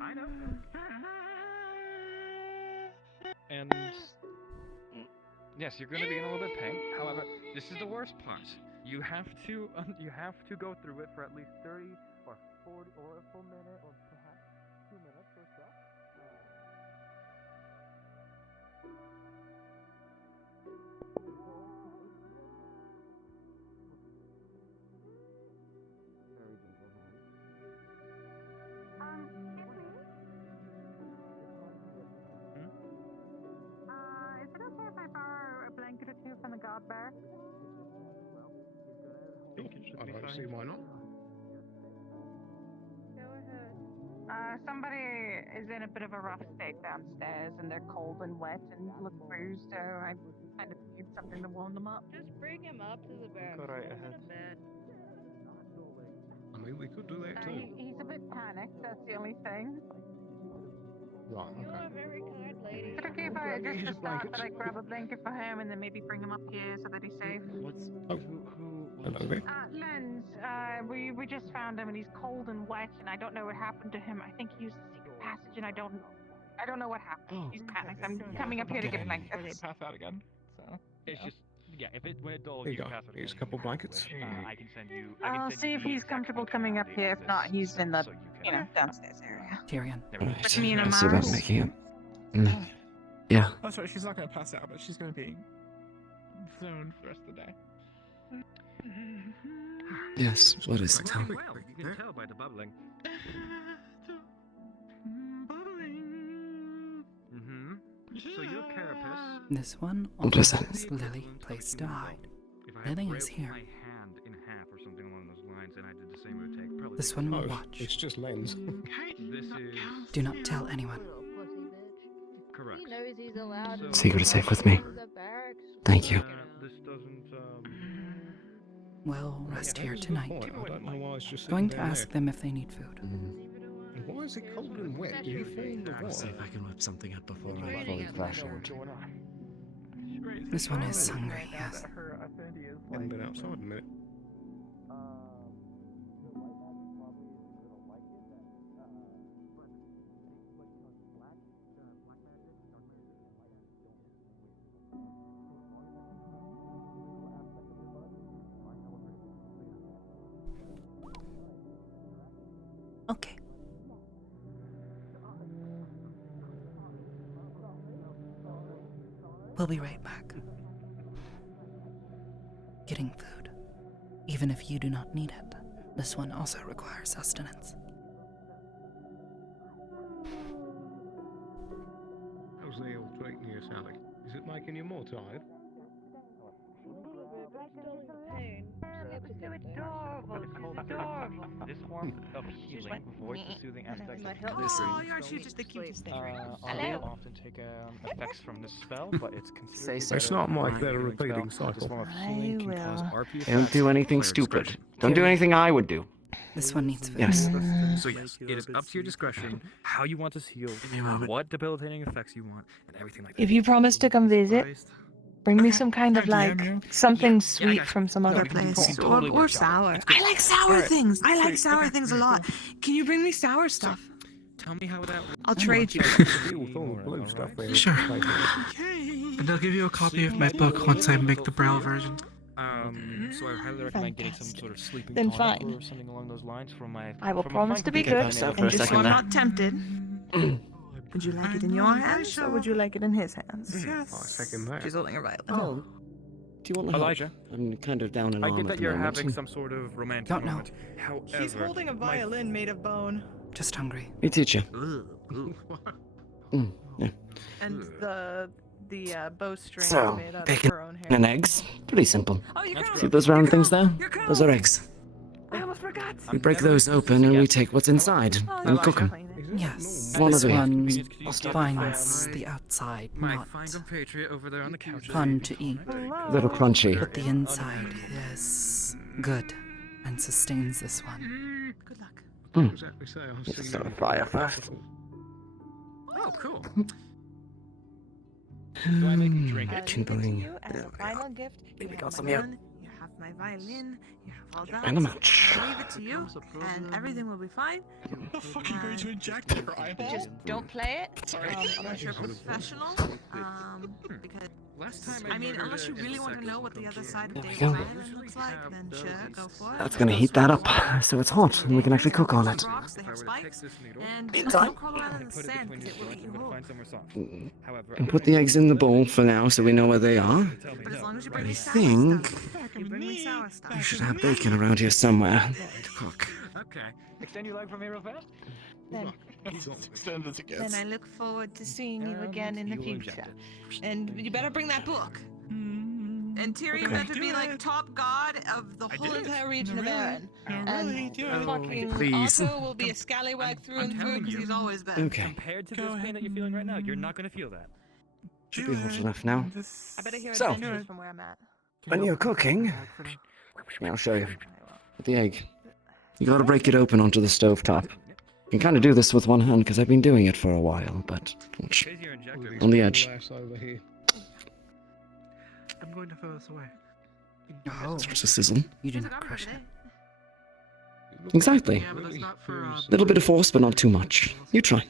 I know. And yes, you're going to be in a little bit of pain. However, this is the worst part. You have to go through it for at least 30 or 40 or a full minute or perhaps 2 minutes or so. Is it okay if I borrow a blanket or two from the guard bear? I don't see why not. Go ahead. Somebody is in a bit of a rough state downstairs, and they're cold and wet and look bruised, so I kind of need something to warm them up. Just bring him up to the bed. Go right Put him ahead. in a bed. I mean, we could do that too. He's a bit panicked, that's the only thing. Right, You're okay. a very kind lady. Is it okay if I just start that I grab a blanket for him and then maybe bring him up here so that he's safe? Okay. Lens, we just found him and he's cold and wet and I don't know what happened to him. I think he used the secret passage and I don't know what happened. He's panicked. I'm coming up here to get blankets. We're gonna pass out again. So It's just when it dulls, There you you go. can pass it. Here's a couple blankets. I can send you. I'll see if he's comfortable coming up here. If not, he's in the downstairs area. Tyrion. Put me in a I see about Mars. making it. Yeah. Oh, sorry, she's not gonna pass out, but she's gonna be zoned for the rest of the day. Yes, what is it, Tom? Well, you can tell by the bubbling. Mm-hmm. So you're a carapace. This one What is also it? has Lily place to hide. If I had Lily is ripped here. my hand in half or something along those lines, and I did the same, it would take probably. This one will Oh, watch. it's just lens. This is Do not tell anyone. Little pussy bitch. correct. He knows he's allowed to Secret is safe with me. the barracks. Thank you. This doesn't. Well, rest Yeah, here that's a good tonight. point. I don't know why it's just Going sitting to down ask there. them if they need food. And why is it cold and wet? Do you fall in the I'll see water? if I can whip something up before I Raining fully at crash my out. door. This one is hungry, yes. Haven't been outside in a minute. Okay. We'll be right back. Getting food. Even if you do not need it, this one also requires sustenance. How's the old treating you, Sally? Is it making you more tired? This form of healing avoids the soothing aspects of Oh, aren't you just the cutest thing? Hello. Often take effects from this spell, but it's considerably so. better It's not than like a they're healing repeating spell. This cycle. form of healing can cause RP Don't do anything stupid. Don't do anything I would do. This one needs Yes. So yes, it is up to your discretion how you want this healed, what debilitating effects you want, and everything like that. If you promise to come visit, bring me some kind of like something sweet from some other place, or sour. I like sour things. I like sour things a lot. Can you bring me sour stuff? Tell me how that. I'll trade you. Sure. And I'll give you a copy of my book once I make the Braille version. So I highly recommend getting some sort of sleeping Then tonic fine. or something along those lines from my. I will from a promise fine to be company good, that I know. and just so I'm not tempted. Would you like it in your hands, or would you like it in his hands? She's holding a violin. Oh. Do you want the Elijah? help? I'm kind of down in I arm get at that the you're moment. having some sort of romantic Don't know. moment. However, He's holding a violin made of bone. Just hungry. Me teach you. Yeah. And the bowstring So, made out of bacon her own hair. and eggs. Pretty simple. Oh, you See those round things there? Those are eggs. I almost forgot. We break those open and we take what's inside and cook them. Yes, One this of the- one I'll stop. finds the outside my not fine compatriot over there on the couch. fun to eat, Little crunchy. but the inside is good and sustains this one. Good luck. Hmm. Exactly say. I was Let's thinking start a of- fire first. Oh, cool. Do I make you drink it? Kindling. As a final gift, you got have some my here. gun, you have my violin, you have all that. And a match. I'll leave it to you, and everything will be fine. The fuck are you going to inject her eyeball? Just don't play it. Sorry. Unless you're professional. Because Last time I mean, unless you really want to know what the other side of Dave's go. violin looks like, then sure, go for it. That's gonna heat that up so it's hot and we can actually cook on it. Rocks, they have spikes, and Meantime- don't crawl around in the sand because it will eat you whole. And put the eggs in the bowl for now so we know where they are. But as long as you bring I me sour think stuff, you bring me sour stuff. you should have bacon around here somewhere to cook. Okay. Extend your leg from me real fast. Then, Extend it again. then I look forward to seeing you again in the future. And you better bring that book. And Tyrion better be like top god of the whole entire region of Erin. And fucking Please. Otto will be a scallywag through and through because he's always been. Okay. Compared to this pain that you're feeling right now, you're not going to feel that. Should be hot enough now. I better hear So- adventures from where I'm at. When you're cooking, yeah, I'll show you. With the egg, you gotta break it open onto the stovetop. You can kind of do this with one hand because I've been doing it for a while, but watch. On the edge. I'm going to throw this away. Oh, Starts to sizzle. you didn't crush it. Exactly. Yeah, but that's not for Little bit of force, but not too much. You try.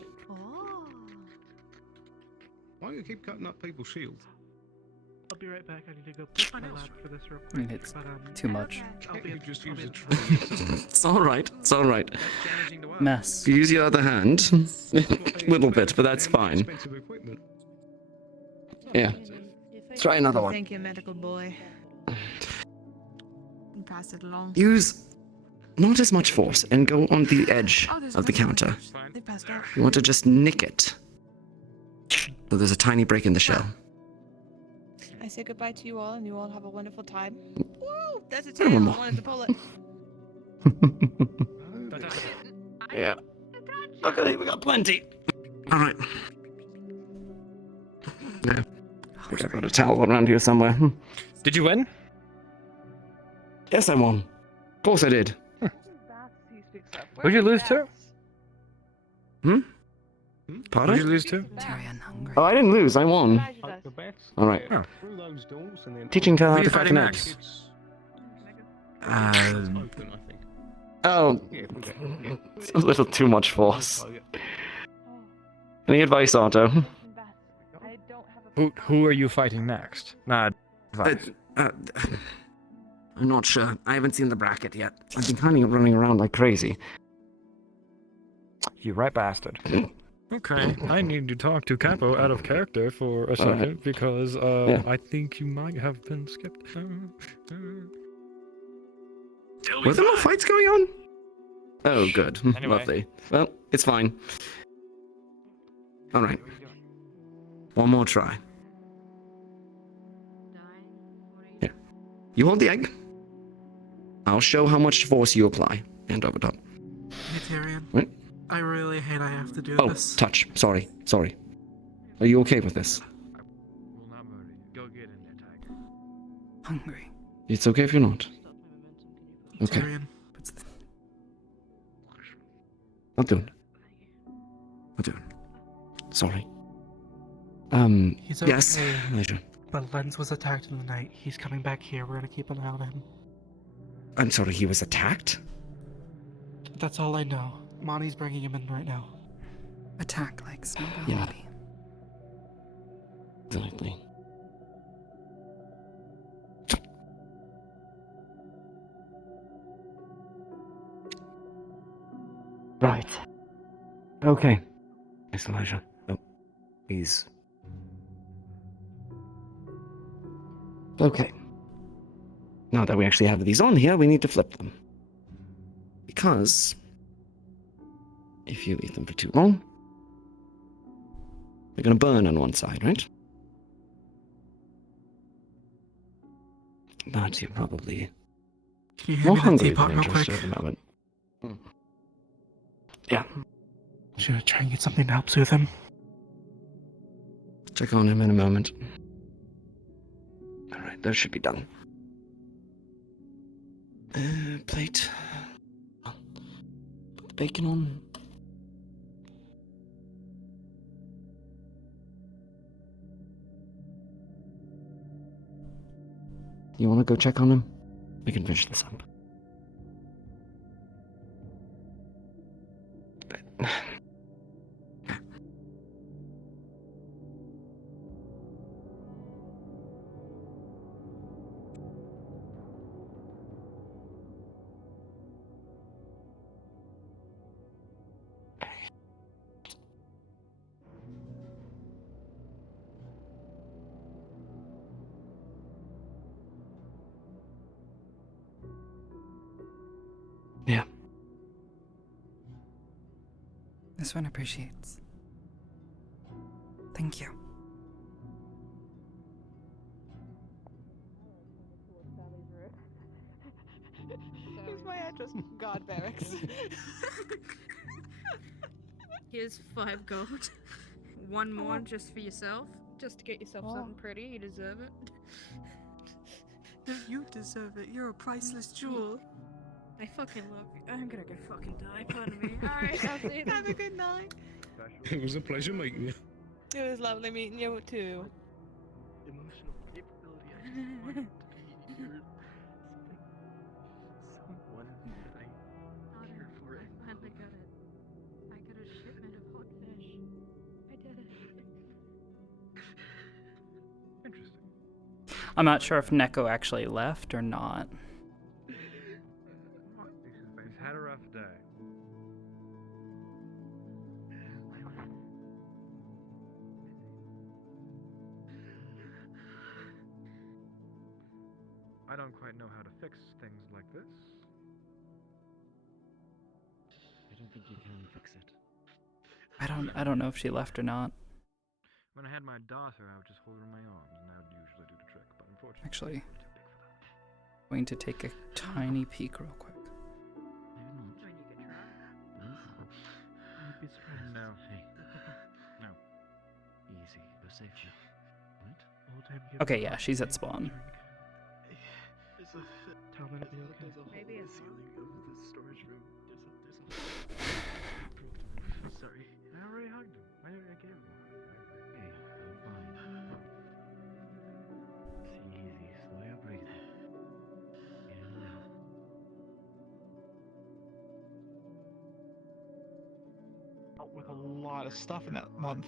Why do you keep cutting up people's shields? I'll be right back. I need to go push my lab for this real quick. It's but, too much. You just use a It's alright. It's alright. Mess. You use your other hand. Little bit, but that's fine. expensive equipment. Yeah. Try another one. Thank you, medical boy. Pass it along. Use not as much force and go on the edge of the counter. They passed out. You want to just nick it. So there's a tiny break in the shell. I say goodbye to you all, and you all have a wonderful time. Woo! That's a Oh, tail. I Mama. wanted to pull it. Yeah. Okay, we got plenty. Alright. Yeah. I think I've got a towel around here somewhere. Did you win? Yes, I won. Of course I did. Who'd you lose to? Pardon? Who'd you lose to? Tyrion hungry. Oh, I didn't lose. I won. Alright. Oh. Teaching her Who how are to you crack fighting an egg. next? Oh. It's a little too much force. Any advice, Otto? Who are you fighting next? Nah, advice. I'm not sure. I haven't seen the bracket yet. I've been kind of running around like crazy. You right bastard. Okay, I need to talk to Capo out of character for a second because Yeah. I think you might have been skipped. Were there more fights going on? Oh, good. Anyway. Lovely. Well, it's fine. Alright. One more try. Yeah. You hold the egg. I'll show how much force you apply. Hand over top. Hey, Tyrion. Right? I really hate I have to do Oh, this. touch. Sorry. Are you okay with this? Will not murder you. Go get in there, Tiger. Hungry. It's okay if you're not. Okay. Tyrion. I'll do it. Sorry. He's Yes, okay. Elijah. But Lens was attacked in the night. He's coming back here. We're gonna keep an eye on him. I'm sorry, he was attacked? That's all I know. Monty's bringing him in right now. Attack like Snow Yeah. Exactly. Right. Okay. Yes, Elijah. Oh, he's... Okay. Now that we actually have these on here, we need to flip them. Because... if you leave them for too long, they're gonna burn on one side, right? But you're probably Can you more hand me that hungry than teapot real quick? interested at the moment. Yeah. Should I try and get something to help soothe him? Check on him in a moment. Alright, that should be done. Plate. Put the bacon on. You want to go check on him? We can finish this up. Yeah. This one appreciates. Thank you. Here's my address, God Barracks. Here's 5 gold. 1 more just for yourself. Just to get yourself something pretty. You deserve it. No, you deserve it. You're a priceless jewel. I fucking love you. I'm gonna go fucking die. Pardon me. Alright, I'll see you then. Have a good night. It was a pleasure meeting you. It was lovely meeting you too. Emotional capability. I just wanted to be here. Someone that I care for. I finally got it. I got a shipment of hot fish. I did it. Interesting. I'm not sure if Neko actually left or not. He's had a rough day. I don't quite know how to fix things like this. I don't think you can fix it. I don't know if she left or not. When I had my daughter, I would just hold her in my arms, and that would usually do the trick. But unfortunately, Actually, going to take a tiny peek real quick. No. No. Easy. Go safe. Right? Okay, yeah, she's at spawn. Tell me to be okay. Maybe it's Storage room. Sorry. I already hugged him. I gave him one. Hey, I'm fine. Easy. Slow your breathing. In and out. With a lot of stuff in that month.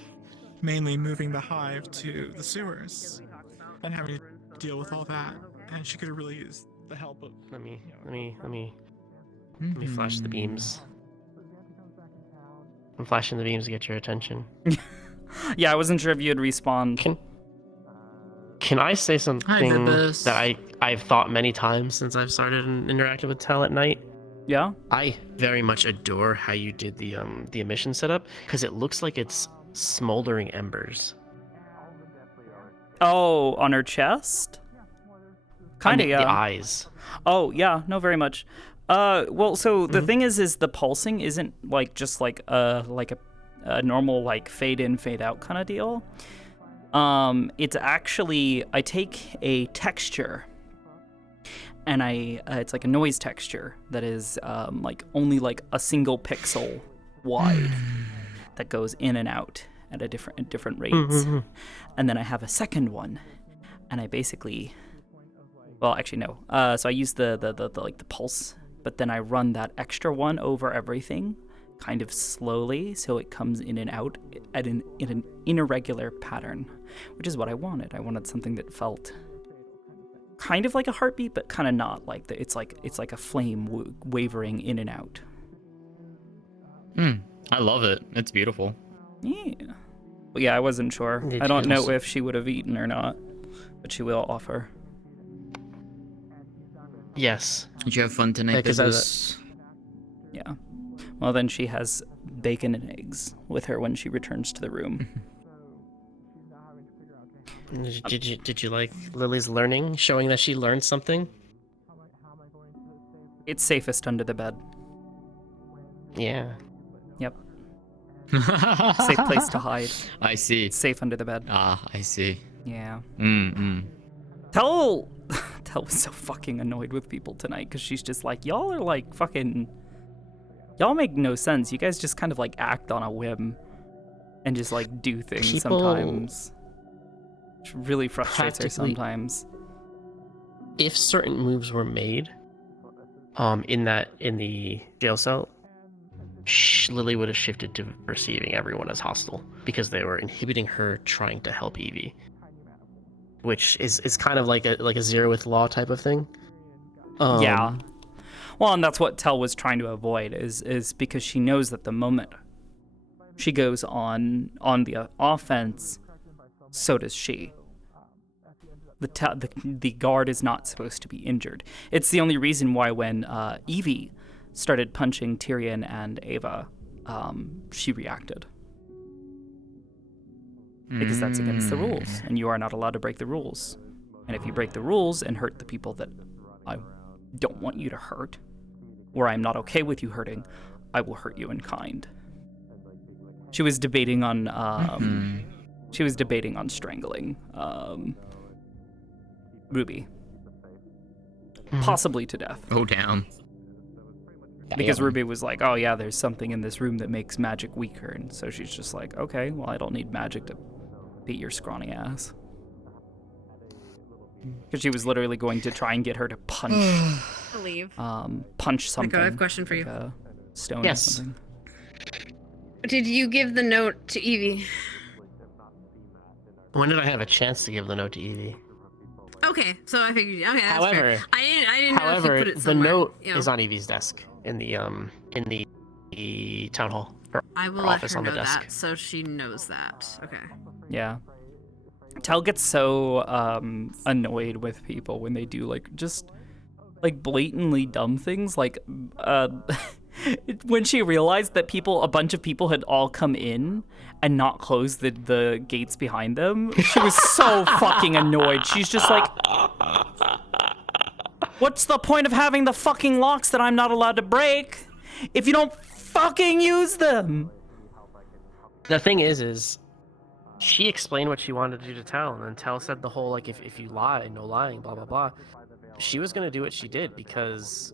Mainly moving the hive to the sewers and having to deal with all that. And she could have really used the help of. Let me flash the beams. I'm flashing the beams to get your attention. Yeah, I wasn't sure if you had respawned. Can I say something Bibbas. that I've thought many times since I've started interacting with Tal at night? Yeah? I very much adore how you did the emission setup, because it looks like it's smoldering embers. Oh, on her chest? Kind of, The yeah. eyes. Oh, yeah, no, very much. Well, so the thing is the pulsing isn't like just like a normal like fade in, fade out kind of deal. It's actually, I take a texture and it's like a noise texture that is like only like a single pixel wide that goes in and out at different rates. And then I have a second one, and I basically, well, actually no. So I use the like the pulse, but then I run that extra one over everything, kind of slowly, so it comes in and out in an irregular pattern, which is what I wanted. I wanted something that felt kind of like a heartbeat, but kind of not like that. It's like a flame wavering in and out. I love it. It's beautiful. Yeah. But yeah, I wasn't sure. I don't know if she would have eaten or not, but she will offer. Yes. Did you have fun tonight, Business? Yeah. Well, then she has bacon and eggs with her when she returns to the room. Did you like Lily's learning, showing that she learned something? It's safest under the bed. Yeah. Yep. Safe place to hide. I see. Safe under the bed. Ah, I see. Yeah. Tell Tell was so fucking annoyed with people tonight because she's just like, y'all are like fucking, y'all make no sense. You guys just kind of like act on a whim and just like do things sometimes. Which really frustrates her sometimes. If certain moves were made, in the jail cell, Lily would have shifted to perceiving everyone as hostile because they were inhibiting her trying to help Evie, which is kind of like a zero with law type of thing. Yeah. Well, and that's what Tell was trying to avoid is because she knows that the moment she goes on the offense, so does she. The guard is not supposed to be injured. It's the only reason why when Evie started punching Tyrion and Ava, she reacted. Because that's against the rules, and you are not allowed to break the rules. And if you break the rules and hurt the people that I don't want you to hurt, or I'm not okay with you hurting, I will hurt you in kind. She was debating on strangling Ruby, possibly to death. Oh, damn. Because Ruby was like, oh yeah, there's something in this room that makes magic weaker, and so she's just like, okay, well, I don't need magic to beat your scrawny ass. Because she was literally going to try and get her to punch, punch something. I have a question for you. Like a stone Yes. or something. Did you give the note to Evie? When did I have a chance to give the note to Evie? Okay, so I figured. Okay, that's However, fair. I didn't know if you put it the somewhere. note you know. is on Evie's desk in the town hall. I will her let office her on the know desk. that, so she knows that. Okay. Yeah. Tell gets so annoyed with people when they do like just like blatantly dumb things. Like when she realized that a bunch of people had all come in and not closed the gates behind them, she was so fucking annoyed. She's just like, what's the point of having the fucking locks that I'm not allowed to break if you don't fucking use them? The thing is she explained what she wanted to do to Tell, and then Tell said the whole like if you lie, no lying, blah blah blah. She was gonna do what she did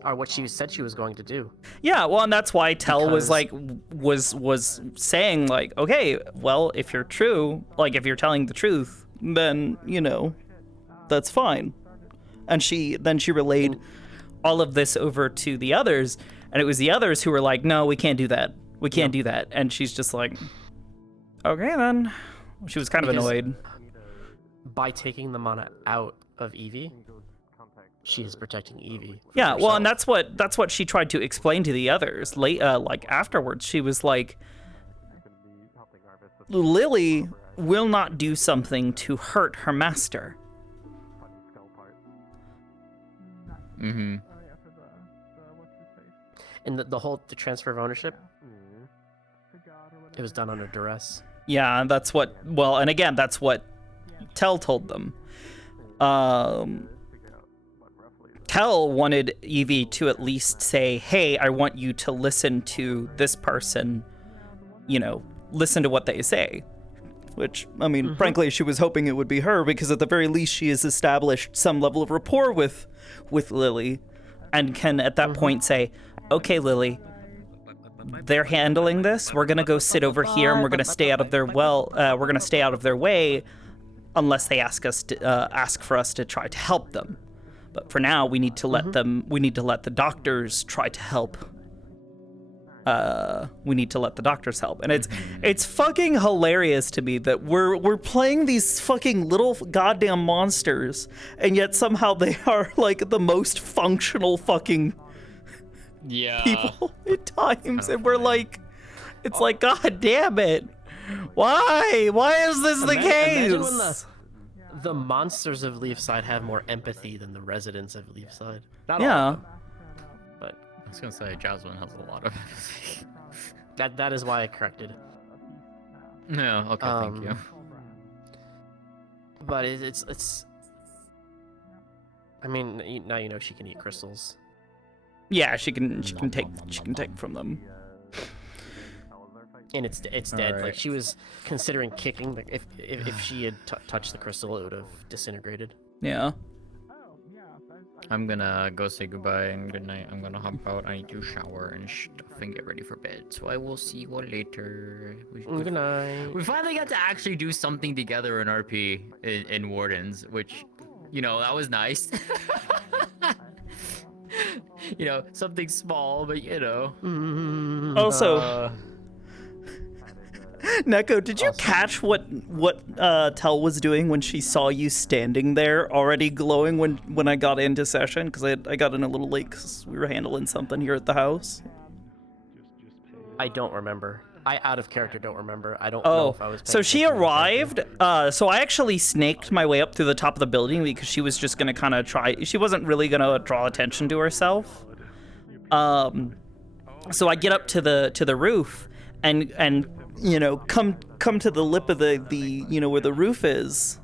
or what she said she was going to do. Yeah, well, and that's why Tell was like was saying like, okay, well, if you're telling the truth, then that's fine. And she relayed all of this over to the others, and it was the others who were like, no, we can't do that. We can't do that. And she's just like, okay then. She was kind of annoyed. By taking the mana out of Evie, she is protecting Evie. Yeah, well, and that's what she tried to explain to the others. Like afterwards, she was like, Lily will not do something to hurt her master. Mm-hmm. And the transfer of ownership, it was done under duress. Yeah, that's what Tell told them. Tell wanted Evie to at least say, hey, I want you to listen to this person, listen to what they say. Which, I mean, frankly, she was hoping it would be her, because at the very least she has established some level of rapport with Lily, and can at that point say, okay, Lily, they're handling this. We're gonna go sit over here, and we're gonna stay out of their way, unless they ask for us to try to help them. But for now, we need to let the doctors try to help. We need to let the doctors help. And it's fucking hilarious to me that we're playing these fucking little goddamn monsters, and yet somehow they are like the most functional fucking people at times. And we're like, it's like, God damn it. Why is this the case? Imagine when the monsters of Leafside have more empathy than the residents of Leafside. Not all of them, but I was gonna say Jasmine has a lot of empathy. that is why I corrected. No, okay, thank you. But it's. I mean, now you know she can eat crystals. Yeah, she can take from them. And it's dead. Right. Like, she was considering kicking. Like, if she had touched the crystal, it would have disintegrated. Yeah. I'm gonna go say goodbye and good night. I'm gonna hop out. I need to shower and stuff and get ready for bed. So I will see you all later. Good night. We finally got to actually do something together in RP in Wardens, which, that was nice. Something small, but Also, Neko, did you catch what Tell was doing when she saw you standing there already glowing when I got into session? Because I got in a little late because we were handling something here at the house. I don't remember. I out of character don't remember. I don't know if I was paying so she attention to arrived. So I actually snaked my way up through the top of the building because she was just gonna kind of try. She wasn't really gonna draw attention to herself. So I get up to the roof and come to the lip of the where the roof is,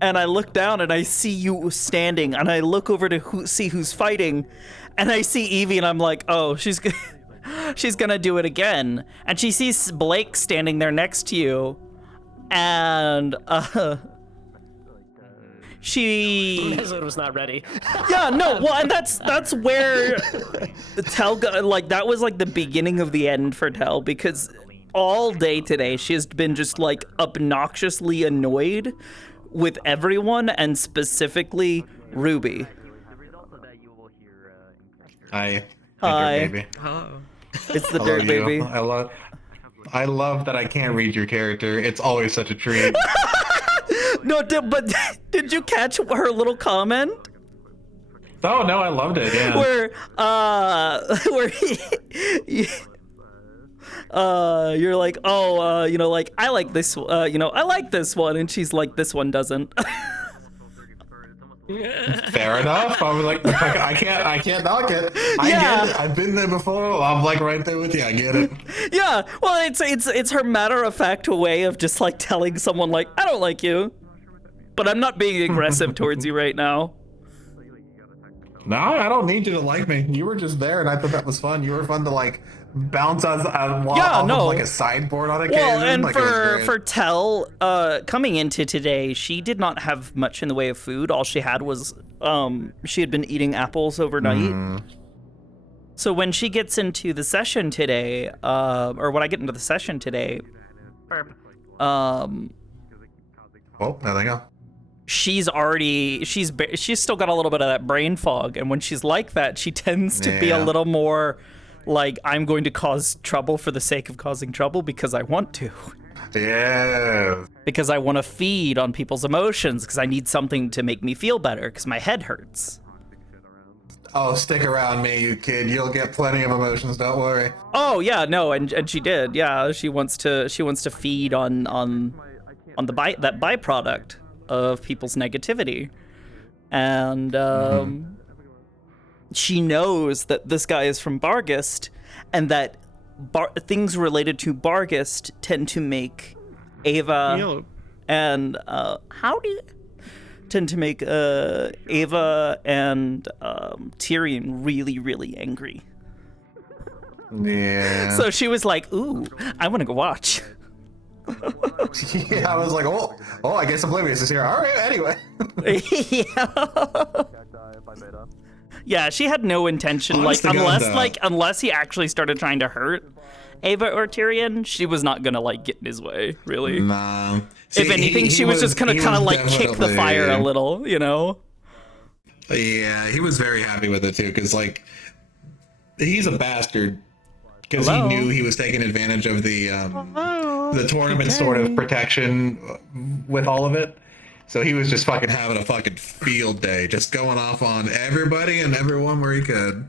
and I look down and I see you standing, and I look over to see who's fighting, and I see Evie, and I'm like, oh, she's gonna do it again. And she sees Blake standing there next to you, and she Mesut was not ready. Yeah, no, well, and that's where Tell that was like the beginning of the end for Tell, because all day today she has been just like obnoxiously annoyed with everyone, and specifically Ruby. Hi. Hi. Dirt baby. Hello. It's the Hello, Dirt you. Baby. I love that I can't read your character. It's always such a treat. No, but did you catch her little comment? Oh no, I loved it. Yeah. You're like, oh, like I like this, I like this one, and she's like, this one doesn't. Fair enough. I was like, I can't knock it. I get it. I've been there before. I'm like right there with you. I get it. Yeah. Well, it's her matter of fact way of just like telling someone like, I don't like you, but I'm not being aggressive towards you right now. No, I don't need you to like me. You were just there, and I thought that was fun. You were fun to like bounce off of like a sideboard on occasion. Well, and like, for Tell, coming into today, she did not have much in the way of food. All she had was she had been eating apples overnight. So when she gets into the session today, or when I get into the session today, oh, there they go. She's still got a little bit of that brain fog, and when she's like that, she tends to be a little more like, I'm going to cause trouble for the sake of causing trouble because I want to. Yeah. Because I want to feed on people's emotions, because I need something to make me feel better, because my head hurts. Oh, stick around me, you kid. You'll get plenty of emotions. Don't worry. Oh yeah, no, and she did. Yeah, she wants to feed on that byproduct of people's negativity, and she knows that this guy is from Bargist, and that things related to Bargist tend to make Ava and tend to make Ava and Tyrion really, really angry. Yeah. So she was like, "Ooh, I want to go watch." Yeah, I was like, oh, I guess Oblivious is here. All right, anyway. Yeah, she had no intention, Honest to God, unless he actually started trying to hurt Ava or Tyrion, she was not gonna get in his way, really. Nah. If anything, she was just gonna kind of kick the fire a little, you know? Yeah, he was very happy with it too, because he's a bastard. Because he knew he was taking advantage of the tournament sort of protection with all of it. So he was just fucking having a fucking field day, just going off on everybody and everyone where he could.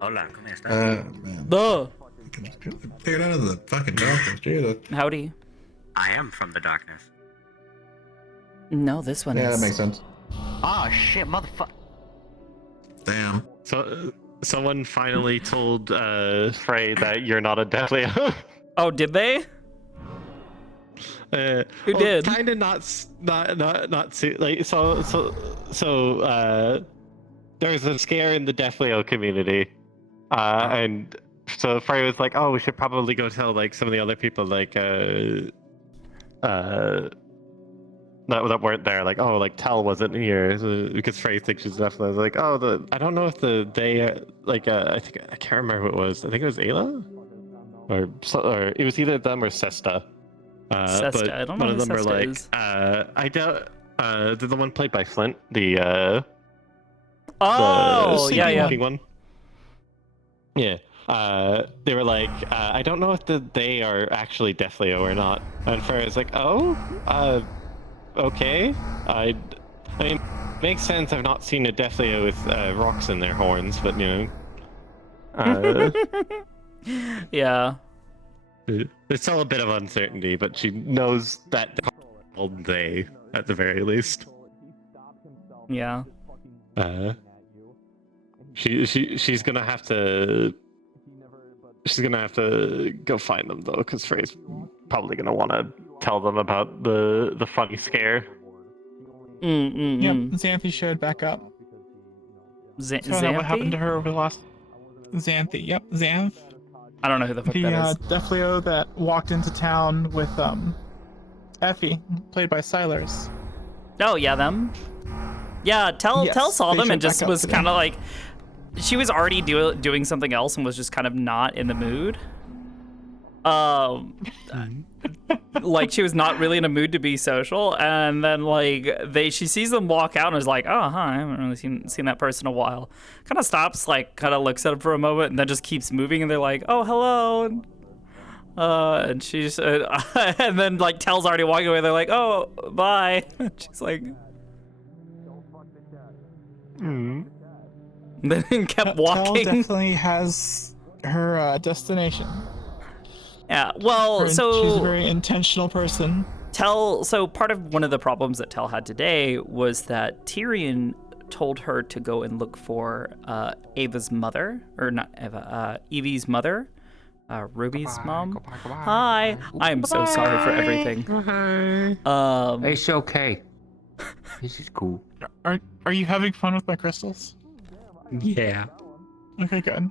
Hola, ¿cómo estás? Man. Get out of the fucking darkness, Jesus. Howdy. I am from the darkness. No, this one is. Yeah, that makes sense. Oh shit, motherfucker. Damn. So, someone finally told Frey that you're not a Death Leo. Oh, did they? Who did? Kind of not like so. There's a scare in the Death Leo community, and so Frey was like, "Oh, we should probably go tell some of the other people that weren't there. Tell wasn't here because Frey thinks she's definitely like, I don't know if I can't remember who it was. I think it was Ayla, or it was either them or Sesta. Sesta, but I don't know one who of them Sesta were is. I doubt the one played by Flint, the yeah. one. Yeah. They were like, I don't know if they are actually Death Leo or not. And Frey was like, okay. I mean, makes sense. I've not seen a Death Leo with rocks in their horns, but yeah. There's still a bit of uncertainty, but she knows that they're called they at the very least. Yeah. She's gonna have to. She's gonna have to go find them though, because Frey's probably gonna want to tell them about the funny scare. Yep, Xanthi showed back up. Xanthi? What happened to her over the last... Xanthi, yep, Xanth. I don't know who the fuck that is. The Death Leo that walked into town with Effie, played by Silers. Oh yeah, them. Yeah, Tell saw them and just was kind of like, she was already doing something else and was just kind of not in the mood. Like she was not really in a mood to be social, and then she sees them walk out and is like, oh, hi, I haven't really seen that person in a while. Kind of stops, kind of looks at him for a moment, and then just keeps moving. And they're like, oh, hello. And she's and then Tell's already walking away. They're like, oh, bye. She's like, Then kept walking. Tell definitely has her destination. Yeah, well, she's a very intentional person. So part of one of the problems that Tell had today was that Tyrion told her to go and look for Ava's mother, or not Ava, Evie's mother, Ruby's mom. Hi, I'm so sorry for everything. It's okay. This is cool. Are you having fun with my crystals? Yeah. Okay, good.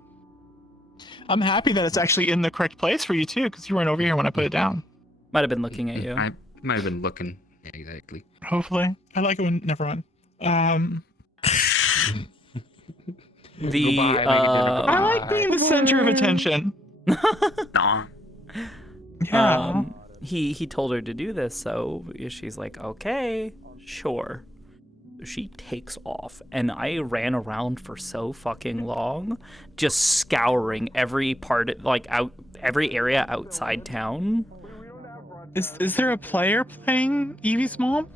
I'm happy that it's actually in the correct place for you too, because you weren't over here when I put it down. Might have been looking at you. I might have been looking. Yeah, exactly. Hopefully. I like it when... Never mind. I like being the center of attention. Nah. Yeah. He told her to do this, so she's like, okay, sure. She takes off, and I ran around for so fucking long, just scouring every part, every area outside town. Is there a player playing Evie's mom?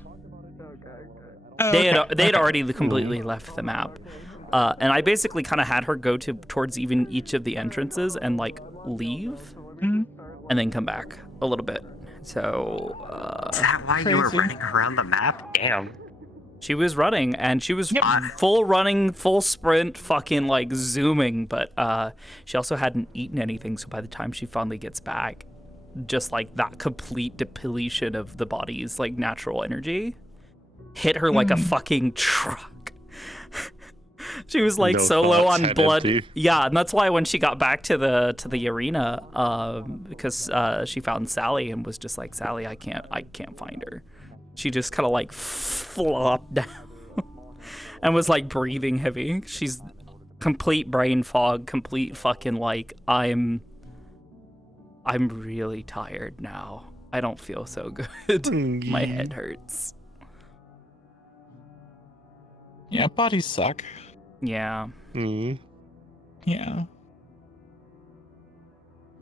They had already completely left the map, and I basically kind of had her go towards even each of the entrances and leave, and then come back a little bit. So is that why you were running around the map? Damn. She was running, and she was full running, full sprint, fucking zooming, but she also hadn't eaten anything, so by the time she finally gets back, just like that complete depletion of the body's like natural energy hit her like a fucking truck. She was like No so low thoughts, on head blood. empty. Yeah, and that's why when she got back to the arena, because she found Sally and was just like, Sally, I can't find her. She just kind of like flopped down and was like breathing heavy. She's complete brain fog, complete fucking like, I'm really tired now. I don't feel so good. My head hurts. Yeah, bodies suck. Yeah. Yeah.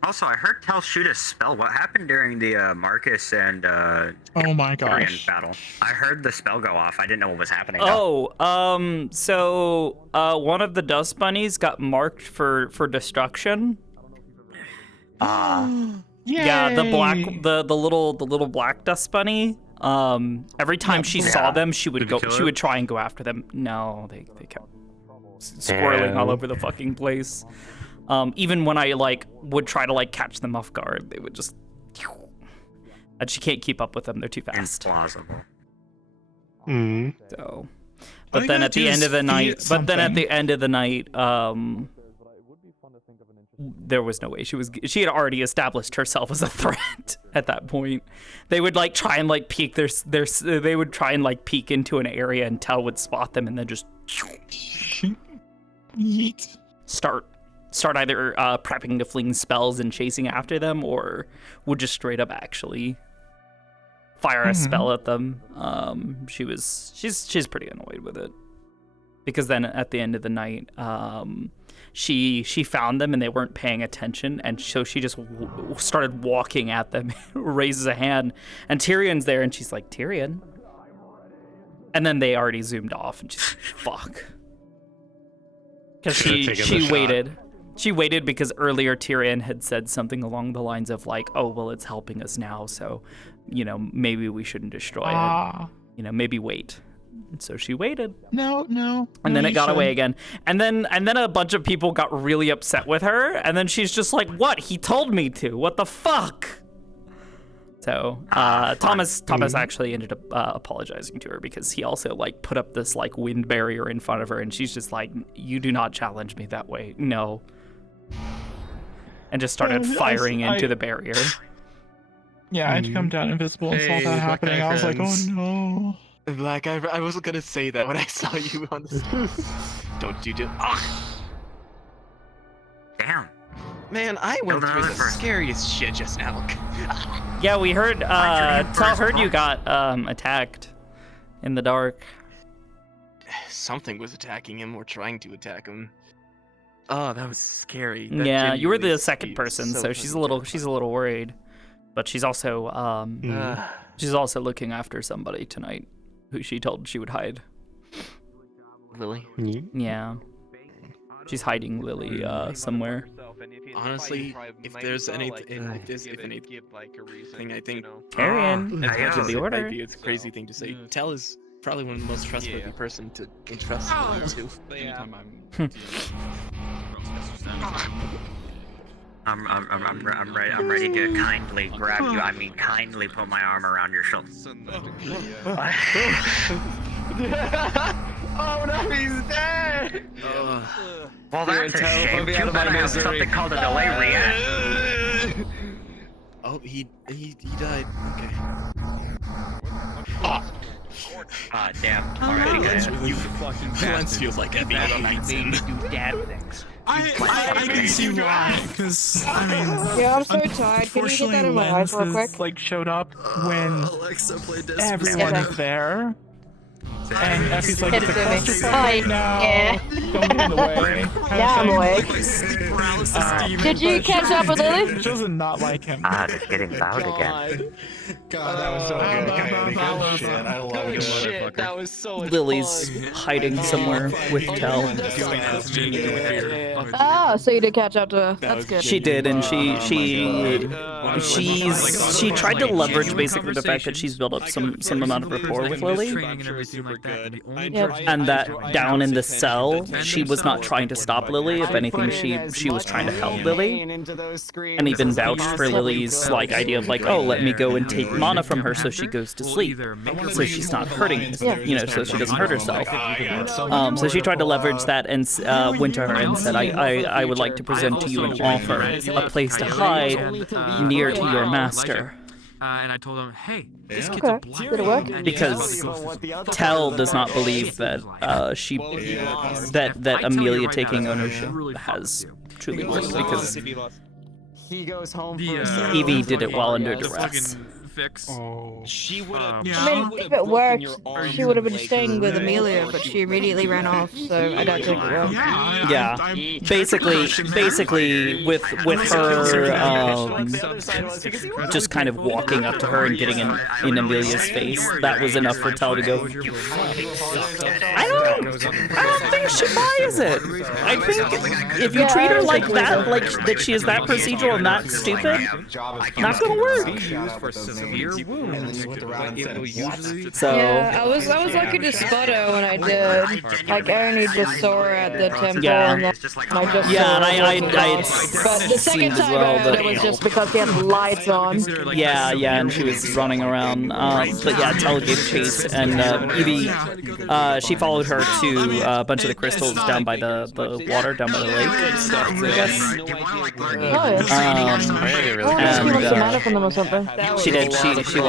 Also, I heard Tel shoot a spell. What happened during the Marcus and Oh my Tyrion gosh. battle? I heard the spell go off. I didn't know what was happening. So one of the dust bunnies got marked for destruction. Yeah, the little black dust bunny. Every time she saw them, she would try and go after them. No, they kept squirreling all over the fucking place. Even when I like would try to like catch them off guard, they would just, and she can't keep up with them. They're too fast. Implausible. So, but then at the end of the night, there was no way she had already established herself as a threat at that point. They would like try and like peek they would try and like peek into an area and Tel would spot them and then just start either prepping to fling spells and chasing after them, or would just straight up actually fire a spell at them. She's pretty annoyed with it, because then at the end of the night, she found them and they weren't paying attention, and so she just started walking at them, raises a hand, and Tyrion's there, and she's like, Tyrion, and then they already zoomed off, and she's like, fuck, because she waited. She waited because earlier Tyrion had said something along the lines of like, oh, well, it's helping us now, so, you know, maybe we shouldn't destroy it. You know, maybe wait. And so she waited. No. And then it got away again. And then a bunch of people got really upset with her, and then she's just like, what? He told me to. What the fuck? So Thomas actually ended up apologizing to her, because he also like put up this like wind barrier in front of her, and she's just like, you do not challenge me that way. No. And just started firing into the barrier. Yeah, I had to come down invisible and saw that happening. I was like, oh no. Black, I wasn't gonna say that when I saw you on the Don't you do Damn. Man, I went through the scariest shit just now. Yeah, we heard Tel heard you got attacked in the dark. Something was attacking him or trying to attack him. Oh, that was scary. That Yeah, you were the genuinely second person, so she's a little worried. But she's also looking after somebody tonight who she told she would hide. Lily? Yeah. She's hiding Lily somewhere. Honestly, if there's anything, I think Tyrion, as much as the it order. might be a crazy thing to say, Tel is probably one of the most trustworthy person to entrust to. I'm ready to kindly grab you. I mean, kindly put my arm around your shoulder. Oh no, he's dead! Well, that's a shame. Too bad I have something called a delay react. Oh, he died. Okay. Ah, damn. Alright, Alright, really Lance feels like Effie on nights in. do dad things. I can see why, because I mean, Yeah, I'm so tired. Can you get that in my eyes real quick? Like showed up when Alexa played this. everyone is there. And Effie's like, Hit it's a it to me. cluster Hi. now. Yeah. Don't get in the way. Yeah, I'm awake. Did you But catch up with Lily? She doesn't not like him. Ah, it's getting loud again. God, that was so good. I love Good it. shit. That was so much Lily's fun. hiding somewhere with Tel. Ah, so you did catch up to her. That's good. She did, and she tried to leverage basically the fact that she's built up some amount of rapport with Lily, and that down in the cell she was not trying to stop Lily. If anything, she was trying to help Lily, and even vouched for Lily's like idea of like, oh, let me go and take mana from her so she goes to sleep, so she's not hurting, so she doesn't hurt herself. So she tried to leverage that and went to her and said, I would like to present to you an offer, a place to hide near to your master. And I told him, hey, this kid's Okay. a black Did it work? Because Tel does not believe that that Amelia taking ownership has truly worked, because He goes home Evie did it while under duress. Fix. She would have. I mean, if it worked, she would have been staying with Amelia, but she immediately ran off, so I don't think it worked. Yeah, basically with her just kind of walking up to her and getting in Amelia's face, that was enough for Tel to go, I don't think she buys it. I think if you treat her like that, like that she is that procedural and that stupid, not gonna work. So yeah, I was lucky to spot her when I did. Like I only just saw her at the temple, Yeah. and then I just Yeah, saw and her. I But the second time I heard it was just because he had lights on. Yeah, and she was running around. But yeah, Tel gave chase, and Evie, she followed her to a bunch of the crystals down by the water, down by the lake, I guess. She wants some mana from them or something. She did. She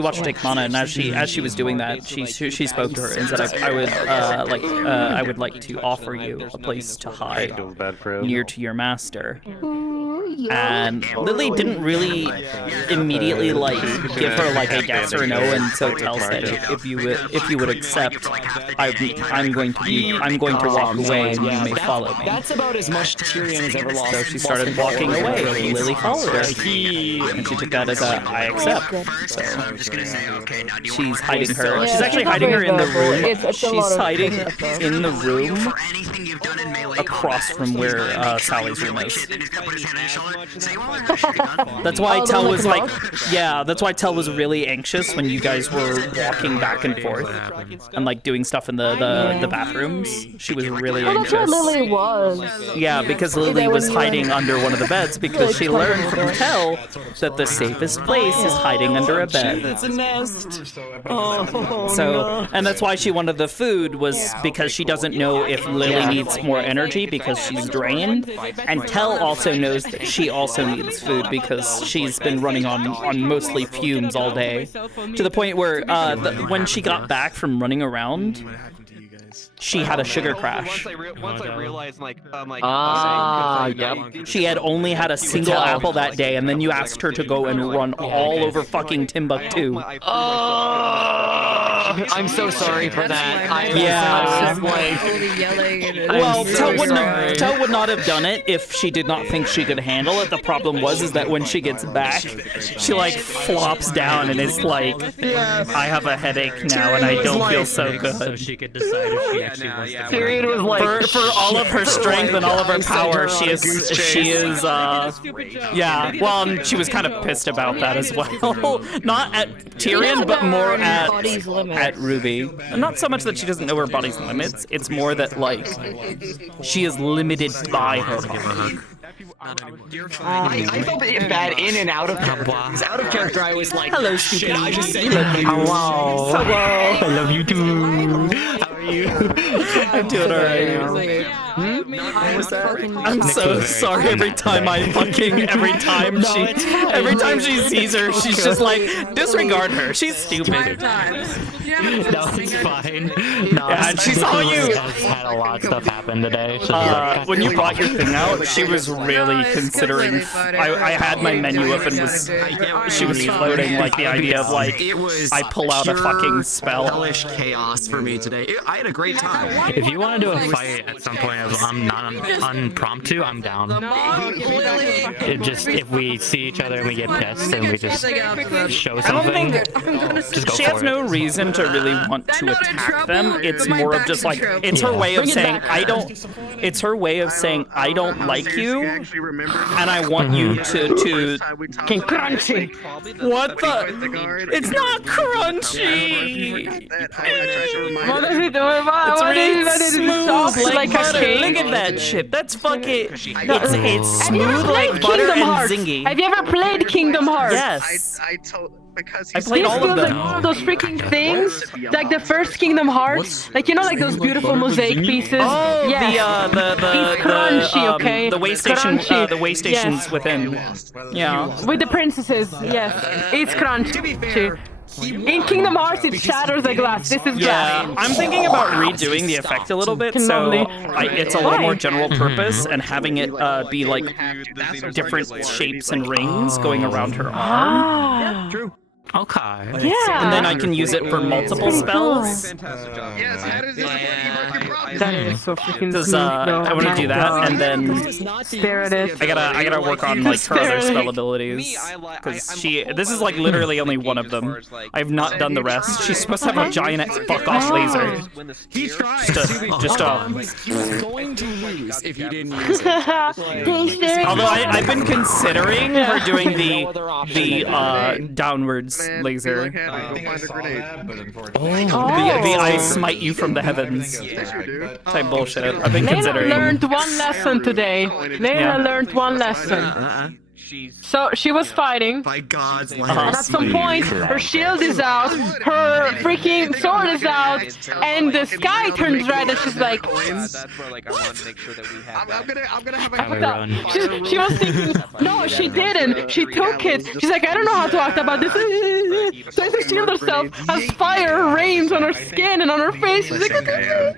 watched her take mana, and as she was doing that, she spoke to her and said, I would like to offer you a place to hide near to your master. And Lily didn't really immediately like give her like a yes or no, and so Tel said, if you would accept, I'm going to walk away and you may follow me. That's about as much Tyrion has ever lost. So she started walking away, and Lily followed her, and she took that as a I accept. So she's hiding her. Yeah, She's actually she's not hiding her very in the vocal. room. It's a lot She's of hiding stuff. in the room across from where Sally's room is. That's why Tel was like, yeah, that's why Tel was really anxious when you guys were walking back and forth and like doing stuff in the bathrooms. She was really Oh, that's where anxious. Lily was. Yeah, because Lily was hiding under one of the beds because she learned from Tel that the safest place is hiding under a bed. It's a nest. So, and that's why she wanted the food, was because she doesn't know if Lily needs more energy because she's drained, and Tel also knows that she also needs food because she's been running on mostly fumes all day, to the point where when she got back from running around, she had a sugar crash. Once I realized, She had only had a single apple that day, and then you asked her to go and run all over fucking Timbuktu. I'm so sorry for that. Well, Tel would not have done it if she did not think she could handle it. The problem is that when she gets back, she like flops down and is like, I have a headache now and I don't feel so good. So she could decide if she actually wants to. Tyrion was like, for all of her strength and all of her power, she is yeah. Well, and she was kind of pissed about that as well. Not at Tyrion, but more at Ruby. Not so much that she doesn't know her body's limits. It's more that like she is limited by her body. I felt bad in and out of character. Out of character, I was like, hello, shit, I just said hello. I love you too. How are you? I'm doing alright. I'm so sorry. Every time she sees her, she's just like, disregard her. She's stupid. No, it's fine. No, Yeah, and she saw you. Had a lot of stuff happen today. When you brought your thing out, she was really considering. I had my menu up and she was floating like the idea of like, I pull out a fucking spell. Hellish chaos for me today. I had a great time. If you want to do a fight at some point of unpromptu, I'm down. If we see each other and we get pissed and we just show something, just go she has for no it. reason to really want to attack them. It's more of just like it's her way of saying I don't. It's her way of saying I don't like you, and I want you to. King Crunchy. What the? It's not crunchy. What does he do? It's really smooth like like butter. a Look king? at that chip. That's fucking. It's Have you smooth ever played like butter Kingdom and Hearts? zingy. Have you ever played Kingdom Hearts? Yes. I told because I played all of them. Like those freaking things, like the first Kingdom Hearts, like you know, like those beautiful mosaic pieces. Oh, yes. the He's crunchy, okay? the way station, Crunchy. the way stations Yes. within. Yeah. With the princesses, yes, it's crunchy. In Kingdom Hearts, it shatters the glass. This is Yeah, glass. I'm thinking about redoing the effect a little bit, so it's a little more general purpose and having it be like different shapes and rings going around her arm. True. Okay. Yeah. And then I can use it for multiple spells. That is so freaking Because smooth, I want to do that, and then stare at it. I gotta work on like her other spell abilities. Because this is like literally only one of them. I've not done the rest. She's supposed to have a giant fuck off laser. He tried. Just a. He was going to lose if you didn't use it. Although I've been considering her doing the downwards laser. The I smite you from the heavens type bullshit. I've been Layla considering. learned one lesson today. Layla learned one lesson. So she was fighting. By God's And at some point, her shield is out, her freaking sword is out, and the sky turns red, and she's like, I'm gonna have a she was thinking, no, she didn't. She took it. She's like, I don't know how to act about this. Tries to shield herself as fire rains on her skin and on her face. She's like, okay.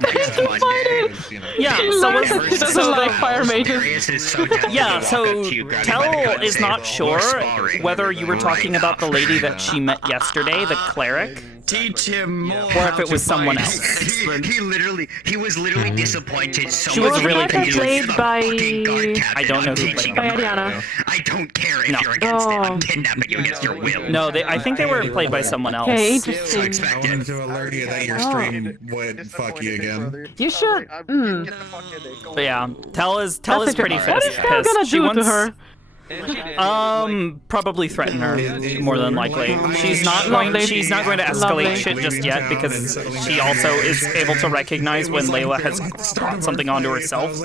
Tries to fight it. Yeah, She so learns that she doesn't like fire mages. Yeah, so Tell is not sure whether you were talking about the lady that she met yesterday, the cleric. Teach him more. Or if it was someone else. He was literally disappointed. She was really confused. Played by... I don't know who played by Ariana. I don't care if No. you're against it. I'm kidnapping you against your will. No, I think they were played by someone else. Okay, I interesting. wanted to alert you that your stream would fuck you again. You should. But yeah, Tell is That's pretty interesting. What is pissed. Tell gonna She do wants, to her? Probably threaten her more than likely. She's not going to escalate Lovely. shit just yet because she also is able to recognize when Layla has brought something onto herself.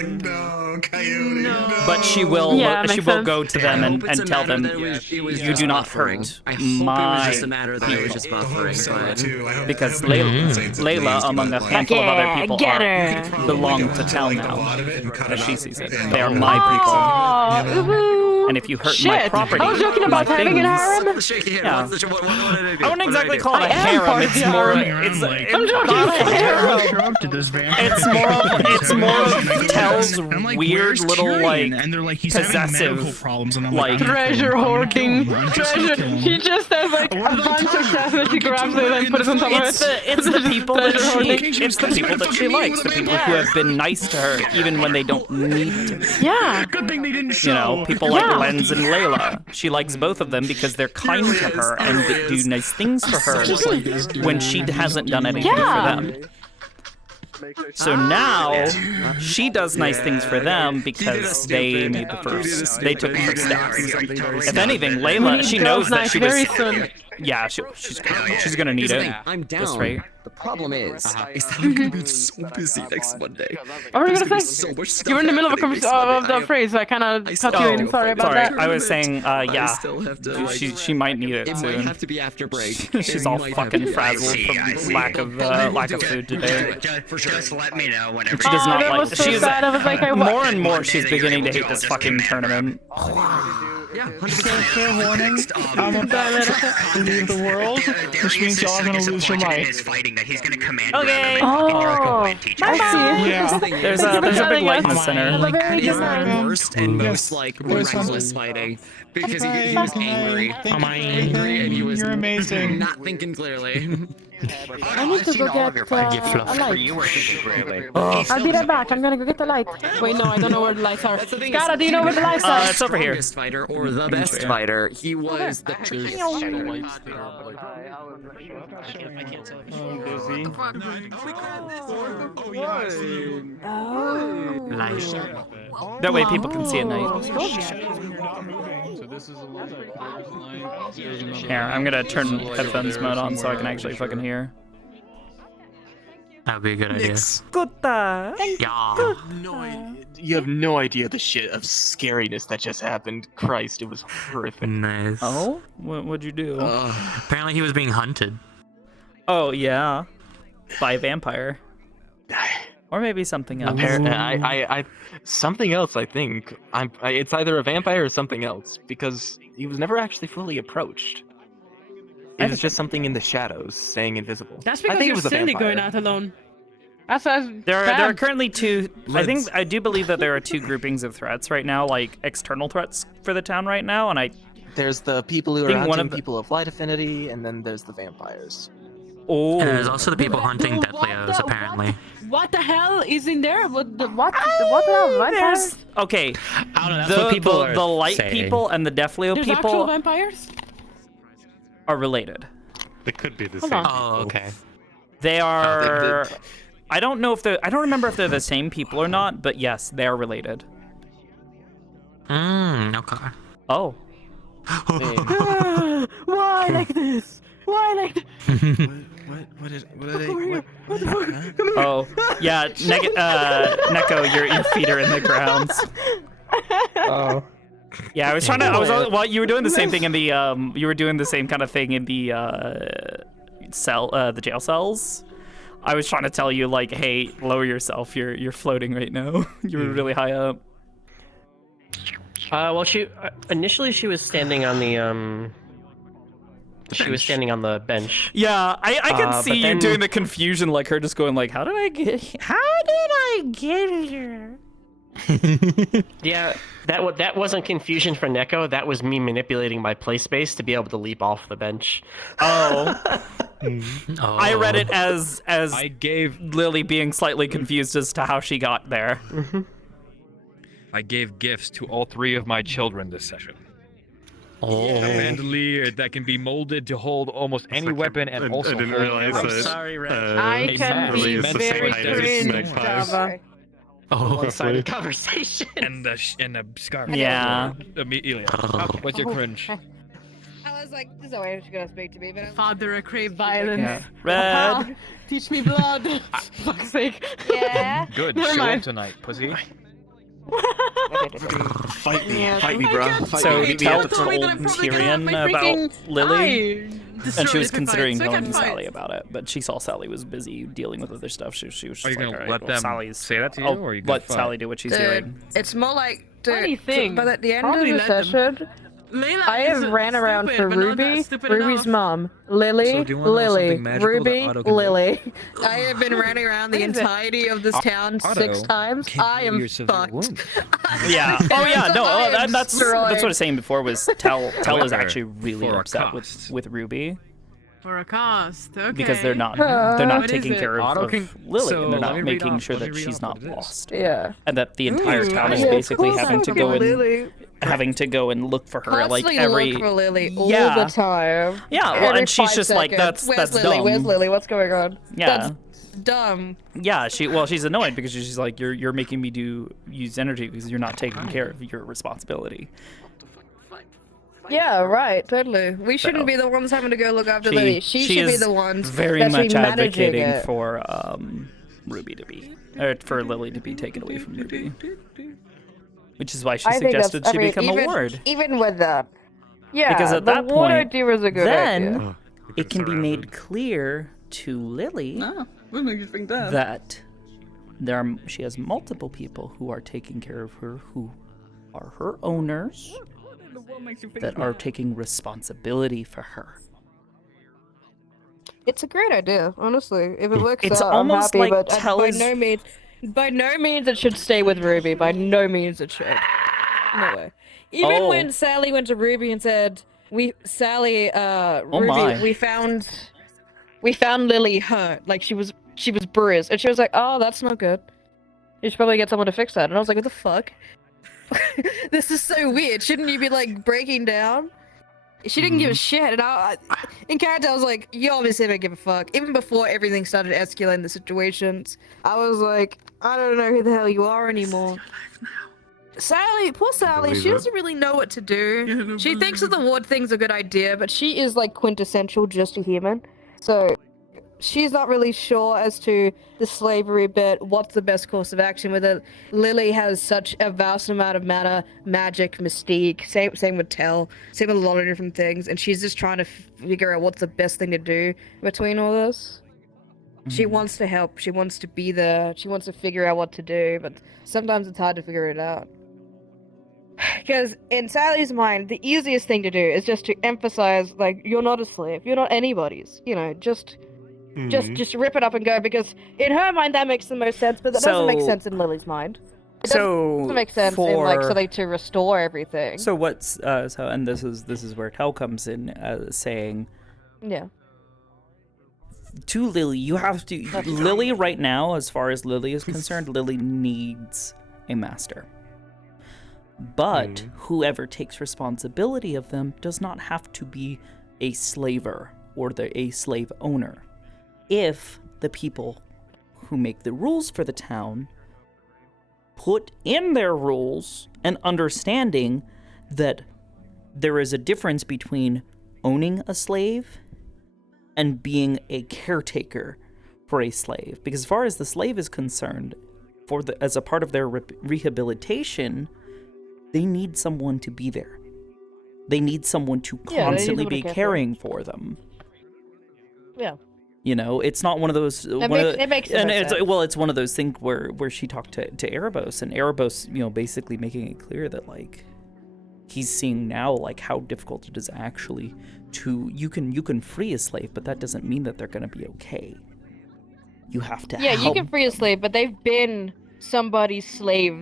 But she will go to them and tell them you do not hurt my people. Because Layla, among a handful of other people, belong to Tell now, as she sees it. They are my people. And if you hurt my property, I was joking about my having an things- harem. Yeah. I wouldn't exactly call it a harem. It's more. I'm joking about a harem. It's more of Tell's weird little like and they're like he's having medical possessive problems, and I'm like Treasure hoarding. Treasure. She just has like a bunch of stuff and she grabs it and puts it on top of it. It's the people that Treasure hoarding. it's the people that she likes, the people who have been nice to her even when they don't need to be. Yeah. Good thing they didn't show. You know, people like Lenz and Layla. She likes both of them because they're kind to her and they do nice things for her when she hasn't done anything for them. So now she does nice things for them because they made the first. They took the first steps. If anything, Layla, she knows that she was. Yeah, she's gonna need it. I'm down. That's right. The problem is that I'm gonna be so busy next Monday. What were you There's gonna be say? so much stuff You were in the middle of happening the phrase, so I kind of cut you in. Sorry about that. I was saying, yeah. still have to, She might need it It soon. might have to be after break. She's all fucking frazzled from lack of food today. Just let me know whenever. She does not that like. was so She's sad. I was like, more and more. She's beginning to hate this fucking tournament. Yeah, fair warning. I'm about to leave the world, which means y'all are gonna lose your life. Okay. Oh, I see. Yeah. There's a big light in the center. Have a very good He's the night. worst and most like reckless fighting because he was angry. Thank you. Angry and he was You're amazing. not thinking clearly. I need to go get a light. I'll be right back. I'm gonna go get the light. Wait, no, I don't know where the lights are. Scara, do you know where the lights are? It's over here. Fighter or the best fighter. He was the That way people can see at night. Here, I'm gonna turn headphones mode on so I can actually fucking hear. That'd be a good idea. You have no idea the shit of scariness that just happened. Christ, it was horrific. Nice. Oh? What'd you do? Apparently he was being hunted. Oh, yeah. By a vampire. Or maybe something else. Apparently, something else. I think it's either a vampire or something else because he was never actually fully approached. It was just something in the shadows, staying invisible. That's because you're silly going out alone. There are currently two. I do believe that there are two groupings of threats right now, like external threats for the town right now, and there's the people who are hunting people of light affinity, and then there's the vampires. Oh. And there's also the people hunting Deathleos, apparently. What the hell is in there? What the hell? Vampires? Okay. I don't know. That's what people are the light saying. people and the Deathleo There's people actual vampires? are related. They could be the Hold same. on. Oh, okay. They are. I don't know if I don't remember if they're the same people or not, but yes, they are related. Okay. Oh. Why like this? Why like this? Oh, yeah, Neko, your feet are in the grounds. Oh. Yeah, I was trying to. Well, you were doing the same thing in the. You were doing the same kind of thing in the the jail cells. I was trying to tell you, like, hey, lower yourself. You're floating right now. You were really high up. Well, initially she was standing on the She was standing on the bench. Yeah, I can see you doing the confusion, like her just going like, how did I get here? Yeah, that wasn't confusion for Neko. That was me manipulating my play space to be able to leap off the bench. Oh. I read it as I gave Lily being slightly confused as to how she got there. I gave gifts to all 3 of my children this session. Oh. A bandolier that can be molded to hold almost any weapon and also I didn't hold realize arrows. that. Sorry, I can be very cringe, Java. Oh, one-sided conversation. And the scarf. Yeah. Amelia, what's your cringe? I was like, there's no way she's gonna speak to me, but Father, I crave violence. Yeah. Red. Papa, teach me blood. For fuck's sake. Yeah. Good. Never Show mind. up tonight, pussy. Fight me, bro. So Tel told Tyrion about Lily, and she was considering telling Sally about it, but she saw Sally was busy dealing with other stuff. She was just Are you like, gonna all right, let well, them Sally's, say that to you, I'll or are you gonna let fight? Sally do what she's doing? It's more like, Funny thing. but at the end Probably of the let them. session, Layla I have is ran around stupid, for but not Ruby, that stupid Ruby's enough. mom, Lily, So do you wanna know Lily, something magical that Ruby, Otto can do? Lily. I have been running around the What is it? entirety of this town Otto 6 times. I am fucked. Yeah. Oh yeah. No. I am That's what I was saying before. Was Tel is However, actually really for a upset cost. with Ruby For a cost, okay. because they're not What is taking it? care of Otto can- Lily, so and they're let not me read making off- sure let me that read she's off not what it is. lost. Yeah. And that the entire town is Yeah, basically of course having I to look go at and Lily. look for her like Constantly every look for Lily all Yeah. the time. Yeah, well, Every and she's 5 just like, seconds. that's Lily? dumb. Where's Lily? What's going on? Yeah. That's dumb. Yeah, she's annoyed because she's like, you're making me use energy because you're not taking care of your responsibility. Yeah, right, totally. We shouldn't be the ones having to go look after Lily. She should be is the ones very that much should be managing advocating it. for Ruby to be, or for Lily to be taken away from Ruby, which is why she I think that's- suggested she become even, a ward. Even with that. Yeah, Because at the that ward point, idea was a good then idea. it can be made clear to Lily What makes you think that? that she has multiple people who are taking care of her, who are her owners, that are taking responsibility for her. It's a great idea, honestly. If it works It's out, almost I'm happy, like but Tel by is- no means it should stay with Ruby. By no means it should. No way. Even Oh. when Sally went to Ruby and said, Ruby, my. we found we found Lily hurt, like she was bruised, and she was like, "Oh, that's not good. You should probably get someone to fix that." And I was like, "What the fuck? This is so weird. Shouldn't you be like breaking down?" She didn't give a shit, and in character, I was like, "You obviously don't give a fuck." Even before everything started escalating the situations, I was like, "I don't know who the hell you are anymore." Sally, poor Sally, she doesn't really know what to do. She thinks that the ward thing's a good idea, but she is like quintessential just a human. So she's not really sure as to the slavery bit, what's the best course of action with it. Lily has such a vast amount of mana, magic, mystique, same with Tell, same with a lot of different things, and she's just trying to figure out what's the best thing to do between all this. She wants to help, she wants to be there, she wants to figure out what to do, but sometimes it's hard to figure it out. Because in Sally's mind, the easiest thing to do is just to emphasize, like, you're not a slave, you're not anybody's, you know, just rip it up and go, because in her mind that makes the most sense, but that doesn't make sense in Lily's mind. It doesn't make sense in, like, something to restore everything. So what's, and this is where Tell comes in, saying... Yeah. To Lily, you have to... Lily right now, as far as Lily is concerned, Lily needs a master. But whoever takes responsibility of them does not have to be a slaver or a slave owner. If the people who make the rules for the town put in their rules an understanding that there is a difference between owning a slave and being a caretaker for a slave. Because as far as the slave is concerned, as a part of their rehabilitation, they need someone to be there. They need someone to constantly be caring for them. Yeah. You know, it's not one of those. It makes sense. It's one of those things where she talked to Erebos, and Erebos, you know, basically making it clear that, like, he's seeing now, like, how difficult it is actually to you can free a slave, but that doesn't mean that they're going to be okay. You have to. Yeah, you can free a slave, but they've been somebody's slave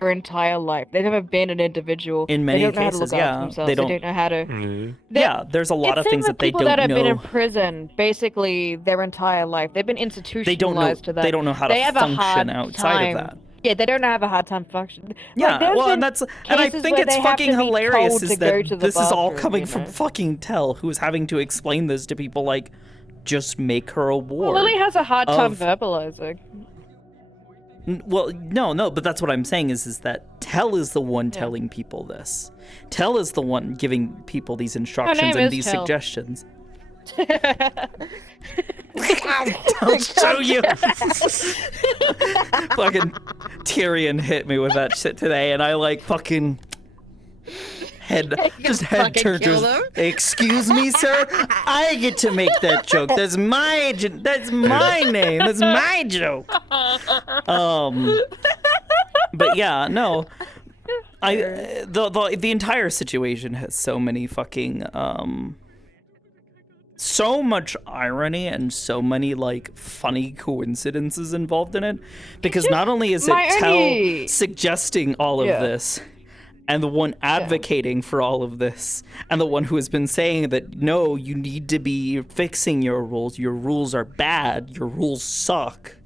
their entire life. They've never been an individual. In many they don't know cases, how to look after themselves. They don't know how to. Yeah, there's a lot of things that they don't know. People that have been in prison basically their entire life. They've been institutionalized to that. They don't know how to function outside of that. Yeah, they don't have a hard time functioning. Yeah, and I think it's fucking hilarious is that this is all coming from fucking Tell, who's having to explain this to people, like, just make her a ward. Well, Lily has a hard time verbalizing. Well, no, but that's what I'm saying is that Tell is the one telling people this. Tell is the one giving people these instructions and these suggestions. Don't show you. Fucking Tyrion hit me with that shit today, and I like fucking head turned. Excuse me, sir. I get to make that joke. That's my name. That's my joke. But yeah, no. The entire situation has so many fucking so much irony and so many, like, funny coincidences involved in it, because not only is it Tell suggesting all of this and the one advocating for all of this and the one who has been saying that no, you need to be fixing your rules are bad, your rules suck,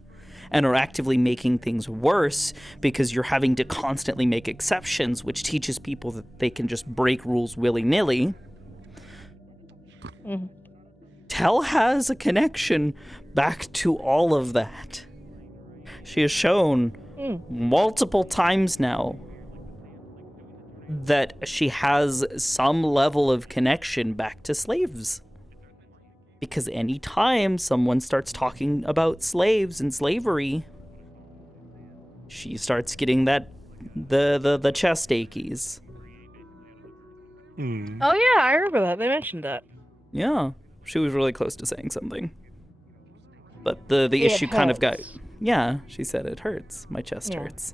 and are actively making things worse because you're having to constantly make exceptions, which teaches people that they can just break rules willy-nilly. Tell has a connection back to all of that. She has shown multiple times now that she has some level of connection back to slaves. Because any time someone starts talking about slaves and slavery, she starts getting the chest achies. Oh yeah, I remember that. They mentioned that. Yeah. She was really close to saying something. But the issue kind of got... Yeah, she said it hurts. My chest hurts.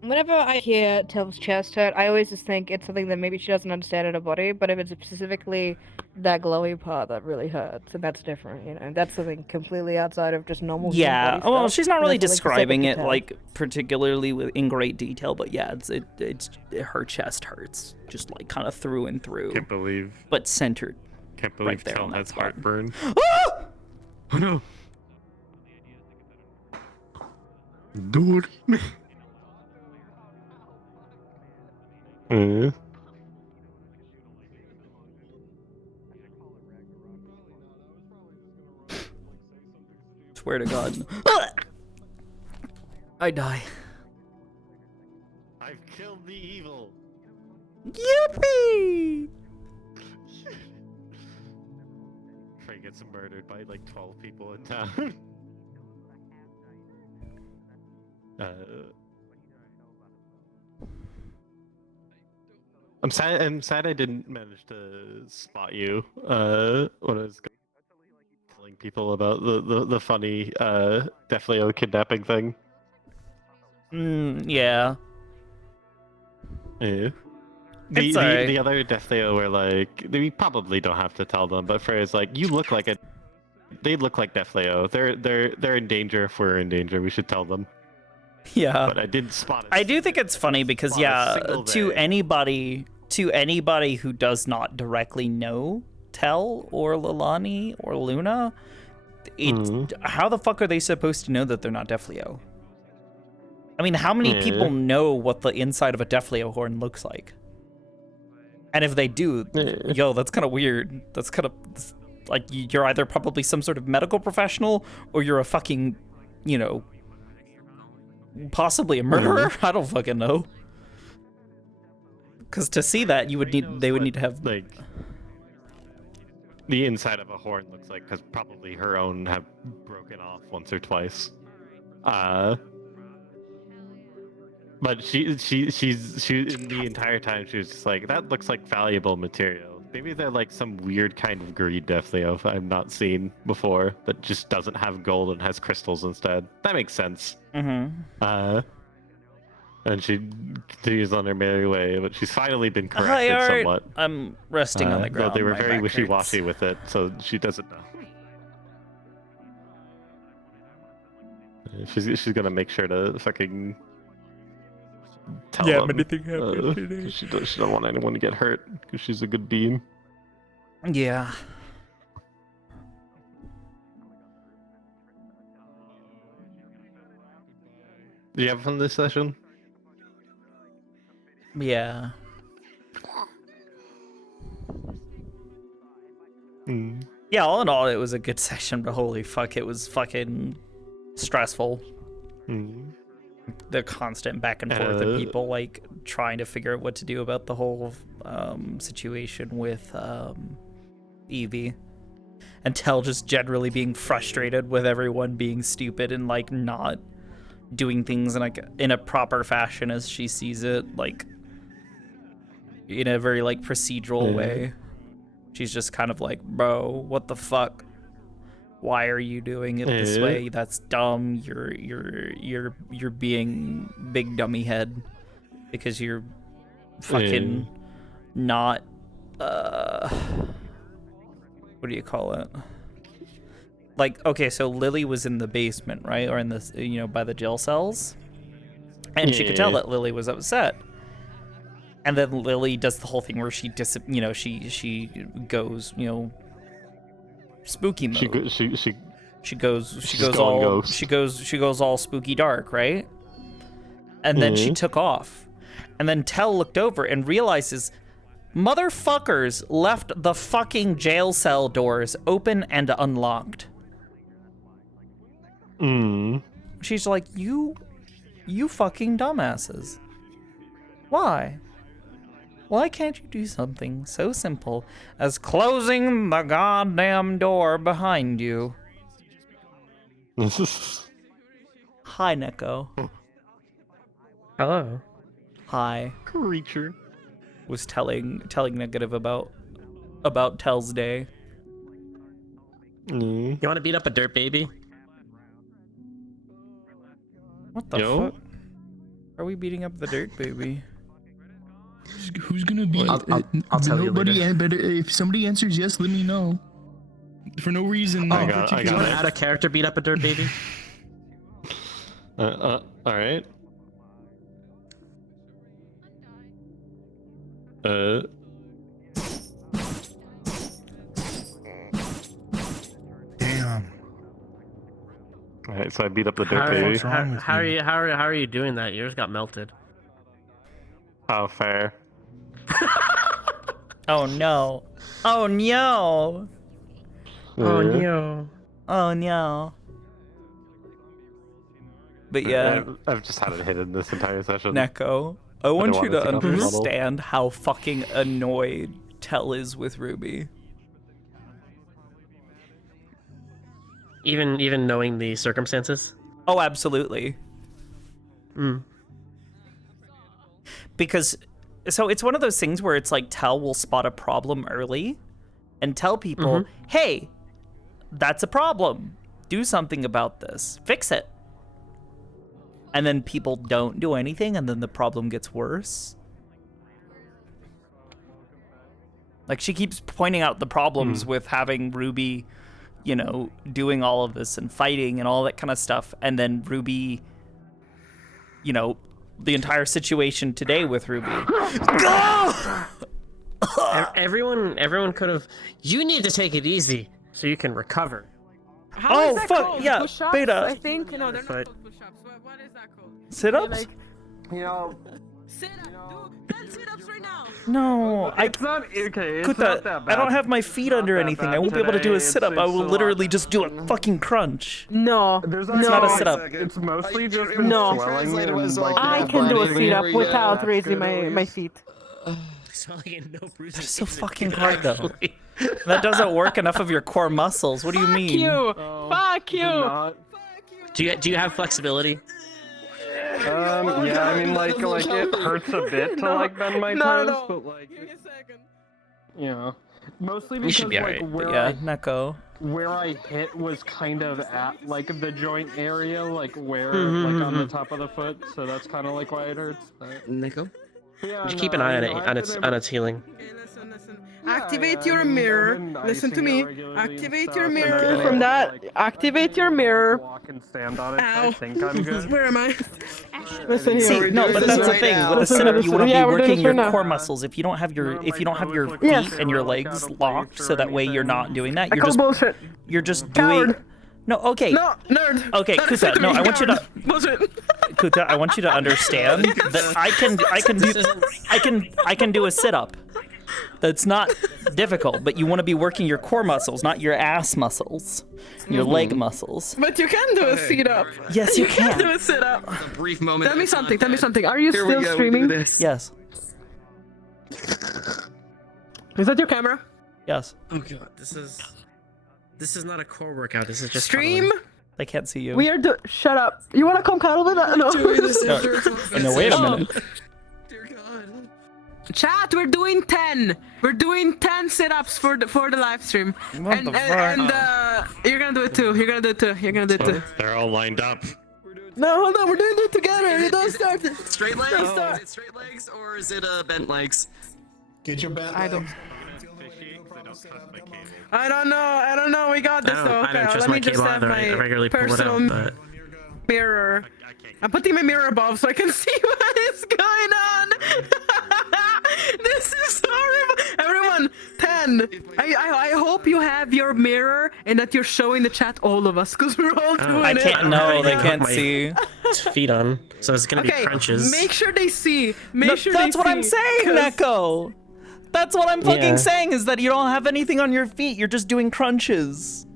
Whenever I hear Tell's chest hurt, I always just think it's something that maybe she doesn't understand in her body, but if it's specifically that glowy part that really hurts, and that's different, you know, that's something completely outside of just normal body stuff. Well, she's not really describing it, like, particularly in great detail, but yeah, it's her chest hurts, just, like, kind of through and through. Can't can't believe right there Tell on that has spot. heartburn. Ah! Oh no! Dude. Swear to God. I die. I've killed the evil. Yippee! Trey gets murdered by like 12 people in town. I'm sad I didn't manage to spot you when I was telling people about the funny Defleo kidnapping thing. Yeah. Yeah. It's alright. The other Defleo were like, we probably don't have to tell them, but Freya's like, you look like a. They look like Defleo. They're in danger. If we're in danger, we should tell them. Yeah. But I didn't spot it. I do think it's funny because to anybody who does not directly know Tell or Lilani or Luna, how the fuck are they supposed to know that they're not Defleo? I mean, how many people know what the inside of a Defleo horn looks like? And if they do, yo, that's kind of weird. That's kind of like you're either probably some sort of medical professional or you're a fucking, you know, possibly a murderer. I don't fucking know. Because to see that, they would need to have like the inside of a horn looks like, because probably her own have broken off once or twice. But she in the entire time she was just like, that looks like valuable material. Maybe they're like some weird kind of greed Defleo I've not seen before that just doesn't have gold and has crystals instead. That makes sense. And she continues on her merry way, but she's finally been corrected somewhat. I'm resting on the ground. Though they were My very back wishy-washy hurts. with it, so she doesn't know. She's gonna make sure to fucking tell Yeah, them. anything happened today. She don't want anyone to get hurt because she's a good bean. Yeah. Do you have fun this session? Yeah. Yeah, all in all, it was a good session, but holy fuck, it was fucking stressful. The constant back and forth of people like trying to figure out what to do about the whole situation with Evie, and Tell just generally being frustrated with everyone being stupid and like not doing things in a proper fashion as she sees it, like in a very like procedural way. She's just kind of like, bro, what the fuck? Why are you doing it this way? That's dumb. You're being big dummy head because you're fucking not what do you call it? Like, okay, so Lily was in the basement, right? Or in this, you know, by the jail cells. And she could tell that Lily was upset. And then Lily does the whole thing where she she goes, you know, spooky mode. She goes all spooky dark, right? And then she took off. And then Tell looked over and realizes motherfuckers left the fucking jail cell doors open and unlocked. She's like, you fucking dumbasses. Why? Why can't you do something so simple as closing the goddamn door behind you? Hi, Neko. Hello. Hi. Creature. Was telling negative about Tell's day. You want to beat up a dirt baby? What the fuck? Are we beating up the dirt baby? Who's gonna be? I'll tell you later. But if somebody answers yes, let me know. For no reason. I got it. Out of character, beat up a dirt baby. All right. Alright, so I beat up the dirt How, baby. how are you doing that? Yours got melted. How fair. Oh no. Oh no. Oh no. Oh no. But yeah. I've just had it hidden this entire session. Neko, I want you to see off the bubble. understand how fucking annoyed Tell is with Ruby. Even knowing the circumstances? Oh, absolutely. Mm. Because, so it's one of those things where it's like Tell will spot a problem early and tell people, hey, that's a problem. Do something about this. Fix it. And then people don't do anything, and then the problem gets worse. Like, she keeps pointing out the problems with having Ruby, you know, doing all of this and fighting and all that kind of stuff, and then Ruby, you know, the entire situation today with Ruby. Everyone could have. You need to take it easy so you can recover. How is that called? Yeah, Push-ups, beta. I think. No, they're not called push-ups. What is that called? Sit-ups? Like, You know. Sit-up. Do 10 sit-ups right now. No, It's not okay. It's Kuta, not that bad. I don't have my feet under anything. I won't be able to do a sit-up. I will literally just do a fucking crunch. No. There's It's not a sit-up. It's mostly just been No. swelling and, like, I can do a sit-up without raising my feet. That's so fucking hard, though. That doesn't work enough of your core muscles. What do you mean? Fuck you! Do you have flexibility? Yeah, I mean, like it hurts a bit to like bend my toes, but like, you know, mostly You should because be like alright. Neko. where I hit was kind of at like the joint area, like where Mhm, like on the mhm. top of the foot, so that's kind of like why it hurts. Nico? Yeah, Just keep an eye on it, on its healing. Activate your mirror. Listen to me. Activate your mirror then from I, that. Activate your mirror. Walk and stand on it. Ow. I think I'm good. Where am I? Listen here. See, no, but that's the thing. With a sit-up, you want to be working your core muscles. If you don't have your feet and your legs locked, so that way you're not doing that. You're just bullshit. You're just doing. No, okay. No, nerd. Okay, That is Kuta. No, literally I want you to. coward. Bullshit. Kuta, I want you to understand that I can do a sit-up. That's not difficult, but you want to be working your core muscles, not your ass muscles, your leg muscles. But you can do a sit-up. Yes, you can. do a sit-up. A brief moment. Tell me something. Tell me something. Are you Here we still go, we streaming? do this. Yes. Is that your camera? Yes. Oh god, this is not a core workout. This is just Stream. They can't see you. We are shut up. You wanna come cuddle with us? No. No, wait a minute. Chat, we're doing 10. We're doing 10 sit-ups for the live stream. What and the you're gonna do it too. You're gonna do it too. You're gonna do it too. They're all lined up. No, hold on. We're doing it together. You don't start it. Straight legs? Don't start. Is it straight legs or is it bent legs? Get your bent I don't. legs. I don't know. We got this though. I don't Okay, trust let my me just cable have either. I my regularly pull it personal out, but mirror. I'm putting my mirror above so I can see what is going on. This is horrible. Everyone, 10. I hope you have your mirror and that you're showing the chat all of us because we're all doing I it. can't. No, they can't see. feet on, so it's gonna be crunches. Make sure they see. That's what I'm saying, Neko. That's what I'm fucking saying, is that you don't have anything on your feet. You're just doing crunches.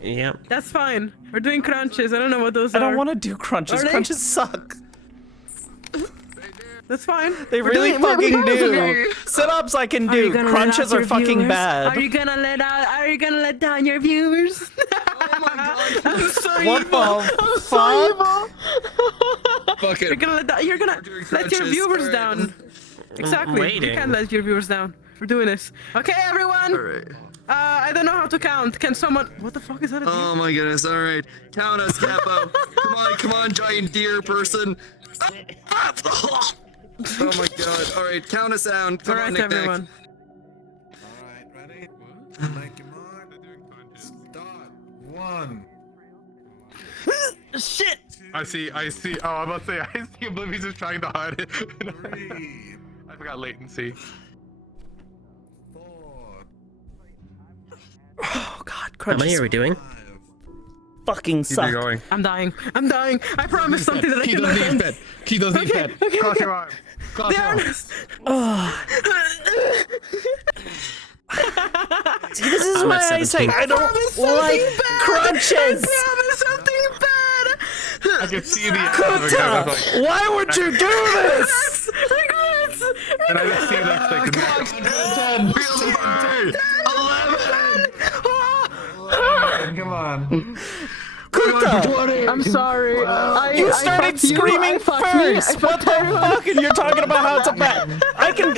Yep. That's fine. We're doing crunches. I don't know what those are. I don't want to do crunches. Are they? Crunches suck. That's fine. They really fucking do. Sit-ups I can do. Crunches are fucking bad. Are you gonna let down your viewers? Oh my god. I'm so What evil. the I'm so evil. Fuck it. You're gonna let your viewers down. Exactly. waiting. You can't let your viewers down. We're doing this. Okay, everyone. Alright. I don't know how to count. Can someone? What the fuck is that? Oh my goodness, alright. Count us, Capo. Come on, giant deer person. Oh my god. Alright, count us down. Come on, Nick. everyone. Alright, ready? Make your mark. Start. 1. Shit. I see. Oh, I'm about to say, I see Oblivion's just trying to hide it. 3. I forgot latency. 4. Oh god, How crunches. many are we doing? fucking suck. going. I'm dying. I'm dying. I promise something that I Keep can those knees defend. bent. Keep those knees bent. Okay. Cross your arms. Cross your arms. See, this is why I say I don't like crunches. I can see the Kuta, why would you do this? And I just see that's like the 11. Come on. Kuta, I'm sorry. you started screaming first. What the fuck? And you're talking about how it's a bad. I can.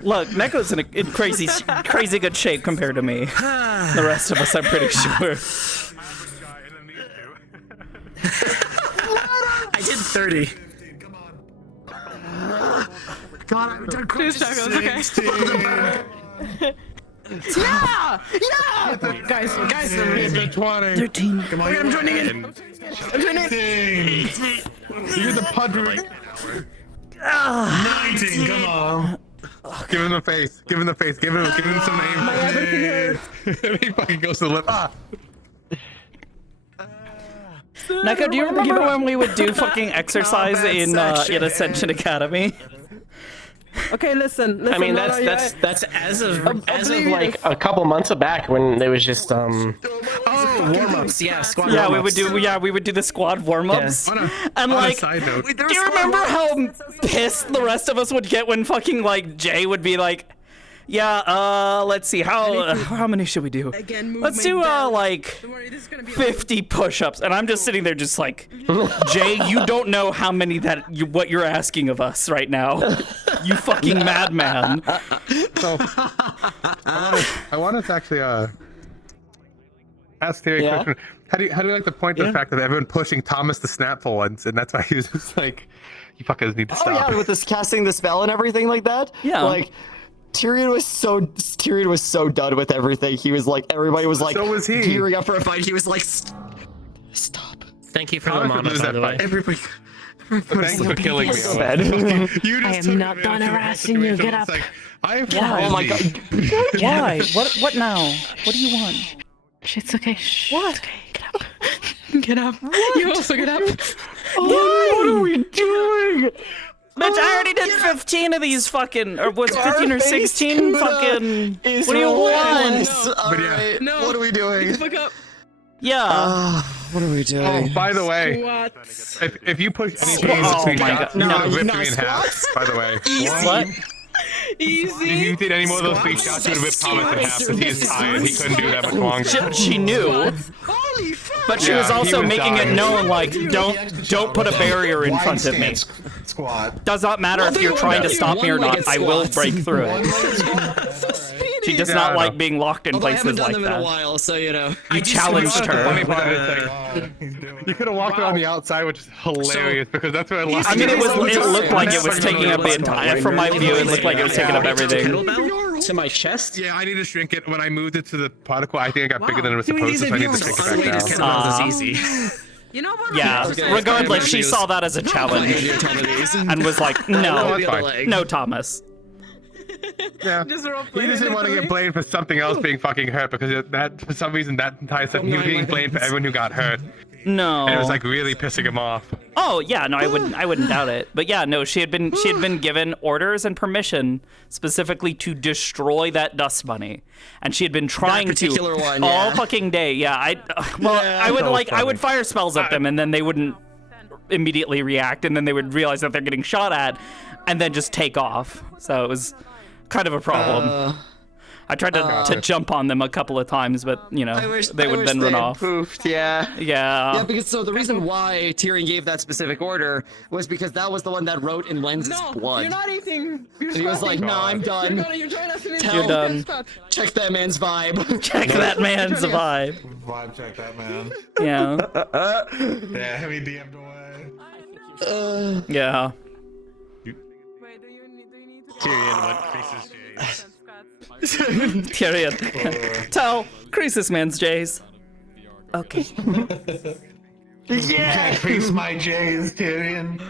Look, Neko's in crazy good shape compared to me. The rest of us, I'm pretty sure. I did 30. God, I've done Please, Chuckles, okay. Yeah! Yeah! Guys, 20. 13. Come on, I'm joining in. I'm joining in. You get the punch. 19, come on. Give him the face. Give him the face. Give him some aim. My everything hurts. He fucking goes to the lip. Neko, do you remember when we would do fucking exercise in Ascension Academy? Okay, listen. I mean, that's as of like a couple months back when there was just warm-ups. Yeah, squad. Yeah, warm-ups. we would do the squad warm-ups. Yeah. And on a like, side note, do you remember how pissed the rest of us would get when fucking like Jay would be like, yeah, let's see, how many should we do? Let's do like 50 push-ups, and I'm just sitting there just like, Jay, you don't know how many what you're asking of us right now. You fucking madman. So I wanted to actually ask Terry a question. How do you like to point to the fact that everyone pushing Thomas to snap for once, and that's why he was just like, you fuckers need to stop. Oh yeah, with this casting the spell and everything like that. Yeah. Like Tyrion was so done with everything. He was like, everybody was like, so was he. gearing up for a fight. He was like, stop. Thank you for the mana, by the way. Everybody. Thanks for killing me. You I am not done harassing you. Get up. Why? Oh my god. Why? What now? What do you want? It's okay. Shh. What? It's okay. Get up. Get up. You also get up. What are we doing? Bitch, I already did 15 of these fucking, or was it 15 or 16 fucking, what do you want? Alright, No. what are we doing? Fuck up. Yeah. What are we doing? Oh, by the way, if you push any chains between shots, you're gonna rip me in half. By the way, What? Easy. if you did any more of those 3 shots, you would have ripped Thomas in half because he is tired. He couldn't do that much longer. She knew, but she was also making it known, like, don't put a barrier in front of me. Squat. Does not matter if you're trying to stop me or not. I will break through it. She does not like being locked in places like in a that. while, so you know. You challenged The funny her. part is, like, you could have walked around the outside, which is hilarious because that's where I lost. I mean, it looked like it was taking up the entire. From my view, it looked like it was taking up everything. To my chest? Yeah, I need to shrink it. When I moved it to the particle, I think I got bigger than it was supposed to, so I need to shrink it back down. easy. You know what? Yeah. Regardless, she saw that as a challenge and was like, no, no, Thomas. Yeah. He just didn't want to get blamed for something else being fucking hurt because that for some reason that entire session he was being blamed for everyone who got hurt. No. And it was like really pissing him off. Oh yeah, no, I wouldn't doubt it. But yeah, no, she had been given orders and permission specifically to destroy that dust bunny, and she had been trying particular to one, all yeah. fucking day. Yeah, I would fire spells at them, and then they wouldn't immediately react, and then they would realize that they're getting shot at, and then just take off. So it was kind of a problem. I tried to jump on them a couple of times, but you know they would then run off. Poofed, yeah. Yeah. Because so the reason why Tyrion gave that specific order was because that was the one that wrote in Lenz's blood. You're not eating. And he was like, "No, I'm done. You're You're done. Check that man's vibe. Check that man's vibe. Vibe check that man. Yeah. Yeah, heavy DM'd away. Yeah. Tyrion went creases Tyrion. Tell Croesus man's J's. Okay. Yeah! Increase my J's, Tyrion.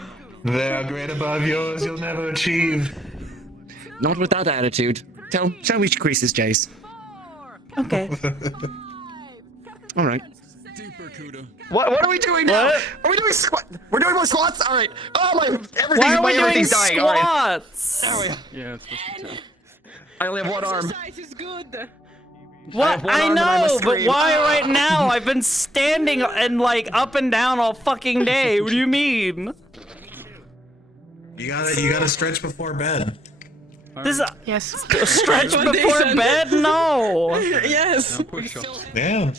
They're great above yours, you'll never achieve. Not with that attitude. Shall we crease his J's? Okay. All right. What are we doing now? What? Are we doing squat? We're doing more squats. All right. Oh my! Everything. Why are we doing everything's dying. All right. squats? There we go. Yeah, it's supposed to be 10. I only have one arm. is good. What? I know, but why right now? I've been standing and like up and down all fucking day. What do you mean? You gotta stretch before bed. This is Yes. stretch before bed? No. Yes. Yeah.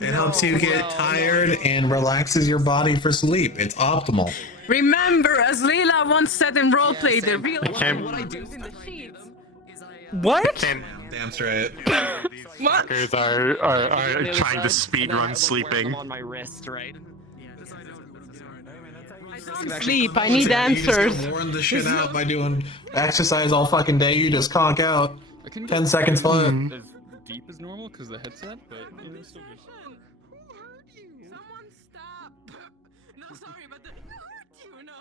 It helps you get tired and relaxes your body for sleep. It's optimal. Remember, as Leila once said in roleplay, the real can't- what I do in the sheets. What? Damn straight. What? Fuckers are trying to speedrun sleeping. on my wrist, right? Sleep. I need You answers. just worn the shit out by doing exercise all fucking day. You just conk out. 10 seconds float. As deep as normal because the headset, but you know, still good. Someone stop. No, sorry, but who hurt you? No.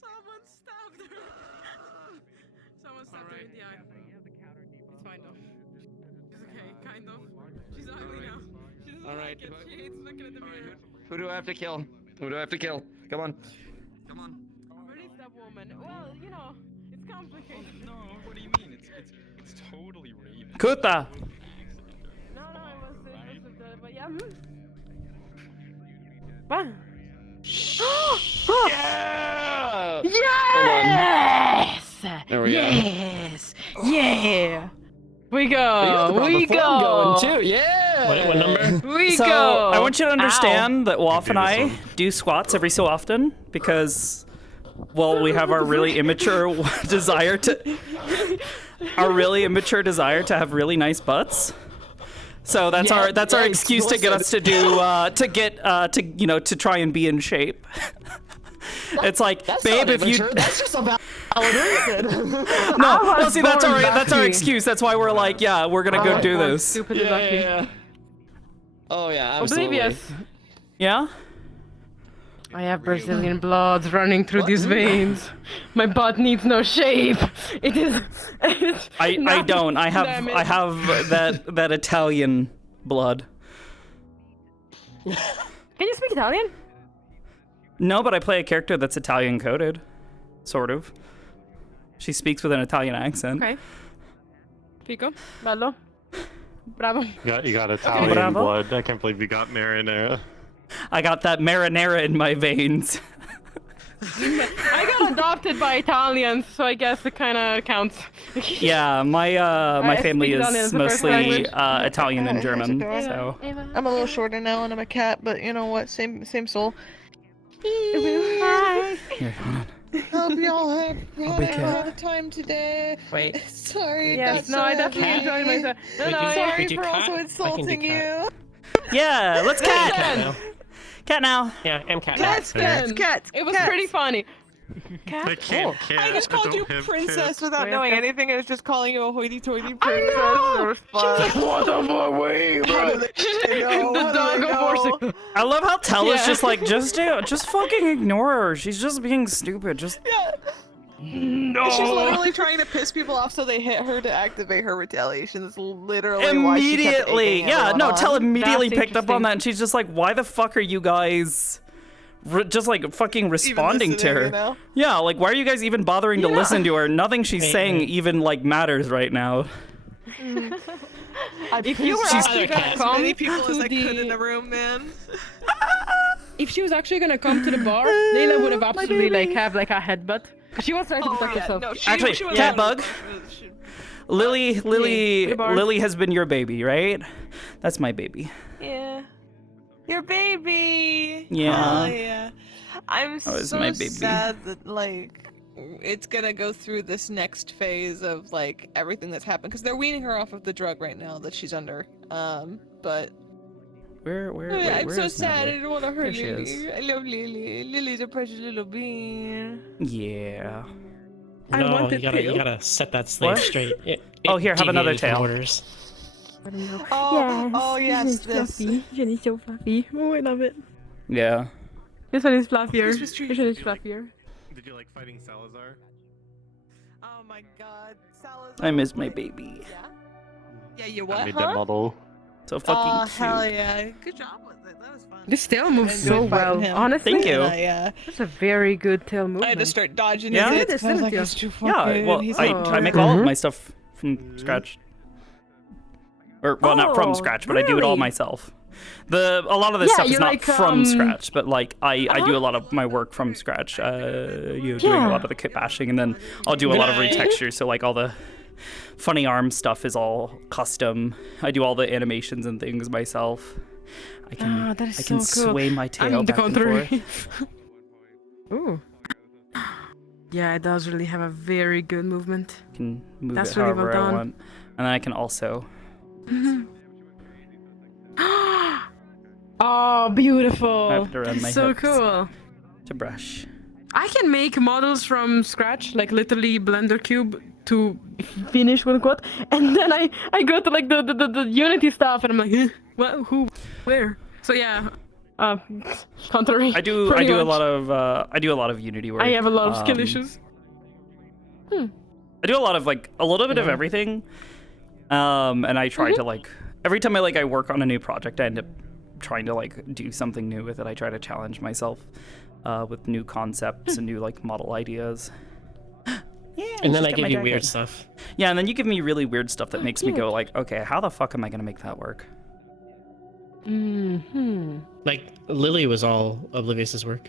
Someone stabbed her. Someone stabbed her in the eye. It's fine though. She's okay, kind of. She's ugly now. She doesn't like it. She hates looking at the mirror. Who do I have to kill? Who do I have to kill? Come on. Release that woman. Well, you know, it's complicated. No, what do you mean? It's totally Raven. Kuta. No, it was but yeah. What? Yeah! Yes! There we go. Yes! Yeah! We You go! got the We proper form going go! too. Yeah. What number? We So go! I want you to understand that Waff and do this I one. do squats every so often because, well, we have our really immature desire to have really nice butts. So that's Yeah, our excuse to get us to do to try and be in shape. It's like, That's babe, not if you immature. That's just about reason. no, well, see, that's born that's our lucky. excuse. That's why we're like, yeah, we're gonna go do this. Stupid and lucky. Oh yeah, absolutely. Oblivious. Yeah. I have Brazilian blood running through these veins. My butt needs no shape. It is. I don't. I have that Italian blood. Can you speak Italian? No, but I play a character that's Italian coded, sort of. She speaks with an Italian accent. Okay. Fico. Bello. Bravo. You got Italian Bravo. blood. I can't believe you got marinara. I got that marinara in my veins. I got adopted by Italians, so I guess it kind of counts. Yeah, my I family speak Italian is as the first mostly language. Italian and German. okay. So I'm a little shorter now and I'm a cat, but you know what? Same soul. Hope y'all had a lot of time today. Wait. Sorry. Yes, that's no, so I definitely heavy. enjoyed myself. No, no, Sorry Could you for cat? also I can do insulting cat. you. yeah, let's cat. Listen, Cat now. Yeah, I'm cat. Cats. it was pretty funny. Cat? I can't. I just called don't you have princess cats. without Wait, knowing okay. anything. I was just calling you a hoity-toity I princess. know! It was fun. What the fuck? Wait, How do they know? The dog of Warsaw. I love how Tella's Yeah. just like, just fucking ignore her. She's just being stupid. Just No. She's literally trying to piss people off so they hit her to activate her retaliation. That's literally why she kept immediately. egging Yeah, everyone no, on. Tella immediately That's picked up on that, and she's just like, why the fuck are you guys just like fucking responding to her? listening, you know? Yeah, like why are you guys even bothering to listen to her? Nothing she's saying even like matters right now. If you were She's actually gonna come many people as to I could in the... the room, man. If she was actually gonna come to the bar, Leila would have absolutely like have like a headbutt. Cause she was trying to protect herself. No, Actually, she was cat one of bug. the- Lily has been your baby, right? That's my baby. Yeah. Your baby. Yeah. Oh, yeah. I'm That was so my baby. sad that like it's gonna go through this next phase of like everything that's happened because they're weaning her off of the drug right now that she's under. But Where I'm so is sad. Natalie? I don't want to hurt There she Lily. is. I love Lily. Lily's a precious little bean. Yeah. I No, want you it gotta, too. you gotta set that slave What? straight. Oh, here, have another deviated from tail. Orders. Oh yes, this. Isn't it so fluffy? Oh, I love it. Yeah. This one is fluffier. Christmas tree. This one is fluffier. Did you like fighting Salazar? Oh my God, Salazar. I miss my baby. Yeah, you I what? made that model. So fucking cute. hell yeah. Good job with it. That was fun. This tail moves I so enjoyed fighting well. him. Honestly, Thank you. Yeah. that's a very good tail movement. I had to start dodging Yeah? his Look at hits. I was like, it's too Yeah, fucking. well, He's I make all of my stuff from scratch. Or, well, not from scratch, but I do it all really? myself. A lot of this Yeah, stuff is you not like, from scratch, but like I do a lot of my work from scratch. Doing a lot of the kit bashing, and then I'll do a lot of retextures. So like all the funny arm stuff is all custom. I do all the animations and things myself. I can that is I can so cool. sway my tail I'm the back and contrary. forth. Ooh. Yeah, it does really have a very good movement. I can move That's it really however well I done. want, and then I can also. Oh, beautiful! I have to run That's my so hips cool. to brush. I can make models from scratch, like literally Blender Cube to finish with quote, and then I go to like the Unity stuff, and I'm like, what, who, where? So yeah, contrary. I do pretty a much. lot of Unity work. I have a lot of skill issues. I do a lot of like a little bit of everything, and I try to like every time I work on a new project, I end up trying to like do something new with it. I try to challenge myself with new concepts and new like model ideas. And then just I get give my you jacket. weird stuff. Yeah, and then you give me really weird stuff that makes me go like, okay, how the fuck am I gonna make that work? Like Lily was all Oblivious's work.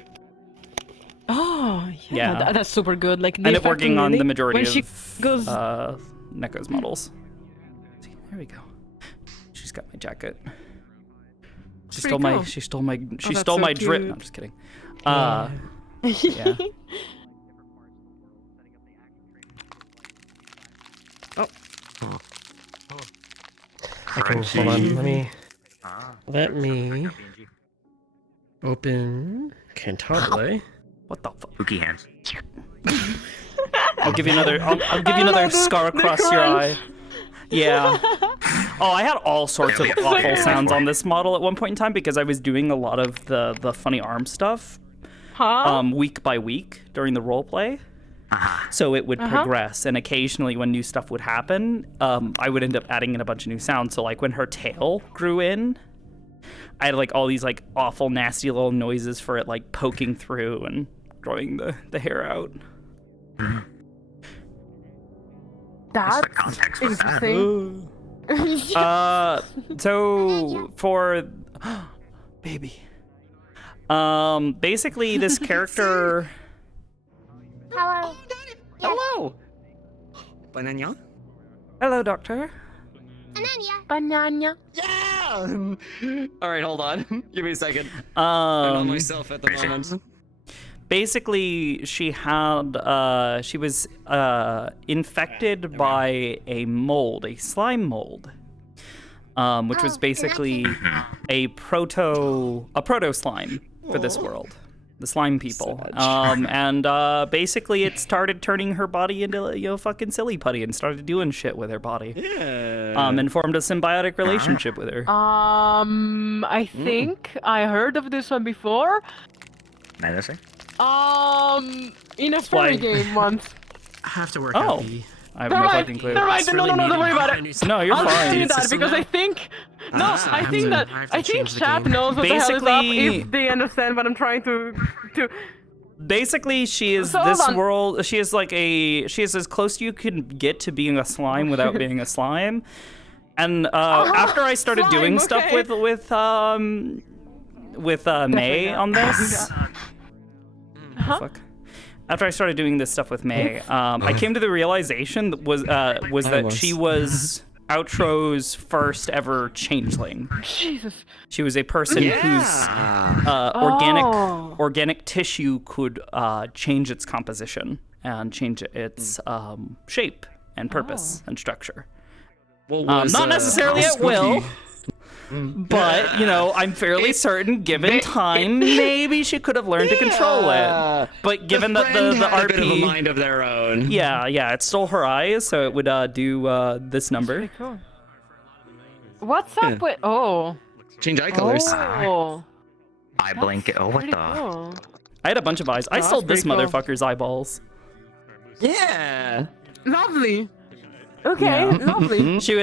Oh Yeah. that's super good. Like I end up working on the majority when of she goes. Neko's models. See, there we go. She's got my jacket. She Pretty stole my. cool. She stole my. She that's stole so my drip. cute. No, I'm just kidding. Yeah. Oh. I can hold on. Let me open Cantabile. What the fuck? Spooky hands. I'll give you another. I'll give you another scar across your eye. Yeah. Oh, I had all sorts of awful sounds on this model at one point in time because I was doing a lot of the funny arm stuff. Week by week during the role play. So it would progress, and occasionally when new stuff would happen, I would end up adding in a bunch of new sounds. So like when her tail grew in, I had like all these like awful, nasty little noises for it like poking through and growing the hair out. That's interesting. So for baby, basically this character. Hello. Hello. Banana? Hello, Doctor. Banana. Yeah! Alright, hold on. Give me a second. I'm on myself at the moment. Basically, she was infected by a mold, a slime mold, which was basically a proto slime for this world. The slime people, and basically it started turning her body into fucking silly putty and started doing shit with her body. Yeah. And formed a symbiotic relationship with her. I think I heard of this one before. Medicine? In a fairy game once. I have to work out the... I have no fucking clue. Never mind. No, don't worry about it. No, you're I'll fine. do that because I think. No, I think chat knows what the hell is up Basically- if they understand what I'm trying to. Basically, she is So this hold on. world. She is as close you can get to being a slime without being a slime. And after I started doing stuff okay. with May on this. Fuck. After I started doing this stuff with May, I came to the realization that was that she was Outro's first ever changeling. Jesus. She was a person whose organic tissue could change its composition and change its shape and purpose and structure. Not necessarily at will. But, I'm fairly certain, given time, maybe she could have learned to control it. But given that the had RP... a bit of a mind of their own. Yeah, it stole her eyes, so it would do this number. Cool. What's up with... Oh. Change eye colors. Oh. Eye blanket. Oh, what Pretty the? cool. I had a bunch of eyes. I that's stole this pretty cool. motherfucker's eyeballs. Yeah. Lovely. Okay, lovely. She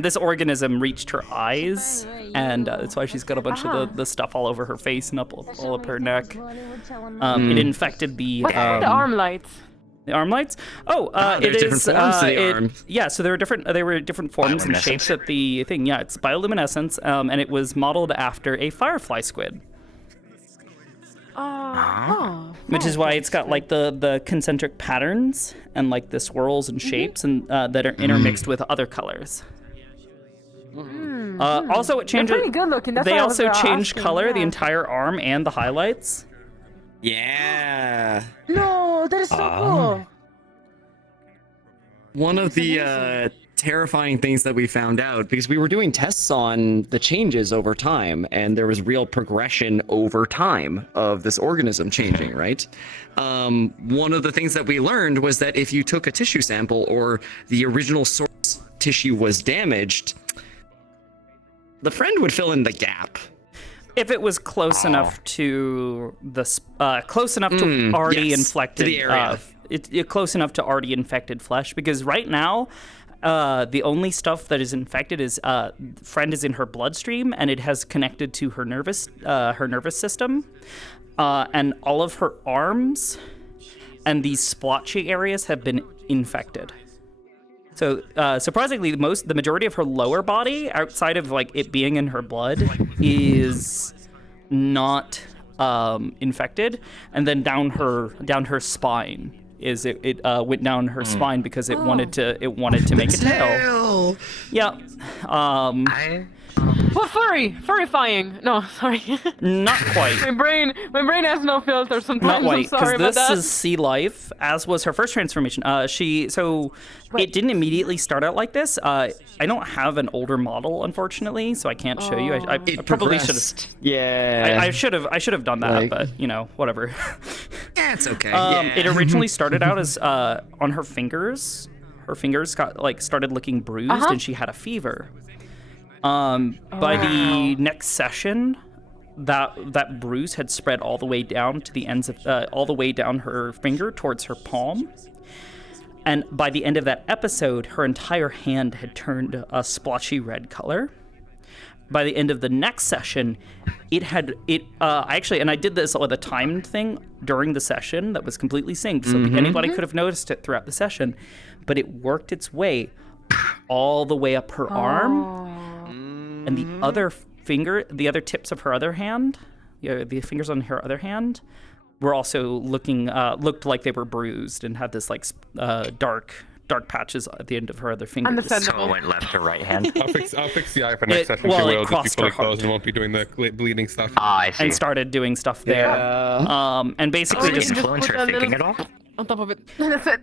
this organism reached her eyes, and that's why she's got a bunch of the stuff all over her face and all up her neck. It infected the What's the arm lights? The arm lights? Oh, it different is. forms to the arm. Yeah, so there were different. They were different forms and shapes at the thing. Yeah, it's bioluminescence, and it was modeled after a firefly squid. Which is why it's got like the concentric patterns and like the swirls and shapes and that are intermixed with other colors. Also, it changes. They're pretty good looking. That's They why I also was changed asking, color, the yeah. entire arm and the highlights. Yeah. No, that is so cool. One of the terrifying things that we found out, because we were doing tests on the changes over time, and there was real progression over time of this organism changing, right? One of the things that we learned was that if you took a tissue sample or the original source tissue was damaged, the friend would fill in the gap. If it was close enough to the close enough to already infected to the area. Close enough to already infected flesh, because right now the only stuff that is infected is friend is in her bloodstream, and it has connected to her nervous system, and all of her arms and these splotchy areas have been infected. So surprisingly, the majority of her lower body, outside of like it being in her blood, is not infected, and then down her spine is it went down her spine because it wanted to make a tail. Yeah. Well, furryfying. No, sorry. Not quite. my brain has no filter sometimes. Not I'm quite, sorry about because this that. is sea life, as was her first transformation. It didn't immediately start out like this. I don't have an older model, unfortunately, so I can't show you. I probably should have. Yeah. I should have done that, but whatever. Yeah, it's okay. It originally started out as on her fingers. Her fingers started looking bruised, and she had a fever. By the next session, that bruise had spread all the way down to the ends of all the way down her finger towards her palm. And by the end of that episode, her entire hand had turned a splotchy red color. By the end of the next session, I did this with a timed thing during the session that was completely synced, so anybody could have noticed it throughout the session, but it worked its way all the way up her arm, and the other tips of her other hand, the fingers on her other hand, were also looked like they were bruised and had this dark patches at the end of her other fingers. So it went left to right hand. I'll fix the eye for next session. It just be fully closed and won't be doing the bleeding stuff. I see. And started doing stuff there. And basically just influence her thinking at all? On top of it. That's it.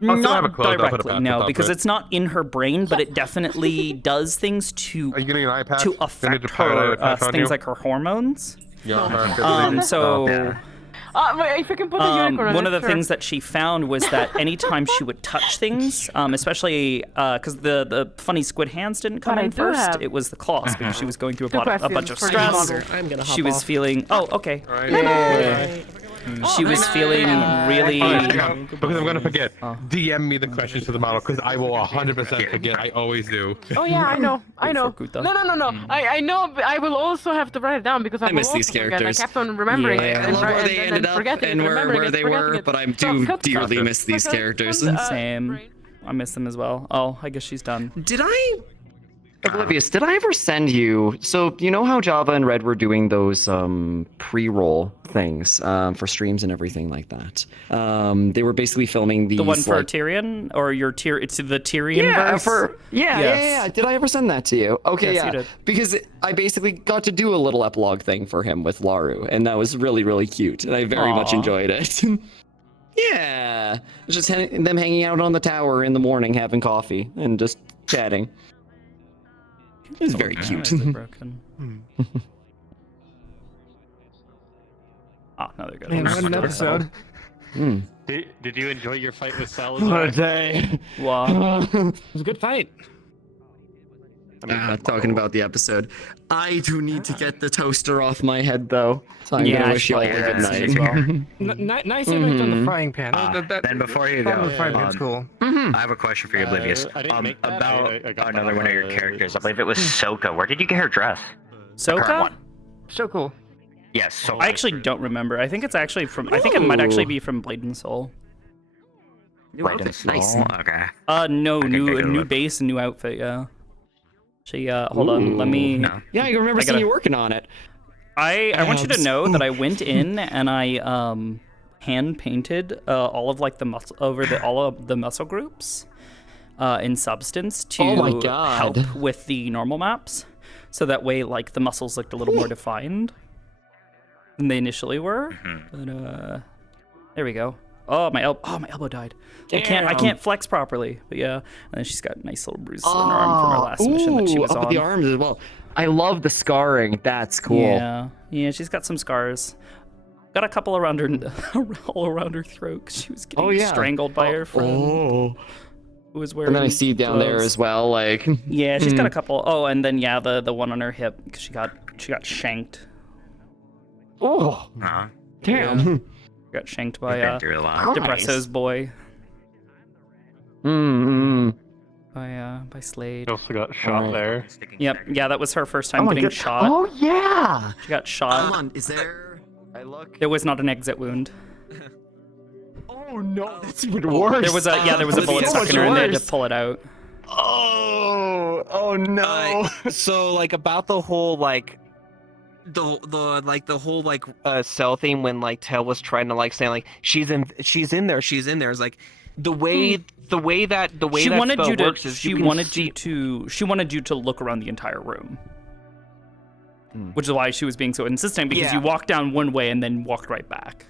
Not directly, no, because it's not in her brain, but it definitely does things to affect her things like her hormones. Wait, if you can put the unicorn on one it, of the sure. things that she found was that anytime she would touch things, especially because the funny squid hands didn't come But I in do first, have it was the claws because she was going through two a bunch of questions for stress. you. I'm gonna She hop was off. feeling. Oh, okay. Right. She was feeling really. Hang on, because I'm gonna forget. DM me the questions to the model because I will 100% forget. I always do. Oh yeah, I know. No. I know. But I will also have to write it down because I miss will these also forget. characters. I kept on remembering it I and, love where they ended up and where they were, but I do dearly miss these characters. Same. I miss them as well. Oh, I guess she's done. Did I? Oblivious, did I ever send you? So you know how Java and Red were doing those pre-roll things for streams and everything like that. They were basically filming these. The one for Tyrion, or your it's the Tyrion verse? Yeah. Did I ever send that to you? Okay, Yes, yeah. you did. Because I basically got to do a little epilogue thing for him with Laru, and that was really, really cute, and I very much enjoyed it. Yeah, just them hanging out on the tower in the morning, having coffee and just chatting. It was very cute. Broken. Oh, no, they're good. Man, what an episode. Did you enjoy your fight with What a Salazar? day. Wow. It was a good fight. Talking about the episode. I do need to get the toaster off my head, though. So I'm gonna wish you all a good night. As well. Nice effect on the frying pan. Then before you go, the frying pan's cool. I have a question for you, Oblivious. About another one of your characters. I believe it was Soka. Where did you get her dress? Soka? So cool. Yes, so I actually don't remember. I think it's actually from. I think it might actually be from Blade and Soul. Blade and Soul. Okay. No, new base, new outfit. Yeah. She. Hold on. Let me. No. Yeah, I remember seeing you working on it. I want you to know that I went in and I hand painted all of like the muscle all of the muscle groups in Substance to help with the normal maps, so that way like the muscles looked a little more defined than they initially were. But there we go. Oh my elbow died. I can't flex properly. But yeah, and then she's got nice little bruises on her arm from her last mission that she was up on. At the arms as well. I love the scarring. That's cool. Yeah, she's got some scars. Got a couple around her, all around her throat. 'Cause she was getting strangled by her friend. Who was wearing. And then I see down there as well, like. Yeah, she's got a couple. Oh, and then the one on her hip because she got shanked. Oh. Damn. Yeah. Got shanked by Depresso's boy. By Slade. She also got shot there. Yep. Yeah, that was her first time getting shot. Oh yeah. She got shot. Hold on, is there? I look. There was not an exit wound. Oh no, that's even worse. There was a bullet stuck in her and they had to pull it out. Oh no. So like about the whole like the whole cell thing when like Tail was trying to like say like she's in there is like the way that she wanted spell you to works is she wanted you to look around the entire room. Which is why she was being so insistent, because you walked down one way and then walked right back.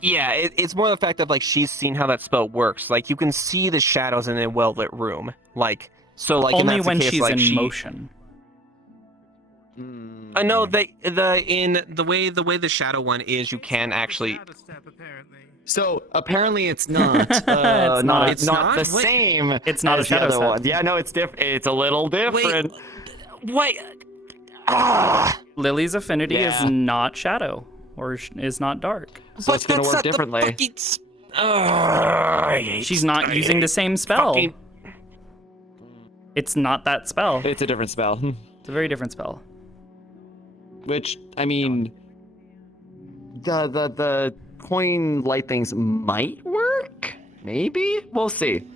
Yeah, it's more the fact of like she's seen how that spell works. Like you can see the shadows in a well lit room. Like so like only when she's in motion. I know the way the shadow one is, you can actually. So apparently it's not. It's not the same. It's not as a shadow the other set. one. Yeah, no, it's different. It's a little different. Wait. Lily's affinity is not shadow or is not dark. So it's gonna work differently. She's not using the same spell. It's not that spell. It's a different spell. It's a very different spell. Which, I mean, the coin light things might work. Maybe we'll see.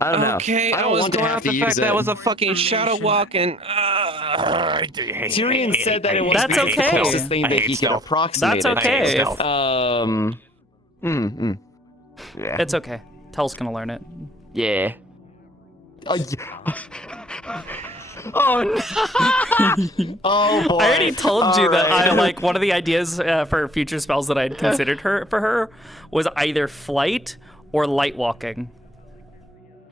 I don't know. Okay, I don't want to have to use it. That was a fucking shadow walk, and Tyrion said that it was That's the okay. closest thing that he could approximate. That's okay. Yeah. It's okay. Tell's gonna learn it. Yeah. Oh no! Oh boy! I already told you that I like one of the ideas for future spells that I'd considered for her was either flight or light walking.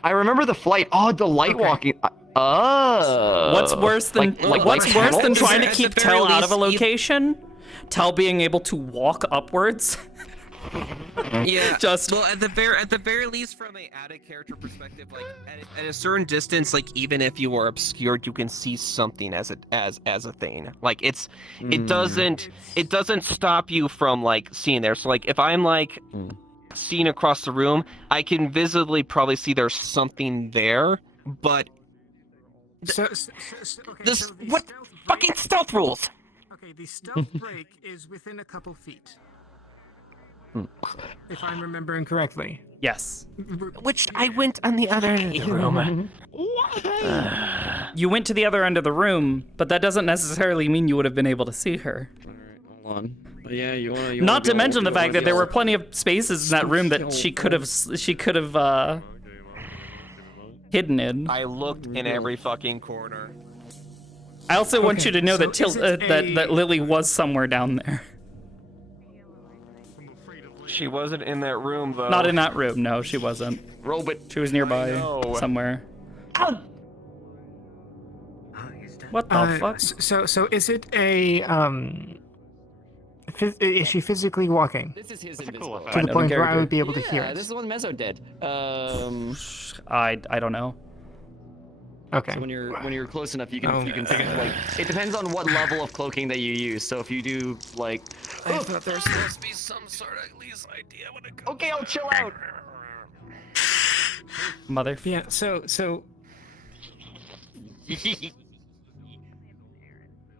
I remember the flight. Oh, the light walking. What's worse than what's worse than trying to keep Tell out of a location? Tell being able to walk upwards. Yeah. Well, at the very least, from a added character perspective, like at a certain distance, like even if you are obscured, you can see something as a thing. Like it doesn't stop you from like seeing there. So like if I'm like seeing across the room, I can visibly probably see there's something there, but what fucking stealth rules? Okay, the stealth break is within a couple feet. If I'm remembering correctly. Yes. Which I went on the other end of the room. You went to the other end of the room, but that doesn't necessarily mean you would have been able to see her. Hold on. But yeah, you wanna Not to go- mention the you fact wanna that there go- were plenty of spaces in that room that she could have hidden in. I looked in every fucking corner. I also want you to know that that Lily was somewhere down there. She wasn't in that room though. Not in that room. No, she wasn't. Robot. She was nearby somewhere. What the fuck? So is it a is she physically walking? This is his invisible. To the point where I would be able to hear Yeah, it. this is the one Mezzo did. I don't know. Okay. So when you're close enough, you can take it. Like it depends on what level of cloaking that you use. So if you do like, I thought there was supposed to be some sort of at least idea when it comes. Okay, I'll chill out. Mother. Yeah. So.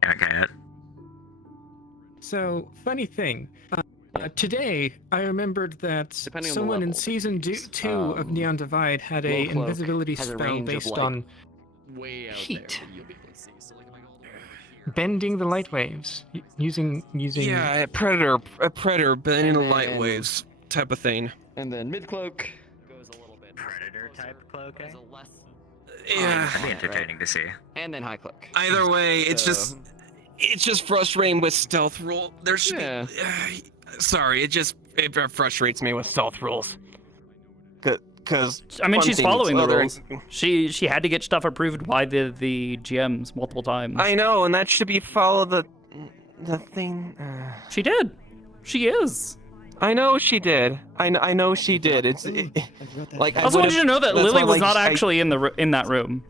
Okay. So funny thing. Today, I remembered that Depending on the someone in level. season 2 of Neon Divide had a Low cloak invisibility has a spell range of, based like, on way out heat. there. You'll be able to see. So like if I go all the way over here. Bending the light waves using. Yeah, a predator bending the And light then- waves type of thing. And then mid cloak goes a little bit. Predator type cloaking. Has a less. Yeah. That'd be entertaining to see. And then high cloak. Either way, it's So- just frustrating with stealth rule. There should Yeah. be. Sorry, it frustrates me with stealth rules. Because I mean, she's following the rules. She had to get stuff approved by the GMs multiple times. I know, and that should be follow the thing. She did. She is. I know she did. I know she did. Like I also wanted you to know that Lily was not I actually in that room.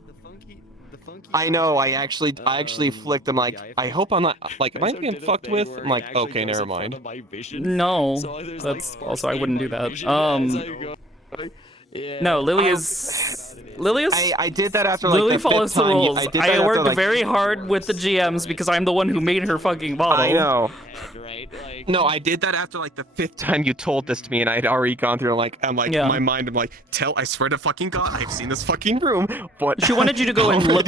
I know. I actually flicked. I'm like, I hope I'm not. Like, am I getting fucked with? I'm like, okay, never mind. No, that's also I wouldn't do that. No, Lily is. I did that after like Lily the fifth follows the time. rules. I did that I after, worked like, very hard with the GMs because I'm the one who made her fucking model. I know. No, I did that after like the fifth time you told this to me, and I had already gone through. I'm like, Yeah. in my mind, I'm like, I swear to fucking God, I've seen this fucking room. But She wanted you to go and look.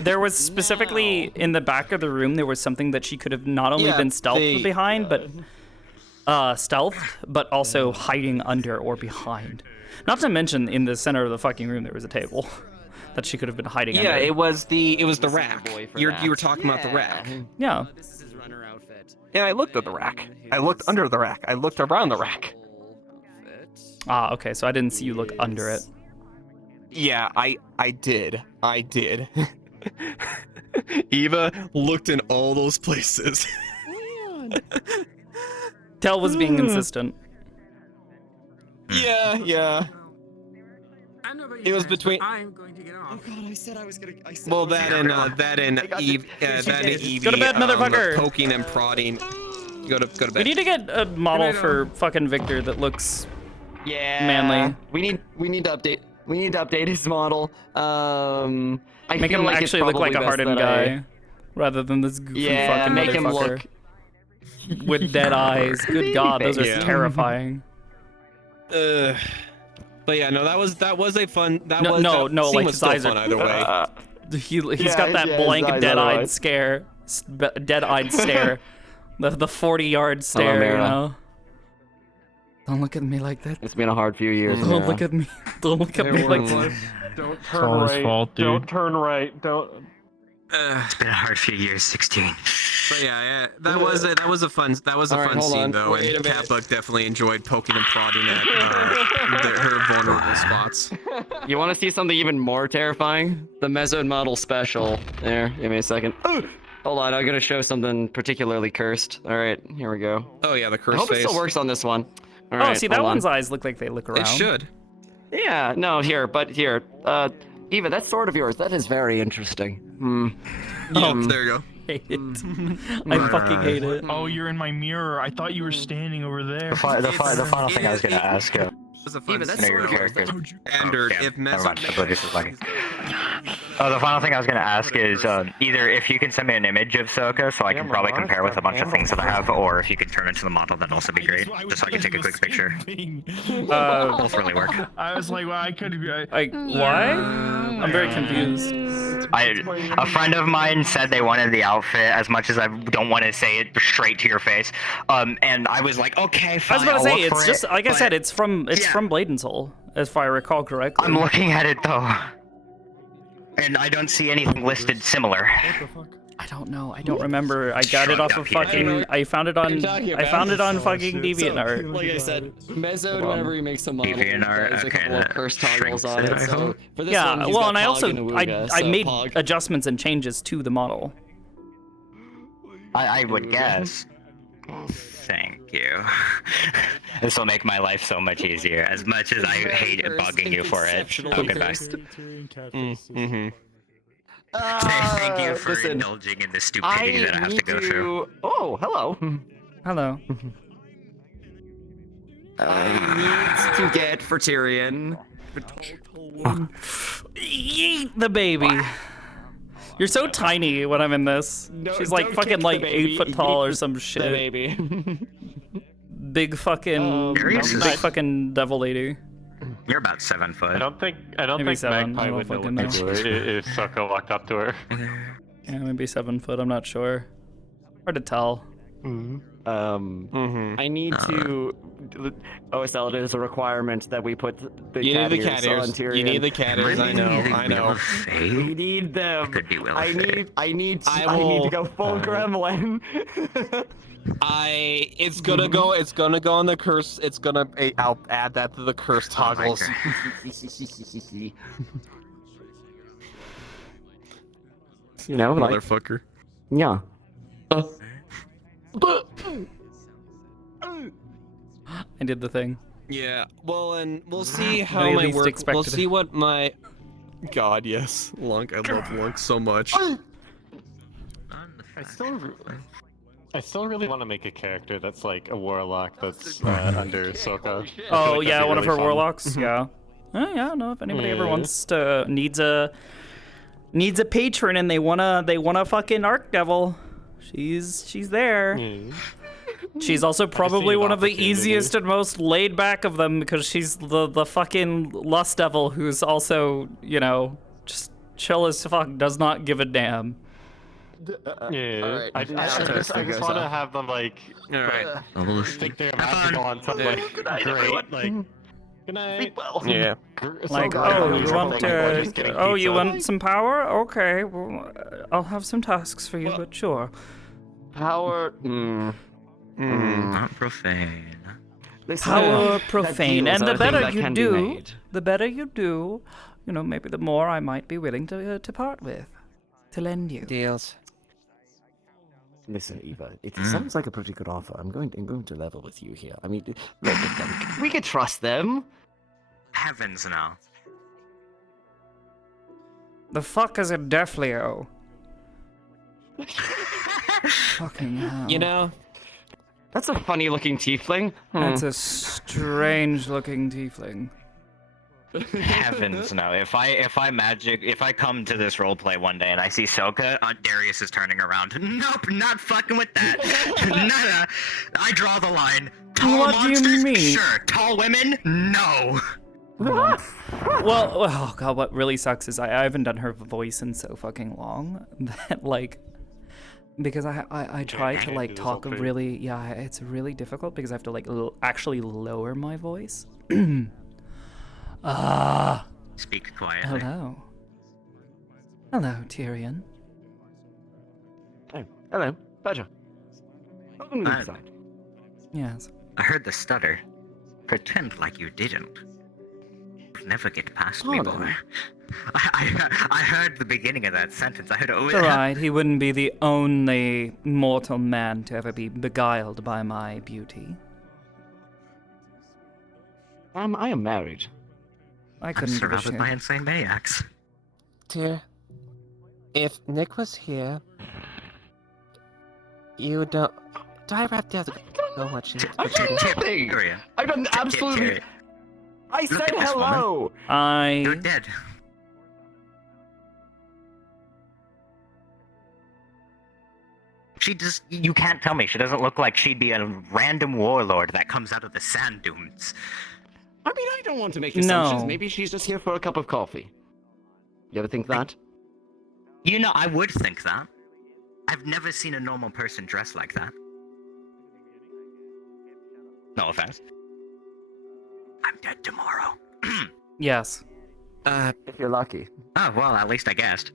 There was specifically in the back of the room. There was something that she could have not only been stealthed behind, but also hiding under or behind. Not to mention, in the center of the fucking room, there was a table that she could have been hiding under. yeah, it was the rack. You were talking about the rack. Yeah. And I looked at the rack. I looked under the rack. I looked around the rack. Ah, okay. So I didn't see you look under it. Yeah, I did. Eva looked in all those places. Tell was being insistent. Yeah. It was between. I'm going to get off. Oh God, I said I was gonna. Well, that and Eve. Go to bed, motherfucker. Poking and prodding. Go to We bed. need to get a model for fucking Victor that looks manly. We need to update. We need to update his model. I Make feel him like it's actually look like probably a best hardened that guy, rather than this goofy Yeah, fucking make him motherfucker look with dead eyes. Good God, those are Yeah. terrifying. But yeah, no, that was a fun. That No, was no, that no, scene like was his still eyes fun are. either way. He's got that blank, his eyes dead-eyed otherwise. scare, dead-eyed stare, the 40-yard stare. Mira. You know. Don't look at me like that. It's been a hard few years. Don't look at me. Don't look at me like that. Don't It's all his fault, dude. Don't turn right. Don't. It's been a hard few years. 16. But yeah, that was a fun Alright, hold scene on. though, Wait a and minute. Catbook definitely enjoyed poking and prodding at her vulnerable spots. You want to see something even more terrifying? The Meso model special. There, give me a second. Hold on, I'm gonna show something particularly cursed. All right, here we go. Oh yeah, the I cursed hope face. it still works on this one. All Oh, right, see, that hold on. one's eyes look like they look around. It should. Yeah, no, here, but here. Eva, that sword of yours, that is very interesting. Oh, there you go. Hate it. I fucking hate it. Oh, you're in my mirror. I thought you were standing over there. The final thing I was gonna ask you. Was a fun Eva, that's scene. sword of yours. Andrew, Yeah, if never mind. Meso Oblivious is lagging. Oh, the final thing I was gonna ask is either if you can send me an image of Soka so I can probably compare with a bunch of things that I have, or if you could turn into the model, that'd also be great. Just so I can take a quick picture. Both really work. I was like, well, I could. Why? I'm very confused. A friend of mine said they wanted the outfit as much as I don't want to say it straight to your face. And I was like, okay, I fine. was about to I'll say look it's for just it, like I but said, it's from Blade and Soul, if I recall correctly. I'm looking at it though, and I don't see anything listed similar. I don't know. I don't remember. I got it off of fucking. I found it on. I found it on fucking DeviantArt. Like I said, Meso, whenever he makes a model, DeviantArt, there's a okay, couple of that curse toggles on shrinks it. it, I So hope. for this Yeah, one, he's well, got and I Pog also and Awooga, I so made Pog. adjustments and changes to the model. I would guess. Thank you. This will make my life so much easier. As much as I hate bugging you for it. Okay, bye. Thank you for listen, indulging in the stupidity that I have to go through. Oh, hello. Hello. I need to get for Tyrion. Yeet the baby. You're so tiny when I'm in this. She's like fucking like 8 foot tall or some shit. The baby. Big fucking, big fucking devil lady. You're about 7 foot. I don't think Maybe 7, Magpie I don't would know what fucking to know. do if Sokka walked up to her. Yeah, maybe 7 foot. I'm not sure. Hard to tell. I need to. OSL, it is a requirement that we put the You need the cat cat ears on ears. Tyrion. You need the cat ears. I know. We need them. Could be I need to will- go full gremlin. It's gonna go on the curse. I'll add that to the curse toggles. You know, like, Motherfucker. yeah. I did the thing. Yeah. Well, and we'll see I how at my least work. expected We'll it. see what my. God, yes. Lunk, I love Lunk so much. I still really want to make a character that's like a warlock that's under Sokka. I feel Oh like yeah, that'd be one of really her fun. warlocks. Yeah. Oh yeah. No, if anybody ever Yeah. wants to needs a patron and they wanna fucking Arc Devil, she's there. She's also probably one of the easiest and most laid back of them because she's the fucking Lust Devil who's also, you know, just chill as fuck, does not give a damn. Yeah, I just want to have them like, think they're magical on something like great, like. Good night. Yeah. Like, oh, you want you want some power? Okay, well, I'll have some tasks for you, but sure. Power. Not profane. Power profane, and the better you do, made. the better you do, you know, maybe the more I might be willing to part with, to lend you. Deals. Listen, Eva, it sounds like a pretty good offer. I'm going to level with you here. I mean, look at them. We can trust them. Heavens no. The fuck is a Defleo? Fucking hell. You know, that's a funny-looking tiefling. That's a strange-looking tiefling. Heavens no. If I come to this roleplay one day and I see Sokka, Darius is turning around. Nope, not fucking with that. I draw the line. Tall What do you monsters? mean? Sure. Tall women? No. Well, oh god, what really sucks is I haven't done her voice in so fucking long that like, because I try to like talk really, yeah, it's really difficult because I have to like actually lower my voice. Speak quietly. Hello. Hello, Tyrion. Oh, hello, pleasure. Welcome to the side. Yes. I heard the stutter. Pretend like you didn't. Never get past me, boy. I heard the beginning of that sentence. I heard. It's alright, he wouldn't be the only mortal man to ever be beguiled by my beauty. I am married. I couldn't give a surrounded shit. by insane maniacs. dear, if Nick was here, you don't. Do I have to go watch it? I've done nothing. I've done absolutely. I Look said at this hello. You're dead. She just, you can't tell me. She doesn't look like she'd be a random warlord that comes out of the sand dunes. I mean, I don't want to make assumptions. No. Maybe she's just here for a cup of coffee. You ever think that? You know, I would think that. I've never seen a normal person dressed like that. No offense. I'm dead tomorrow. Yes. If you're lucky. Oh, well, at least I guessed.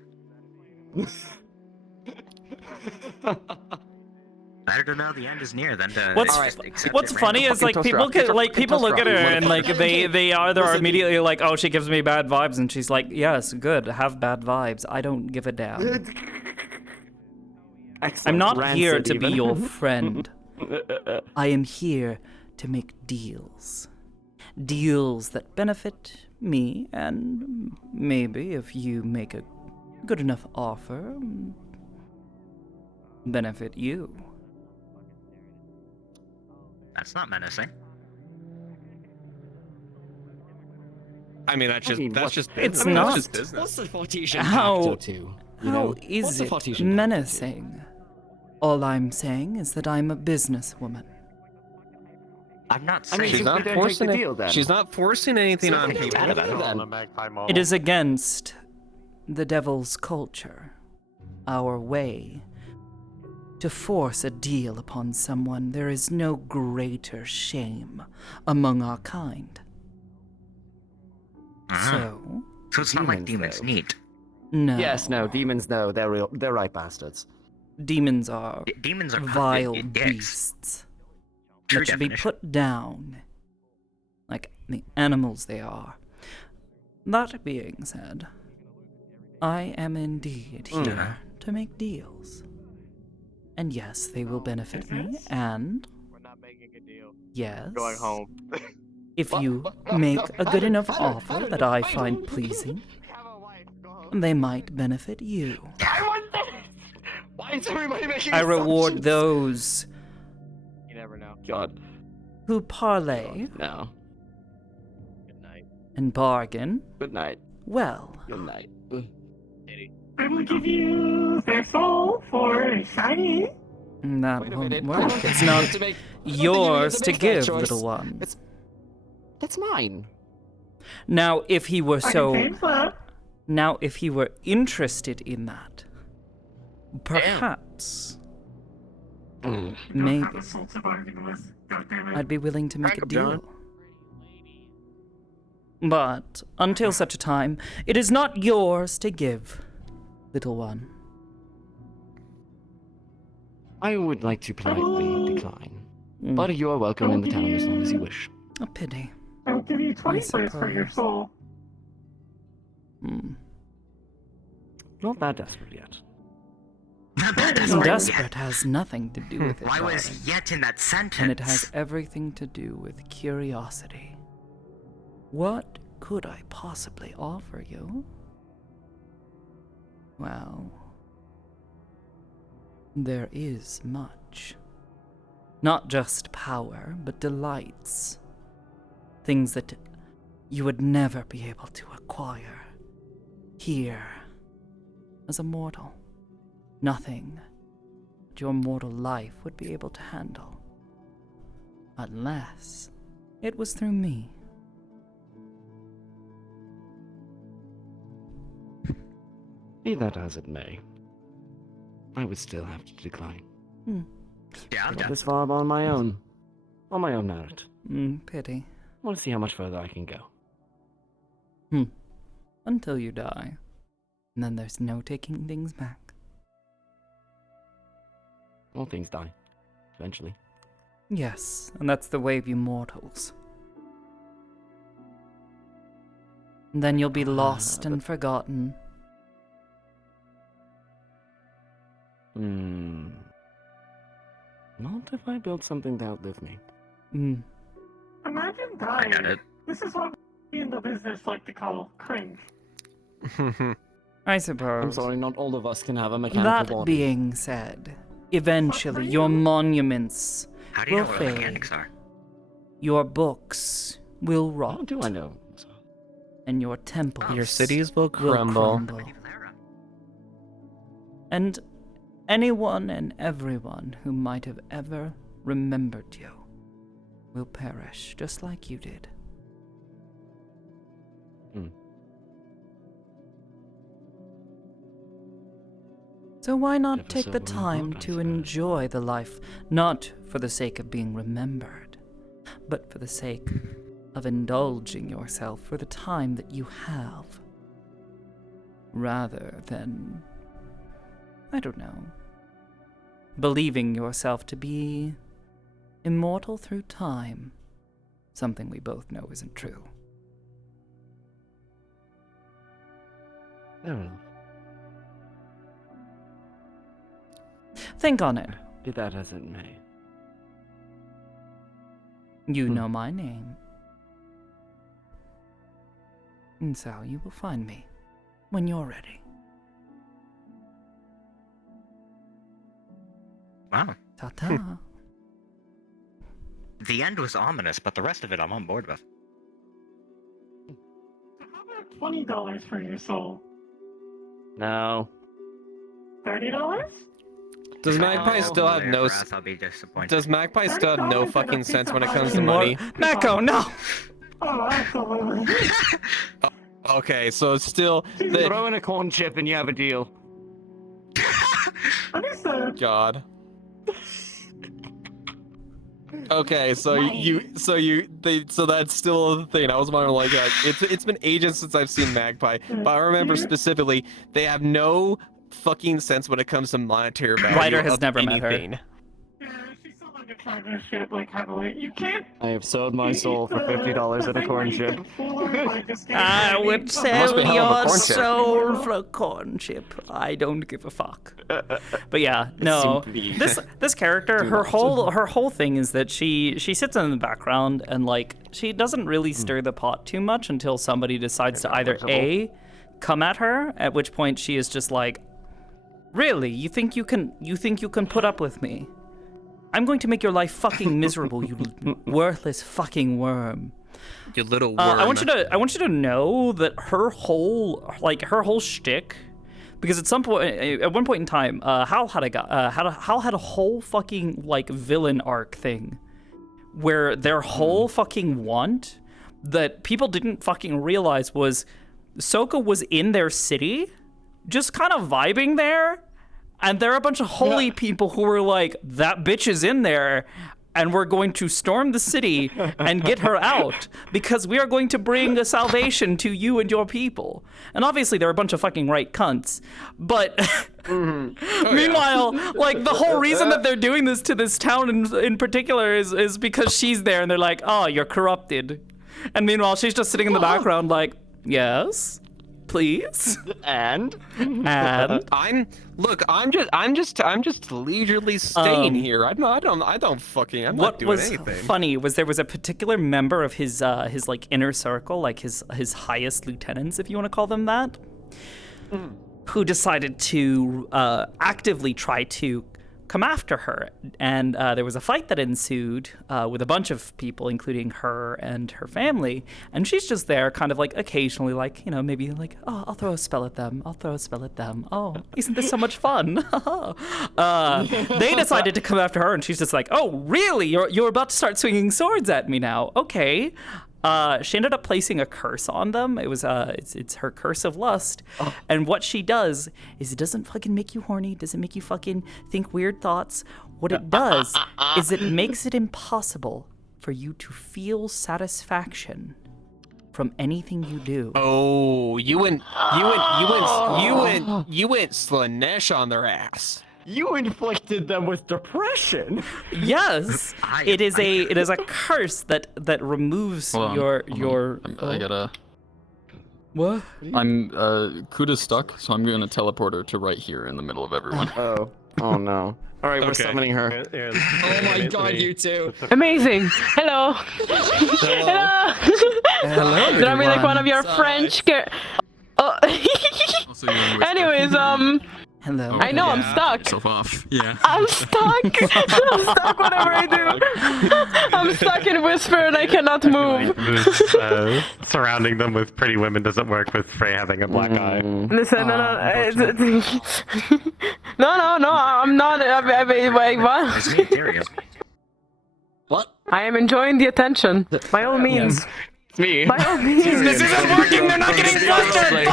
Better to know the end is near than to accept What's it funny is like people people look at her and like they're immediately like, oh, she gives me bad vibes, and she's like, yes, good, have bad vibes. I don't give a damn. I'm not here to be your friend. I am here to make deals. Deals that benefit me, and maybe if you make a good enough offer benefit you? That's not menacing. I mean, that's just It's business. not. That's just business. What's the Fortesian How, factor to? how is it menacing? All I'm saying is that I'm a businesswoman. I'm not I mean, saying she's not forcing the deal, then. She's not forcing anything on people. It is against the devil's culture, our way. To force a deal upon someone, there is no greater shame among our kind. So it's not like demons need. No. Yes, no, demons, no, they're right bastards. Demons are vile dicks. beasts True that should be definition. put down like the animals they are. That being said, I am indeed here to make deals. And yes, they will benefit me, and We're not making a deal. yes, Going home. if you make a good enough offer that I find pleasing, they might benefit you. Why is everybody making I reward those You never know. God. who parlay No. and bargain Good night. well. Good night. I will give you their soul for shiny. That Wait a won't minute. work. I don't It's think you not get to make- I don't think you yours get to to make that give, choice. little one. That's mine. Now, if he were I can so... change that. Now, if he were interested in that, perhaps, maybe, Have a soul to bargain with. Goddammit. I'd be willing to make a Crack 'em, John. deal. But, until such a time, it is not yours to give, little one. I would like to politely decline. But you are welcome in the town as long as you wish. A pity. I'll give you 20 plays for your suppose. soul. Not that desperate yet. Desperate has nothing to do with it, Why was darling. yet in that sentence? And it has everything to do with curiosity. What could I possibly offer you? Well, there is much. Not just power, but delights. Things that you would never be able to acquire here as a mortal. Nothing that your mortal life would be able to handle. Unless it was through me. Be that as it may, I would still have to decline. Yeah, I'm I got done. this far on my own merit. Pity. I want to see how much further I can go. Until you die. And then there's no taking things back. All things die, eventually. Yes, and that's the way of you mortals. And then you'll be lost and forgotten. Not if I build something to outlive me. Imagine dying. This is what we in the business like to call cringe. I suppose. I'm sorry, not all of us can have a mechanical That body. being said, eventually your monuments How do you will know what the fade. mechanics are? Your books will rot. How do I know? And your temples Your cities will crumble. And anyone and everyone who might have ever remembered you will perish just like you did. So why not Never take the so time well, I to enjoy the life, not for the sake of being remembered, but for the sake of indulging yourself for the time that you have, rather than, I don't know, believing yourself to be immortal through time, something we both know isn't true. Fair enough. Think on it. Be that as it may. You know my name. And so you will find me when you're ready. Wow. Ta-ta. The end was ominous, but the rest of it I'm on board with. $20 for your soul. No. $30? Does Magpie still have no? I'll be disappointed. Does Magpie still have no fucking sense when it comes to money? Mako, no. Oh, absolutely. Okay, so it's still. Throw in a corn chip and you have a deal. God. Okay, so so that's still the thing. I was wondering, like, it's been ages since I've seen Magpie, but I remember specifically they have no fucking sense when it comes to monetary value. Ryder has of never met her. anything. Shit, like, heavily. You can't. I have sold my soul for $50 at a corn chip. I would sell your soul for a corn chip. I don't give a fuck. But yeah, no. This character, her whole thing is that she sits in the background and like she doesn't really stir the pot too much until somebody decides to either A, come at her, at which point she is just like, really, you think you can put up with me? I'm going to make your life fucking miserable, you worthless fucking worm. You little worm. I want you to know that her whole shtick, because at one point in time, Hal had a whole fucking like villain arc thing, where their whole fucking want that people didn't fucking realize was Sokka was in their city, just kind of vibing there. And there are a bunch of holy people who were like, that bitch is in there, and we're going to storm the city and get her out, because we are going to bring a salvation to you and your people. And obviously they're a bunch of fucking right cunts. But meanwhile, like, the whole reason that they're doing this to this town in particular is because she's there, and they're like, oh, you're corrupted. And meanwhile, she's just sitting in the background like, yes? Please. And I'm just leisurely staying here. I'm not doing anything. What was funny was there was a particular member of his like inner circle, like his highest lieutenants, if you want to call them that, who decided to actively try to come after her, and there was a fight that ensued with a bunch of people, including her and her family, and she's just there kind of like occasionally, like, you know, maybe like, oh, I'll throw a spell at them, oh, isn't this so much fun? They decided to come after her, and she's just like, oh, really, you're about to start swinging swords at me now? Okay. She ended up placing a curse on them. It was it's her curse of lust. And what she does is it doesn't fucking make you horny. It doesn't make you fucking think weird thoughts. What it does is it makes it impossible for you to feel satisfaction from anything you do. Oh, you went Slanesh on their ass. You inflicted them with depression. Yes, it is a curse that removes your. I gotta. What? I'm Kuda's stuck, so I'm gonna teleport her to right here in the middle of everyone. Oh no. All right, we're summoning her. Oh my god, you two. Amazing. Hello. Hello. Hello. Did I be like one of your French Oh. Anyways, Hello. I know, I'm stuck. Yourself off. Yeah. I'm stuck. I'm stuck whatever I do. I'm stuck in Whisper and I cannot move. Surrounding them with pretty women doesn't work with Frey having a black eye. Listen, no, I'm not. Wait, what? What? I am enjoying the attention. By all means. Yes. It's me. By all means. This isn't working. They're not getting flustered.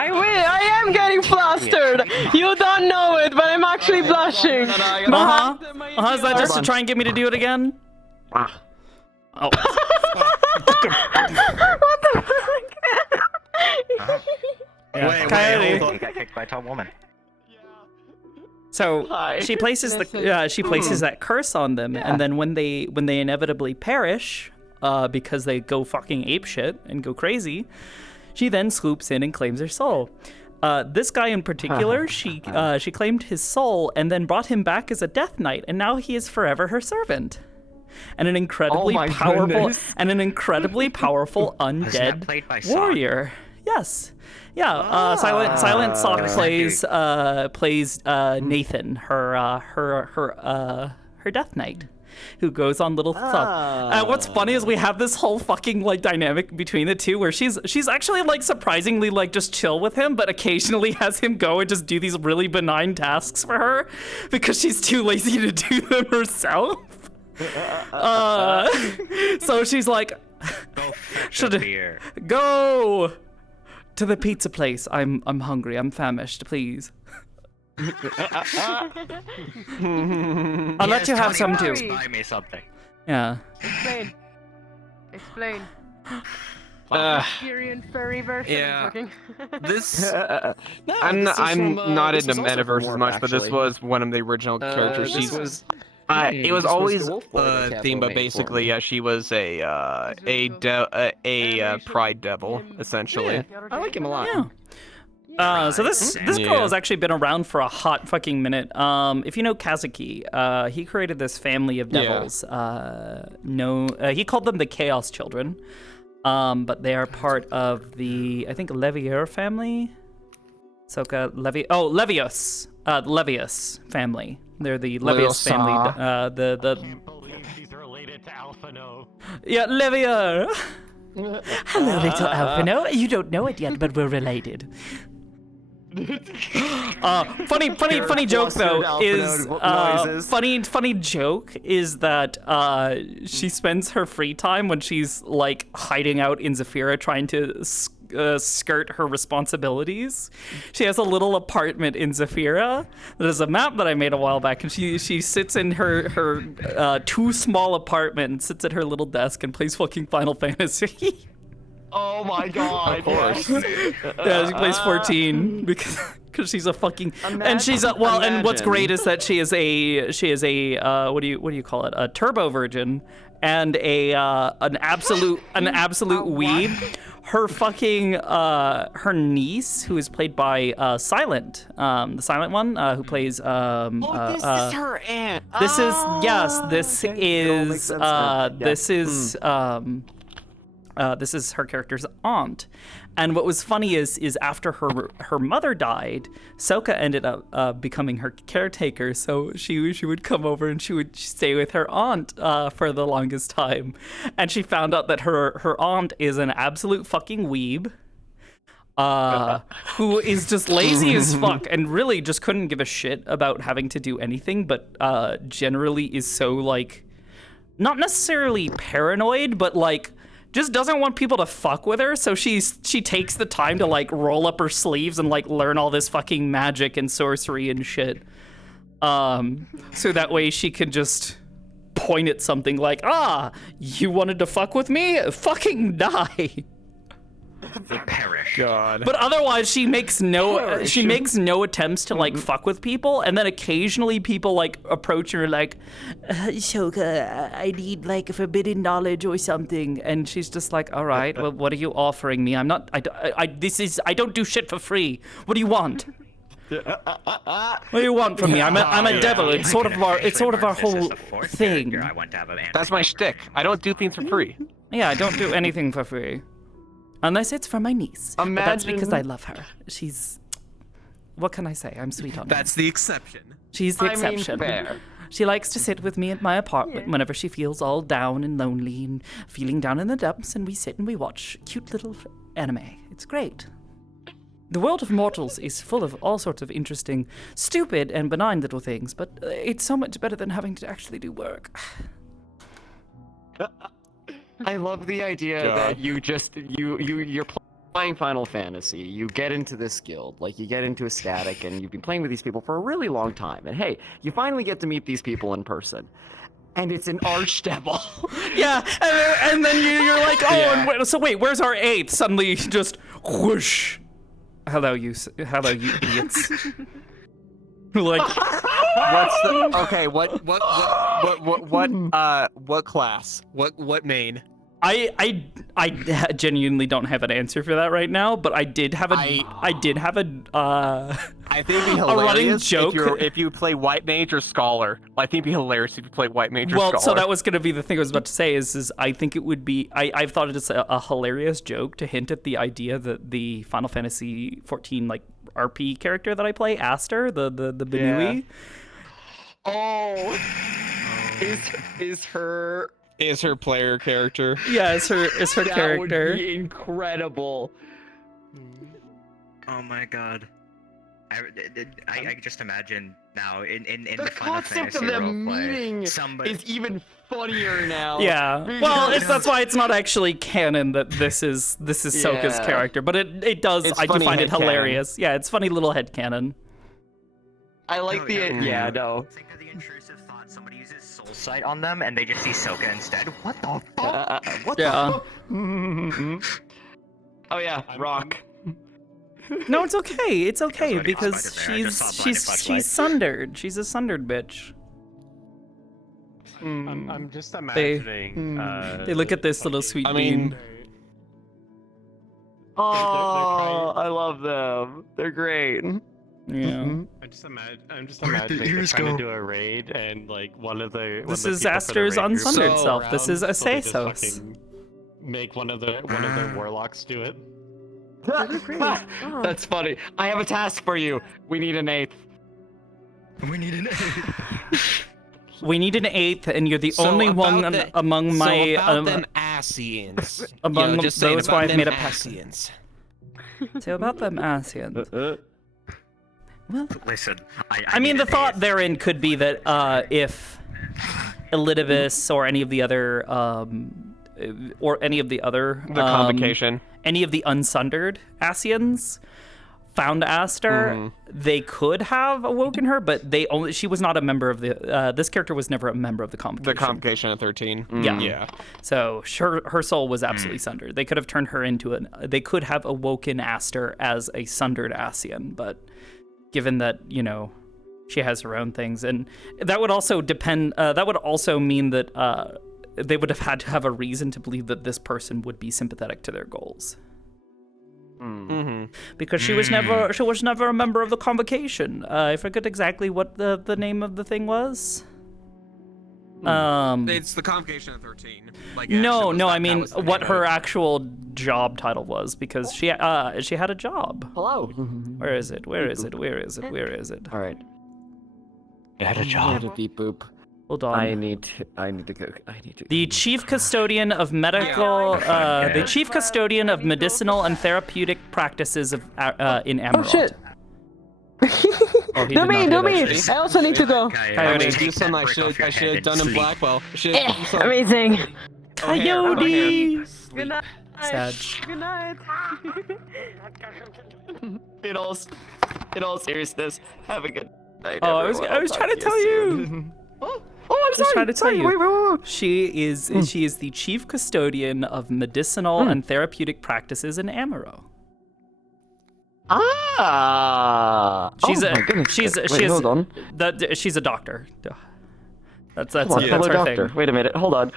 I am getting flustered. You don't know it, but I'm actually blushing. Is that just to try and get me to do it again? Oh. What the fuck? Wait, hold on. You got kicked by a tall woman. So she places that curse on them, and then when they inevitably perish, because they go fucking apeshit and go crazy, she then swoops in and claims their soul. This guy in particular, she claimed his soul and then brought him back as a Death Knight, and now he is forever her servant. And an incredibly powerful undead warrior. Yes. Silent Sock plays Nathan, her Death Knight, who goes on little stuff. And what's funny is we have this whole fucking like dynamic between the two where she's actually like surprisingly like just chill with him, but occasionally has him go and just do these really benign tasks for her because she's too lazy to do them herself. So she's like, go to the pizza place. I'm hungry. I'm famished. Please. I'll let you have some too. Buy me something. Yeah. Explain. Syrian furry version. Yeah. This. No, I'm this is I'm from, not this into was also metaverse from as much, Warp, but this actually. was one of the original characters. This She's. was- It was this was always the Wolf Boy that a Capo theme, but made for basically, me. yeah, she was a pride devil, essentially. Yeah, I like him a lot. So this girl has actually been around for a hot fucking minute. If you know Kazuki, he created this family of devils. He called them the Chaos Children, but they are part of the I think Levier family. Levius, Levius family. They're the Levius family. He's related to Alphino. Yeah, Levier. Hello, little Alphino. You don't know it yet, but we're related. Funny joke though is funny joke is that she spends her free time when she's like hiding out in Zafira trying to skirt her responsibilities. She has a little apartment in Zafira. There's a map that I made a while back, and she sits in her too small apartment and sits at her little desk and plays fucking Final Fantasy. Oh my god! Of course. Yeah, she plays 14 because she's a fucking and she's a and what's great is that she is a what do you call it, a turbo virgin and an absolute weeb. Her fucking her niece, who is played by Silent, the Silent one, who plays this is her aunt. This is her character's aunt. And what was funny is after her mother died, Soka ended up becoming her caretaker. So she would come over and she would stay with her aunt for the longest time. And she found out that her aunt is an absolute fucking weeb. Who is just lazy as fuck and really just couldn't give a shit about having to do anything, but generally is so like, not necessarily paranoid, but like, just doesn't want people to fuck with her, so she takes the time to like roll up her sleeves and like learn all this fucking magic and sorcery and shit. So that way she can just point at something like, you wanted to fuck with me? Fucking die. They perish. God. But otherwise, she makes no attempts to like fuck with people, and then occasionally people like approach her like, Shoka, I need like forbidden knowledge or something, and she's just like, all right, well, what are you offering me? I don't do shit for free. What do you want? What do you want from me? I'm a devil. It's sort of our whole thing. That's my shtick. I don't do things for free. Yeah, I don't do anything for free. Unless it's for my niece. But that's because I love her. She's... What can I say? I'm sweet on her. That's the exception. She's the exception. Fair. She likes to sit with me at my apartment whenever she feels all down and lonely and feeling down in the dumps, and we sit and we watch cute little anime. It's great. The world of mortals is full of all sorts of interesting, stupid, and benign little things, but it's so much better than having to actually do work. I love the idea that you're playing Final Fantasy, you get into this guild, like you get into a static, and you've been playing with these people for a really long time, and hey, you finally get to meet these people in person. And it's an archdevil. Yeah, and then you're like, so wait, where's our 8th? Suddenly, just whoosh. Hello, you idiots. Like, what's the okay? What class? What main? I genuinely don't have an answer for that right now, but I did have a I think it'd be a running hilarious joke if you play White Mage or Scholar. I think it'd be hilarious if you play White Mage or Well, Scholar. so that was going to be the thing I was about to say is I think it would be I've thought it is a hilarious joke to hint at the idea that the Final Fantasy 14 like RP character that I play, Aster, the Benui. Oh, is her player character? Yeah, it's her that character. Would be incredible. Oh my god. I just imagine now in The the Final concept Fantasy of them roleplay, meeting is even funnier now. Yeah. Well, that's why it's not actually canon that this is Soka's Yeah. character, but it does. It's I do funny find it headcanon. hilarious. Yeah, it's funny little headcanon. I like no. Think of the intrusive thought somebody uses soul sight on them and they just see Soka instead. What the fuck? What Yeah. the fuck? Oh yeah, Rock. No, it's okay. It's okay Blinded because there. I just saw blinded she's flashlight. sundered. She's a sundered bitch. I'm just They imagining. they look at this little sweet bean. Oh, I love them. They're great. Yeah. I'm just imagining they're here's trying go. to do a raid and like one of the This one is of the people for the Aster's raid group unsundered goes self. This is around, so they just Asesos. fucking Make one of their warlocks do it. That's funny. I have a task for you. We need an eighth. We need an eighth. We need an eighth, and you're the So only about one the- among my about them Asians. among just saying those who about I've them made a pact. Asians. So about them Asians. Well, listen. I mean, the thought therein could be that if Elidibus or any of the other The convocation. any of the unsundered Asians found Aster, they could have awoken her, but she was not a member of the this character was never a member of the convocation. The convocation at 13. Yeah. So her soul was absolutely sundered. They could have turned her into they could have awoken Aster as a sundered Asian, but given that, she has her own things, and that would also depend that would also mean that they would have had to have a reason to believe that this person would be sympathetic to their goals. Because she was never a member of the convocation. I forget exactly what the name of the thing was. It's the convocation at 13. No, I mean what her actual job title was, because she had a job. Hello. Where is it? Where is it? Where is it? Where is it? All right. You had a job. Beep boop. Hold on. I need to go. The chief custodian of the chief custodian of medicinal and therapeutic practices of in Emerald. Oh shit! Oh, he Do did me, not do hear me! that shit. I also need to go. Coyote. Do something I should have done in Blackwell. Amazing. Coyote. Good night. Sad. Good night. In all seriousness, have a good night. Oh, I was trying to tell you. Oh, I'm I was sorry. trying to tell you. Wait. She is the chief custodian of medicinal and therapeutic practices in Amaro. Ah. She's oh my goodness. Hold on. She's a doctor. That's Hold on, that's fellow her doctor. thing. Wait a minute. Hold on.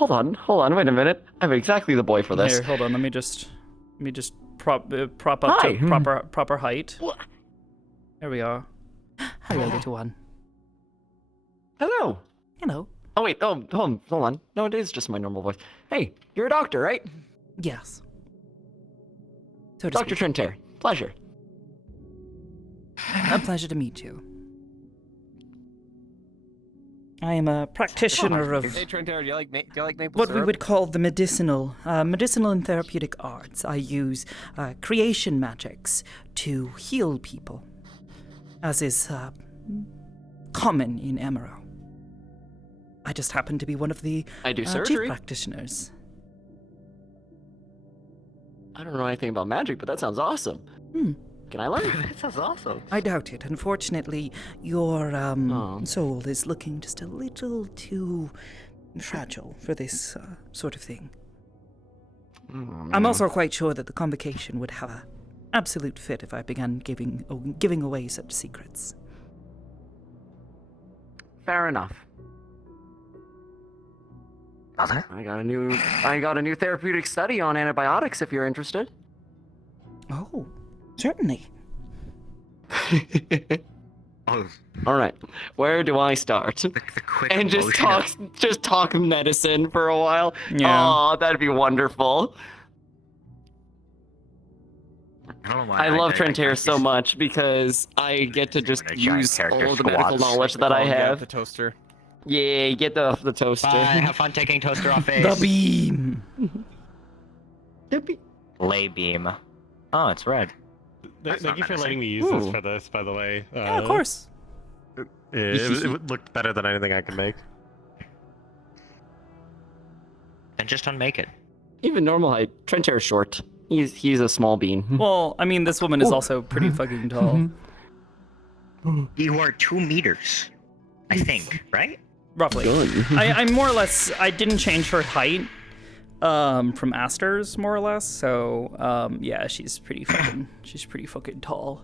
Wait a minute. I'm exactly the boy for this. Here, hold on. Let me just prop up Hi. to proper height. There we are. Hello, little one. Hello. Hello. Oh wait. Oh, hold on. No, it is just my normal voice. Hey, you're a doctor, right? Yes. So to Dr. speak. Trenter. Pleasure. A pleasure to meet you. I am a practitioner of Hey, Trent, do you like maple what syrup? we would call the medicinal and therapeutic arts. I use creation magics to heal people, as is common in Emerald. I just happen to be one of the I do chief surgery. practitioners. I don't know anything about magic, but that sounds awesome. Can I learn? That sounds awesome. I doubt it. Unfortunately, your soul is looking just a little too fragile for this sort of thing. I'm also quite sure that the convocation would have an absolute fit if I began giving away such secrets. Fair enough. I got a new therapeutic study on antibiotics if you're interested. Oh, certainly. All right, where do I start? And just talk medicine for a while. Yeah. Oh, that'd be wonderful. I love Trentair so much because I get to just use all the medical knowledge that I have. The toaster. Yeah, get the toaster. Bye, have fun taking toaster off face. The beam. Lay beam. Oh, it's red. Thank you for letting me use this for this, by the way. Yeah, of course. It looked better than anything I could make. And just unmake it. Even normal height, Trentair is short. He's a small bean. Well, I mean, this woman is also pretty fucking tall. You are 2 meters, I think, right? Roughly. I more or less, I didn't change her height from Aster's, more or less. So, yeah, she's pretty fucking tall.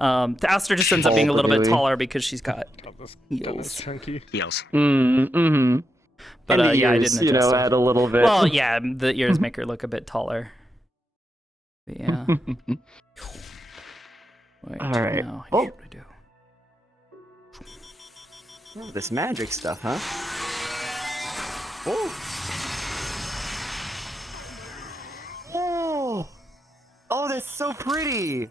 Aster just ends up being a little bit taller because she's got heels. Heels. But yeah, I didn't adjust add a little bit. Well, yeah, the ears make her look a bit taller. But yeah. Wait, all right. now, what should I do? Oh, this magic stuff, huh? Oh. Oh, that's so pretty.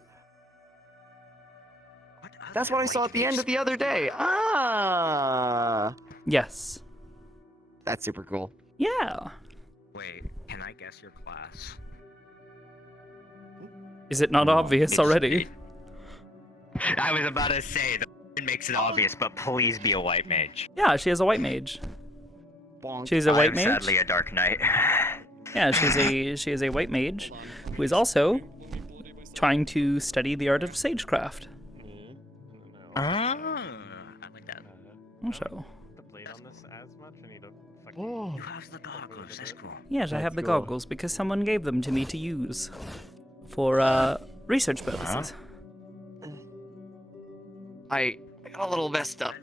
That's what I saw at the end of the other day. Ah. Yes. That's super cool. Yeah. Wait, can I guess your class? Is it not obvious already? I was about to say, it makes it obvious, but please be a white mage. Yeah, she is a white mage. She's a white mage. Sadly, a dark knight. Yeah, she is a white mage who is also trying to study the art of sagecraft. I like that. Also. You have the goggles, that's cool. Yes, I have the goggles because someone gave them to me to use for research purposes. I got a little messed up.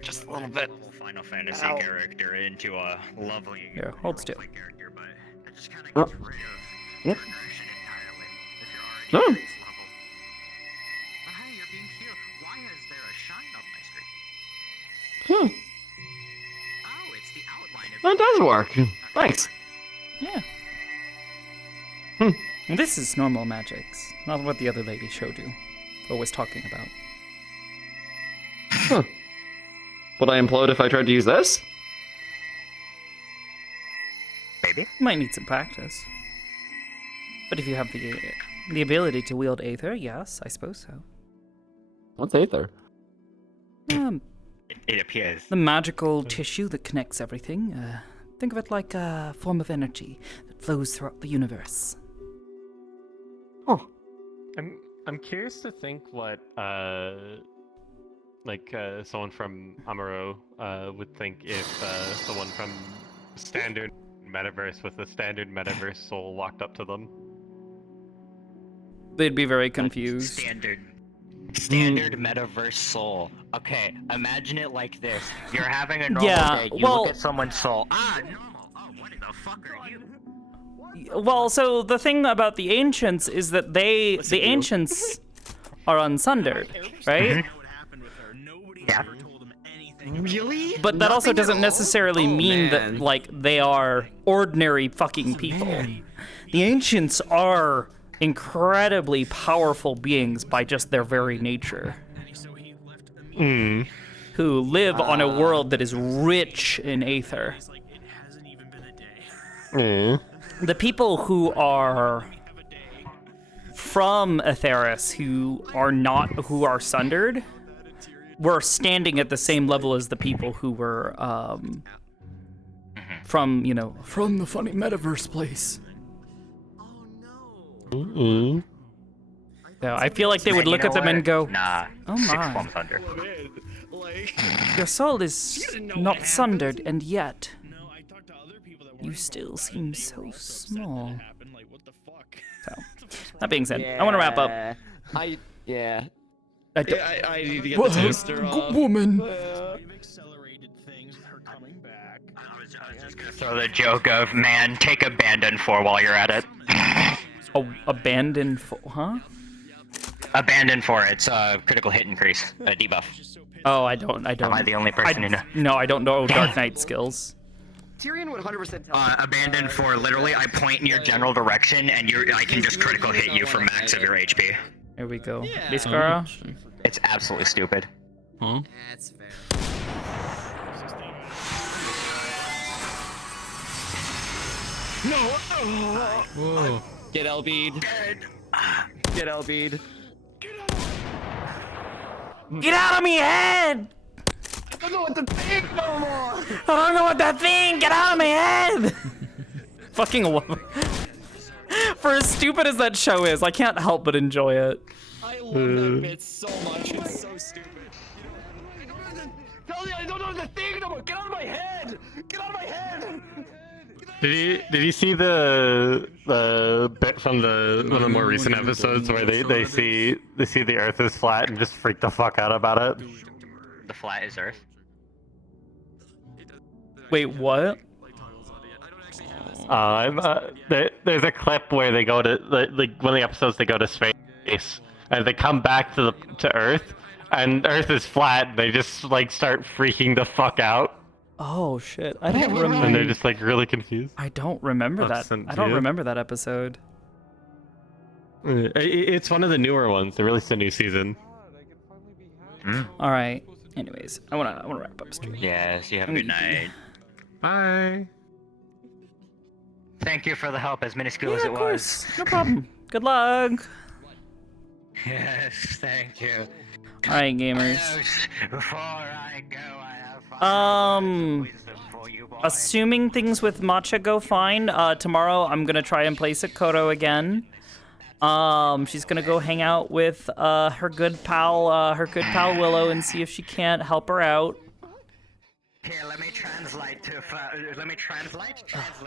Just a little bit. Final Fantasy character into a lovely. Here, hold still. Character, but it just kind of Oh. gets rid of Yep. progression entirely. If you're Oh. already at base level. But hey, you're being cute. Why is there a shine on my screen? Oh, it's the outline of That does work. Thanks. Yeah. This is normal magics, not what the other lady showed you, or was talking about. Huh. Would I implode if I tried to use this? Maybe. You might need some practice. But if you have the ability to wield Aether, yes, I suppose so. What's Aether? It appears. The magical tissue that connects everything. Think of it like a form of energy that flows throughout the universe. Oh. I'm curious to think what someone from Amuro would think if someone from standard metaverse with a standard metaverse soul walked up to them. They'd be very confused. Standard metaverse soul. Okay, imagine it like this. You're having a normal day. You look at someone's soul. Normal. Oh, what the fuck are you? Well, so the thing about the ancients is that the ancients are unsundered, right? Yeah. Really? But that also doesn't necessarily mean that like they are ordinary fucking people. The ancients are incredibly powerful beings by just their very nature. Who live on a world that is rich in Aether. The people who are from Aetheris who are sundered were standing at the same level as the people who were from the funny metaverse place. So I feel like they would look at them and go, Nah. "Oh 6 my, forms under. your soul is not sundered, and yet you still seem so small." So, that being said, I want to wrap up. I need to get the toaster off. Woman. throw the joke of, man, take abandon 4 while you're at it. Oh, abandon 4, huh? Abandon 4, it's a critical hit increase, a debuff. Oh, I don't. Am I the only person who knows? No, I don't know Dark Knight skills. Tyrion would 100% tell Abandon 4, literally, I point in your general direction, and I can just critical hit you for max of your HP. Here we go. Biscara? It's absolutely stupid. That's fair. No! Whoa. Get LB'd. Get LB'd. Get out of me head! I don't know what to think no more! I don't know what to think! Get out of my head! Fucking love it. For as stupid as that show is, I can't help but enjoy it. I love that bit so much. It's so stupid. Tell me I don't know what to think no more! Get out of my head! Get out of my head! Did you see the bit from one of the more recent episodes where they see the Earth is flat and just freak the fuck out about it? The flat is Earth. Wait, what? There's a clip where they go to like one of the episodes they go to space and they come back to Earth and Earth is flat and they just like start freaking the fuck out. Oh shit! I don't remember. And they're just like really confused. I don't remember that. I don't remember that episode. It's one of the newer ones. They released a new season. All right. Anyways, I wanna wrap up stream. Yes. You have a good night. Bye. Thank you for the help, as minuscule as Yeah, it of was. course. No problem. Good luck. Yes, thank you. All right, gamers. Before I go, I have assuming things with Matcha go fine, tomorrow I'm gonna try and play Sakoto again. She's gonna go hang out with her good pal Willow and see if she can't help her out. Here, let me translate to.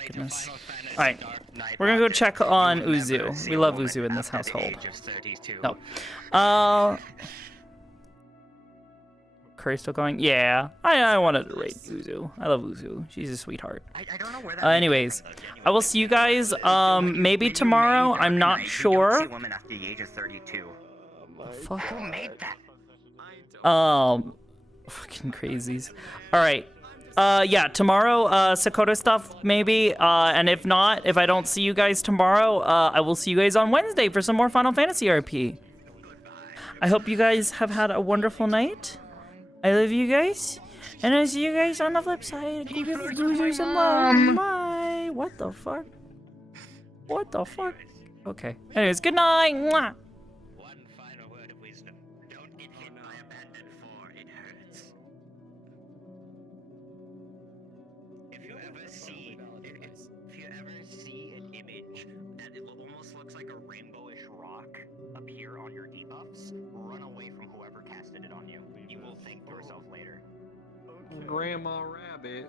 Goodness. All right, we're gonna go check on Uzu. We love Uzu in this household. No. Curry's still going? Yeah, I wanted to rate Uzu. I love Uzu. She's a sweetheart. I don't know where that anyways, I will see you guys maybe tomorrow. I'm not sure. Woman after the age of 32. Fuck. Who made that? Fucking crazies. All right. Yeah, tomorrow, Sakoto stuff maybe. And if not, if I don't see you guys tomorrow, I will see you guys on Wednesday for some more Final Fantasy RP. I hope you guys have had a wonderful night. I love you guys, and I'll see you guys on the flip side. Give you some love. Bye. What the fuck? What the fuck? Okay. Anyways, good night. Mwah. One final word of wisdom. Don't get hit by abandon 4. It hurts. If you ever see an image that it almost looks like a rainbowish rock appear on your debuffs, run away from whoever casted it on you. You will think to yourself later. Grandma Rabbit.